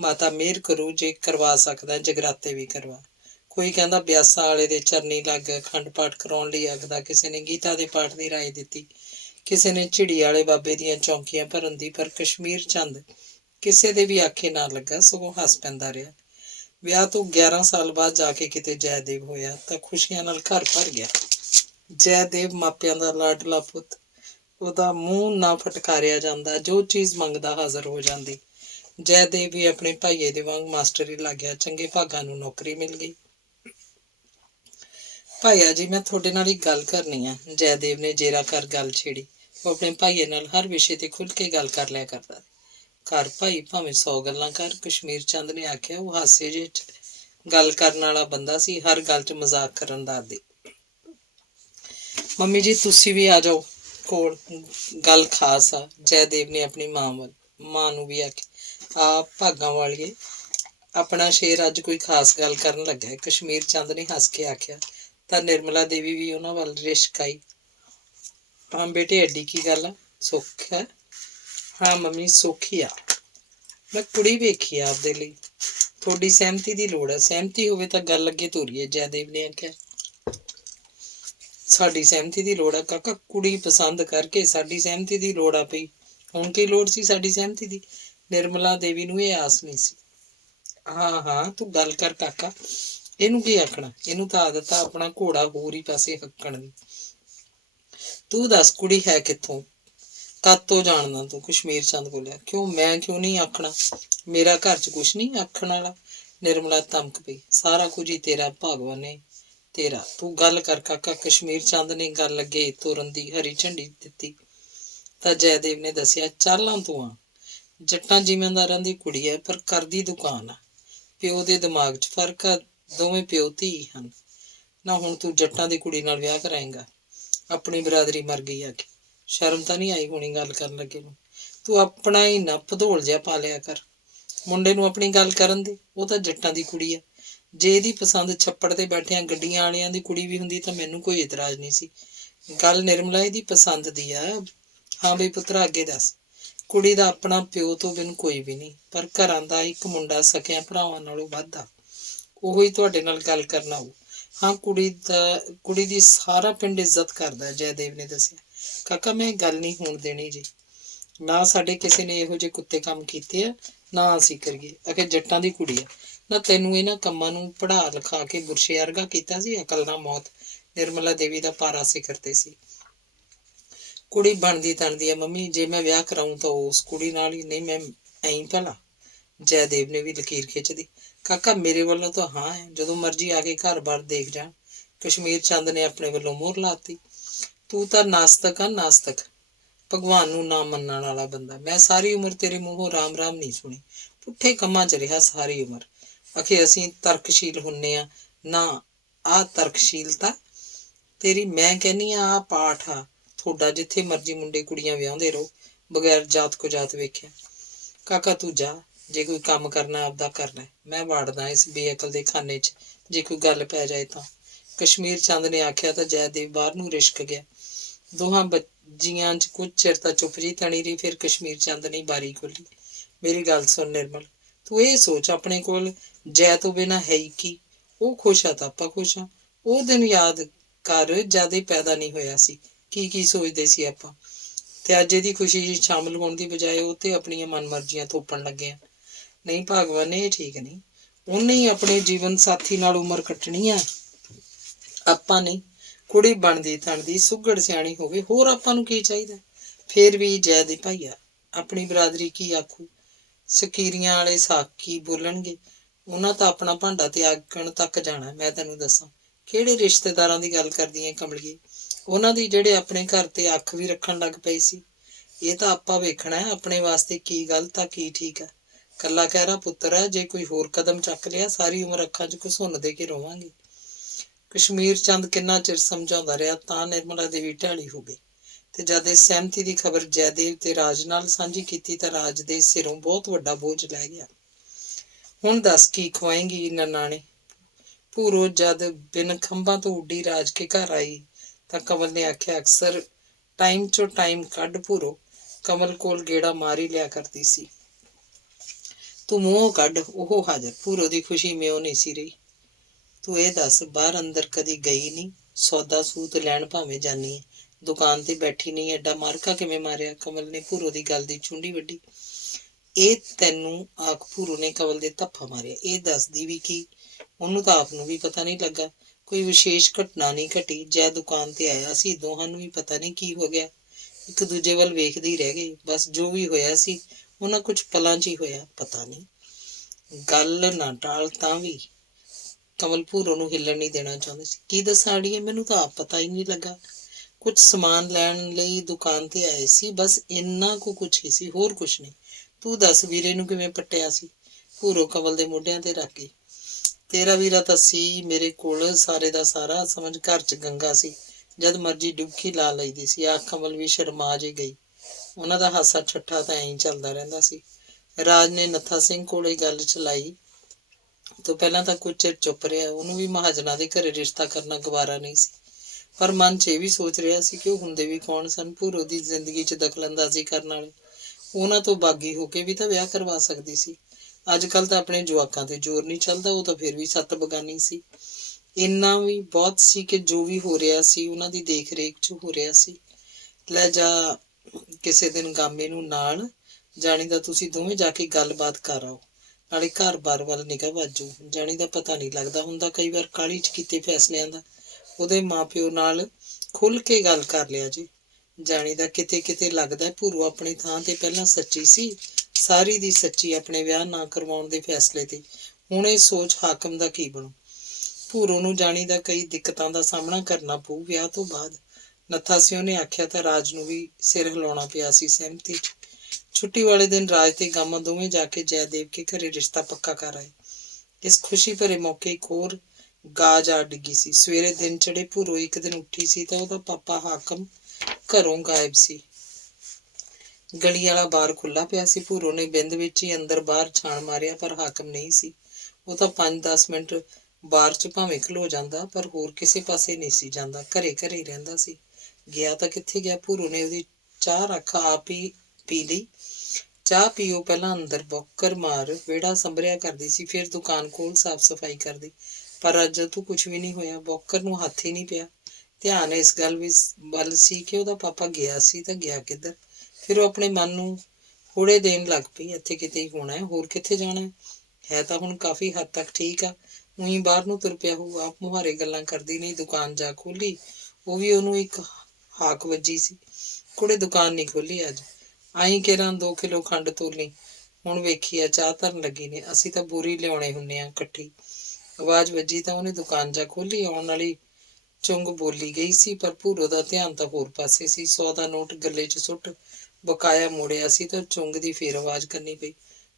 ਮਾਤਾ ਮਿਹਰ ਕਰੂ, ਜੇ ਕਰਵਾ ਸਕਦਾ ਜਗਰਾਤੇ ਵੀ ਕਰਵਾ। ਕੋਈ ਕਹਿੰਦਾ ਬਿਆਸਾ ਵਾਲੇ ਦੇ ਚਰਨੀ ਲੱਗ, ਅਖੰਡ ਪਾਠ ਕਰਾਉਣ ਲਈ ਆਖਦਾ। ਕਿਸੇ ਨੇ ਗੀਤਾ ਦੇ ਪਾਠ ਦੀ ਰਾਏ ਦਿੱਤੀ, ਕਿਸੇ ਨੇ ਝਿੜੀ ਵਾਲੇ ਬਾਬੇ ਦੀਆਂ ਚੌਂਕੀਆਂ ਭਰਨ ਦੀ। ਪਰ ਕਸ਼ਮੀਰ ਚੰਦ ਕਿਸੇ ਦੇ ਵੀ ਆਖੇ ਨਾ ਲੱਗਾ, ਸਗੋਂ ਹੱਸ ਪੈਂਦਾ ਰਿਹਾ। ਵਿਆਹ ਤੋਂ 11 ਸਾਲ ਬਾਅਦ ਜਾ ਕੇ ਕਿਤੇ ਜੈਦੇਵ ਹੋਇਆ ਤਾਂ ਖੁਸ਼ੀਆਂ ਨਾਲ ਘਰ ਭਰ ਗਿਆ। ਜੈਦੇਵ ਮਾਪਿਆਂ ਦਾ ਲਾਡਲਾ ਪੁੱਤ, ਉਹਦਾ ਮੂੰਹ ਨਾ ਫਟਕਾਰਿਆ ਜਾਂਦਾ, ਜੋ ਚੀਜ਼ ਮੰਗਦਾ ਹਾਜ਼ਰ ਹੋ ਜਾਂਦੀ। ਜੈਦੇਵ ਵੀ ਆਪਣੇ ਭਾਈਏ ਦੇ ਵਾਂਗ ਮਾਸਟਰੀ ਲੱਗ ਗਿਆ। ਚੰਗੇ ਭਾਗਾਂ ਨੂੰ ਨੌਕਰੀ ਮਿਲ ਗਈ। ਭਾਈਆ ਜੀ, ਮੈਂ ਤੁਹਾਡੇ ਨਾਲ ਇੱਕ ਗੱਲ ਕਰਨੀ ਆ। ਜੈਦੇਵ ਨੇ ਜੇਰਾ ਕਰ ਗੱਲ ਛੇੜੀ। ਉਹ ਆਪਣੇ ਭਾਈਏ ਨਾਲ ਹਰ ਵਿਸ਼ੇ ਤੇ ਖੁੱਲ੍ਹ ਕੇ ਗੱਲ ਕਰ ਲਿਆ ਕਰਦਾ। ਘਰ ਭਾਈ ਭਾਵੇਂ 100 ਗੱਲਾਂ ਕਰ, ਕਸ਼ਮੀਰ ਚੰਦ ਨੇ ਆਖਿਆ। ਉਹ ਹਾਸੇ ਜਿਹੇ 'ਚ ਗੱਲ ਕਰਨ ਵਾਲਾ ਬੰਦਾ ਸੀ, ਹਰ ਗੱਲ 'ਚ ਮਜ਼ਾਕ ਕਰਨ ਦਾ ਆਦੀ। ਮੰਮੀ ਜੀ, ਤੁਸੀਂ ਵੀ ਆ ਜਾਓ ਕੋਲ, ਗੱਲ ਖਾਸ ਆ। ਜੈਦੇਵ ਨੇ ਆਪਣੀ ਮਾਂ ਨੂੰ ਵੀ ਆਖਿਆ। ਆ ਭਾਗਾਂ ਵਾਲੀਏ, ਆਪਣਾ ਸ਼ੇਰ ਅੱਜ ਕੋਈ ਖਾਸ ਗੱਲ ਕਰਨ ਲੱਗਾ। ਕਸ਼ਮੀਰ ਚੰਦ ਨੇ ਹੱਸ ਕੇ ਆਖਿਆ। ਤਾਂ ਨਿਰਮਲਾ ਦੇਵੀ ਵੀ ਉਹਨਾਂ ਵੱਲ ਰਿਸ਼ਕ ਆਈ। ਹਾਂ ਬੇਟੇ, ਐਡੀ ਕੀ ਗੱਲ ਆ? ਸੁੱਖ ਹੈ? ਹਾਂ ਮੰਮੀ, ਸੌਖੀ ਆ। ਮੈਂ ਕੁੜੀ ਵੇਖੀ ਆ ਆਪਦੇ ਲਈ। ਤੁਹਾਡੀ ਸਹਿਮਤੀ ਦੀ ਲੋੜ ਹੈ। ਸਹਿਮਤੀ ਹੋਵੇ ਤਾਂ ਗੱਲ ਅੱਗੇ ਤੋਰੀਏ, ਜੈਦੇਵ ਨੇ ਆਖਿਆ। ਸਾਡੀ ਸਹਿਮਤੀ ਦੀ ਲੋੜ ਆ ਕਾਕਾ? ਕੁੜੀ ਪਸੰਦ ਕਰਕੇ ਸਾਡੀ ਸਹਿਮਤੀ ਦੀ ਲੋੜ ਆ ਪਈ। ਹੁਣ ਕੀ ਲੋੜ ਸੀ ਸਾਡੀ ਸਹਿਮਤੀ ਦੀ? ਨਿਰਮਲਾ ਦੇਵੀ ਨੂੰ ਇਹ ਆਸ ਨਹੀਂ ਸੀ। ਹਾਂ ਹਾਂ, ਤੂੰ ਗੱਲ ਕਰ ਕਾਕਾ, ਇਹਨੂੰ ਕੀ ਆਖਣਾ? ਇਹਨੂੰ ਤਾਂ ਆਦਤ ਆ ਆਪਣਾ ਘੋੜਾ ਹੋਰ ਹੀ ਪਾਸੇ ਹੱਕਣ ਦੀ। ਤੂੰ ਦੱਸ, ਕੁੜੀ ਹੈ ਕਿੱਥੋਂ? ਕਦ ਤੋਂ ਜਾਣਦਾ ਤੂੰ? ਕਸ਼ਮੀਰ ਚੰਦ ਬੋਲਿਆ। ਮੈਂ ਕਿਉਂ ਨਹੀਂ ਆਖਣਾ? ਮੇਰਾ ਘਰ 'ਚ ਕੁਛ ਨਹੀਂ ਆਖਣ ਵਾਲਾ। ਨਿਰਮਲਾ ਧਮਕ ਪਈ। ਸਾਰਾ ਕੁਝ ਹੀ ਤੇਰਾ ਭਗਵਾਨ ਨੇ ਤੇਰਾ। ਤੂੰ ਗੱਲ ਕਰ ਕਾਕਾ। ਕਸ਼ਮੀਰ ਚੰਦ ਨੇ ਗੱਲ ਅੱਗੇ ਤੋਰਨ ਦੀ ਹਰੀ ਝੰਡੀ ਦਿੱਤੀ ਤਾਂ ਜੈਦੇਵ ਨੇ ਦੱਸਿਆ। ਚੱਲ ਤੂੰ ਆ, ਜੱਟਾਂ ਜ਼ਿਮੀਂਦਾਰਾਂ ਦੀ ਕੁੜੀ ਹੈ, ਪਰ ਕਰਦੀ ਦੁਕਾਨ ਆ। ਪਿਓ ਦੇ ਦਿਮਾਗ 'ਚ ਫਰਕ ਆ, ਦੋਵੇਂ ਪਿਓ ਧੀ ਹਨ ਨਾ। ਹੁਣ ਤੂੰ ਜੱਟਾਂ ਦੀ ਕੁੜੀ ਨਾਲ ਵਿਆਹ ਕਰਾਏਂਗਾ? ਆਪਣੀ ਬਰਾਦਰੀ ਮਰ ਗਈ ਆ ਕੇ ਸ਼ਰਮ ਤਾਂ ਨਹੀਂ ਆਈ ਹੋਣੀ ਗੱਲ ਕਰਨ ਲੱਗੇ ਨੂੰ? ਤੂੰ ਆਪਣਾ ਹੀ ਨਾ ਭਦੋਲ ਜਿਹਾ ਪਾ ਲਿਆ ਕਰ। ਮੁੰਡੇ ਨੂੰ ਆਪਣੀ ਗੱਲ ਕਰਨ ਦੇ, ਉਹ ਤਾਂ ਜੱਟਾਂ ਦੀ ਕੁੜੀ ਆ। ਜੇ ਇਹਦੀ ਪਸੰਦ ਛੱਪੜ ਤੇ ਬੈਠਿਆਂ ਗੱਡੀਆਂ ਵਾਲਿਆਂ ਦੀ ਕੁੜੀ ਵੀ ਹੁੰਦੀ ਤਾਂ ਮੈਨੂੰ ਕੋਈ ਇਤਰਾਜ਼ ਨਹੀਂ ਸੀ। ਗੱਲ ਨਿਰਮਲਾ ਇਹਦੀ ਪਸੰਦ ਦੀ ਆ। ਹਾਂ ਬਈ ਪੁੱਤਰਾ, ਅੱਗੇ ਦੱਸ। ਕੁੜੀ ਦਾ ਆਪਣਾ ਪਿਓ ਤੋਂ ਬਿਨ ਕੋਈ ਵੀ ਨਹੀਂ, ਪਰ ਘਰਾਂ ਦਾ ਇੱਕ ਮੁੰਡਾ ਸਕਿਆਂ ਭਰਾਵਾਂ ਨਾਲੋਂ ਵੱਧ ਆ। ਉਹੋ ਹੀ ਤੁਹਾਡੇ ਨਾਲ ਗੱਲ ਕਰਨਾ ਆਊ। ਹਾਂ, ਕੁੜੀ ਦੀ ਸਾਰਾ ਪਿੰਡ ਇੱਜ਼ਤ ਕਰਦਾ, ਜੈਦੇਵ ਨੇ ਦੱਸਿਆ। ਕਾਕਾ, ਮੈਂ ਗੱਲ ਨਹੀਂ ਹੋਣ ਦੇਣੀ ਜੀ। ਨਾ ਸਾਡੇ ਕਿਸੇ ਨੇ ਇਹੋ ਜਿਹੇ ਕੁੱਤੇ ਕੰਮ ਕੀਤੇ ਆ, ਨਾ ਅਸੀਂ ਕਰੀਏ। ਅਗੇ ਜੱਟਾਂ ਦੀ ਕੁੜੀ ਆ ਨਾ। ਤੈਨੂੰ ਇਹਨਾਂ ਕੰਮਾਂ ਨੂੰ ਪੜ੍ਹਾ ਲਿਖਾ ਕੇ ਬੁਰਸ਼ੇ ਵਰਗਾ ਕੀਤਾ ਸੀ? ਅਕਲ ਨਾ ਮੌਤ। ਨਿਰਮਲਾ ਦੇਵੀ ਦਾ ਪਾਰਾ ਸਿਖਰ ਤੇ ਸੀ। ਕੁੜੀ ਬਣਦੀ ਤਣਦੀ ਆ ਮੰਮੀ। ਜੇ ਮੈਂ ਵਿਆਹ ਕਰਾਊਂ ਤਾਂ ਉਸ ਕੁੜੀ ਨਾਲ ਹੀ, ਨਹੀਂ ਮੈਂ ਐਂ ਭਲਾ। ਜੈਦੇਵ ਨੇ ਵੀ ਲਕੀਰ ਖਿੱਚਦੀ। ਕਾਕਾ, ਮੇਰੇ ਵੱਲੋਂ ਤਾਂ ਹਾਂ ਹੈ, ਜਦੋਂ ਮਰਜ਼ੀ ਆ ਕੇ ਘਰ-ਬਾਰ ਦੇਖ ਜਾਣ। ਕਸ਼ਮੀਰ ਚੰਦ ਨੇ ਆਪਣੇ ਵੱਲੋਂ ਮੋਹਰ ਲਾਤੀ। ਤੂੰ ਤਾਂ ਨਾਸਤਕ ਆ, ਨਾਸਤਕ, ਭਗਵਾਨ ਨੂੰ ਨਾ ਮੰਨਣ ਵਾਲਾ ਬੰਦਾ। ਮੈਂ ਸਾਰੀ ਉਮਰ ਤੇਰੇ ਮੂੰਹੋਂ ਰਾਮ ਰਾਮ ਨਹੀਂ ਸੁਣੀ। ਪੁੱਠੇ ਕੰਮਾਂ 'ਚ ਰਿਹਾ ਸਾਰੀ ਉਮਰ। ਆਖੇ ਅਸੀਂ ਤਰਕਸ਼ੀਲ ਹੁੰਦੇ ਹਾਂ ਨਾ। ਆਹ ਤਰਕਸ਼ੀਲਤਾ ਤੇਰੀ। ਮੈਂ ਕਹਿੰਦੀ ਹਾਂ ਆਹ ਪਾਠ ਆ ਤੁਹਾਡਾ, ਜਿੱਥੇ ਮਰਜ਼ੀ ਮੁੰਡੇ ਕੁੜੀਆਂ ਵਿਆਹੁੰਦੇ ਰਹੋ, ਬਗੈਰ ਜਾਤ ਕੋ ਜਾਤ ਵੇਖਿਆ। ਕਾਕਾ ਤੂੰ ਜਾ, ਜੇ ਕੋਈ ਕੰਮ ਕਰਨਾ ਆਪਦਾ ਕਰਨਾ, ਮੈਂ ਵਾੜਦਾ ਇਸ ਬੇਅਕਲ ਦੇ ਖਾਨੇ 'ਚ, ਜੇ ਕੋਈ ਗੱਲ ਪੈ ਜਾਏ ਤਾਂ। ਕਸ਼ਮੀਰ ਚੰਦ ਨੇ ਆਖਿਆ ਤਾਂ ਜੈਦੇਵ ਬਾਹਰ ਨੂੰ ਰਿਸ਼ਕ ਗਿਆ। ਦੋਹਾਂ ਬੱਚੀਆਂ 'ਚ ਕੁਝ ਚਿਰ ਤਾਂ ਚੁੱਪ ਜਿਹੀ ਤਣੀ ਰਹੀ। ਫਿਰ ਕਸ਼ਮੀਰ ਚੰਦ ਨੇ ਬਾਰੀ ਖੋਲੀ। ਮੇਰੀ ਗੱਲ ਸੁਣ ਨਿਰਮਲ, ਤੂੰ ਇਹ ਸੋਚ, ਆਪਣੇ ਕੋਲ ਜੈ ਤੋਂ ਬਿਨਾਂ ਹੈ ਹੀ ਕੀ? ਉਹ ਖੁਸ਼ ਆ ਤਾਂ ਆਪਾਂ ਖੁਸ਼ ਆ। ਉਹ ਦਿਨ ਯਾਦ ਕਰ ਜਦ ਇਹ ਪੈਦਾ ਨਹੀਂ ਹੋਇਆ ਸੀ, ਕੀ ਕੀ ਸੋਚਦੇ ਸੀ ਆਪਾਂ, ਤੇ ਅੱਜ ਇਹਦੀ ਖੁਸ਼ੀ 'ਚ ਸ਼ਾਮਲ ਹੋਣ ਦੀ ਬਜਾਏ ਉਹ ਤੇ ਆਪਣੀਆਂ ਮਨਮਰਜ਼ੀਆਂ ਥੋਪਣ ਲੱਗੇ ਆ। ਨਹੀਂ ਭਗਵਾਨ, ਇਹ ਠੀਕ ਨਹੀਂ। ਉਹਨੇ ਹੀ ਆਪਣੇ ਜੀਵਨ ਸਾਥੀ ਨਾਲ ਉਮਰ ਕੱਟਣੀ ਆ, ਆਪਾਂ ਨਹੀਂ। ਕੁੜੀ ਬਣਦੀ ਤਣਦੀ ਸੁਘੜ ਸਿਆਣੀ ਹੋਵੇ, ਹੋਰ ਆਪਾਂ ਨੂੰ ਕੀ ਚਾਹੀਦਾ? ਫੇਰ ਵੀ ਜੈ ਦੇ ਭਾਈਆ, ਆਪਣੀ ਬਰਾਦਰੀ ਕੀ ਆਖੂ? ਸਕੀਰੀਆਂ ਵਾਲੇ ਸਾਕੀ ਬੋਲਣਗੇ। ਉਹਨਾਂ ਤਾਂ ਆਪਣਾ ਭਾਂਡਾ ਤਿਆਗਣ ਤੱਕ ਜਾਣਾ। ਮੈਂ ਤੈਨੂੰ ਦੱਸਾਂ, ਕਿਹੜੇ ਰਿਸ਼ਤੇਦਾਰਾਂ ਦੀ ਗੱਲ ਕਰਦੀ ਹੈ ਕਮਲੀਏ? ਉਹਨਾਂ ਦੀ ਜਿਹੜੇ ਆਪਣੇ ਘਰ ਤੇ ਅੱਖ ਵੀ ਰੱਖਣ ਲੱਗ ਪਏ ਸੀ। ਇਹ ਤਾਂ ਆਪਾਂ ਵੇਖਣਾ ਹੈ ਆਪਣੇ ਵਾਸਤੇ ਕੀ ਗਲਤ ਆ ਕੀ ਠੀਕ ਆ। ਕੱਲਾ ਕਹਿਰਾ ਪੁੱਤਰ ਹੈ, ਜੇ ਕੋਈ ਹੋਰ ਕਦਮ ਚੱਕ ਲਿਆ ਸਾਰੀ ਉਮਰ ਅੱਖਾਂ 'ਚ ਘਸੁੰਨ ਦੇ ਕੇ ਰੋਵਾਂਗੇ। ਕਸ਼ਮੀਰ ਚੰਦ ਕਿੰਨਾ ਚਿਰ ਸਮਝਾਉਂਦਾ ਰਿਹਾ ਤਾਂ ਨਿਰਮਲਾ ਦੇਵੀ ਢਾਲੀ ਹੋ ਗਈ, ਤੇ ਜਦ ਇਸ ਸਹਿਮਤੀ ਦੀ ਖਬਰ ਜੈਦੇਵ ਤੇ ਰਾਜ ਨਾਲ ਸਾਂਝੀ ਕੀਤੀ ਤਾਂ ਰਾਜ ਦੇ ਸਿਰੋਂ ਬਹੁਤ ਵੱਡਾ ਬੋਝ ਲੈ ਗਿਆ। ਹੁਣ ਦੱਸ ਕੀ ਖਵਾਏਂਗੀ ਨਨਾਣੇ? ਭੂਰੋ ਜਦ ਬਿਨ ਖੰਭਾਂ ਤੋਂ ਉੱਡੀ ਰਾਜ ਕੇ ਘਰ ਆਈ ਤਾਂ ਕਮਲ ਨੇ ਆਖਿਆ, ਅਕਸਰ ਟਾਈਮ ਚੋਂ ਟਾਈਮ ਕੱਢ ਭੂਰੋ, ਕਮਲ ਕੋਲ ਗੇੜਾ ਮਾਰ ਹੀ ਲਿਆ ਕਰਦੀ ਸੀ। ਤੂੰ ਮੂੰਹੋਂ ਕੱਢ, ਉਹ ਹਾਜ਼ਰ। ਭੂਰੋ ਦੀ ਖੁਸ਼ੀ ਮਿਓ ਨਹੀਂ ਸੀ ਰਹੀ। ਤੂੰ ਇਹ ਦੱਸ, ਬਾਹਰ ਅੰਦਰ ਕਦੀ ਗਈ ਨਹੀਂ? ਸੌਦਾ ਸੂਤ ਲੈਣ ਭਾਵੇਂ ਜਾਨੀ ਹੈ, ਦੁਕਾਨ ਤੇ ਬੈਠੀ ਨਹੀਂ, ਐਡਾ ਮਾਰਕਾ ਕਿਵੇਂ ਮਾਰਿਆ? ਕਮਲ ਨੇ ਭੂਰੋ ਦੀ ਗੱਲ ਦੀ ਚੁੰਡੀ ਵੱਢੀ। ਇਹ ਤੈਨੂੰ ਆਖ, ਭੂਰੋ ਨੇ ਕਮਲ ਦੇ ਧੱਫਾ ਮਾਰਿਆ। ਇਹ ਦੱਸਦੀ ਵੀ ਕੀ? ਉਹਨੂੰ ਤਾਂ ਆਪ ਨੂੰ ਵੀ ਪਤਾ ਨਹੀਂ ਲੱਗਾ। ਕੋਈ ਵਿਸ਼ੇਸ਼ ਘਟਨਾ ਨਹੀਂ ਘਟੀ। ਜੈ ਦੁਕਾਨ ਤੇ ਆਇਆ ਸੀ, ਦੋਹਾਂ ਨੂੰ ਵੀ ਪਤਾ ਨਹੀਂ ਕੀ ਹੋ ਗਿਆ, ਇੱਕ ਦੂਜੇ ਵੱਲ ਵੇਖਦੇ ਹੀ ਰਹਿ ਗਏ। ਬਸ ਜੋ ਵੀ ਹੋਇਆ ਸੀ ਉਹਨਾਂ ਕੁਝ ਪਲਾਂ 'ਚ ਹੀ ਹੋਇਆ। ਪਤਾ ਨਹੀਂ, ਗੱਲ ਨਾ ਟਾਲ ਤਾਂ ਵੀ। ਕਮਲ ਭੂਰੋ ਨੂੰ ਹਿੱਲਣ ਨਹੀਂ ਦੇਣਾ ਚਾਹੁੰਦੀ ਸੀ। ਕੀ ਦੱਸਾਂ ਅੜੀਏ, ਮੈਨੂੰ ਤਾਂ ਆਪ ਪਤਾ ਹੀ ਨਹੀਂ ਲੱਗਾ। ਕੁਝ ਸਮਾਨ ਲੈਣ ਲਈ ਦੁਕਾਨ ਤੇ ਆਏ ਸੀ, ਬਸ ਇੰਨਾ ਕੁਛ ਹੀ ਸੀ, ਹੋਰ ਕੁਛ ਨਹੀਂ। ਤੂੰ ਦੱਸ, ਵੀਰੇ ਨੂੰ ਕਿਵੇਂ ਪੱਟਿਆ ਸੀ? ਭੂਰੋ ਕਮਲ ਦੇ ਮੋਢਿਆਂ ਤੇ ਰੱਖ ਗਈ। ਤੇਰਾ ਵੀਰਾ ਤਾਂ ਸੀ ਮੇਰੇ ਕੋਲ ਸਾਰੇ ਦਾ ਸਾਰਾ, ਸਮਝ ਘਰ 'ਚ ਗੰਗਾ ਸੀ, ਜਦ ਮਰਜੀ ਡੁਬਕੀ ਲਾ ਲਈਦੀ ਸੀ। ਆਖ ਕਮਲ ਵੀ ਸ਼ਰਮਾ ਜੇ ਗਈ। ਉਹਨਾਂ ਦਾ ਹਾਸਾ ਠੱਠਾ ਤਾਂ ਐਂ ਹੀ ਚੱਲਦਾ ਰਹਿੰਦਾ ਸੀ। ਰਾਜ ਨੇ ਨੱਥਾ ਸਿੰਘ ਕੋਲੇ ਗੱਲ ਚਲਾਈ ਤੋਂ ਪਹਿਲਾਂ ਤਾਂ ਕੁਝ ਚਿਰ ਚੁੱਪ ਰਿਹਾ। ਉਹਨੂੰ ਵੀ ਮਹਾਜਨਾਂ ਦੇ ਘਰੇ ਰਿਸ਼ਤਾ ਕਰਨਾ ਗਵਾਰਾ ਨਹੀਂ ਸੀ, ਪਰ ਮਨ 'ਚ ਇਹ ਵੀ ਸੋਚ ਰਿਹਾ ਸੀ ਕਿ ਉਹ ਹੁੰਦੇ ਵੀ ਕੌਣ ਸਨ ਭੂਰੋ ਦੀ ਜ਼ਿੰਦਗੀ 'ਚ ਦਖਲਅੰਦਾਜ਼ੀ ਕਰਨ ਵਾਲੇ। ਉਹਨਾਂ ਤੋਂ ਬਾਗੀ ਹੋ ਕੇ ਵੀ ਤਾਂ ਵਿਆਹ ਕਰਵਾ ਸਕਦੀ ਸੀ। ਅੱਜ ਕੱਲ੍ਹ ਤਾਂ ਆਪਣੇ ਜਵਾਕਾਂ ਤੇ ਜ਼ੋਰ ਨਹੀਂ ਚੱਲਦਾ। ਉਹ ਤਾਂ ਫਿਰ ਵੀ ਸੱਤ ਬਗਾਨੀ ਸੀ। ਇੰਨਾ ਵੀ ਬਹੁਤ ਸੀ ਕਿ ਜੋ ਵੀ ਹੋ ਰਿਹਾ ਸੀ ਉਹਨਾਂ ਦੀ ਦੇਖ ਰੇਖ 'ਚ ਹੋ ਰਿਹਾ ਸੀ। ਲੈ ਜਾ ਕਿਸੇ ਦਿਨ ਗਾਮੇ ਨੂੰ ਨਾਲ, ਜਾਣੀ ਦਾ ਤੁਸੀਂ ਦੋਵੇਂ ਜਾ ਕੇ ਗੱਲਬਾਤ ਕਰ ਆਓ, ਨਾਲੇ ਘਰ-ਬਾਰ ਵੱਲ ਨਿਗਾਹ ਵਾਜੂ। ਜਾਣੀ ਦਾ ਪਤਾ ਨਹੀਂ ਲੱਗਦਾ ਹੁੰਦਾ ਕਈ ਵਾਰ ਕਾਹਲੀ 'ਚ ਕੀਤੇ ਫੈਸਲਿਆਂ ਦਾ। ਉਹਦੇ ਮਾਂ-ਪਿਓ ਨਾਲ ਖੁੱਲ੍ਹ ਕੇ ਗੱਲ ਕਰ ਲਿਆ ਜੀ। ਜਾਣੀ ਦਾ ਕਿਤੇ ਕਿਤੇ ਲੱਗਦਾ ਭੂਰੋ ਆਪਣੀ ਥਾਂ ਤੇ ਪਹਿਲਾਂ ਸੱਚੀ ਸੀ, ਸਾਰੀ ਦੀ ਸੱਚੀ ਆਪਣੇ ਵਿਆਹ ਨਾ ਕਰਵਾਉਣ ਦੇ ਫੈਸਲੇ ਤੇ। ਹੁਣ ਇਹ ਸੋਚ ਹਾਕਮ ਦਾ ਕੀ ਬਣੂ? ਭੂਰੋ ਨੂੰ ਜਾਣੀ ਦਾ ਕਈ ਦਿੱਕਤਾਂ ਦਾ ਸਾਹਮਣਾ ਕਰਨਾ ਪਊ ਵਿਆਹ ਤੋਂ ਬਾਅਦ। ਨੱਥਾ ਸਿਉਂ ਨੇ ਆਖਿਆ ਤਾਂ ਰਾਜ ਨੂੰ ਵੀ ਸਿਰ ਹਿਲਾਉਣਾ ਪਿਆ ਸੀ ਸਹਿਮਤੀ 'ਚ। ਛੁੱਟੀ ਵਾਲੇ ਦਿਨ ਰਾਜ ਤੇ ਗਾਮਾ ਦੋਵੇਂ ਜਾ ਕੇ ਜੈਦੇਵ ਕੇ ਘਰੇ ਰਿਸ਼ਤਾ ਪੱਕਾ ਕਰ ਆਏ। ਇਸ ਖੁਸ਼ੀ ਭਰੇ ਮੌਕੇ ਇੱਕ ਹੋਰ ਗਾਜ ਆ ਡਿੱਗੀ ਸੀ। ਸਵੇਰੇ ਦਿਨ ਚੜੇ ਭੂਰੋ ਇੱਕ ਦਿਨ ਉੱਠੀ ਸੀ ਤਾਂ ਉਹਦਾ ਪਾਪਾ ਹਾਕਮ ਘਰੋਂ ਗਾਇਬ ਸੀ। ਗਲੀ ਵਾਲਾ ਬਾਰ ਖੁੱਲਾ ਪਿਆ ਸੀ। ਭੂਰੋ ਨੇ ਬਿੰਦ ਵਿੱਚ ਹੀ ਅੰਦਰ ਬਾਹਰ ਛਾਣ ਮਾਰਿਆ, ਪਰ ਹਾਕਮ ਨਹੀਂ ਸੀ। ਉਹ ਤਾਂ 5-10 ਮਿੰਟ ਬਾਰ 'ਚ ਭਾਵੇਂ ਖਲੋ ਜਾਂਦਾ, ਪਰ ਹੋਰ ਕਿਸੇ ਪਾਸੇ ਨਹੀਂ ਸੀ ਜਾਂਦਾ, ਘਰੇ ਘਰੇ ਹੀ ਰਹਿੰਦਾ ਸੀ। ਗਿਆ ਤਾਂ ਕਿੱਥੇ ਗਿਆ? ਭੂਰੋ ਨੇ ਉਹਦੀ ਚਾਹ ਰੱਖ ਆਪ ਹੀ ਪੀ ਲਈ। ਚਾਹ ਪੀਓ ਪਹਿਲਾਂ ਅੰਦਰ ਬੌਕਰ ਮਾਰ ਵਿਹੜਾ ਸੰਭਰਿਆ ਕਰਦੀ ਸੀ, ਫਿਰ ਦੁਕਾਨ ਕੋਲ ਸਾਫ਼ ਸਫਾਈ ਕਰਦੀ। ਪਰ ਅੱਜ ਤੂੰ ਕੁਛ ਵੀ ਨਹੀਂ ਹੋਇਆ, ਬੌਕਰ ਨੂੰ ਹੱਥ ਹੀ ਨਹੀਂ ਪਿਆ। ਧਿਆਨ ਇਸ ਗੱਲ ਵੱਲ ਸੀ ਕਿ ਉਹਦਾ ਪਾਪਾ ਗਿਆ ਸੀ ਤਾਂ ਗਿਆ ਕਿੱਧਰ। ਫਿਰ ਉਹ ਆਪਣੇ ਮਨ ਨੂੰ ਹੋੜੇ ਦੇਣ ਲੱਗ ਪਈ, ਇੱਥੇ ਕਿਤੇ ਹੀ ਹੋਣਾ ਹੈ, ਹੋਰ ਕਿੱਥੇ ਜਾਣਾ ਹੈ ਤਾਂ ਹੁਣ ਕਾਫੀ ਹੱਦ ਤੱਕ ਠੀਕ ਆ। ਉਹੀ ਬਾਹਰ ਨੂੰ ਤੁਰ ਪਿਆ ਹੋਊ, ਆਪ ਮੁਹਾਰੇ ਗੱਲਾਂ ਕਰਦੀ ਨਹੀਂ ਦੁਕਾਨ ਜਾ ਖੋਲੀ। ਉਹ ਵੀ ਉਹਨੂੰ ਇੱਕ ਹਾਕ ਵੱਜੀ ਸੀ, ਕੁੜੇ ਦੁਕਾਨ ਨਹੀਂ ਖੋਲੀ ਅੱਜ, ਆਈ ਕਿਰਾਂ 2 ਕਿਲੋ ਖੰਡ ਤੋਲੀ, ਹੁਣ ਵੇਖੀ ਆ ਚਾਹ ਧਰਨ ਲੱਗੀ ਨੇ, ਅਸੀਂ ਤਾਂ ਬੋਰੀ ਲਿਆਉਣੇ ਹੁੰਨੇ ਆ ਇਕੱਠੀ। ਆਵਾਜ਼ ਵੱਜੀ ਤਾਂ ਉਹਨੇ ਦੁਕਾਨ ਜਾ ਖੋਲੀ। ਆਉਣ ਵਾਲੀ ਚੁੰਗ ਬੋਲੀ ਗਈ ਸੀ, ਪਰ ਭੂਰੋ ਦਾ ਧਿਆਨ ਤਾਂ ਹੋਰ ਪਾਸੇ ਸੀ। 100 ਦਾ ਨੋਟ ਗੱਲੇ 'ਚ ਸੁੱਟ ਬਕਾਇਆ ਮੋੜਿਆ ਸੀ ਤਾਂ ਚੁੰਗ ਦੀ ਫੇਰ ਆਵਾਜ਼ ਕਰਨੀ ਪਈ,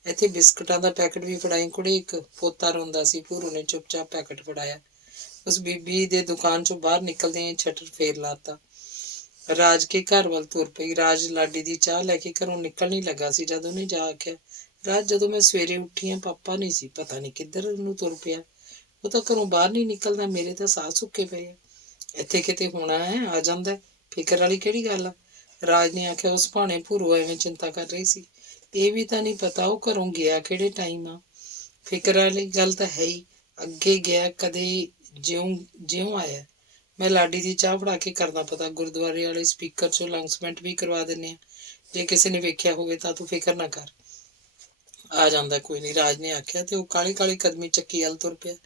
ਇੱਥੇ ਬਿਸਕੁਟਾਂ ਦਾ ਪੈਕਟ ਵੀ ਫੜਾਈ ਕੁੜੇ, ਇੱਕ ਪੋਤਾ ਰੋਂਦਾ ਸੀ। ਭੂਰੋ ਨੇ ਚੁੱਪਚਾਪ ਪੈਕਟ ਫੜਾਇਆ। ਉਸ ਬੀਬੀ ਦੇ ਦੁਕਾਨ 'ਚੋਂ ਬਾਹਰ ਨਿਕਲਦਿਆਂ ਛੱਟਰ ਫੇਰ ਲਾਤਾ। ਰਾਜ ਕੇ ਘਰ ਵੱਲ ਤੁਰ ਪਈ। ਰਾਜ ਲਾਡੀ ਦੀ ਚਾਹ ਲੈ ਕੇ ਘਰੋਂ ਨਿਕਲਣ ਹੀ ਲੱਗਾ ਸੀ ਜਦ ਉਹਨੇ ਜਾ ਆਖਿਆ, ਰਾਤ ਜਦੋਂ ਮੈਂ ਸਵੇਰੇ ਉੱਠੀ ਹਾਂ, ਪਾਪਾ ਨਹੀਂ ਸੀ। ਪਤਾ ਨਹੀਂ ਕਿੱਧਰ ਨੂੰ ਤੁਰ ਪਿਆ। ਉਹ ਤਾਂ ਘਰੋਂ ਬਾਹਰ ਨਹੀਂ ਨਿਕਲਦਾ। ਮੇਰੇ ਤਾਂ ਸਾਹ ਸੁੱਕੇ ਪਏ ਆ। ਇੱਥੇ ਕਿਤੇ ਹੋਣਾ ਹੈ, ਆ ਜਾਂਦਾ। ਫਿਕਰ ਵਾਲੀ ਕਿਹੜੀ ਗੱਲ ਆ। ਰਾਜ ਨੇ ਆਖਿਆ, ਉਸ ਭਾਣੇ ਭੂਰੋ ਐਵੇਂ ਚਿੰਤਾ ਕਰ ਰਹੀ ਸੀ। ਇਹ ਵੀ ਤਾਂ ਨਹੀਂ ਪਤਾ ਉਹ ਘਰੋਂ ਗਿਆ ਕਿਹੜੇ ਟਾਈਮ ਆ। ਫਿਕਰ ਵਾਲੀ ਗੱਲ ਤਾਂ ਹੈ ਹੀ। ਅੱਗੇ ਗਿਆ ਕਦੇ, ਜਿਉਂ ਆਇਆ। ਮੈਂ ਲਾਡੀ ਦੀ ਚਾਹ ਫੜਾ ਕੇ ਕਰਦਾ ਪਤਾ। ਗੁਰਦੁਆਰੇ ਵਾਲੇ ਸਪੀਕਰ 'ਚੋਂ ਅਨਾਊਂਸਮੈਂਟ ਵੀ ਕਰਵਾ ਦਿੰਦੇ ਆ। ਜੇ ਕਿਸੇ ਨੇ ਵੇਖਿਆ ਹੋਵੇ ਤਾਂ ਤੂੰ ਫਿਕਰ ਨਾ ਕਰ, ਆ ਜਾਂਦਾ ਕੋਈ ਨਹੀਂ, ਰਾਜ ਨੇ ਆਖਿਆ ਤੇ ਉਹ ਕਾਲੀ ਕਾਲੀ ਕਦਮੀ ਚੱਕੀ ਵੱਲ ਤੁਰ ਪਿਆ।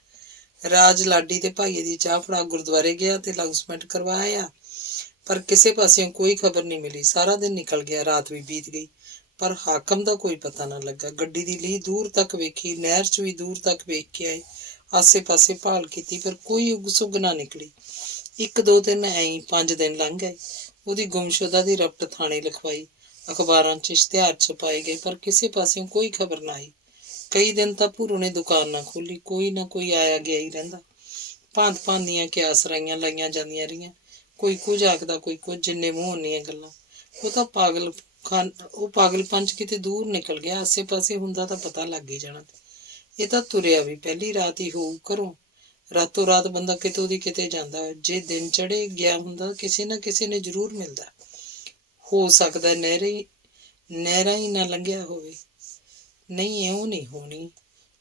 ਰਾਜ ਲਾਡੀ ਤੇ ਭਾਈਏ ਦੀ ਚਾਹ ਫੜਾ ਗੁਰਦੁਆਰੇ ਗਿਆ ਤੇ ਅਨਾਊਂਸਮੈਂਟ ਕਰਵਾਇਆ, ਪਰ ਕਿਸੇ ਪਾਸਿਓਂ ਕੋਈ ਖਬਰ ਨਹੀਂ ਮਿਲੀ। ਸਾਰਾ ਦਿਨ ਨਿਕਲ ਗਿਆ, ਰਾਤ ਵੀ ਬੀਤ ਗਈ, ਪਰ ਹਾਕਮ ਦਾ ਕੋਈ ਪਤਾ ਨਾ ਲੱਗਾ। ਗੱਡੀ ਦੀ ਲੀਹ ਦੂਰ ਤੱਕ ਵੇਖੀ, ਨਹਿਰ 'ਚ ਵੀ ਦੂਰ ਤੱਕ ਵੇਖ ਕੇ ਆਏ, ਆਸੇ ਪਾਸੇ ਭਾਲ ਕੀਤੀ, ਪਰ ਕੋਈ ਉਗ ਸੁਗ ਨਾ ਨਿਕਲੀ। 1 2 3 ਐਂ 5 ਦਿਨ ਲੰਘ ਗਏ। ਉਹਦੀ ਗੁੰਮਸ਼ੁਦਾ ਦੀ ਰਪਟ ਥਾਣੇ ਲਿਖਵਾਈ, ਅਖਬਾਰਾਂ 'ਚ ਇਸ਼ਤਿਹਾਰ ਛਪਾਏ ਗਏ, ਪਰ ਕਿਸੇ ਪਾਸਿਓਂ ਕੋਈ ਖਬਰ ਨਾ ਆਈ। ਕਈ ਦਿਨ ਤਾਂ ਭੂਰੋ ਨੇ ਦੁਕਾਨ ਨਾ ਖੋਲੀ, ਕੋਈ ਨਾ ਕੋਈ ਆਇਆ ਗਿਆ ਹੀ ਰਹਿੰਦਾ। ਭਾਂਤ ਭਾਂਤ ਦੀਆਂ ਕਿਆਸਰਾਈਆਂ ਲਾਈਆਂ ਜਾਂਦੀਆਂ ਰਹੀਆਂ, ਕੋਈ ਕੁਝ ਆਖਦਾ, ਕੋਈ ਕੁਝ, ਜਿੰਨੇ ਮੂੰਹ ਓਨੀਆਂ ਗੱਲਾਂ। ਉਹ ਪਾਗਲਪਨ 'ਚ ਕਿਤੇ ਦੂਰ ਨਿਕਲ ਗਿਆ। ਆਸੇ ਪਾਸੇ ਹੁੰਦਾ ਤਾਂ ਪਤਾ ਲੱਗ ਹੀ ਜਾਣਾ। ਇਹ ਤਾਂ ਤੁਰਿਆ ਵੀ ਪਹਿਲੀ ਰਾਤ ਹੀ ਹੋਊ ਘਰੋਂ। ਰਾਤੋਂ ਰਾਤ ਬੰਦਾ ਕਿਤੋਂ ਦੀ ਕਿਤੇ ਜਾਂਦਾ। ਜੇ ਦਿਨ ਚੜੇ ਗਿਆ ਹੁੰਦਾ, ਕਿਸੇ ਨਾ ਕਿਸੇ ਨੇ ਜ਼ਰੂਰ ਮਿਲਦਾ। ਹੋ ਸਕਦਾ ਨਹਿਰਾਂ ਹੀ ਨਾ ਲੰਘਿਆ ਹੋਵੇ। ਨਹੀਂ, ਇਉਂ ਨਹੀਂ ਹੋਣੀ।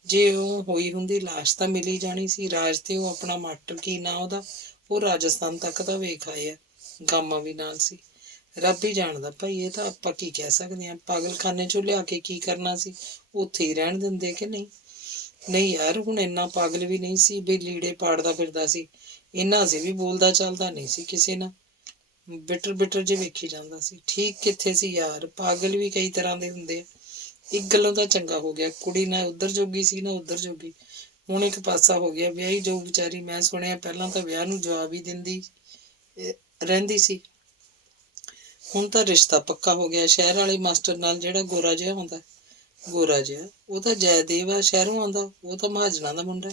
ਜੇ ਉਹ ਹੋਈ ਹੁੰਦੀ, ਲਾਸ਼ ਤਾਂ ਮਿਲੀ ਜਾਣੀ ਸੀ। ਰਾਜ ਤੇ ਉਹ ਆਪਣਾ ਮਾਸਟਰ, ਕੀ ਨਾਂ ਉਹਦਾ, ਉਹ ਰਾਜਸਥਾਨ ਤੱਕ ਤਾਂ ਵੇਖ ਆਏ ਆ। ਗਾਮਾ ਵੀ ਨਾਲ ਸੀ। ਰੱਬ ਹੀ ਜਾਣਦਾ ਭਾਈ, ਇਹ ਤਾਂ ਆਪਾਂ ਕੀ ਕਹਿ ਸਕਦੇ ਹਾਂ। ਪਾਗਲਖਾਨੇ 'ਚੋਂ ਲਿਆ ਕੇ ਕੀ ਕਰਨਾ ਸੀ, ਉੱਥੇ ਹੀ ਰਹਿਣ ਦਿੰਦੇ ਕਿ ਨਹੀਂ। ਨਹੀਂ ਯਾਰ, ਹੁਣ ਇੰਨਾ ਪਾਗਲ ਵੀ ਨਹੀਂ ਸੀ ਵੀ ਲੀੜੇ ਪਾੜਦਾ ਫਿਰਦਾ ਸੀ। ਇੰਨਾ ਸੀ ਵੀ ਬੋਲਦਾ ਚੱਲਦਾ ਨਹੀਂ ਸੀ ਕਿਸੇ ਨਾਲ। ਬਿਟਰ ਬਿਟਰ ਜੇ ਵੇਖੀ ਜਾਂਦਾ ਸੀ। ਠੀਕ ਕਿੱਥੇ ਸੀ ਯਾਰ, ਪਾਗਲ ਵੀ ਕਈ ਤਰ੍ਹਾਂ ਦੇ ਹੁੰਦੇ ਆ। ਇੱਕ ਗੱਲੋਂ ਤਾਂ ਚੰਗਾ ਹੋ ਗਿਆ, ਕੁੜੀ ਨਾ ਉੱਧਰ ਜੋਗੀ ਸੀ ਨਾ ਉੱਧਰ ਜੋਗੀ। ਹੁਣ ਇੱਕ ਪਾਸਾ ਹੋ ਗਿਆ। ਵਿਆਹੀ ਜੋ ਵਿਚਾਰੀ, ਮੈਂ ਸੁਣਿਆ ਪਹਿਲਾਂ ਤਾਂ ਵਿਆਹ ਨੂੰ ਜਵਾਬ ਹੀ ਦਿੰਦੀ ਰਹਿੰਦੀ ਸੀ। ਹੁਣ ਤਾਂ ਰਿਸ਼ਤਾ ਪੱਕਾ ਹੋ ਗਿਆ ਸ਼ਹਿਰ ਵਾਲੇ ਮਾਸਟਰ ਨਾਲ, ਜਿਹੜਾ ਗੋਰਾ ਜਿਹਾ ਹੁੰਦਾ। ਗੋਰਾ ਜਿਹਾ, ਉਹ ਤਾਂ ਜੈਦੇਵ ਆ, ਸ਼ਹਿਰੋਂ ਆਉਂਦਾ। ਉਹ ਤਾਂ ਮਹਾਜਣਾ ਦਾ ਮੁੰਡਾ।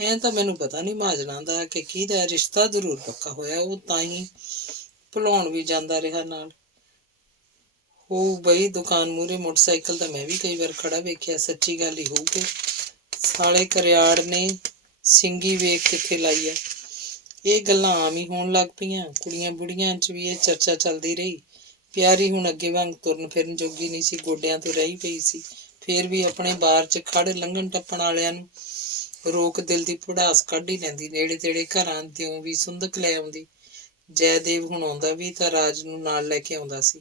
ਐਂ ਤਾਂ ਮੈਨੂੰ ਪਤਾ ਨਹੀਂ ਮਹਾਜਣਾ ਦਾ ਕਿ ਕਿਹਦਾ। ਰਿਸ਼ਤਾ ਜ਼ਰੂਰ ਪੱਕਾ ਹੋਇਆ। ਉਹ ਤਾਂ ਹੀ ਭੁਲਾਉਣ ਵੀ ਜਾਂਦਾ ਰਿਹਾ ਨਾਲ। ਹੋਊ ਬਈ, ਦੁਕਾਨ ਮੂਹਰੇ ਮੋਟਰਸਾਈਕਲ ਤਾਂ ਮੈਂ ਵੀ ਕਈ ਵਾਰ ਖੜਾ ਵੇਖਿਆ। ਸੱਚੀ ਗੱਲ ਹੀ ਹੋਊਗੀ। ਸਾਲੇ ਕਰਿਆੜ ਨੇ ਸਿੰਗੀ ਵੇਖ ਕਿੱਥੇ ਲਾਈ ਆ। ਇਹ ਗੱਲਾਂ ਆਮ ਹੀ ਹੋਣ ਲੱਗ ਪਈਆਂ। ਕੁੜੀਆਂ ਬੁੜੀਆਂ 'ਚ ਵੀ ਇਹ ਚਰਚਾ ਚੱਲਦੀ ਰਹੀ। ਪਿਆਰੀ ਹੁਣ ਅੱਗੇ ਵਾਂਗ ਤੁਰਨ ਫਿਰਨ ਜੋਗੀ ਨਹੀਂ ਸੀ, ਗੋਡਿਆਂ ਤੋਂ ਰਹੀ ਪਈ ਸੀ। ਫੇਰ ਵੀ ਆਪਣੇ ਬਾਰ 'ਚ ਖੜ੍ਹ ਲੰਘਣ ਟੱਪਣ ਵਾਲਿਆਂ ਨੂੰ ਰੋਕ ਦਿਲ ਦੀ ਭੜਾਸ ਕੱਢ ਹੀ ਲੈਂਦੀ। ਨੇੜੇ ਤੇੜੇ ਘਰਾਂ ਦਿਓ ਵੀ ਸੁੰਦਕ ਲੈ ਆਉਂਦੀ। ਜੈਦੇਵ ਹੁਣ ਆਉਂਦਾ ਵੀ ਤਾਂ ਰਾਜ ਨੂੰ ਨਾਲ ਲੈ ਕੇ ਆਉਂਦਾ ਸੀ।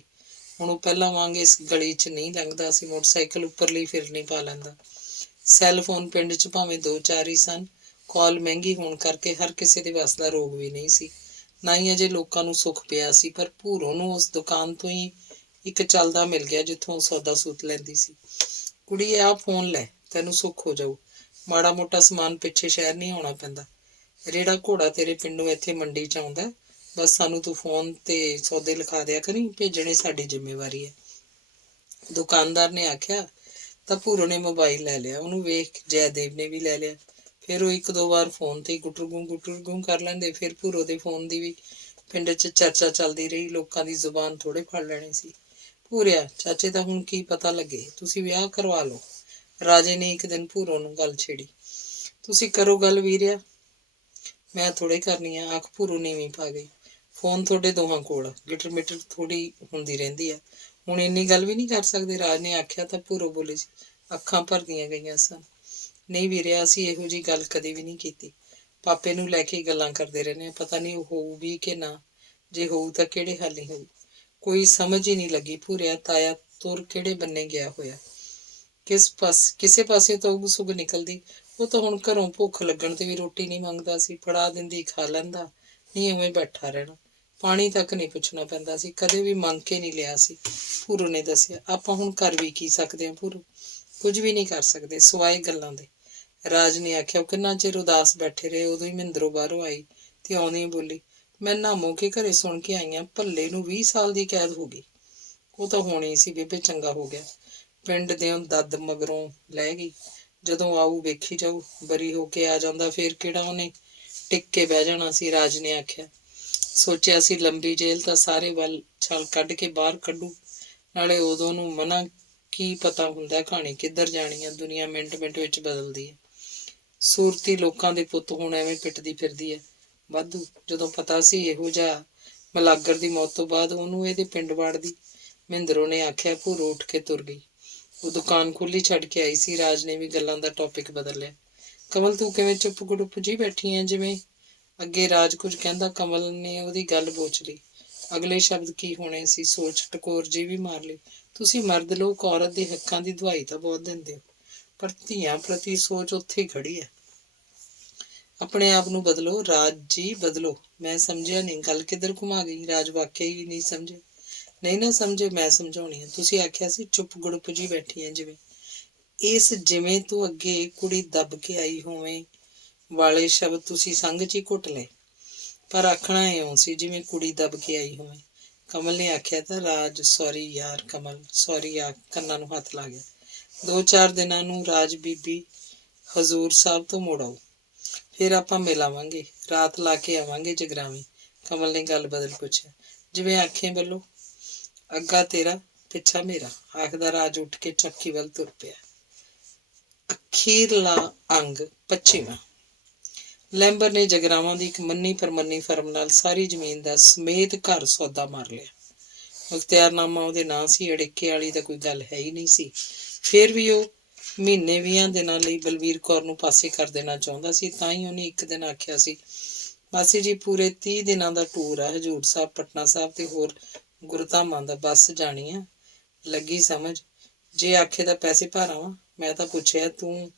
ਹੁਣ ਉਹ ਪਹਿਲਾਂ ਵਾਂਗ ਇਸ ਗਲੀ 'ਚ ਨਹੀਂ ਲੰਘਦਾ ਸੀ। ਮੋਟਰਸਾਈਕਲ ਉੱਪਰਲੀ ਫਿਰਨੀ ਪਾ ਲੈਂਦਾ। ਸੈੱਲਫੋਨ ਪਿੰਡ 'ਚ ਭਾਵੇਂ 2 4 ਹੀ ਸਨ। ਕਾਲ ਮਹਿੰਗੀ ਹੋਣ ਕਰਕੇ ਹਰ ਕਿਸੇ ਦੇ ਵੱਸ ਦਾ ਰੋਗ ਵੀ ਨਹੀਂ ਸੀ। ਨਾ ਹੀ ਅਜੇ ਲੋਕਾਂ ਨੂੰ ਸੁੱਖ ਪਿਆ ਸੀ। ਪਰ ਭੂਰੋ ਨੂੰ ਉਸ ਦੁਕਾਨ ਤੋਂ ਹੀ ਇੱਕ ਚੱਲਦਾ ਮਿਲ ਗਿਆ ਜਿੱਥੋਂ ਸੌਦਾ ਸੂਤ ਲੈਂਦੀ ਸੀ। ਕੁੜੀ, ਆਹ ਫੋਨ ਲੈ, ਤੈਨੂੰ ਸੁੱਖ ਹੋ ਜਾਊ। ਮਾੜਾ ਮੋਟਾ ਸਮਾਨ ਪਿੱਛੇ ਸ਼ਹਿਰ ਨਹੀਂ ਆਉਣਾ ਪੈਂਦਾ। ਰੇੜਾ ਘੋੜਾ ਤੇਰੇ ਪਿੰਡੋਂ ਇੱਥੇ ਮੰਡੀ 'ਚ ਆਉਂਦਾ। ਬਸ ਸਾਨੂੰ ਤੂੰ ਫੋਨ ਤੇ ਸੌਦੇ ਲਿਖਾ ਦਿਆ ਕਰੀਂ, ਭੇਜਣੇ ਸਾਡੀ ਜ਼ਿੰਮੇਵਾਰੀ ਹੈ। ਦੁਕਾਨਦਾਰ ਨੇ ਆਖਿਆ ਤਾਂ ਭੂਰੋ ਨੇ ਮੋਬਾਈਲ ਲੈ ਲਿਆ। ਉਹਨੂੰ ਵੇਖ ਜੈਦੇਵ ਨੇ ਵੀ ਲੈ ਲਿਆ। ਫਿਰ ਉਹ 1 2 ਵਾਰ ਫੋਨ ਤੇ ਗੁਟਰਗੂੰ ਕਰ ਲੈਂਦੇ। ਫਿਰ ਭੂਰੋ ਦੇ ਫੋਨ ਦੀ ਵੀ ਪਿੰਡ 'ਚ ਚਰਚਾ ਚੱਲਦੀ ਰਹੀ। ਲੋਕਾਂ ਦੀ ਜ਼ੁਬਾਨ ਥੋੜ੍ਹੇ ਫੜ ਲੈਣੀ ਸੀ। ਭੂਰਿਆ ਚਾਚੇ ਦਾ ਹੁਣ ਕੀ ਪਤਾ ਲੱਗੇ, ਤੁਸੀਂ ਵਿਆਹ ਕਰਵਾ ਲਓ। ਰਾਜੇ ਨੇ ਇੱਕ ਦਿਨ ਭੂਰੋ ਨੂੰ ਗੱਲ ਛੇੜੀ। ਤੁਸੀਂ ਕਰੋ ਗੱਲ ਵੀਰਿਆ, ਮੈਂ ਥੋੜ੍ਹੇ ਕਰਨੀ ਆ। ਅੱਖ ਭੂਰੋ ਨੀਵੀਂ ਪਾ ਗਈ। ਫੋਨ ਤੁਹਾਡੇ ਦੋਹਾਂ ਕੋਲ, ਗਿਟਰ ਮਿਟਰ ਥੋੜ੍ਹੀ ਹੁੰਦੀ ਰਹਿੰਦੀ ਆ। ਹੁਣ ਇੰਨੀ ਗੱਲ ਵੀ ਨਹੀਂ ਕਰ ਸਕਦੇ, ਰਾਜ ਨੇ ਆਖਿਆ ਤਾਂ ਭੂਰੋ ਬੋਲੀ ਸੀ। ਅੱਖਾਂ ਭਰਦੀਆਂ ਗਈਆਂ ਸਨ। ਨਹੀਂ ਵੀਰਿਆ, ਅਸੀਂ ਇਹੋ ਜਿਹੀ ਗੱਲ ਕਦੇ ਵੀ ਨਹੀਂ ਕੀਤੀ। ਪਾਪੇ ਨੂੰ ਲੈ ਕੇ ਗੱਲਾਂ ਕਰਦੇ ਰਹਿੰਦੇ ਹਾਂ। ਪਤਾ ਨਹੀਂ ਉਹ ਹੋਊ ਵੀ ਕਿ ਨਾ। ਜੇ ਹੋਊ ਤਾਂ ਕਿਹੜੇ ਹਾਲੀ ਹੋਊ। ਕੋਈ ਸਮਝ ਹੀ ਨਹੀਂ ਲੱਗੀ। ਭੂਰਿਆ ਤਾਇਆ ਤੁਰ ਕਿਹੜੇ ਬੰਨੇ ਗਿਆ ਹੋਇਆ। ਕਿਸੇ ਪਾਸੇ ਤਾਂ ਉਗ ਸੁਗ ਨਿਕਲਦੀ। ਉਹ ਤਾਂ ਹੁਣ ਘਰੋਂ ਭੁੱਖ ਲੱਗਣ ਤੇ ਵੀ ਰੋਟੀ ਨਹੀਂ ਮੰਗਦਾ ਸੀ। ਫੜਾ ਦਿੰਦੀ, ਖਾ ਲੈਂਦਾ। ਨਹੀਂ ਉਵੇਂ ਬੈਠਾ ਰਹਿਣਾ। ਪਾਣੀ ਤੱਕ ਨਹੀਂ ਪੁੱਛਣਾ ਪੈਂਦਾ ਸੀ। ਕਦੇ ਵੀ ਮੰਗ ਕੇ ਨਹੀਂ ਲਿਆ ਸੀ, ਭੂਰੋ ਨੇ ਦੱਸਿਆ। ਆਪਾਂ ਹੁਣ ਕਰ ਵੀ ਕੀ ਸਕਦੇ ਹਾਂ ਭੂਰੋ, ਕੁਝ ਵੀ ਨਹੀਂ ਕਰ ਸਕਦੇ ਸਿਵਾਏ ਗੱਲਾਂ ਦੇ। ਰਾਜ ਨੇ ਆਖਿਆ। ਉਹ ਕਿੰਨਾ ਚਿਰ ਉਦਾਸ ਬੈਠੇ ਰਹੇ। ਉਦੋਂ ਹੀ ਮਹਿੰਦਰੋਂ ਬਾਹਰੋਂ ਆਈ ਤੇ ਆਉਂਦੀ ਬੋਲੀ, ਮੈਂ ਨਾਮੋ ਕੇ ਘਰੇ ਸੁਣ ਕੇ ਆਈਆਂ, ਭੱਲੇ ਨੂੰ 20 ਸਾਲ ਦੀ ਕੈਦ ਹੋ ਗਈ। ਉਹ ਤਾਂ ਹੋਣੀ ਸੀ ਬੇਬੇ, ਚੰਗਾ ਹੋ ਗਿਆ। ਪਿੰਡ ਦਿਓ ਦੱਦ ਮਗਰੋਂ ਲੈ ਗਈ। ਜਦੋਂ ਆਊ ਵੇਖੀ ਜਾਊ। ਬਰੀ ਹੋ ਕੇ ਆ ਜਾਂਦਾ ਫੇਰ ਕਿਹੜਾ ਉਹਨੇ ਟਿਕ ਕੇ ਬਹਿ ਜਾਣਾ ਸੀ। ਰਾਜ ਨੇ ਆਖਿਆ। ਸੋਚਿਆ ਸੀ ਲੰਬੀ ਜੇਲ੍ਹ ਤਾਂ ਸਾਰੇ ਵੱਲ ਛਲ ਕੱਢ ਕੇ ਬਾਹਰ ਕੱਢੂ, ਨਾਲੇ ਉਦੋਂ ਨੂੰ ਮਨਾ ਕੀ ਪਤਾ ਹੁੰਦਾ ਕਹਾਣੀ ਕਿੱਧਰ ਜਾਣੀ ਆ। ਦੁਨੀਆ ਮਿੰਟ ਮਿੰਟ ਵਿੱਚ ਬਦਲਦੀ ਹੈ। ਸੂਰਤੀ ਲੋਕਾਂ ਦੇ ਪੁੱਤ ਹੁਣ ਐਵੇਂ ਪਿੱਟਦੀ ਫਿਰਦੀ ਹੈ ਵਾਧੂ। ਜਦੋਂ ਪਤਾ ਸੀ ਇਹੋ ਜਿਹਾ ਮਲਾਗਰ ਦੀ ਮੌਤ ਤੋਂ ਬਾਅਦ ਉਹਨੂੰ ਇਹਦੇ ਪਿੰਡ ਵਾੜਦੀ। ਮਹਿੰਦਰੋਂ ਨੇ ਆਖਿਆ। ਭੂਰੋ ਉੱਠ ਕੇ ਤੁਰ ਗਈ। ਉਹ ਦੁਕਾਨ ਖੁੱਲੀ ਛੱਡ ਕੇ ਆਈ ਸੀ। ਰਾਜ ਨੇ ਵੀ ਗੱਲਾਂ ਦਾ ਟੌਪਿਕ ਬਦਲ ਲਿਆ। ਕਮਲ ਤੂੰ ਕਿਵੇਂ ਚੁੱਪ ਗੁੜੁੱਪ ਜੀ ਬੈਠੀ ਐ ਜਿਵੇਂ। ਅੱਗੇ ਰਾਜ ਕੁਝ ਕਹਿੰਦਾ ਕਮਲ ਨੇ ਉਹਦੀ ਗੱਲ ਬੋਚ ਲਈ। ਅਗਲੇ ਸ਼ਬਦ ਕੀ ਹੋਣੇ ਸੀ ਸੋਚ ਟਕੋਰ ਜੀ ਵੀ ਮਾਰ ਲਈ। ਤੁਸੀਂ ਮਰਦ ਲੋਕ ਔਰਤ ਦੇ ਹੱਕਾਂ ਦੀ ਦੁਹਾਈ ਤਾਂ ਬਹੁਤ ਦਿੰਦੇ ਹੋ, ਪਰ ਧੀਆਂ ਪ੍ਰਤੀ ਸੋਚ ਉੱਥੇ ਹੀ ਖੜੀ ਹੈ। ਆਪਣੇ ਆਪ ਨੂੰ ਬਦਲੋ ਰਾਜ ਜੀ, ਬਦਲੋ। ਮੈਂ ਸਮਝਿਆ ਨਹੀਂ, ਗੱਲ ਕਿੱਧਰ ਘੁਮਾ ਗਈ। ਰਾਜ ਵਾਕਿਆ ਹੀ ਨਹੀਂ ਸਮਝੇ। ਨਹੀਂ ਨਾ ਸਮਝੇ, ਮੈਂ ਸਮਝਾਉਣੀ ਆ। ਤੁਸੀਂ ਆਖਿਆ ਸੀ ਚੁੱਪ ਗੁੜੁੱਪ ਜੀ ਬੈਠੀ ਹੈ ਜਿਵੇਂ। ਇਸ ਜਿਵੇਂ ਤੋਂ ਅੱਗੇ ਕੁੜੀ ਦੱਬ ਕੇ ਆਈ ਹੋਵੇਂ ਵਾਲੇ ਸ਼ਬਦ ਤੁਸੀਂ ਸੰਗ 'ਚ ਹੀ ਘੁੱਟ ਲਏ, ਪਰ ਆਖਣਾ ਇਉਂ ਸੀ ਜਿਵੇਂ ਕੁੜੀ ਦੱਬ ਕੇ ਆਈ ਹੋਵੇ। ਕਮਲ ਨੇ ਆਖਿਆ ਤਾਂ ਰਾਜ ਸੌਰੀ ਯਾਰ। ਕਮਲ ਸੌਰੀ ਆ ਕੰਨਾਂ ਨੂੰ ਹੱਥ ਲਾ ਗਿਆ। 2-4 ਦਿਨਾਂ ਨੂੰ ਰਾਜ ਬੀਬੀ ਹਜ਼ੂਰ ਸਾਹਿਬ ਤੋਂ ਮੁੜ ਆਓ, ਫਿਰ ਆਪਾਂ ਮਿਲ ਆਵਾਂਗੇ, ਰਾਤ ਲਾ ਕੇ ਆਵਾਂਗੇ ਜਗਰਾਵੀਂ। ਕਮਲ ਨੇ ਗੱਲ ਬਦਲ ਪੁੱਛਿਆ। ਜਿਵੇਂ ਆਖੇ ਵੱਲੋਂ। ਅੱਗਾ ਤੇਰਾ ਪਿੱਛਾ ਮੇਰਾ, ਆਖਦਾ ਰਾਜ ਉੱਠ ਕੇ ਚੱਕੀ ਵੱਲ ਤੁਰ ਪਿਆ। ਅਖੀਰਲਾ ਅੰਗ 25ਵਾਂ। ਲੈਂਬਰ ਨੇ ਜਗਰਾਵਾਂ ਦੀ ਇੱਕ ਮੰਨੀ ਪਰਮੰਨੀ ਫਰਮ ਨਾਲ ਸਾਰੀ ਜ਼ਮੀਨ ਦਾ ਸਮੇਤ ਘਰ ਸੌਦਾ ਮਾਰ ਲਿਆ। ਮੁਖਤਿਆਰਨਾਮਾ ਉਹਦੇ ਨਾਂ ਸੀ। ਅੜਿੱਕੇ ਵਾਲੀ ਤਾਂ ਕੋਈ ਗੱਲ ਹੈ ਹੀ ਨਹੀਂ ਸੀ। ਫਿਰ ਵੀ ਉਹ ਮਹੀਨੇ 20 ਦਿਨਾਂ ਲਈ ਬਲਵੀਰ ਕੌਰ ਨੂੰ ਪਾਸੇ ਕਰ ਦੇਣਾ ਚਾਹੁੰਦਾ ਸੀ। ਤਾਂ ਹੀ ਉਹਨੇ ਇੱਕ ਦਿਨ ਆਖਿਆ ਸੀ, ਮਾਸੀ ਜੀ ਪੂਰੇ 30 ਦਿਨਾਂ ਦਾ ਟੂਰ ਆ, ਹਜ਼ੂਰ ਸਾਹਿਬ, ਪਟਨਾ ਸਾਹਿਬ ਤੇ ਹੋਰ ਗੁਰਧਾਮਾਂ ਦਾ। ਬੱਸ ਜਾਣੀ ਆ, ਲੱਗੀ ਸਮਝ। ਜੇ ਆਖੇ ਤਾਂ ਪੈਸੇ ਭਰ ਆਵਾਂ। ਮੈਂ ਤਾਂ ਪੁੱਛਿਆ ਤੂੰ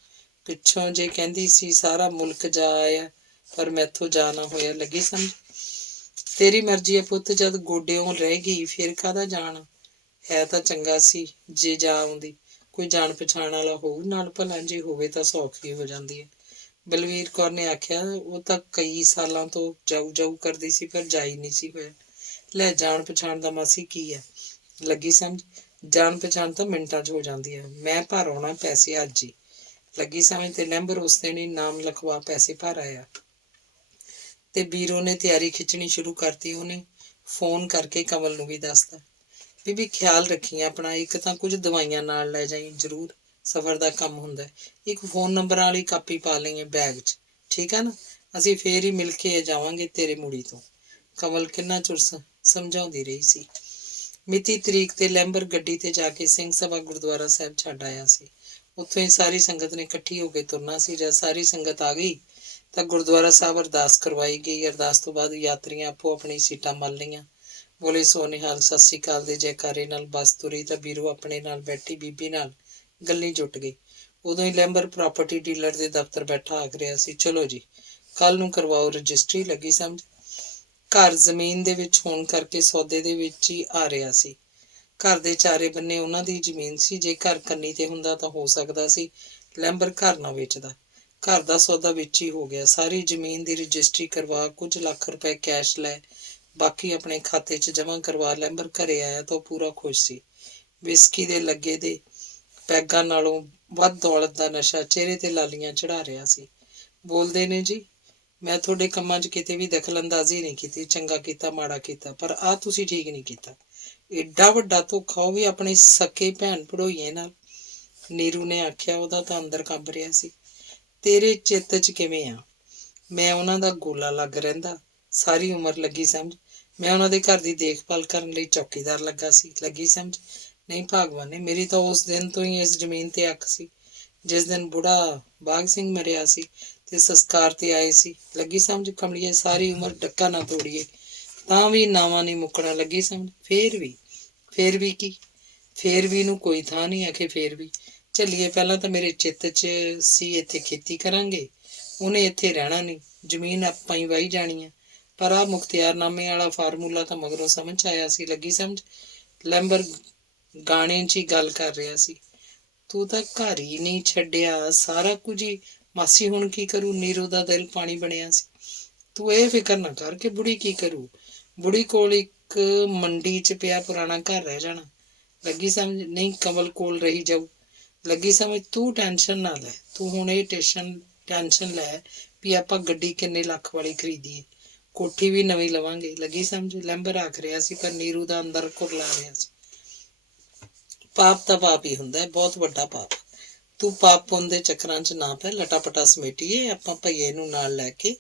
ਪਿੱਛੋਂ ਜੇ ਕਹਿੰਦੀ ਸੀ ਸਾਰਾ ਮੁਲਕ ਜਾ ਆਇਆ, ਪਰ ਮੈਥੋਂ ਜਾ ਨਾ ਹੋਇਆ, ਲੱਗੀ ਸਮਝ। ਤੇਰੀ ਮਰਜ਼ੀ ਹੈ ਪੁੱਤ, ਜਦ ਗੋਡਿਓਂ ਰਹਿ ਗਈ ਫਿਰ ਕਾਹਦਾ ਜਾਣ। ਹੈ ਤਾਂ ਚੰਗਾ ਸੀ ਜੇ ਜਾ ਆਉਂਦੀ, ਕੋਈ ਜਾਣ ਪਛਾਣ ਵਾਲਾ ਹੋਊ ਨਾਲ, ਭਲਾ ਜੇ ਹੋਵੇ ਤਾਂ ਸੌਖੀ ਹੋ ਜਾਂਦੀ ਹੈ। ਬਲਵੀਰ ਕੌਰ ਨੇ ਆਖਿਆ। ਉਹ ਤਾਂ ਕਈ ਸਾਲਾਂ ਤੋਂ ਜਾਊ ਜਾਊ ਕਰਦੀ ਸੀ, ਪਰ ਜਾਈ ਨਹੀਂ ਸੀ ਹੋਇਆ। ਲੈ ਜਾਣ ਪਛਾਣ ਦਾ ਮਾਸੀ ਕੀ ਹੈ, ਲੱਗੀ ਸਮਝ। ਜਾਣ ਪਛਾਣ ਤਾਂ ਮਿੰਟਾਂ 'ਚ ਹੋ ਜਾਂਦੀ ਹੈ। ਮੈਂ ਭਰ ਆਉਣਾ ਪੈਸੇ ਅੱਜ ਹੀ, ਲੱਗੀ ਸਮਝ। ਤੇ ਲੈਂਬਰ ਉਸ ਦਿਨ ਹੀ ਨਾਮ ਲਿਖਵਾ ਪੈਸੇ ਭਰ ਆਇਆ ਤੇ ਬੀਰੋ ਨੇ ਤਿਆਰੀ ਖਿੱਚਣੀ ਸ਼ੁਰੂ ਕਰਤੀ। ਉਹਨੇ ਫੋਨ ਕਰਕੇ ਕਮਲ ਨੂੰ ਵੀ ਦੱਸਤਾ, ਬੀਬੀ ਖਿਆਲ ਰੱਖੀ ਆਪਣਾ, ਇੱਕ ਤਾਂ ਕੁਝ ਦਵਾਈਆਂ ਨਾਲ ਲੈ ਜਾਈਂ ਜ਼ਰੂਰ, ਸਫ਼ਰ ਦਾ ਕੰਮ ਹੁੰਦਾ। ਇੱਕ ਫੋਨ ਨੰਬਰਾਂ ਵਾਲੀ ਕਾਪੀ ਪਾ ਲਈਏ ਬੈਗ 'ਚ, ਠੀਕ ਆ ਨਾ। ਅਸੀਂ ਫੇਰ ਹੀ ਮਿਲ ਕੇ ਜਾਵਾਂਗੇ ਤੇਰੇ ਮੁੜੀ ਤੋਂ। ਕਮਲ ਕਿੰਨਾ ਚਿਰ ਸਮਝਾਉਂਦੀ ਰਹੀ ਸੀ। ਮਿਤੀ ਤਰੀਕ ਤੇ ਲੈਂਬਰ ਗੱਡੀ ਤੇ ਜਾ ਕੇ ਸਿੰਘ ਸਭਾ ਗੁਰਦੁਆਰਾ ਸਾਹਿਬ ਛੱਡ ਆਇਆ ਸੀ। ਉੱਥੋਂ ਹੀ ਸਾਰੀ ਸੰਗਤ ਨੇ ਇਕੱਠੀ ਹੋ ਕੇ ਤੁਰਨਾ ਸੀ। ਜਦ ਸਾਰੀ ਸੰਗਤ ਆ ਗਈ ਤਾਂ ਗੁਰਦੁਆਰਾ ਸਾਹਿਬ ਅਰਦਾਸ ਕਰਵਾਈ ਗਈ। ਅਰਦਾਸ ਤੋਂ ਬਾਅਦ ਯਾਤਰੀਆਂ ਆਪੋ ਆਪਣੀ ਸੀਟਾਂ ਮੱਲ ਲਈਆਂ। ਬੋਲੇ ਸੋ ਨਿਹਾਲ, ਸਤਿ ਸ੍ਰੀ ਅਕਾਲ ਦੇ ਜੈਕਾਰੇ ਨਾਲ ਬੱਸ ਤੁਰੀ ਤਾਂ ਬੀਰੋ ਆਪਣੇ ਨਾਲ ਬੈਠੀ ਬੀਬੀ ਨਾਲ ਗੱਲੀ ਜੁੱਟ ਗਈ। ਉਦੋਂ ਹੀ ਲੈਂਬਰ ਪ੍ਰਾਪਰਟੀ ਡੀਲਰ ਦੇ ਦਫ਼ਤਰ ਬੈਠਾ ਆਖ ਰਿਹਾ ਸੀ, ਚਲੋ ਜੀ ਕੱਲ ਨੂੰ ਕਰਵਾਓ ਰਜਿਸਟਰੀ, ਲੱਗੀ ਸਮਝ। ਘਰ ਜ਼ਮੀਨ ਦੇ ਵਿੱਚ ਹੋਣ ਕਰਕੇ ਸੌਦੇ ਦੇ ਵਿੱਚ ਹੀ ਆ ਰਿਹਾ ਸੀ। ਘਰ ਦੇ ਚਾਰੇ ਬੰਨੇ ਉਹਨਾਂ ਦੀ ਜ਼ਮੀਨ ਸੀ। ਜੇ ਘਰ ਕੰਨੀ ਤੇ ਹੁੰਦਾ ਤਾਂ ਹੋ ਸਕਦਾ ਸੀ ਲੈਂਬਰ ਘਰ ਨਾ ਵੇਚਦਾ। ਘਰ ਦਾ ਸੌਦਾ ਵਿੱਚ ਹੀ ਹੋ ਗਿਆ। ਸਾਰੀ ਜ਼ਮੀਨ ਦੀ ਰਜਿਸਟਰੀ ਕਰਵਾ ਕੁਝ ਲੱਖ ਰੁਪਏ ਕੈਸ਼ ਲੈ ਬਾਕੀ ਆਪਣੇ ਖਾਤੇ 'ਚ ਜਮ੍ਹਾਂ ਕਰਵਾ ਲੈਂਬਰ ਘਰੇ ਆਇਆ ਤਾਂ ਉਹ ਪੂਰਾ ਖੁਸ਼ ਸੀ। ਵਿਸਕੀ ਦੇ ਲੱਗੇ ਦੇ ਪੈਗਾਂ ਨਾਲੋਂ ਵੱਧ ਦੌਲਤ ਦਾ ਨਸ਼ਾ ਚਿਹਰੇ ਤੇ ਲਾਲੀਆਂ ਚੜ੍ਹਾ ਰਿਹਾ ਸੀ। ਬੋਲਦੇ ਨੇ ਜੀ, ਮੈਂ ਤੁਹਾਡੇ ਕੰਮਾਂ 'ਚ ਕਿਤੇ ਵੀ ਦਖਲ ਅੰਦਾਜ਼ੀ ਨਹੀਂ ਕੀਤੀ, ਚੰਗਾ ਕੀਤਾ ਮਾੜਾ ਕੀਤਾ, ਪਰ ਆਹ ਤੁਸੀਂ ਠੀਕ ਨਹੀਂ ਕੀਤਾ। ਏਡਾ ਵੱਡਾ ਧੋਖਾ, ਉਹ ਵੀ ਆਪਣੀ ਸਕੇ ਭੈਣ ਭੜੋਈਏ ਨਾਲ। ਨੀਰੂ ਨੇ ਆਖਿਆ। ਉਹਦਾ ਤਾਂ ਅੰਦਰ ਕੰਬ ਰਿਹਾ ਸੀ। ਤੇਰੇ ਚਿੱਤ 'ਚ ਕਿਵੇਂ ਆ? ਮੈਂ ਉਹਨਾਂ ਦਾ ਗੋਲਾ ਲੱਗ ਰਹਿੰਦਾ ਸਾਰੀ ਉਮਰ, ਲੱਗੀ ਸਮਝ। ਮੈਂ ਉਹਨਾਂ ਦੇ ਘਰ ਦੀ ਦੇਖਭਾਲ ਕਰਨ ਲਈ ਚੌਕੀਦਾਰ ਲੱਗਾ ਸੀ, ਲੱਗੀ ਸਮਝ। ਨਹੀਂ ਭਾਗਵਾਨ ਨੇ, ਮੇਰੀ ਤਾਂ ਉਸ ਦਿਨ ਤੋਂ ਹੀ ਇਸ ਜ਼ਮੀਨ ਤੇ ਅੱਖ ਸੀ ਜਿਸ ਦਿਨ ਬੁੜਾ ਬਾਘ ਸਿੰਘ ਮਰਿਆ ਸੀ ਤੇ ਸੰਸਕਾਰ ਤੇ ਆਏ ਸੀ, ਲੱਗੀ ਸਮਝ। ਕਮਲੀਏ ਸਾਰੀ ਉਮਰ ਡੱਕਾ ਨਾ ਤੋੜੀਏ ਤਾਂ ਵੀ ਨਾਵਾਂ ਨਹੀਂ ਮੁੱਕਣਾ, ਲੱਗੀ ਸਮਝ। ਫੇਰ ਵੀ ਕੀ? ਫੇਰ ਵੀ ਨੂੰ ਕੋਈ ਥਾਂ ਨਹੀਂ ਆਖੇ। ਫੇਰ ਵੀ ਚੱਲੀਏ। ਪਹਿਲਾਂ ਤਾਂ ਮੇਰੇ ਚਿੱਤ 'ਚ ਸੀ ਇੱਥੇ ਖੇਤੀ ਕਰਾਂਗੇ, ਉਹਨੇ ਇੱਥੇ ਰਹਿਣਾ ਨਹੀਂ, ਜ਼ਮੀਨ ਆਪਾਂ ਹੀ ਵਾਹੀ ਜਾਣੀ ਹੈ। ਪਰ ਆਹ ਮੁਖਤਿਆਰਨਾਮੇ ਵਾਲਾ ਫਾਰਮੂਲਾ ਤਾਂ ਮਗਰੋਂ ਸਮਝ ਆਇਆ ਸੀ, ਲੱਗੀ ਸਮਝ। ਲੈਂਬਰ ਗਾਣੇ 'ਚ ਹੀ ਗੱਲ ਕਰ ਰਿਹਾ ਸੀ। ਤੂੰ ਤਾਂ ਘਰ ਹੀ ਨਹੀਂ ਛੱਡਿਆ, ਸਾਰਾ ਕੁਝ ਹੀ। ਮਾਸੀ ਹੁਣ ਕੀ ਕਰੂ? ਨੀਰੂ ਦਾ ਦਿਲ ਪਾਣੀ ਬਣਿਆ ਸੀ। ਤੂੰ ਇਹ ਫਿਕਰ ਨਾ ਕਰ ਕਿ ਬੁੜੀ ਕੀ ਕਰੂ। ਬੁੜੀ ਕੋਲ ਇੱਕ ਮੰਡੀ 'ਚ ਪਿਆ ਪੁਰਾਣਾ ਘਰ ਰਹਿ ਜਾਣਾ, ਲੱਗੀ ਸਮਝ। ਨਹੀਂ, ਕਮਲ ਕੋਲ ਰਹੀ ਜਾਊ, ਲੱਗੀ ਸਮਝ। ਤੂੰ ਟੈਨਸ਼ਨ ਨਾ ਲੈ। ਤੂੰ ਹੁਣ ਇਹ ਟੈਨਸ਼ਨ ਲੈ ਵੀ ਆਪਾਂ ਗੱਡੀ ਕਿੰਨੇ ਲੱਖ ਵਾਲੀ ਖਰੀਦੀਏ, ਕੋਠੀ ਵੀ ਨਵੀਂ ਲਵਾਂਗੇ, ਲੱਗੀ ਸਮਝ। ਲੈਂਬਰ ਆਖ ਰਿਹਾ ਸੀ, ਪਰ ਨੀਰੂ ਦਾ ਅੰਦਰ ਕੁਰਲਾ ਰਿਹਾ ਸੀ। ਪਾਪ ਤਾਂ ਪਾਪ ਹੀ ਹੁੰਦਾ ਹੈ, ਬਹੁਤ ਵੱਡਾ ਪਾਪ। ਤੂੰ ਪਾਪ ਪੁੰਨ ਦੇ ਚੱਕਰਾਂ 'ਚ ਨਾ ਪੈ, ਲਟਾਪਟਾ ਸਮੇਟੀਏ ਆਪਾਂ ਭਈਏ ਨੂੰ ਨਾਲ ਲੈ ਕੇ।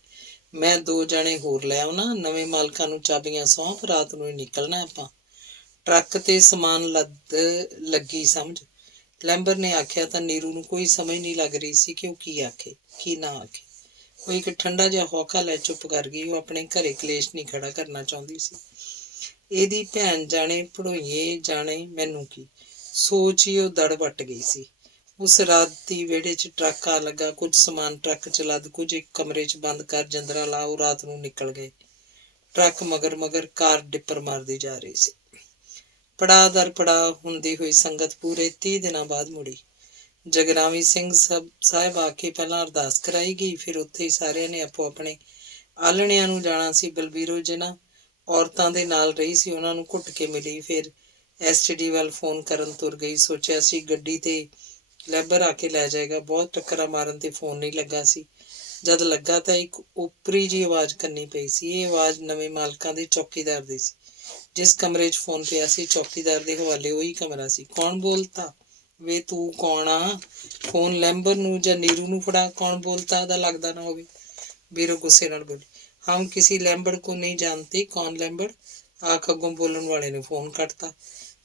ਮੈਂ 2 ਜਣੇ ਹੋਰ ਲੈ ਆਉਣਾ, ਨਵੇਂ ਮਾਲਕਾਂ ਨੂੰ ਚਾਬੀਆਂ ਸੌਂਪ, ਰਾਤ ਨੂੰ ਹੀ ਨਿਕਲਣਾ ਆਪਾਂ। ਟਰੱਕ ਤੇ ਸਮਾਨ ਲੱਦ ਲੱਗੀ ਸਮਝ। ਲੈਂਬਰ ਨੇ ਆਖਿਆ ਤਾਂ ਨੀਰੂ ਨੂੰ ਕੋਈ ਸਮਝ ਨਹੀਂ ਲੱਗ ਰਹੀ ਸੀ ਕਿ ਉਹ ਕੀ ਆਖੇ ਕੀ ਨਾ ਆਖੇ। ਉਹ ਇੱਕ ਠੰਡਾ ਜਿਹਾ ਹੌਕਾ ਲੈ ਚੁੱਪ ਕਰ ਗਈ। ਉਹ ਆਪਣੇ ਘਰੇ ਕਲੇਸ਼ ਨਹੀਂ ਖੜਾ ਕਰਨਾ ਚਾਹੁੰਦੀ ਸੀ। ਇਹਦੀ ਭੈਣ ਜਾਣੇ ਪੜੋਈਏ ਜਾਣੇ ਮੈਨੂੰ ਕੀ, ਸੋਚ ਹੀ ਉਹ ਦੜ ਵੱਟ ਗਈ ਸੀ। ਉਸ ਰਾਤੀ ਵਿਹੜੇ 'ਚ ਟਰੱਕ ਆ ਲੱਗਾ। ਕੁਝ ਸਮਾਨ ਟਰੱਕ 'ਚ ਲੱਦ, ਕੁਝ ਇੱਕ ਕਮਰੇ 'ਚ ਬੰਦ ਕਰ ਜਿੰਦਰਾ ਲਾ ਉਹ ਰਾਤ ਨੂੰ ਨਿਕਲ ਗਏ। ਟਰੱਕ ਮਗਰ ਮਗਰ ਕਾਰ ਡਿੱਪਰ ਮਾਰਦੀ ਜਾ ਰਹੀ ਸੀ। ਪੜਾਅ ਦਰ ਪੜਾਅ ਹੁੰਦੀ ਹੋਈ ਸੰਗਤ ਪੂਰੇ 30 ਦਿਨਾਂ ਬਾਅਦ ਮੁੜੀ। ਜਗਰਾਵੀ ਸਿੰਘ ਸਾਹਿਬ ਆ ਕੇ ਪਹਿਲਾਂ ਅਰਦਾਸ ਕਰਾਈ ਗਈ, ਫਿਰ ਉੱਥੇ ਹੀ ਸਾਰਿਆਂ ਨੇ ਆਪੋ ਆਪਣੇ ਆਲਣਿਆਂ ਨੂੰ ਜਾਣਾ ਸੀ। ਬਲਬੀਰੋ ਜਿਹਨਾਂ ਔਰਤਾਂ ਦੇ ਨਾਲ ਰਹੀ ਸੀ ਉਹਨਾਂ ਨੂੰ ਘੁੱਟ ਕੇ ਮਿਲੀ, ਫਿਰ STD ਵੱਲ ਫੋਨ ਕਰਨ ਤੁਰ ਗਈ। ਸੋਚਿਆ ਸੀ ਗੱਡੀ ਤੇ ਲੈਬਰ ਆ ਕੇ ਲੈ ਜਾਏਗਾ। ਬਹੁਤ ਟੱਕਰਾਂ ਮਾਰਨ ਤੇ ਫੋਨ ਨਹੀਂ ਲੱਗਾ ਸੀ। ਜਦ ਲੱਗਾ ਤਾਂ ਇੱਕ ਉਪਰੀ ਜਿਹੀ ਆਵਾਜ਼ ਕਰਨੀ ਪਈ ਸੀ। ਇਹ ਆਵਾਜ਼ ਨਵੇਂ ਮਾਲਕਾਂ ਦੇ ਚੌਕੀਦਾਰ ਦੀ ਸੀ। ਜਿਸ ਕਮਰੇ 'ਚ ਫੋਨ ਪਿਆ ਸੀ ਚੌਕੀਦਾਰ ਦੇ ਹਵਾਲੇ ਉਹੀ ਕਮਰਾ ਸੀ। ਕੌਣ ਬੋਲਤਾ? ਵੇ ਤੂੰ ਕੌਣ ਆ? ਫੋਨ ਲੈਂਬਰ ਨੂੰ ਜਾਂ ਨੀਰੂ ਨੂੰ ਫੜਾ। ਕੌਣ ਬੋਲਤਾ? ਉਹਦਾ ਲੱਗਦਾ ਨਾ ਹੋਵੇ। ਬੀਰੋ ਗੁੱਸੇ ਨਾਲ ਬੋਲੀ। ਹਮ ਕਿਸੇ ਲੈਂਬੜ को नहीं जानते। कौन ਲੈਂਬੜ? ਆਖ ਅੱਗੋਂ ਬੋਲਣ ਵਾਲੇ ਨੇ ਫੋਨ ਕੱਟਤਾ।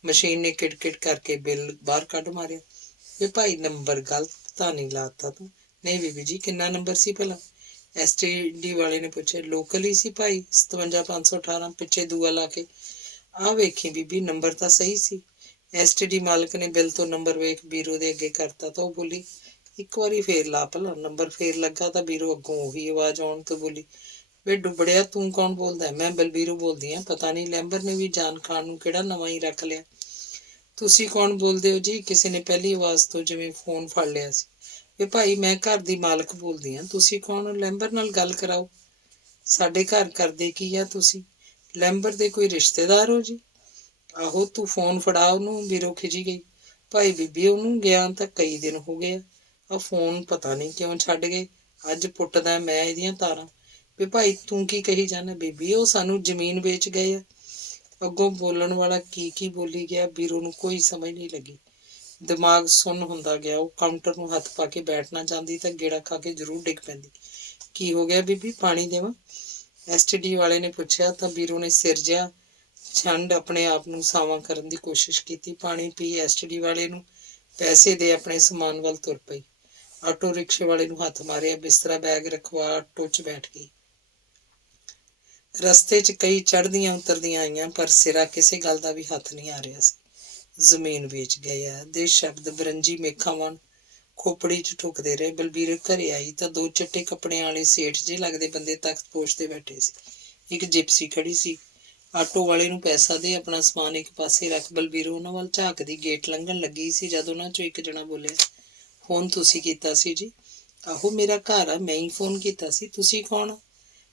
ਮਸ਼ੀਨ ਨੇ ਕਿਟ-ਕਿਟ ਕਰਕੇ ਬਿੱਲ ਬਾਹਰ ਕੱਢ ਮਾਰਿਆ। ਵੇ ਭਾਈ ਨੰਬਰ ਗਲਤ ਤਾਂ ਨਹੀਂ ਲਾਤਾ ਤੂੰ? ਨਹੀਂ ਬੀਬੀ ਜੀ, ਕਿੰਨਾ ਨੰਬਰ ਸੀ ਭਲਾ? STD ਵਾਲੇ ਨੇ ਪੁੱਛਿਆ। ਲੋਕਲ ਹੀ ਸੀ ਭਾਈ, 57518। ਪਿੱਛੇ ਦੂਆ ਲਾ ਕੇ ਆਹ ਵੇਖੀ ਬੀਬੀ, ਨੰਬਰ ਤਾਂ ਸਹੀ ਸੀ। STD ਮਾਲਕ ਨੇ ਬਿੱਲ ਤੋਂ ਨੰਬਰ ਵੇਖ ਬੀਰੋ ਦੇ ਅੱਗੇ ਕਰਤਾ ਤਾਂ ਉਹ ਬੋਲੀ, ਇੱਕ ਵਾਰੀ ਫੇਰ ਲਾ ਭਲਾ। ਨੰਬਰ ਫੇਰ ਲੱਗਾ ਤਾਂ ਬੀਰੋ ਅੱਗੋਂ ਉਹੀ ਆਵਾਜ਼ ਆਉਣ ਤੋਂ ਬੋਲੀ, ਵੇ ਡੁੱਬੜਿਆ ਤੂੰ ਕੌਣ ਬੋਲਦਾ? ਮੈਂ ਬਲਬੀਰੋ ਬੋਲਦੀ ਹਾਂ। ਪਤਾ ਨਹੀਂ ਲੈਂਬਰ ਨੇ ਵੀ ਜਾਨ ਖਾਣ ਨੂੰ ਕਿਹੜਾ ਨਵਾਂ ਹੀ ਰੱਖ ਲਿਆ। ਤੁਸੀਂ ਕੌਣ ਬੋਲਦੇ ਹੋ ਜੀ? ਕਿਸੇ ਨੇ ਪਹਿਲੀ ਆਵਾਜ਼ ਤੋਂ ਜਿਵੇਂ ਫੋਨ ਫੜ ਲਿਆ ਸੀ। ਵੇ ਭਾਈ ਮੈਂ ਘਰ ਦੀ ਮਾਲਕ ਬੋਲਦੀ ਹਾਂ। ਤੁਸੀਂ ਕੌਣ? ਲੈਂਬਰ ਨਾਲ ਗੱਲ ਕਰਾਓ। ਸਾਡੇ ਘਰ ਕਰਦੇ ਕੀ ਆ ਤੁਸੀਂ? ਲੈਂਬਰ ਦੇ ਕੋਈ ਰਿਸ਼ਤੇਦਾਰ ਹੋ ਜੀ? ਆਹੋ ਤੂੰ ਫੋਨ ਫੜਾ ਉਹਨੂੰ। ਬੀਰੋ ਖਿਜੀ ਗਈ। ਭਾਈ ਬੀਬੀ ਉਹਨੂੰ ਗਿਆ ਤਾਂ ਕਈ ਦਿਨ ਹੋ ਗਏ ਆ ਫੋਨ ਪਤਾ ਨਹੀਂ ਕਿਉਂ ਛੱਡ ਗਏ। ਅੱਜ ਪੁੱਟਦਾ ਮੈਂ ਇਹਦੀਆਂ ਤਾਰਾਂ। ਵੀ ਭਾਈ ਤੂੰ ਕੀ ਕਹੀ ਜਾਂਦਾ? ਬੀਬੀ ਉਹ ਸਾਨੂੰ ਜ਼ਮੀਨ ਵੇਚ ਗਏ ਆ। ਅੱਗੋਂ ਬੋਲਣ ਵਾਲਾ ਕੀ ਬੋਲੀ ਗਿਆ ਬੀਰੋ ਨੂੰ ਕੋਈ ਸਮਝ ਨਹੀਂ ਲੱਗੀ। ਦਿਮਾਗ ਸੁੰਨ ਹੁੰਦਾ ਗਿਆ। ਉਹ ਕਾਊਂਟਰ ਨੂੰ ਹੱਥ ਪਾ ਕੇ ਬੈਠਣਾ ਚਾਹੁੰਦੀ ਤਾਂ ਗੇੜਾ ਖਾ ਕੇ ਜ਼ਰੂਰ ਡਿੱਗ ਪੈਂਦੀ। ਕੀ ਹੋ ਗਿਆ ਬੀਬੀ, ਪਾਣੀ ਦੇਵਾਂ? STD ਵਾਲੇ ਨੇ ਪੁੱਛਿਆ ਤਾਂ ਬੀਰੋ ਨੇ ਸਿਰ ਜਿਹਾ ਛੰਡ ਆਪਣੇ ਆਪ ਨੂੰ ਸਾਵਾਂ ਕਰਨ ਦੀ ਕੋਸ਼ਿਸ਼ ਕੀਤੀ। ਪਾਣੀ ਪੀ STD ਵਾਲੇ ਨੂੰ ਪੈਸੇ ਦੇ ਆਪਣੇ ਸਮਾਨ ਵੱਲ ਤੁਰ ਪਈ। ਆਟੋ ਰਿਕਸ਼ੇ ਵਾਲੇ ਨੂੰ ਹੱਥ ਮਾਰਿਆ। ਬਿਸਤਰਾ ਬੈਗ ਰਖਵਾ ਆਟੋ 'ਚ ਬੈਠ ਗਈ। ਰਸਤੇ 'ਚ ਕਈ ਚੜ੍ਹਦੀਆਂ ਉਤਰਦੀਆਂ ਆਈਆਂ ਪਰ ਸਿਰਾ ਕਿਸੇ ਗੱਲ ਦਾ ਵੀ ਹੱਥ ਨਹੀਂ ਆ ਰਿਹਾ ਸੀ। ਜ਼ਮੀਨ ਵੇਚ ਗਏ ਆ ਦੇ ਸ਼ਬਦ ਬਰੰਜੀ ਮੇਖਾਂ ਵਾਂਗ ਖੋਪੜੀ 'ਚ ਠੁਕਦੇ ਰਹੇ। ਬਲਬੀਰ ਘਰੇ ਆਈ ਤਾਂ 2 ਚਿੱਟੇ ਕੱਪੜਿਆਂ ਵਾਲੇ ਸੇਠ ਜੇ ਲੱਗਦੇ ਬੰਦੇ ਤਖਤ ਪੋਸ਼ ਤੇ ਬੈਠੇ ਸੀ। ਇੱਕ ਜਿਪਸੀ ਖੜੀ ਸੀ। ਆਟੋ ਵਾਲੇ ਨੂੰ ਪੈਸਾ ਦੇ, ਆਪਣਾ ਸਮਾਨ ਇੱਕ ਪਾਸੇ ਰੱਖ। ਬਲਬੀਰ ਉਹਨਾਂ ਵੱਲ ਝਾਕਦੀ ਗੇਟ ਲੰਘਣ ਲੱਗੀ ਸੀ ਜਦ ਉਹਨਾਂ 'ਚੋਂ ਇੱਕ ਜਣਾ ਬੋਲਿਆ, ਫੋਨ ਤੁਸੀਂ ਕੀਤਾ ਸੀ ਜੀ? ਆਹੋ ਮੇਰਾ ਘਰ ਆ, ਮੈਂ ਹੀ ਫੋਨ ਕੀਤਾ ਸੀ। ਤੁਸੀਂ ਕੌਣ?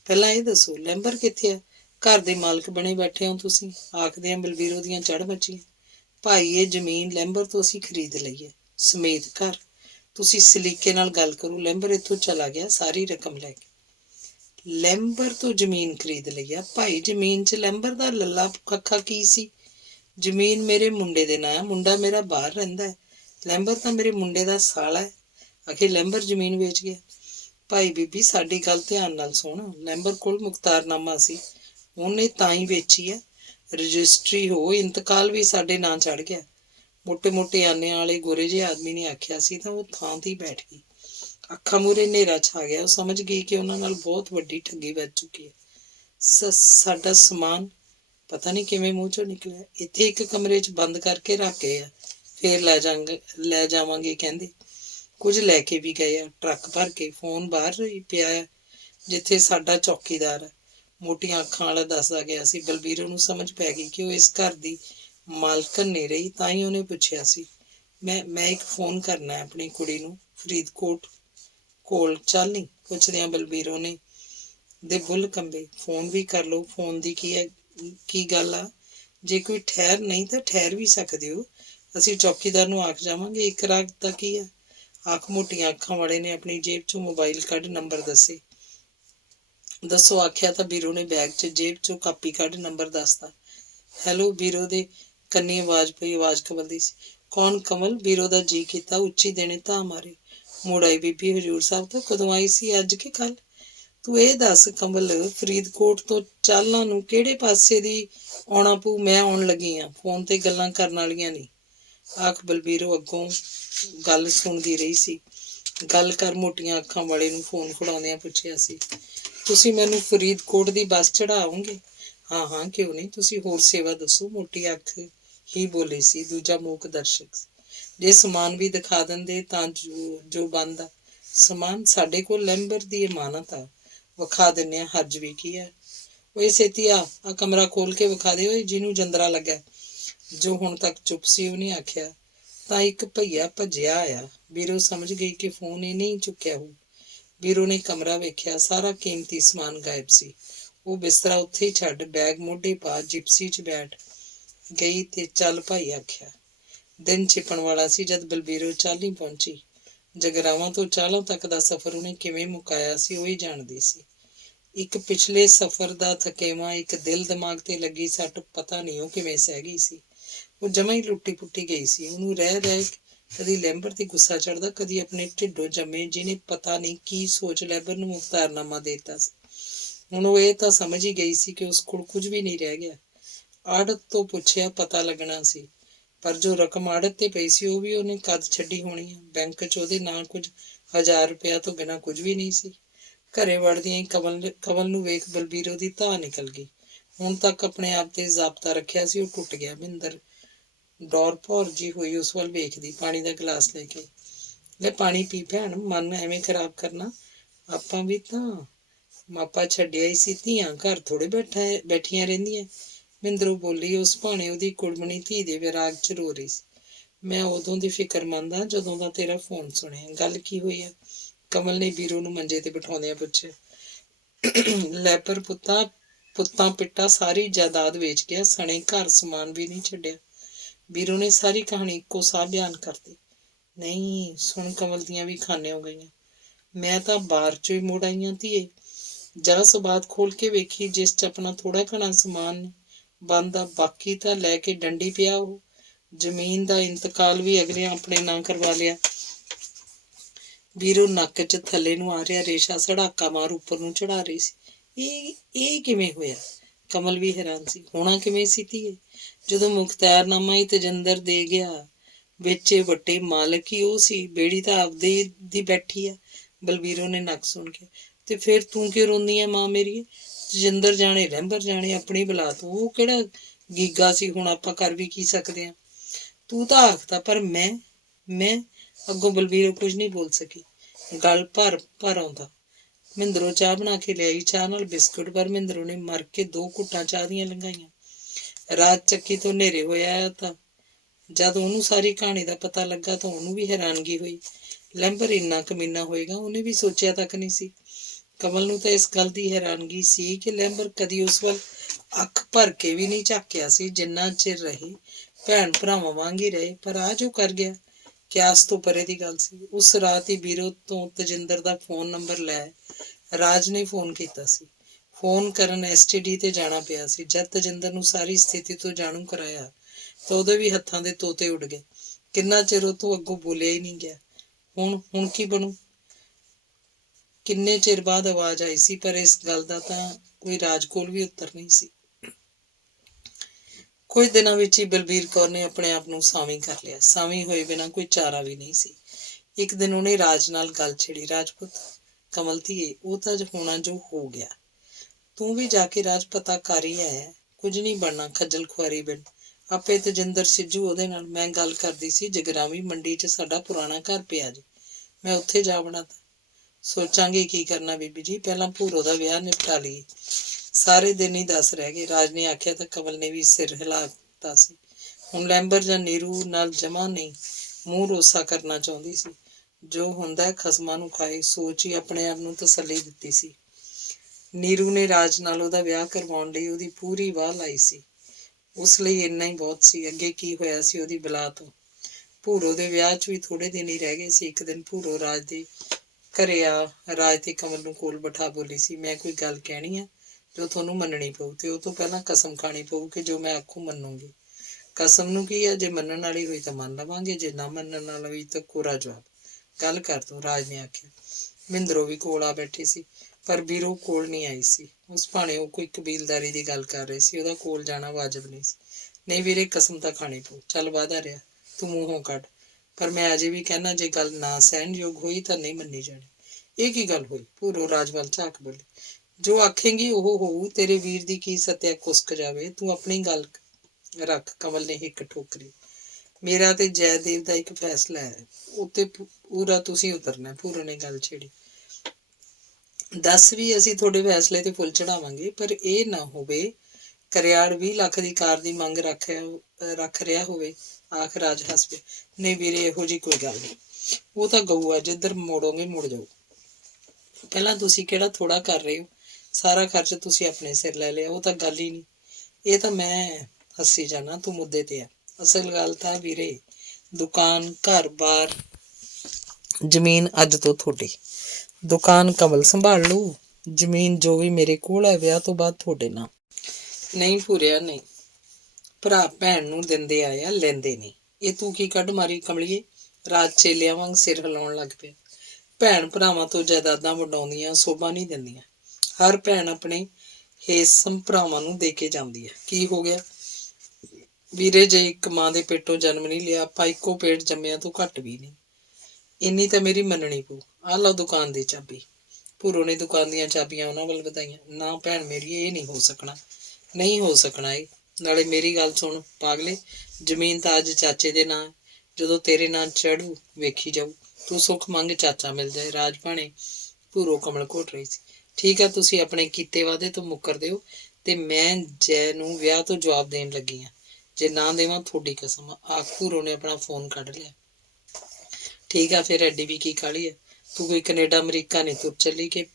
ਪਹਿਲਾਂ ਇਹ ਦੱਸੋ ਲੈਂਬਰ ਕਿੱਥੇ ਆ? ਘਰ ਦੇ ਮਾਲਕ ਬਣੇ ਬੈਠੇ ਹੋ ਤੁਸੀਂ। ਆਖਦਿਆਂ ਬਲਬੀਰੋ ਦੀਆਂ ਚੜ੍ਹ ਮੱਚੀਆਂ। ਭਾਈ ਇਹ ਜ਼ਮੀਨ ਲੈਂਬਰ ਤੋਂ ਅਸੀਂ ਖਰੀਦ ਲਈ ਹੈ, ਸਮੇਤ ਘਰ। ਤੁਸੀਂ ਸਲੀਕੇ ਨਾਲ ਗੱਲ ਕਰੋ। ਲੈਂਬਰ ਇੱਥੋਂ ਚਲਾ ਗਿਆ ਸਾਰੀ ਰਕਮ ਲੈ ਕੇ। ਲੈਂਬਰ ਤੋਂ ਜ਼ਮੀਨ ਖਰੀਦ ਲਈ ਆ? ਭਾਈ ਜ਼ਮੀਨ 'ਚ ਲੈਂਬਰ ਦਾ ਲੱਲਾ ਕੱਖਾ ਕੀ ਸੀ? ਜ਼ਮੀਨ ਮੇਰੇ ਮੁੰਡੇ ਦੇ ਨਾਂ ਆ, ਮੁੰਡਾ ਮੇਰਾ ਬਾਹਰ ਰਹਿੰਦਾ ਹੈ। ਲੈਂਬਰ ਤਾਂ ਮੇਰੇ ਮੁੰਡੇ ਦਾ ਸਾਲਾ ਹੈ। ਆਖੇ ਲੈਂਬਰ ਜ਼ਮੀਨ ਵੇਚ ਗਿਆ? ਭਾਈ ਬੀਬੀ ਸਾਡੀ ਗੱਲ ਧਿਆਨ ਨਾਲ ਸੁਣ। ਲੈਂਬਰ ਕੋਲ ਮੁਖਤਾਰਨਾਮਾ ਸੀ, ਉਹਨੇ ਤਾਂ ਹੀ ਵੇਚੀ ਹੈ। ਰਜਿਸਟਰੀ ਹੋ ਇੰਤਕਾਲ ਵੀ ਸਾਡੇ ਨਾਂ ਚੜ੍ਹ ਗਿਆ। ਮੋਟੇ ਮੋਟੇ ਆਨਿਆਂ ਵਾਲੇ ਗੋਰੇ ਜਿਹੇ ਆਦਮੀ ਨੇ ਆਖਿਆ ਸੀ ਤਾਂ ਉਹ ਥਾਂ ਤੇ ਬੈਠ ਗਈ। ਅੱਖਾਂ ਮੂਹਰੇ ਹਨੇਰਾ ਛਾ ਗਿਆ। ਉਹ ਸਮਝ ਗਈ ਕਿ ਉਹਨਾਂ ਨਾਲ ਬਹੁਤ ਵੱਡੀ ਠੱਗੀ ਵੱਜ ਚੁੱਕੀ ਹੈ। ਸਾਡਾ ਸਮਾਨ ਪਤਾ ਨਹੀਂ ਕਿਵੇਂ ਮੂੰਹ ਚੋਂ ਨਿਕਲਿਆ। ਇੱਥੇ ਇੱਕ ਕਮਰੇ 'ਚ ਬੰਦ ਕਰਕੇ ਰੱਖ ਗਏ ਆ, ਫੇਰ ਲੈ ਜਾਵਾਂਗੇ ਕਹਿੰਦੇ। ਕੁਝ ਲੈ ਕੇ ਵੀ ਗਏ ਆ, ਟਰੱਕ ਭਰ ਕੇ। ਫੋਨ ਬਾਹਰ ਹੀ ਪਿਆ ਆ ਜਿੱਥੇ ਸਾਡਾ ਚੌਕੀਦਾਰ ਹੈ। ਮੋਟੀਆਂ ਅੱਖਾਂ ਵਾਲਾ ਦੱਸਦਾ ਗਿਆ ਸੀ। ਬਲਬੀਰੋ ਨੂੰ ਸਮਝ ਪੈ ਗਈ ਕਿ ਉਹ ਇਸ ਘਰ ਦੀ ਮਾਲਕਣ ਨਹੀਂ ਰਹੀ। ਤਾਂ ਹੀ ਉਹਨੇ ਪੁੱਛਿਆ ਸੀ, ਮੈਂ ਇੱਕ ਫੋਨ ਕਰਨਾ ਹੈ ਆਪਣੀ ਕੁੜੀ ਨੂੰ ਫਰੀਦਕੋਟ ਕੋਲ, ਚੱਲ ਨਹੀਂ? ਪੁੱਛਦਿਆਂ ਬਲਬੀਰੋ ਨੇ ਦੇ ਬੁੱਲ ਕੰਬੇ। ਫੋਨ ਵੀ ਕਰ ਲਓ। ਫੋਨ ਦੀ ਕੀ ਗੱਲ ਆ? ਜੇ ਕੋਈ ਠਹਿਰ ਨਹੀਂ ਤਾਂ ਠਹਿਰ ਵੀ ਸਕਦੇ ਹੋ। ਅਸੀਂ ਚੌਕੀਦਾਰ ਨੂੰ ਆਖ ਜਾਵਾਂਗੇ। ਇੱਕ ਰਾਤ ਦਾ ਕੀ ਆ? ਆਖ ਮੋਟੀਆਂ ਅੱਖਾਂ ਵਾਲੇ ਨੇ ਆਪਣੀ ਜੇਬ 'ਚੋਂ ਮੋਬਾਈਲ ਕੱਢ ਨੰਬਰ ਦੱਸੇ। ਦੱਸੋ ਆਖਿਆ ਤਾਂ ਬੀਰੋ ਨੇ ਬੈਗ 'ਚ ਜੇਬ 'ਚੋਂ ਕਾਪੀ ਕੱਢ ਨੰਬਰ ਦੱਸਤਾ। ਹੈਲੋ। ਬੀਰੋ ਦੇ ਕੰਨੀ ਆਵਾਜ਼ ਪਈ। ਆਵਾਜ਼ ਕਬਲਦੀ ਸੀ। ਕੌਣ ਕਮਲ? ਵੀਰੋ ਦਾ ਜੀ ਕੀਤਾ ਉੱਚੀ ਦੇਣੇ ਤਾਂ ਮਾਰੇ। ਮੁੜ ਆਈ ਬੀਬੀ ਹਜ਼ੂਰ ਸਾਹਿਬ ਤੋਂ। ਕਦੋਂ ਆਈ ਸੀ, ਅੱਜ ਕਿ ਕੱਲ? ਤੂੰ ਇਹ ਦੱਸ ਕਮਲ, ਫਰੀਦਕੋਟ ਤੋਂ ਚਾਲਾਂ ਨੂੰ ਕਿਹੜੇ ਪਾਸੇ ਦੀ ਆਉਣਾ ਪਊ? ਮੈਂ ਆਉਣ ਲੱਗੀ ਆਂ, ਫੋਨ ਤੇ ਗੱਲਾਂ ਕਰਨ ਵਾਲੀਆਂ ਨਹੀਂ। ਆਖ ਬਲਬੀਰੋ ਅੱਗੋਂ ਗੱਲ ਸੁਣਦੀ ਰਹੀ ਸੀ। ਗੱਲ ਕਰ, ਮੋਟੀਆਂ ਅੱਖਾਂ ਵਾਲੇ ਨੂੰ ਫੋਨ ਫੜਾਉਂਦਿਆਂ ਪੁੱਛਿਆ ਸੀ। ਤੁਸੀਂ ਮੈਨੂੰ ਫਰੀਦਕੋਟ ਦੀ ਬੱਸ ਚੜ੍ਹਾਓਗੇ? ਹਾਂ ਹਾਂ, ਕਿਉਂ ਨਹੀਂ, ਤੁਸੀਂ ਹੋਰ ਸੇਵਾ ਦੱਸੋ। ਮੋਟੀ ਅੱਖ ਹੀ ਬੋਲੀ ਸੀ। ਦੂਜਾ ਮੂਕ ਦਰਸ਼ਕ ਸੀ। ਜੇ ਸਮਾਨ ਵੀ ਦਿਖਾ ਦਿੰਦੇ ਤਾਂ ਜੋ ਬਣਦਾ। ਸਮਾਨ ਸਾਡੇ ਕੋਲ ਲੈਂਬਰ ਦੀ ਇਮਾਨਤ ਆ, ਵਿਖਾ ਦਿੰਦੇ ਆ, ਹਰਜ ਵੀ ਕੀ ਹੈ। ਉਹ ਛੇਤੀ ਆ ਕਮਰਾ ਖੋਲ ਕੇ ਵਿਖਾ ਦੇ ਓਏ, ਜਿਹਨੂੰ ਜੰਦਰਾ ਲੱਗਾ। ਜੋ ਹੁਣ ਤੱਕ ਚੁੱਪ ਸੀ ਉਹਨੇ ਆਖਿਆ ਤਾਂ ਇੱਕ ਭਈਆ ਭੱਜਿਆ ਆਇਆ। ਵੀਰੋ ਸਮਝ ਗਈ ਕਿ ਫੋਨ ਇਹ ਨਹੀਂ ਚੁੱਕਿਆ ਹੋ। ਵੀਰੋ ਨੇ ਕਮਰਾ ਵੇਖਿਆ, ਸਾਰਾ ਕੀਮਤੀ ਸਮਾਨ ਗਾਇਬ ਸੀ। ਉਹ ਬਿਸਤਰਾ ਉੱਥੇ ਹੀ ਛੱਡ, ਬੈਗ ਮੋਢੇ ਪਾ ਜਿਪਸੀ 'ਚ ਬੈਠ ਗਈ ਤੇ ਚੱਲ ਭਾਈ ਆਖਿਆ। ਦਿਨ ਛਿਪਣ ਵਾਲਾ ਸੀ ਜਦ ਬਲਬੀਰੋ ਚਾਲੀ ਪਹੁੰਚੀ। ਜਗਰਾਵਾਂ ਤੋਂ ਚਾਲਾਂ ਤੱਕ ਦਾ ਸਫ਼ਰ ਉਹਨੇ ਕਿਵੇਂ ਮੁਕਾਇਆ ਸੀ ਉਹ ਹੀ ਜਾਣਦੀ ਸੀ। ਇੱਕ ਪਿਛਲੇ ਸਫ਼ਰ ਦਾ ਥਕੇਵਾਂ, ਇੱਕ ਦਿਲ ਦਿਮਾਗ ਤੇ ਲੱਗੀ ਸੱਟ, ਪਤਾ ਨਹੀਂ ਉਹ ਕਿਵੇਂ ਸਹਿ ਗਈ ਸੀ। ਉਹ ਜਮਾਂ ਹੀ ਲੁੱਟੀ ਪੁੱਟੀ ਗਈ ਸੀ। ਉਹਨੂੰ ਰਹਿ ਰਹਿ ਕਦੀ ਲੈਂਬਰ ਤੇ ਗੁੱਸਾ ਚੜ੍ਹਦਾ, ਕਦੀ ਆਪਣੇ ਢਿੱਡੋਂ ਜੰਮੇ ਜਿਹਨੇ ਪਤਾ ਨਹੀਂ ਕੀ ਸੋਚ ਲੈਂਬਰ ਨੂੰ ਮੁਖਤਾਰਨਾਮਾ ਦੇ ਦਿੱਤਾ ਸੀ। ਹੁਣ ਉਹ ਇਹ ਤਾਂ ਸਮਝ ਹੀ ਗਈ ਸੀ ਕਿ ਉਸ ਕੋਲ ਕੁਝ ਵੀ ਨਹੀਂ ਰਹਿ ਗਿਆ। ਆੜਤ ਤੋਂ ਪੁੱਛਿਆ ਪਤਾ ਲੱਗਣਾ ਸੀ, ਪਰ ਜੋ ਰਕਮ ਆੜਤ ਤੇ ਪਈ ਸੀ ਉਹ ਵੀ ਉਹਨੇ ਕਦ ਛੱਡੀ ਹੋਣੀ ਆ। ਬੈਂਕ 'ਚ ਉਹਦੇ ਨਾਂ ਕੁਝ 1000 ਰੁਪਇਆ ਤੋਂ ਬਿਨਾਂ ਕੁਝ ਵੀ ਨਹੀਂ ਸੀ। ਘਰੇ ਵੜਦਿਆਂ ਹੀ ਕਮਲ ਨੂੰ ਵੇਖ ਬਲਬੀਰੋ ਦੀ ਧਾਹ ਨਿਕਲ ਗਈ। ਹੁਣ ਤੱਕ ਆਪਣੇ ਆਪ ਤੇ ਜ਼ਾਬਤਾ ਰੱਖਿਆ ਸੀ, ਉਹ ਟੁੱਟ ਗਿਆ। ਮਹਿੰਦਰ ਡੌਰ ਭੌਰ ਜੀ ਹੋਈ ਉਸ ਵੱਲ ਵੇਖਦੀ, ਪਾਣੀ ਦਾ ਗਲਾਸ ਲੈ ਕੇ। ਲੈ ਪਾਣੀ ਪੀ ਭੈਣ, ਮਨ ਐਵੇਂ ਖਰਾਬ ਕਰਨਾ। ਆਪਾਂ ਵੀ ਤਾਂ ਮਾਪਾ ਛੱਡਿਆ ਹੀ ਸੀ, ਧੀਆਂ ਘਰ ਥੋੜੇ ਬੈਠੀਆਂ ਰਹਿੰਦੀਆਂ। ਮਹਿੰਦਰੋਂ ਬੋਲੀ। ਉਸ ਭਾਣੇ ਉਹਦੀ ਕੁੜਮਣੀ ਧੀ ਦੇ ਵਿਰਾਗ 'ਚ ਰੋ ਰਹੀ ਸੀ। ਮੈਂ ਉਦੋਂ ਦੀ ਫਿਕਰਮੰਦ ਹਾਂ ਜਦੋਂ ਦਾ ਤੇਰਾ ਫੋਨ ਸੁਣਿਆ। ਗੱਲ ਕੀ ਹੋਈ ਆ? ਕਮਲ ਨੇ ਵੀਰੋ ਨੂੰ ਮੰਜੇ ਤੇ ਬਿਠਾਉਂਦਿਆਂ ਪੁੱਛਿਆ। ਲੈ ਪਰ ਪੁੱਤਾਂ ਪਿੱਟਾ ਸਾਰੀ ਜਾਇਦਾਦ ਵੇਚ ਗਿਆ, ਸਣੇ ਘਰ ਸਮਾਨ ਵੀ ਨਹੀਂ ਛੱਡਿਆ। ਵੀਰੋ ਨੇ ਸਾਰੀ ਕਹਾਣੀ ਇੱਕੋ ਸਾਹ ਬਿਆਨ ਕਰਤੀ। ਨਹੀਂ ਸੁਣ, ਕਮਲ ਦੀਆਂ ਵੀ ਖਾਨੇ ਹੋ ਗਈਆਂ। ਮੈਂ ਤਾਂ ਬਾਹਰ 'ਚੋਂ ਹੀ ਮੁੜ ਆਈਆਂ ਧੀਏ। ਜਰਾ ਸਬਾਤ ਖੋਲ ਕੇ ਵੇਖੀ, ਜਿਸ 'ਚ ਆਪਣਾ ਥੋੜਾ ਘਣਾ ਸਮਾਨ ਬਣਦਾ, ਬਾਕੀ ਤਾਂ ਲੈ ਕੇ ਡੰਡੀ ਪਿਆ। ਉਹ ਜ਼ਮੀਨ ਦਾ ਇੰਤਕਾਲ ਵੀ ਅਗਲਿਆਂ ਆਪਣੇ ਨਾਂ ਕਰਵਾ ਲਿਆ। ਵੀਰੋ ਨੱਕ 'ਚ ਥੱਲੇ ਨੂੰ ਆ ਰਿਹਾ ਰੇਸ਼ਾ ਸੜਾਕਾ ਮਾਰ ਉੱਪਰ ਨੂੰ ਚੜਾ ਰਹੀ ਸੀ। ਇਹ ਕਿਵੇਂ ਹੋਇਆ? ਕਮਲ ਵੀ ਹੈਰਾਨ ਸੀ। ਹੋਣਾ ਕਿਵੇਂ ਸੀ ਧੀਏ? ਜਦੋਂ ਮੁਖਤਾਰਨਾਮਾ ਹੀ ਤੇਜਿੰਦਰ ਦੇ ਗਿਆ, ਵਿੱਚ ਵੱਡੇ ਮਾਲਕ ਹੀ ਉਹ ਸੀ, ਬੇੜੀ ਤਾਂ ਆਪਦੇ ਦੀ ਬੈਠੀ ਆ। ਬਲਬੀਰੋ ਨੇ ਨੱਕ ਸੁਣ ਕੇ। ਤੇ ਫਿਰ ਤੂੰ ਕਿਉਂ ਰੋਂਦੀ ਆ ਮਾਂ ਮੇਰੀ? ਤੇਜਿੰਦਰ ਜਾਣੇ, ਰਹਿੰਬਰ ਜਾਣੇ, ਆਪਣੀ ਬਲਾ ਤੋਂ। ਉਹ ਕਿਹੜਾ ਗੀਗਾ ਸੀ, ਹੁਣ ਆਪਾਂ ਕਰ ਵੀ ਕੀ ਸਕਦੇ ਹਾਂ। ਤੂੰ ਤਾਂ ਆਖਦਾ, ਪਰ ਮੈਂ ਅੱਗੋਂ ਬਲਬੀਰੋ ਕੁਝ ਨਹੀਂ ਬੋਲ ਸਕੀ। ਗਲ ਭਰ ਆਉਂਦਾ। ਮਹਿੰਦਰੋਂ ਚਾਹ ਬਣਾ ਕੇ ਲਿਆਈ, ਚਾਹ ਨਾਲ ਬਿਸਕੁਟ, ਪਰ ਮਹਿੰਦਰੋ ਨੇ ਮਰ ਕੇ 2 ਘੁੱਟਾਂ ਚਾਹ ਦੀਆਂ ਲੰਘਾਈਆਂ। ਰਾਤ ਚੱਕੀ ਤੋਂ ਹਨੇਰੇ ਹੋਇਆ ਤਾਂ ਜਦ ਉਹਨੂੰ ਸਾਰੀ ਕਹਾਣੀ ਦਾ ਪਤਾ ਲੱਗਾ ਤਾਂ ਉਹਨੂੰ ਵੀ ਹੈਰਾਨਗੀ ਹੋਈ। ਲੈਂਬਰ ਇੰਨਾ ਕਮੀਨਾ ਹੋਏਗਾ ਉਹਨੇ ਵੀ ਸੋਚਿਆ ਤੱਕ ਨਹੀਂ ਸੀ। ਕਮਲ ਨੂੰ ਤਾਂ ਇਸ ਗੱਲ ਦੀ ਹੈਰਾਨਗੀ ਸੀ ਕਿ ਲੈਂਬਰ ਕਦੀ ਉਸ ਵੱਲ ਅੱਖ ਭਰ ਕੇ ਵੀ ਨਹੀਂ ਝਾਕਿਆ ਸੀ। ਜਿੰਨਾ ਚਿਰ ਰਹੇ ਭੈਣ ਭਰਾਵਾਂ ਵਾਂਗ ਹੀ ਰਹੇ, ਪਰ ਆ ਜੋ ਕਰ ਗਿਆ, ਕਿਆਸ ਤੋਂ ਪਰੇ ਦੀ ਗੱਲ ਸੀ। ਉਸ ਰਾਤ ਹੀ ਵੀਰੋ ਤੋਂ ਤੇਜਿੰਦਰ ਦਾ ਫੋਨ ਨੰਬਰ ਲੈ ਰਾਜ ਨੇ ਫੋਨ ਕੀਤਾ ਸੀ। ਫੋਨ ਕਰਨ STD ਤੇ ਜਾਣਾ ਪਿਆ ਸੀ। ਜਦ ਤੇਜਿੰਦਰ ਨੂੰ ਸਾਰੀ ਸਥਿਤੀ ਤੋਂ ਜਾਣੂ ਕਰਾਇਆ ਤਾਂ ਉਹਦੇ ਵੀ ਹੱਥਾਂ ਦੇ ਤੋਤੇ ਉੱਡ ਗਏ। ਕਿੰਨਾ ਚਿਰ ਉਹ ਤੋਂ ਅੱਗੋਂ ਬੋਲਿਆ ਹੀ ਨਹੀਂ ਗਿਆ। ਹੁਣ ਕੀ ਬਣੂ? ਕਿੰਨੇ ਚਿਰ ਬਾਅਦ ਆਵਾਜ਼ ਆਈ ਸੀ, ਪਰ ਇਸ ਗੱਲ ਦਾ ਤਾਂ ਕੋਈ ਰਾਜ ਕੋਲ ਵੀ ਉੱਤਰ ਨਹੀਂ ਸੀ। ਕੁਝ ਦਿਨਾਂ ਵਿੱਚ ਹੀ ਬਲਬੀਰ ਕੌਰ ਨੇ ਆਪਣੇ ਆਪ ਨੂੰ ਸਾਵੀਂ ਕਰ ਲਿਆ। ਸਾਵੀਂ ਹੋਏ ਬਿਨਾਂ ਕੋਈ ਚਾਰਾ ਵੀ ਨਹੀਂ ਸੀ। ਇੱਕ ਦਿਨ ਉਹਨੇ ਰਾਜ ਨਾਲ ਗੱਲ ਛੇੜੀ। ਰਾਜਪੂਤ ਕਮਲ ਧੀਏ, ਉਹ ਤਾਂ ਹੋਣਾ ਜੋ ਹੋ ਗਿਆ। ਤੂੰ ਵੀ ਜਾ ਕੇ ਰਾਜ ਪਤਾ ਕਰ ਹੀ ਆਇਆ। ਕੁਝ ਨਹੀਂ ਬਣਨਾ ਖੱਜਲ ਖੁਆਰੀ ਬਿਨ। ਆਪੇ ਤੇਜਿੰਦਰ ਸਿੱਜੂ ਉਹਦੇ ਨਾਲ। ਮੈਂ ਗੱਲ ਕਰਦੀ ਸੀ ਜਗਰਾਵੀਂ ਮੰਡੀ 'ਚ ਸਾਡਾ ਪੁਰਾਣਾ ਘਰ ਪਿਆ ਜੀ, ਮੈਂ ਉੱਥੇ ਜਾ ਬਣਾਤਾ। ਸੋਚਾਂਗੇ ਕੀ ਕਰਨਾ ਬੀਬੀ ਜੀ, ਪਹਿਲਾਂ ਭੂਰੋ ਦਾ ਵਿਆਹ ਨਿਪਟਾ ਲਈਏ। ਸਾਰੇ ਦਿਨ ਹੀ 10 ਰਹਿ ਗਏ, ਰਾਜ ਨੇ ਆਖਿਆ ਤਾਂ ਕਮਲ ਨੇ ਵੀ ਸਿਰ ਹਿਲਾ ਦਿੱਤਾ ਸੀ। ਹੁਣ ਲੈਂਬਰ ਜਾਂ ਨੀਰੂ ਨਾਲ ਜਮਾ ਨਹੀਂ ਮੂੰਹ ਰੋਸਾ ਕਰਨਾ ਚਾਹੁੰਦੀ ਸੀ। ਜੋ ਹੁੰਦਾ ਖਸਮਾਂ ਨੂੰ ਖਾਏ, ਸੋਚ ਹੀ ਆਪਣੇ ਆਪ ਨੂੰ ਤਸੱਲੀ ਦਿੱਤੀ ਸੀ। ਨੀਰੂ ਨੇ ਰਾਜ ਨਾਲ ਉਹਦਾ ਵਿਆਹ ਕਰਵਾਉਣ ਲਈ ਉਹਦੀ ਪੂਰੀ ਵਾਹ ਲਾਈ ਸੀ। ਉਸ ਲਈ ਇੰਨਾ ਹੀ ਬਹੁਤ ਸੀ। ਅੱਗੇ ਕੀ ਹੋਇਆ ਸੀ ਉਹਦੀ ਬਲਾ ਤੋਂ। ਭੂਰੋ ਦੇ ਵਿਆਹ 'ਚ ਵੀ ਥੋੜੇ ਦਿਨ ਹੀ ਰਹਿ ਗਏ ਸੀ। ਇੱਕ ਦਿਨ ਭੂਰੋ ਰਾਜ ਦੇ ਘਰੇ ਆ ਰਾਜ ਤੇ ਕਮਲ ਨੂੰ ਕੋਲ ਬਿਠਾ ਬੋਲੀ ਸੀ, ਮੈਂ ਕੋਈ ਗੱਲ ਕਹਿਣੀ ਆ ਜੋ ਤੁਹਾਨੂੰ ਮੰਨਣੀ ਪਊ, ਤੇ ਉਹ ਤੋਂ ਪਹਿਲਾਂ ਕਸਮ ਖਾਣੀ ਪਊ ਕਿ ਜੋ ਮੈਂ ਆਖੂ ਮੰਨੂਗੀ। ਕਸਮ ਨੂੰ ਕੀ ਹੈ, ਜੇ ਮੰਨਣ ਵਾਲੀ ਹੋਈ ਤਾਂ ਮੰਨ ਲਵਾਂਗੇ, ਜੇ ਨਾ ਮੰਨਣ ਵਾਲਾ ਹੋਈ ਤਾਂ ਕੋਰਾ ਜਵਾਬ। ਗੱਲ ਕਰ ਤੂੰ, ਰਾਜ ਨੇ ਆਖਿਆ। ਮਹਿੰਦਰੋਂ ਵੀ ਕੋਲ ਆ ਬੈਠੀ ਸੀ, ਪਰ ਵੀਰੋ ਕੋਲ ਨਹੀਂ ਆਈ ਸੀ। ਉਸ ਭਾਣੇ ਉਹ ਕੋਈ ਕਬੀਲਦਾਰੀ ਦੀ ਗੱਲ ਕਰ ਰਹੀ ਸੀ, ਉਹਦਾ ਕੋਲ ਜਾਣਾ ਵਾਜਬ ਨਹੀਂ ਸੀ। ਨਹੀਂ ਵੀਰੇ, ਕਸਮ ਤਾਂ ਖਾਣੀ ਪਊ। ਚੱਲ ਵਾਅਦਾ ਰਿਹਾ, ਤੂੰ ਮੂੰਹੋਂ ਕੱਢ। ਪਰ ਮੈਂ ਅਜੇ ਵੀ ਕਹਿਣਾ, ਜੇ ਗੱਲ ਨਾ ਸਹਿਣਯੋਗ ਹੋਈ ਤਾਂ ਨਹੀਂ ਮੰਨੀ ਜਾਣੀ। ਇਹ ਕੀ ਗੱਲ ਹੋਈ? ਭੂਰੋ ਰਾਜ ਵੱਲ ਝਾਕ ਬੋਲੀ। ਜੋ ਆਖੇਂਗੀ ਉਹ ਹੋਊ। ਤੇਰੇ ਵੀਰ ਦੀ ਕੀ ਸੱਤਿਆ ਕੁਸਕ ਜਾਵੇ, ਤੂੰ ਆਪਣੀ ਗੱਲ ਰੱਖ। ਕਮਲ ਨੇ ਹਿੱਕ ਠੋਕਰੀ। ਮੇਰਾ ਤੇ ਜੈਦੇਵ ਦਾ ਇੱਕ ਫੈਸਲਾ ਹੈ, ਉੱਤੇ ਪੂਰਾ ਤੁਸੀਂ ਉਤਰਨਾ। ਭੂਰੋ ਨੇ ਗੱਲ ਛੇੜੀ। ਦੱਸ ਵੀ, ਅਸੀਂ ਤੁਹਾਡੇ ਫੈਸਲੇ ਤੇ ਫੁੱਲ ਚੜਾਵਾਂਗੇ, ਪਰ ਇਹ ਨਾ ਹੋਵੇ ਕਰਿਆੜ 20 ਲੱਖ ਦੀ ਕਾਰ ਦੀ ਮੰਗ ਰੱਖ ਰਿਹਾ ਹੋਵੇ। ਆਖ ਰਾਜ ਹੱਸ ਪਿਆ। ਨਹੀਂ ਵੀਰੇ, ਇਹੋ ਜਿਹੀ ਕੋਈ ਗੱਲ ਨਹੀਂ। ਉਹ ਤਾਂ ਗਊ ਆ, ਜਿੱਧਰ ਮੋੜੋਗੇ ਮੁੜ ਜਾਊ। ਪਹਿਲਾਂ ਤੁਸੀਂ ਕਿਹੜਾ ਥੋੜਾ ਕਰ ਰਹੇ ਹੋ? ਸਾਰਾ ਖਰਚ ਤੁਸੀਂ ਆਪਣੇ ਸਿਰ ਲੈ ਲਿਆ। ਉਹ ਤਾਂ ਗੱਲ ਹੀ ਨਹੀਂ। ਇਹ ਤਾਂ ਮੈਂ ਹੱਸੀ ਜਾਣਾ, ਤੂੰ ਮੁੱਦੇ ਤੇ ਆ। ਅਸਲ ਗੱਲ ਤਾਂ ਵੀਰੇ, ਦੁਕਾਨ, ਘਰ-ਬਾਰ, ਜ਼ਮੀਨ ਅੱਜ ਤੋਂ ਤੁਹਾਡੀ। ਦੁਕਾਨ ਕਮਲ ਸੰਭਾਲ ਲੂ, ਜ਼ਮੀਨ ਜੋ ਵੀ ਮੇਰੇ ਕੋਲ ਹੈ ਵਿਆਹ ਤੋਂ ਬਾਅਦ ਤੁਹਾਡੇ ਨਾਲ। ਨਹੀਂ ਭੂਰਿਆ, ਨਹੀਂ। ਭਰਾ ਭੈਣ ਨੂੰ ਦਿੰਦੇ ਆਏ ਆ, ਲੈਂਦੇ ਨਹੀਂ। ਇਹ ਤੂੰ ਕੀ ਕੱਢ ਮਾਰੀ ਕਮਲੀਏ? ਰਾਜ ਚੇਲਿਆਂ ਵਾਂਗ ਸਿਰ ਹਿਲਾਉਣ ਲੱਗ ਪਿਆ। ਭੈਣ ਭਰਾਵਾਂ ਤੋਂ ਜਾਇਦਾਦਾਂ ਵੰਡਾਉਂਦੀਆਂ ਸੋਭਾ ਨਹੀਂ ਦਿੰਦੀਆਂ। ਹਰ ਭੈਣ ਆਪਣੇ ਹੇਸਮ ਭਰਾਵਾਂ ਨੂੰ ਦੇ ਕੇ ਜਾਂਦੀ ਹੈ। ਕੀ ਹੋ ਗਿਆ ਵੀਰੇ, ਜੇ ਇੱਕ ਮਾਂ ਦੇ ਪੇਟੋਂ ਜਨਮ ਨਹੀਂ ਲਿਆ, ਆਪਾਂ ਇੱਕੋ ਪੇਟ ਜੰਮਿਆਂ ਤੋਂ ਘੱਟ ਵੀ ਨਹੀਂ। ਇੰਨੀ ਤਾਂ ਮੇਰੀ ਮੰਨਣੀ ਪਊ। ਆਹ ਲਓ ਦੁਕਾਨ ਦੀ ਚਾਬੀ। ਭੂਰੋ ਨੇ ਦੁਕਾਨ ਦੀਆਂ ਚਾਬੀਆਂ ਉਹਨਾਂ ਵੱਲ ਵਧਾਈਆਂ। ਨਾ ਭੈਣ ਮੇਰੀ, ਇਹ ਨਹੀਂ ਹੋ ਸਕਣਾ। ਨਹੀਂ ਹੋ ਸਕਣਾ ਇਹ। ਨਾਲੇ ਮੇਰੀ ਗੱਲ ਸੁਣ ਪਾਗਲੇ, ਜ਼ਮੀਨ ਤਾਂ ਅੱਜ ਚਾਚੇ ਦੇ ਨਾਂ, ਜਦੋਂ ਤੇਰੇ ਨਾਂ ਚੜੂ ਵੇਖੀ ਜਾਊ। ਤੂੰ ਸੁੱਖ ਮੰਗ, ਚਾਚਾ ਮਿਲ ਜਾਏ। ਰਾਜ ਭਾਣੇ ਭੂਰੋ ਕਮਲ ਘੋਟ ਰਹੀ ਸੀ। ਠੀਕ ਹੈ, ਤੁਸੀਂ ਆਪਣੇ ਕੀਤੇ ਵਾਅਦੇ ਤੋਂ ਮੁੱਕਰ ਦਿਓ ਤੇ ਮੈਂ ਜੈ ਨੂੰ ਵਿਆਹ ਤੋਂ ਜਵਾਬ ਦੇਣ ਲੱਗੀ ਹਾਂ। ਜੇ ਨਾ ਦੇਵਾਂ, ਤੁਹਾਡੀ ਕਸਮ। ਆਖ ਭੂਰੋ ਨੇ ਆਪਣਾ ਫੋਨ ਕੱਢ ਲਿਆ। ਠੀਕ ਆ, ਫਿਰ ਐਡੀ ਵੀ ਕੀ ਕਾਹਲੀ ਹੈ? ਤੂੰ ਕੋਈ ਕੈਨੇਡਾ ਅਮਰੀਕਾ ਨਹੀਂ ਤੁਰ ਚੱਲੀ ਕਿ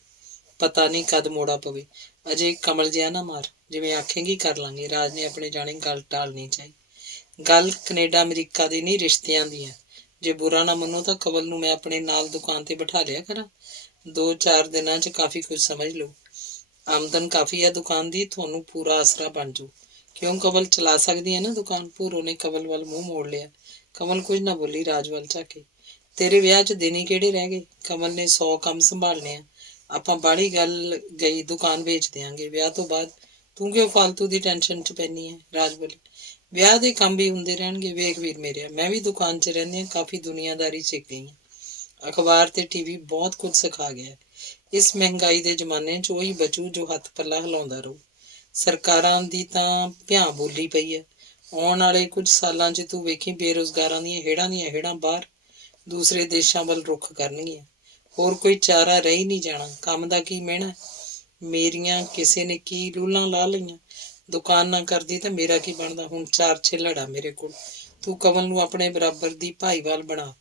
ਪਤਾ ਨਹੀਂ ਕਦ ਮੋੜਾ ਪਵੇ। ਅਜੇ ਕਮਲ ਜਿਹਾ ਨਾ ਮਾਰ। ਜਿਵੇਂ ਆਖੇਂਗੀ ਕਰ ਲਾਂਗੇ। ਰਾਜ ਨੇ ਆਪਣੇ ਜਾਣੇ ਗੱਲ ਟਾਲਣੀ ਚਾਹੀ। ਗੱਲ ਕੈਨੇਡਾ ਅਮਰੀਕਾ ਦੀ ਨਹੀਂ, ਰਿਸ਼ਤਿਆਂ ਦੀ ਹੈ। ਜੇ ਬੁਰਾ ਨਾ ਮੰਨੋ ਤਾਂ ਕਮਲ ਨੂੰ ਮੈਂ ਆਪਣੇ ਨਾਲ ਦੁਕਾਨ ਤੇ ਬਿਠਾ ਲਿਆ ਕਰਾਂ। 2-4 ਦਿਨਾਂ 'ਚ ਕਾਫੀ ਕੁਝ ਸਮਝ ਲਓ। ਆਮਦਨ ਕਾਫੀ ਹੈ ਦੁਕਾਨ ਦੀ, ਤੁਹਾਨੂੰ ਪੂਰਾ ਆਸਰਾ ਬਣ ਜਾਊ। ਕਿਉਂ, ਕਮਲ ਚਲਾ ਸਕਦੀ ਹੈ ਨਾ ਦੁਕਾਨ? ਭੂਰੋ ਨੇ ਕਮਲ ਵੱਲ ਮੂੰਹ ਮੋੜ ਲਿਆ। ਕਮਲ ਕੁਝ ਨਾ ਬੋਲੀ। ਰਾਜ ਵੱਲ ਝਾਕੀ। ਤੇਰੇ ਵਿਆਹ 'ਚ ਦਿਨ ਹੀ ਕਿਹੜੇ ਰਹਿ ਗਏ? ਕਮਲ ਨੇ 100 ਕੰਮ ਸੰਭਾਲਣੇ ਆ। ਆਪਾਂ ਬਾਹਲੀ ਗੱਲ ਗਈ, ਦੁਕਾਨ ਵੇਚ ਦਿਆਂਗੇ। ਵਿਆਹ ਤੋਂ ਬਾਅਦ ਤੂੰ ਕਿਉਂ ਫਾਲਤੂ ਦੀ ਟੈਨਸ਼ਨ 'ਚ ਪੈਂਦੀ ਹੈ? ਰਾਜ ਬੋਲੀ। ਵਿਆਹ ਦੇ ਕੰਮ ਵੀ ਹੁੰਦੇ ਰਹਿਣਗੇ। ਵੇਖ ਵੀਰ ਮੇਰੇ, ਮੈਂ ਵੀ ਦੁਕਾਨ 'ਚ ਰਹਿੰਦੀ ਹਾਂ, ਕਾਫੀ ਦੁਨੀਆਦਾਰੀ ਸਿੱਖ ਗਈ ਹਾਂ। ਅਖਬਾਰ ਤੇ ਟੀਵੀ ਬਹੁਤ ਕੁਝ ਸਿਖਾ ਗਿਆ। ਇਸ ਮਹਿੰਗਾਈ ਦੇ ਜ਼ਮਾਨੇ 'ਚ ਉਹੀ ਬਚੂ ਜੋ ਹੱਥ ਪੱਲਾ ਹਿਲਾਉਂਦਾ ਰਹੂ। ਸਰਕਾਰਾਂ ਦੀ ਤਾਂ ਭਿਆਂ ਬੋਲੀ ਪਈ ਹੈ। ਆਉਣ ਵਾਲੇ ਕੁਝ ਸਾਲਾਂ 'ਚ ਤੂੰ ਵੇਖੀ, ਬੇਰੁਜ਼ਗਾਰਾਂ ਦੀਆਂ ਹੇੜਾਂ ਬਾਹਰ ਦੂਸਰੇ ਦੇਸ਼ਾਂ ਵੱਲ ਰੁੱਖ ਕਰਨਗੀਆਂ। ਹੋਰ ਕੋਈ ਚਾਰਾ ਰਹਿ ਨਹੀਂ ਜਾਣਾ। ਕੰਮ ਦਾ ਕੀ ਮਿਹਣਾ? ਮੇਰੀਆਂ ਕਿਸੇ ਨੇ ਕੀ ਰੂਲਾਂ ਲਾ ਲਈਆਂ? ਦੁਕਾਨ ਨਾ ਕਰਦੀ ਤਾਂ ਮੇਰਾ ਕੀ ਬਣਦਾ? ਹੁਣ 4 ਛਿੱਲੜ ਮੇਰੇ ਕੋਲ। ਤੂੰ ਕਮਲ ਨੂੰ ਆਪਣੇ ਬਰਾਬਰ ਦੀ ਭਾਈਵਾਲ ਬਣਾ।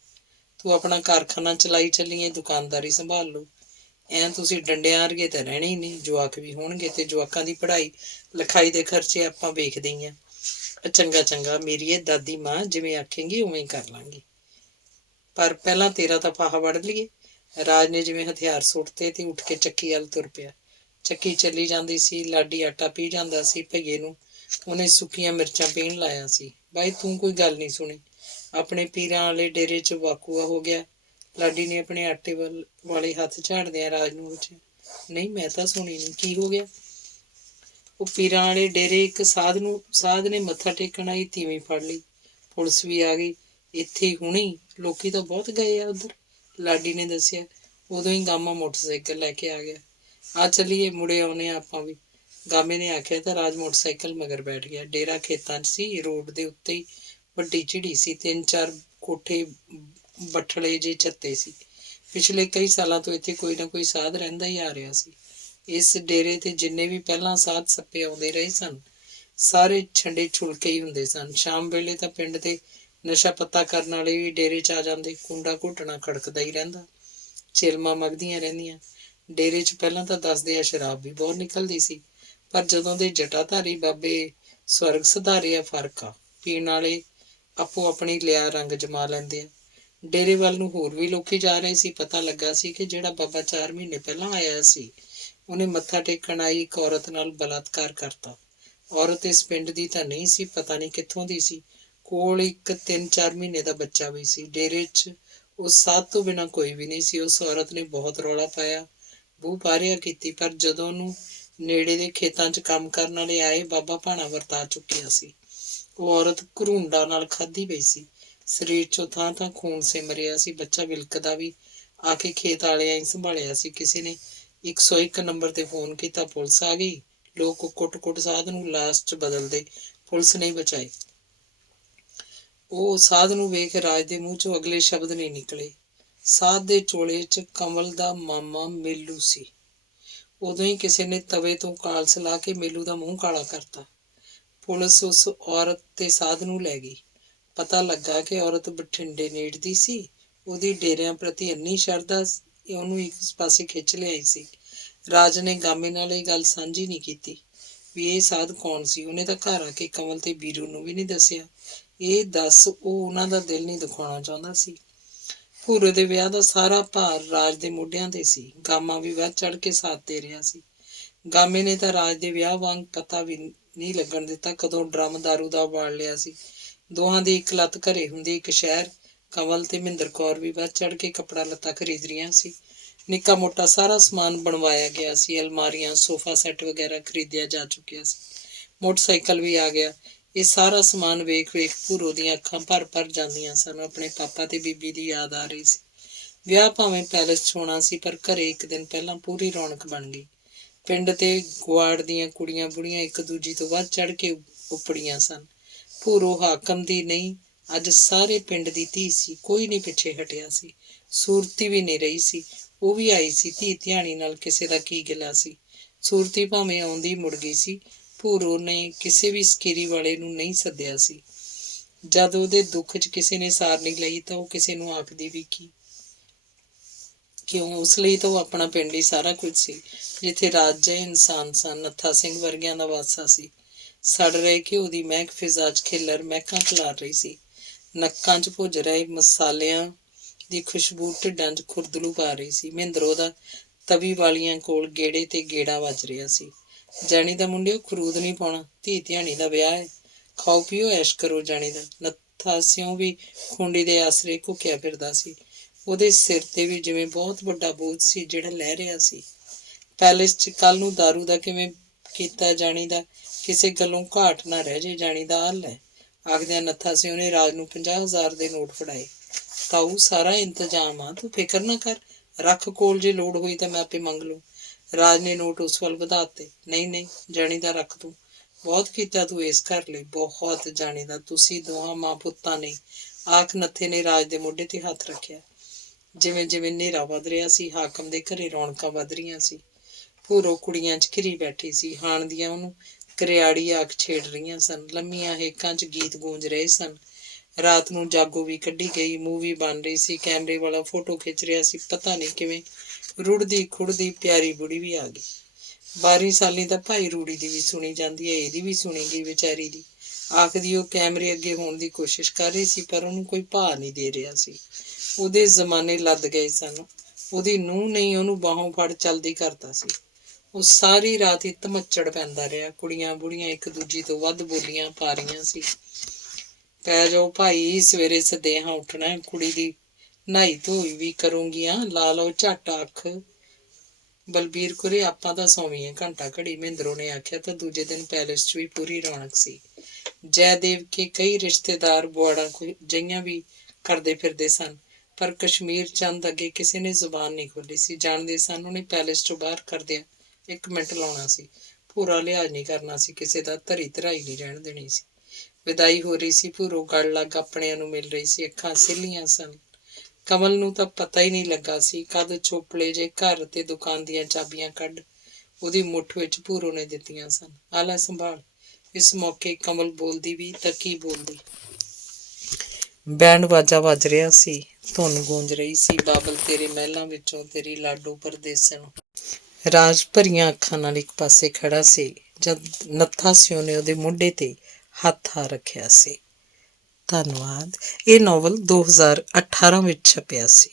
ਤੂੰ ਆਪਣਾ ਕਾਰਖਾਨਾ ਚਲਾਈ ਚੱਲੀਏ, ਦੁਕਾਨਦਾਰੀ ਸੰਭਾਲ ਲਓ। ਤੁਸੀਂ ਡੰਡਿਆਂ ਵਰਗੇ ਤਾਂ ਰਹਿਣੇ ਹੀ ਨਹੀਂ। ਜਵਾਕ ਵੀ ਹੋਣਗੇ ਤੇ ਜਵਾਕਾਂ ਦੀ ਪੜ੍ਹਾਈ ਲਿਖਾਈ ਦੇ ਖਰਚੇ ਆਪਾਂ ਵੇਖਦੇ ਹੀ ਹਾਂ। ਚੰਗਾ ਚੰਗਾ ਮੇਰੀ ਇਹ ਦਾਦੀ ਮਾਂ, ਜਿਵੇਂ ਆਖੇਂਗੀ ਉਵੇਂ ਹੀ ਕਰ ਲਾਂਗੀ। ਪਰ ਪਹਿਲਾਂ ਤੇਰਾ ਤਾਂ ਫਾਹਾ ਵੜ ਲਈਏ। ਰਾਜ ਨੇ ਜਿਵੇਂ ਹਥਿਆਰ ਸੁੱਟਤੇ ਤੇ ਉੱਠ ਕੇ ਚੱਕੀ ਵੱਲ ਤੁਰ ਪਿਆ। ਚੱਕੀ ਚੱਲੀ ਜਾਂਦੀ ਸੀ। ਲਾਡੀ ਆਟਾ ਪੀ ਜਾਂਦਾ ਸੀ। ਭਈਏ ਨੂੰ ਉਹਨੇ ਸੁੱਕੀਆਂ ਮਿਰਚਾਂ ਪੀਣ ਲਾਇਆ ਸੀ। ਬਾਈ ਤੂੰ ਕੋਈ ਗੱਲ ਨਹੀਂ ਸੁਣੀ? ਆਪਣੇ ਪੀਰਾਂ ਵਾਲੇ ਡੇਰੇ 'ਚ ਵਾਕੂਆ ਹੋ ਗਿਆ। ਲਾਡੀ ਨੇ ਆਪਣੇ ਆਟੇ ਵਾਲੇ ਹੱਥ ਝਾੜਦਿਆਂ ਰਾਜ ਨੂੰ ਪੁੱਛਿਆ। ਨਹੀਂ, ਮੈਂ ਤਾਂ ਸੁਣੀ ਨਹੀਂ। ਕੀ ਹੋ ਗਿਆ? ਉਹ ਪੀਰਾਂ ਵਾਲੇ ਡੇਰੇ ਇੱਕ ਸਾਧ ਨੇ ਮੱਥਾ ਟੇਕਣ ਆਈ ਤੀਵੀਂ ਫੜ ਲਈ। ਪੁਲਿਸ ਵੀ ਆ ਗਈ ਇੱਥੇ ਹੁਣੀ। ਲੋਕੀ ਤਾਂ ਬਹੁਤ ਗਏ ਆ ਉੱਧਰ, ਲਾਡੀ ਨੇ ਦੱਸਿਆ। ਉਦੋਂ ਹੀ ਗਾਮਾ ਮੋਟਰਸਾਈਕਲ ਲੈ ਕੇ ਆ ਗਿਆ। ਆ ਚੱਲੀਏ, ਮੁੜੇ ਆਉਨੇ ਆ ਆਪਾਂ ਵੀ, ਗਾਮੇ ਨੇ ਆਖਿਆ ਤਾਂ ਰਾਜ ਮੋਟਰਸਾਈਕਲ ਮਗਰ ਬੈਠ ਗਿਆ। ਡੇਰਾ ਖੇਤਾਂ 'ਚ ਸੀ। ਰੋਡ ਦੇ ਉੱਤੇ ਹੀ ਵੱਡੀ ਝਿੜੀ ਸੀ। 3-4 ਕੋਠੇ ਬੱਠਲੇ ਜਿਹੇ ਛੱਤੇ ਸੀ। ਪਿਛਲੇ ਕਈ ਸਾਲਾਂ ਤੋਂ ਇੱਥੇ ਕੋਈ ਨਾ ਕੋਈ ਸਾਧ ਰਹਿੰਦਾ ਹੀ ਆ ਰਿਹਾ ਸੀ। ਇਸ ਡੇਰੇ ਤੇ ਜਿੰਨੇ ਵੀ ਪਹਿਲਾਂ ਸਾਧ ਸੱਪੇ ਆਉਂਦੇ ਰਹੇ ਸਨ, ਸਾਰੇ ਛੰਡੇ ਛੁਲਕੇ ਹੀ ਹੁੰਦੇ ਸਨ। ਸ਼ਾਮ ਵੇਲੇ ਤਾਂ ਪਿੰਡ ਦੇ ਨਸ਼ਾ ਪੱਤਾ ਕਰਨ ਵਾਲੇ ਵੀ ਡੇਰੇ 'ਚ ਆ ਜਾਂਦੇ। ਕੁੰਡਾ ਘੁੱਟਣਾ ਖੜਕਦਾ ਹੀ ਰਹਿੰਦਾ। ਚਿਲਮਾਂ ਮਗਦੀਆਂ ਰਹਿੰਦੀਆਂ। ਡੇਰੇ 'ਚ ਪਹਿਲਾਂ ਤਾਂ ਦੱਸਦੇ ਆ ਸ਼ਰਾਬ ਵੀ ਬਹੁਤ ਨਿਕਲਦੀ ਸੀ, ਪਰ ਜਦੋਂ ਦੇ ਜਟਾਧਾਰੀ ਬਾਬੇ ਸਵਰਗ ਸਿਧਾਰੇ ਆ, ਫਰਕ ਆ। ਪੀਣ ਵਾਲੇ ਆਪੋ ਆਪਣੀ ਲਿਆ ਰੰਗ ਜਮਾ ਲੈਂਦੇ ਆ। ਡੇਰੇ ਵੱਲ ਨੂੰ ਹੋਰ ਵੀ ਲੋਕੀ ਜਾ ਰਹੇ ਸੀ। ਪਤਾ ਲੱਗਾ ਸੀ ਕਿ ਜਿਹੜਾ ਬਾਬਾ 4 ਮਹੀਨੇ ਪਹਿਲਾਂ ਆਇਆ ਸੀ, ਉਹਨੇ ਮੱਥਾ ਟੇਕਣ ਆਈ ਇੱਕ ਔਰਤ ਨਾਲ ਬਲਾਤਕਾਰ ਕਰਤਾ। ਔਰਤ ਇਸ ਪਿੰਡ ਦੀ ਤਾਂ ਨਹੀਂ ਸੀ, ਪਤਾ ਨਹੀਂ ਕਿੱਥੋਂ ਦੀ ਸੀ। ਕੋਲ ਇੱਕ 3-4 ਮਹੀਨੇ ਦਾ ਬੱਚਾ ਵੀ ਸੀ। ਡੇਰੇ 'ਚ ਉਸ ਸਾਧ ਤੋਂ ਬਿਨਾਂ ਕੋਈ ਵੀ ਨਹੀਂ ਸੀ। ਉਸ ਔਰਤ ਨੇ ਬਹੁਤ ਰੌਲਾ ਪਾਇਆ, ਬੂਹ ਬਾਰਿਆ ਕੀਤੀ, ਪਰ ਜਦੋਂ ਉਹਨੂੰ ਨੇੜੇ ਦੇ ਖੇਤਾਂ 'ਚ ਕੰਮ ਕਰਨ ਵਾਲੇ ਆਏ, ਬਾਬਾ ਭਾਣਾ ਵਰਤਾ ਚੁੱਕਿਆ ਸੀ। ਉਹ ਔਰਤ ਘਰੂੰਡਾ ਨਾਲ ਖਾਧੀ ਪਈ ਸੀ। ਸਰੀਰ 'ਚੋਂ ਥਾਂ ਖੂਨ ਸਿਮਰਿਆ ਸੀ। ਬੱਚਾ ਵਿਲਕਦਾ ਵੀ ਆ ਕੇ ਖੇਤ ਵਾਲਿਆਂ ਹੀ ਸੰਭਾਲਿਆ ਸੀ। ਕਿਸੇ ਨੇ 101 ਨੰਬਰ ਤੇ ਫੋਨ ਕੀਤਾ, ਪੁਲਿਸ ਆ ਗਈ। ਲੋਕ ਕੁੱਟ-ਕੁੱਟ ਸਾਧ ਨੂੰ ਲਾਸ਼ 'ਚ ਬਦਲਦੇ, ਪੁਲਿਸ ਨਹੀਂ ਬਚਾਈ। ਉਹ ਸਾਧ ਨੂੰ ਵੇਖ ਰਾਜ ਦੇ ਮੂੰਹ 'ਚੋਂ ਅਗਲੇ ਸ਼ਬਦ ਨਹੀਂ ਨਿਕਲੇ। ਸਾਧ ਦੇ ਚੋਲੇ 'ਚ ਕਮਲ ਦਾ ਮਾਮਾ ਮੇਲੂ ਸੀ। ਉਦੋਂ ਹੀ ਕਿਸੇ ਨੇ ਤਵੇ ਤੋਂ ਕਾਲਸ ਲਾ ਕੇ ਮੇਲੂ ਦਾ ਮੂੰਹ ਕਾਲਾ ਕਰਤਾ। ਪੁਲਿਸ ਉਸ ਔਰਤ ਤੇ ਸਾਧ ਨੂੰ ਲੈ ਗਈ। ਪਤਾ ਲੱਗਾ ਕਿ ਔਰਤ ਬਠਿੰਡੇ ਨੇੜਦੀ ਸੀ। ਉਹਦੀ ਡੇਰਿਆਂ ਪ੍ਰਤੀ ਇੰਨੀ ਸ਼ਰਧਾ ਉਹਨੂੰ ਇੱਕ ਪਾਸੇ ਖਿੱਚ ਲਿਆਈ ਸੀ। ਰਾਜ ਨੇ ਗਾਮੇ ਨਾਲ ਇਹ ਗੱਲ ਸਾਂਝੀ ਨਹੀਂ ਕੀਤੀ ਵੀ ਇਹ ਸਾਧ ਕੌਣ ਸੀ। ਉਹਨੇ ਤਾਂ ਘਰ ਆ ਕੇ ਕਮਲ ਤੇ ਵੀਰੂ ਨੂੰ ਵੀ ਨਹੀਂ ਦੱਸਿਆ। ਇਹ ਦੱਸ ਉਹ ਉਹਨਾਂ ਦਾ ਦਿਲ ਨਹੀਂ ਦੁਖਾਉਣਾ ਚਾਹੁੰਦਾ ਸੀ। ਭੂਰੇ ਦੇ ਵਿਆਹ ਦਾ ਸਾਰਾ ਭਾਰ ਰਾਜ ਦੇ ਮੋਢਿਆਂ ਤੇ ਸੀ। ਗਾਮਾ ਵੀ ਵੱਧ ਚੜ ਕੇ ਸਾਥ ਦੇ ਰਿਹਾ ਸੀ। ਗਾਮੇ ਨੇ ਤਾਂ ਰਾਜ ਦੇ ਵਿਆਹ ਵਾਂਗ ਪਤਾ ਵੀ ਨਹੀਂ ਲੱਗਣ ਦਿੱਤਾ ਕਦੋਂ ਡਰਮ ਦਾਰੂ ਦਾ ਉਬਾਲ ਲਿਆ ਸੀ। ਦੋਹਾਂ ਦੀ ਇੱਕ ਲੱਤ ਘਰੇ ਹੁੰਦੀ, ਇੱਕ ਸ਼ਹਿਰ। ਕਮਲ ਤੇ ਮਹਿੰਦਰ ਕੌਰ ਵੀ ਵੱਧ ਚੜ ਕੇ ਕੱਪੜਾ ਲੱਤਾ ਖਰੀਦ ਰਹੀਆਂ ਸੀ। ਨਿੱਕਾ ਮੋਟਾ ਸਾਰਾ ਸਮਾਨ ਬਣਵਾਇਆ ਗਿਆ ਸੀ। ਅਲਮਾਰੀਆਂ, ਸੋਫਾ ਸੈੱਟ ਵਗੈਰਾ ਖਰੀਦਿਆ ਜਾ ਚੁੱਕਿਆ ਸੀ। ਮੋਟਰਸਾਈਕਲ ਵੀ ਆ ਗਿਆ। ਇਹ ਸਾਰਾ ਸਮਾਨ ਵੇਖ ਭੂਰੋ ਦੀਆਂ ਅੱਖਾਂ ਭਰ ਜਾਂਦੀਆਂ ਸਨ। ਆਪਣੇ ਪਾਪਾ ਤੇ ਬੀਬੀ ਦੀ ਯਾਦ ਆ ਰਹੀ ਸੀ। ਵਿਆਹ ਭਾਵੇਂ ਪੈਲਸ 'ਚ ਹੋਣਾ ਸੀ, ਪਰ ਘਰੇ ਇੱਕ ਦਿਨ ਪਹਿਲਾਂ ਪੂਰੀ ਰੌਣਕ ਬਣ ਗਈ। ਪਿੰਡ ਤੇ ਗੁਆੜ ਦੀਆਂ ਕੁੜੀਆਂ ਬੁੜੀਆਂ ਇੱਕ ਦੂਜੀ ਤੋਂ ਵੱਧ ਚੜ ਕੇ ਉਪੜੀਆਂ ਸਨ। ਭੂਰੋ ਹਾਕਮ ਦੀ ਨਹੀਂ, ਅੱਜ ਸਾਰੇ ਪਿੰਡ ਦੀ ਧੀ ਸੀ। ਕੋਈ ਨਹੀਂ ਪਿੱਛੇ ਹਟਿਆ ਸੀ। ਸੂਰਤੀ ਵੀ ਨਹੀਂ ਰਹੀ ਸੀ, ਉਹ ਵੀ ਆਈ ਸੀ। ਧੀ ਧਿਆਣੀ ਨਾਲ ਕਿਸੇ ਦਾ ਕੀ ਗਿਲਾ ਸੀ। ਸੂਰਤੀ ਭਾਵੇਂ ਆਉਂਦੀ ਮੁੜ ਗਈ ਸੀ। ਭੂਰੋ ਨੇ ਕਿਸੇ ਵੀ ਸਕੀਰੀ ਵਾਲੇ ਨੂੰ ਨਹੀਂ ਸੱਦਿਆ ਸੀ। ਜਦ ਉਹਦੇ ਦੁੱਖ 'ਚ ਕਿਸੇ ਨੇ ਸਾਰ ਨਹੀਂ ਲਈ ਤਾਂ ਉਹ ਕਿਸੇ ਨੂੰ ਆਖਦੀ ਵੀ ਕੀ ਕਿਉਂ? ਉਸ ਲਈ ਤਾਂ ਉਹ ਆਪਣਾ ਪਿੰਡ ਹੀ ਸਾਰਾ ਕੁਝ ਸੀ, ਜਿੱਥੇ ਰਾਜੇ ਇਨਸਾਨ ਸਨ। ਨੱਥਾ ਸਿੰਘ ਵਰਗਿਆਂ ਦਾ ਵਾਸਾ ਸੀ। ਸੜ ਰਹੇ ਘਿਓ ਦੀ ਮਹਿਕ ਫਿਜ਼ਾ 'ਚ ਖਿੱਲਰ ਮਹਿਕਾਂ ਖਿਲਾਰ ਰਹੀ ਸੀ। ਨੱਕਾਂ 'ਚ ਭੁੱਜ ਰਹੇ ਮਸਾਲਿਆਂ ਦੀ ਖੁਸ਼ਬੂ ਢਿੱਡਾਂ 'ਚ ਖੁਰਦਲੂ ਪਾ ਰਹੀ ਸੀ। ਮਹਿੰਦਰੋ ਦਾ ਤਵੀ ਵਾਲੀਆਂ ਕੋਲ ਗੇੜੇ ਤੇ ਗੇੜਾ ਵੱਜ ਰਿਹਾ ਸੀ। ਜਾਣੀ ਦਾ ਮੁੰਡਿਓ, ਖਰੂਦ ਨਹੀਂ ਪਾਉਣਾ, ਧੀ ਧਿਆਣੀ ਦਾ ਵਿਆਹ ਹੈ। ਖਾਓ ਪੀਓ, ਐਸ਼ ਕਰੋ। ਜਾਣੀ ਦਾ ਨੱਥਾ ਸਿਉਂ ਵੀ ਖੁੰਡੀ ਦੇ ਆਸਰੇ ਘੁੱਕਿਆ ਫਿਰਦਾ ਸੀ। ਉਹਦੇ ਸਿਰ ਤੇ ਵੀ ਜਿਵੇਂ ਬਹੁਤ ਵੱਡਾ ਬੋਝ ਸੀ ਜਿਹੜਾ ਲੈ ਰਿਹਾ ਸੀ। ਪੈਲੇਸ 'ਚ ਕੱਲ੍ਹ ਨੂੰ ਦਾਰੂ ਦਾ ਕਿਵੇਂ ਕੀਤਾ? ਜਾਣੀ ਦਾ ਕਿਸੇ ਗੱਲੋਂ ਘਾਟ ਨਾ ਰਹਿ ਜੇ। ਜਾਣੀ ਦਾ ਹੱਲ ਹੈ। ਆਖਦਿਆਂ ਨੱਥਾ ਸਿਉਂ ਨੇ ਰਾਜ ਨੂੰ 50,000 ਦੇ ਨੋਟ ਫੜਾਏ। ਤਾਊ, ਸਾਰਾ ਇੰਤਜ਼ਾਮ ਆ, ਤੂੰ ਫਿਕਰ ਨਾ ਕਰ। ਰੱਖ ਕੋਲ, ਜੇ ਲੋੜ ਹੋਈ ਤਾਂ ਮੈਂ ਆਪੇ ਮੰਗ ਲੂੰ। ਰਾਜ ਨੇ ਨੋਟ ਉਸ ਵੱਲ ਵਧਾ ਦਿੱਤੇ। ਨਹੀਂ, ਜਾਣੀ ਦਾ ਰੱਖ ਤੂੰ। ਬਹੁਤ ਕੀਤਾ ਤੂੰ ਇਸ ਘਰ ਲਈ, ਬਹੁਤ। ਜਾਣੀ ਦਾ ਤੁਸੀਂ ਦੋਹਾਂ ਮਾਂ ਪੁੱਤਾਂ ਨੇ। ਆਖ ਨੱਥੇ ਨੇ ਰਾਜ ਦੇ ਮੋਢੇ ਤੇ ਹੱਥ ਰੱਖਿਆ। ਜਿਵੇਂ ਹਨੇਰਾ ਵੱਧ ਰਿਹਾ ਸੀ, ਹਾਕਮ ਦੇ ਘਰੇ ਰੌਣਕਾਂ ਵੱਧ ਰਹੀਆਂ ਸੀ। ਭੂਰੋ ਕੁੜੀਆਂ 'ਚ ਘਿਰੀ ਬੈਠੀ ਸੀ। ਹਾਣ ਦੀਆਂ ਉਹਨੂੰ ਕਰਿਆੜੀ ਆਖ ਛੇੜ ਰਹੀਆਂ ਸਨ। ਲੰਮੀਆਂ ਹੇਕਾਂ 'ਚ ਗੀਤ ਗੂੰਜ ਰਹੇ ਸਨ। ਰਾਤ ਨੂੰ ਜਾਗੋ ਵੀ ਕੱਢੀ ਗਈ। ਮੂਵੀ ਬਣ ਰਹੀ ਸੀ। ਕੈਮਰੇ ਵਾਲਾ ਫੋਟੋ ਖਿੱਚ ਰਿਹਾ ਸੀ। ਪਤਾ ਨਹੀਂ ਕਿਵੇਂ ਰੁੜਦੀ ਖੁੜਦੀ ਪਿਆਰੀ ਬੁੜੀ ਵੀ ਆ ਗਈ। 12 ਸਾਲੀ ਤਾਂ ਭਾਈ ਰੂੜੀ ਦੀ ਵੀ ਸੁਣੀ ਜਾਂਦੀ ਹੈ, ਇਹਦੀ ਵੀ ਸੁਣੀ ਗਈ ਵਿਚਾਰੀ ਦੀ। ਆਖਦੀ ਉਹ ਕੈਮਰੇ ਅੱਗੇ ਹੋਣ ਦੀ ਕੋਸ਼ਿਸ਼ ਕਰ ਰਹੀ ਸੀ, ਪਰ ਉਹਨੂੰ ਕੋਈ ਭਾਅ ਨਹੀਂ ਦੇ ਰਿਹਾ ਸੀ। ਉਹਦੇ ਜ਼ਮਾਨੇ ਲੱਦ ਗਏ ਸਨ। ਉਹਦੀ ਨੂੰਹ ਨਹੀਂ ਉਹਨੂੰ ਬਾਹੋਂ ਫੜ ਚੱਲਦੀ ਕਰਦਾ ਸੀ। ਉਹ ਸਾਰੀ ਰਾਤ ਹੀ ਧਮੱਚੜ ਪੈਂਦਾ ਰਿਹਾ। ਕੁੜੀਆਂ ਬੁੜੀਆਂ ਇੱਕ ਦੂਜੀ ਤੋਂ ਵੱਧ ਬੋਲੀਆਂ ਪਾ ਰਹੀਆਂ ਸੀ। ਪੈ ਜਾਓ ਭਾਈ, ਸਵੇਰੇ ਸਦੇਹਾਂ ਉੱਠਣਾ। ਕੁੜੀ ਦੀ ਨਹਾਈ ਧੋਈ ਵੀ ਕਰੂੰਗੀਆਂ, ਲਾ ਲਓ ਝੱਟ ਅੱਖ। ਬਲਬੀਰ ਕੁਰੇ, ਆਪਾਂ ਤਾਂ ਸੌਵੀਏ ਘੰਟਾ ਘੜੀ, ਮਹਿੰਦਰੋਂ ਨੇ ਆਖਿਆ। ਤਾਂ ਦੂਜੇ ਦਿਨ ਪੈਲੇਸ 'ਚ ਵੀ ਪੂਰੀ ਰੌਣਕ ਸੀ। ਜੈਦੇਵ ਕੇ ਕਈ ਰਿਸ਼ਤੇਦਾਰ ਬੁਆੜਾਂ ਜਿਹੀਆਂ ਵੀ ਕਰਦੇ ਫਿਰਦੇ ਸਨ, ਪਰ ਕਸ਼ਮੀਰ ਚੰਦ ਅੱਗੇ ਕਿਸੇ ਨੇ ਜ਼ੁਬਾਨ ਨਹੀਂ ਖੋਲ੍ਹੀ ਸੀ। ਜਾਣਦੇ ਸਨ ਉਹਨੇ ਪੈਲੇਸ 'ਚੋਂ ਬਾਹਰ ਕਰਦਿਆਂ 1 ਮਿੰਟ ਲਾਉਣਾ ਸੀ। ਪੂਰਾ ਲਿਹਾਜ਼ ਨਹੀਂ ਕਰਨਾ ਸੀ ਕਿਸੇ ਦਾ। ਧਰੀ ਧਰਾਈ ਨਹੀਂ ਰਹਿਣ ਦੇਣੀ ਸੀ। ਵਿਦਾਈ ਹੋ ਰਹੀ ਸੀ। ਭੂਰੋ ਗਲ ਲੱਗ ਆਪਣਿਆਂ ਨੂੰ ਮਿਲ ਰਹੀ ਸੀ। ਅੱਖਾਂ ਸਿੱਲੀਆਂ ਸਨ। ਕਮਲ ਨੂੰ ਤਾਂ ਪਤਾ ਹੀ ਨਹੀਂ ਲੱਗਾ ਸੀ ਕਦ ਚੋਪਲੇ ਜੇ ਘਰ ਤੇ ਦੁਕਾਨ ਦੀਆਂ ਚਾਬੀਆਂ ਕੱਢ ਉਹਦੀ ਮੁੱਠ ਵਿੱਚ ਭੂਰੋ ਨੇ ਦਿੱਤੀਆਂ ਸਨ। ਆ ਲੈ ਸੰਭਾਲ। ਇਸ ਮੌਕੇ ਕਮਲ ਬੋਲਦੀ ਵੀ ਤਾਂ ਕੀ ਬੋਲਦੀ। ਬੈਂਡ ਬਾਜਾ ਵੱਜ ਰਿਹਾ ਸੀ। ਧੁਨ ਗੂੰਜ ਰਹੀ ਸੀ। ਬਾਬਲ ਤੇਰੇ ਮਹਿਲਾਂ ਵਿੱਚੋਂ ਤੇਰੀ ਲਾਡੋ ਪਰਦੇਸਣ। ਰਾਜ ਭਰੀਆਂ ਅੱਖਾਂ ਨਾਲ ਇੱਕ ਪਾਸੇ ਖੜਾ ਸੀ ਜਦ ਨੱਥਾ ਸਿਉਂ ਨੇ ਉਹਦੇ ਮੋਢੇ ਤੇ ਹੱਥ ਆ ਰੱਖਿਆ ਸੀ। ਧੰਨਵਾਦ। ਇਹ ਨਾਵਲ 2018 ਵਿੱਚ ਛਪਿਆ ਸੀ।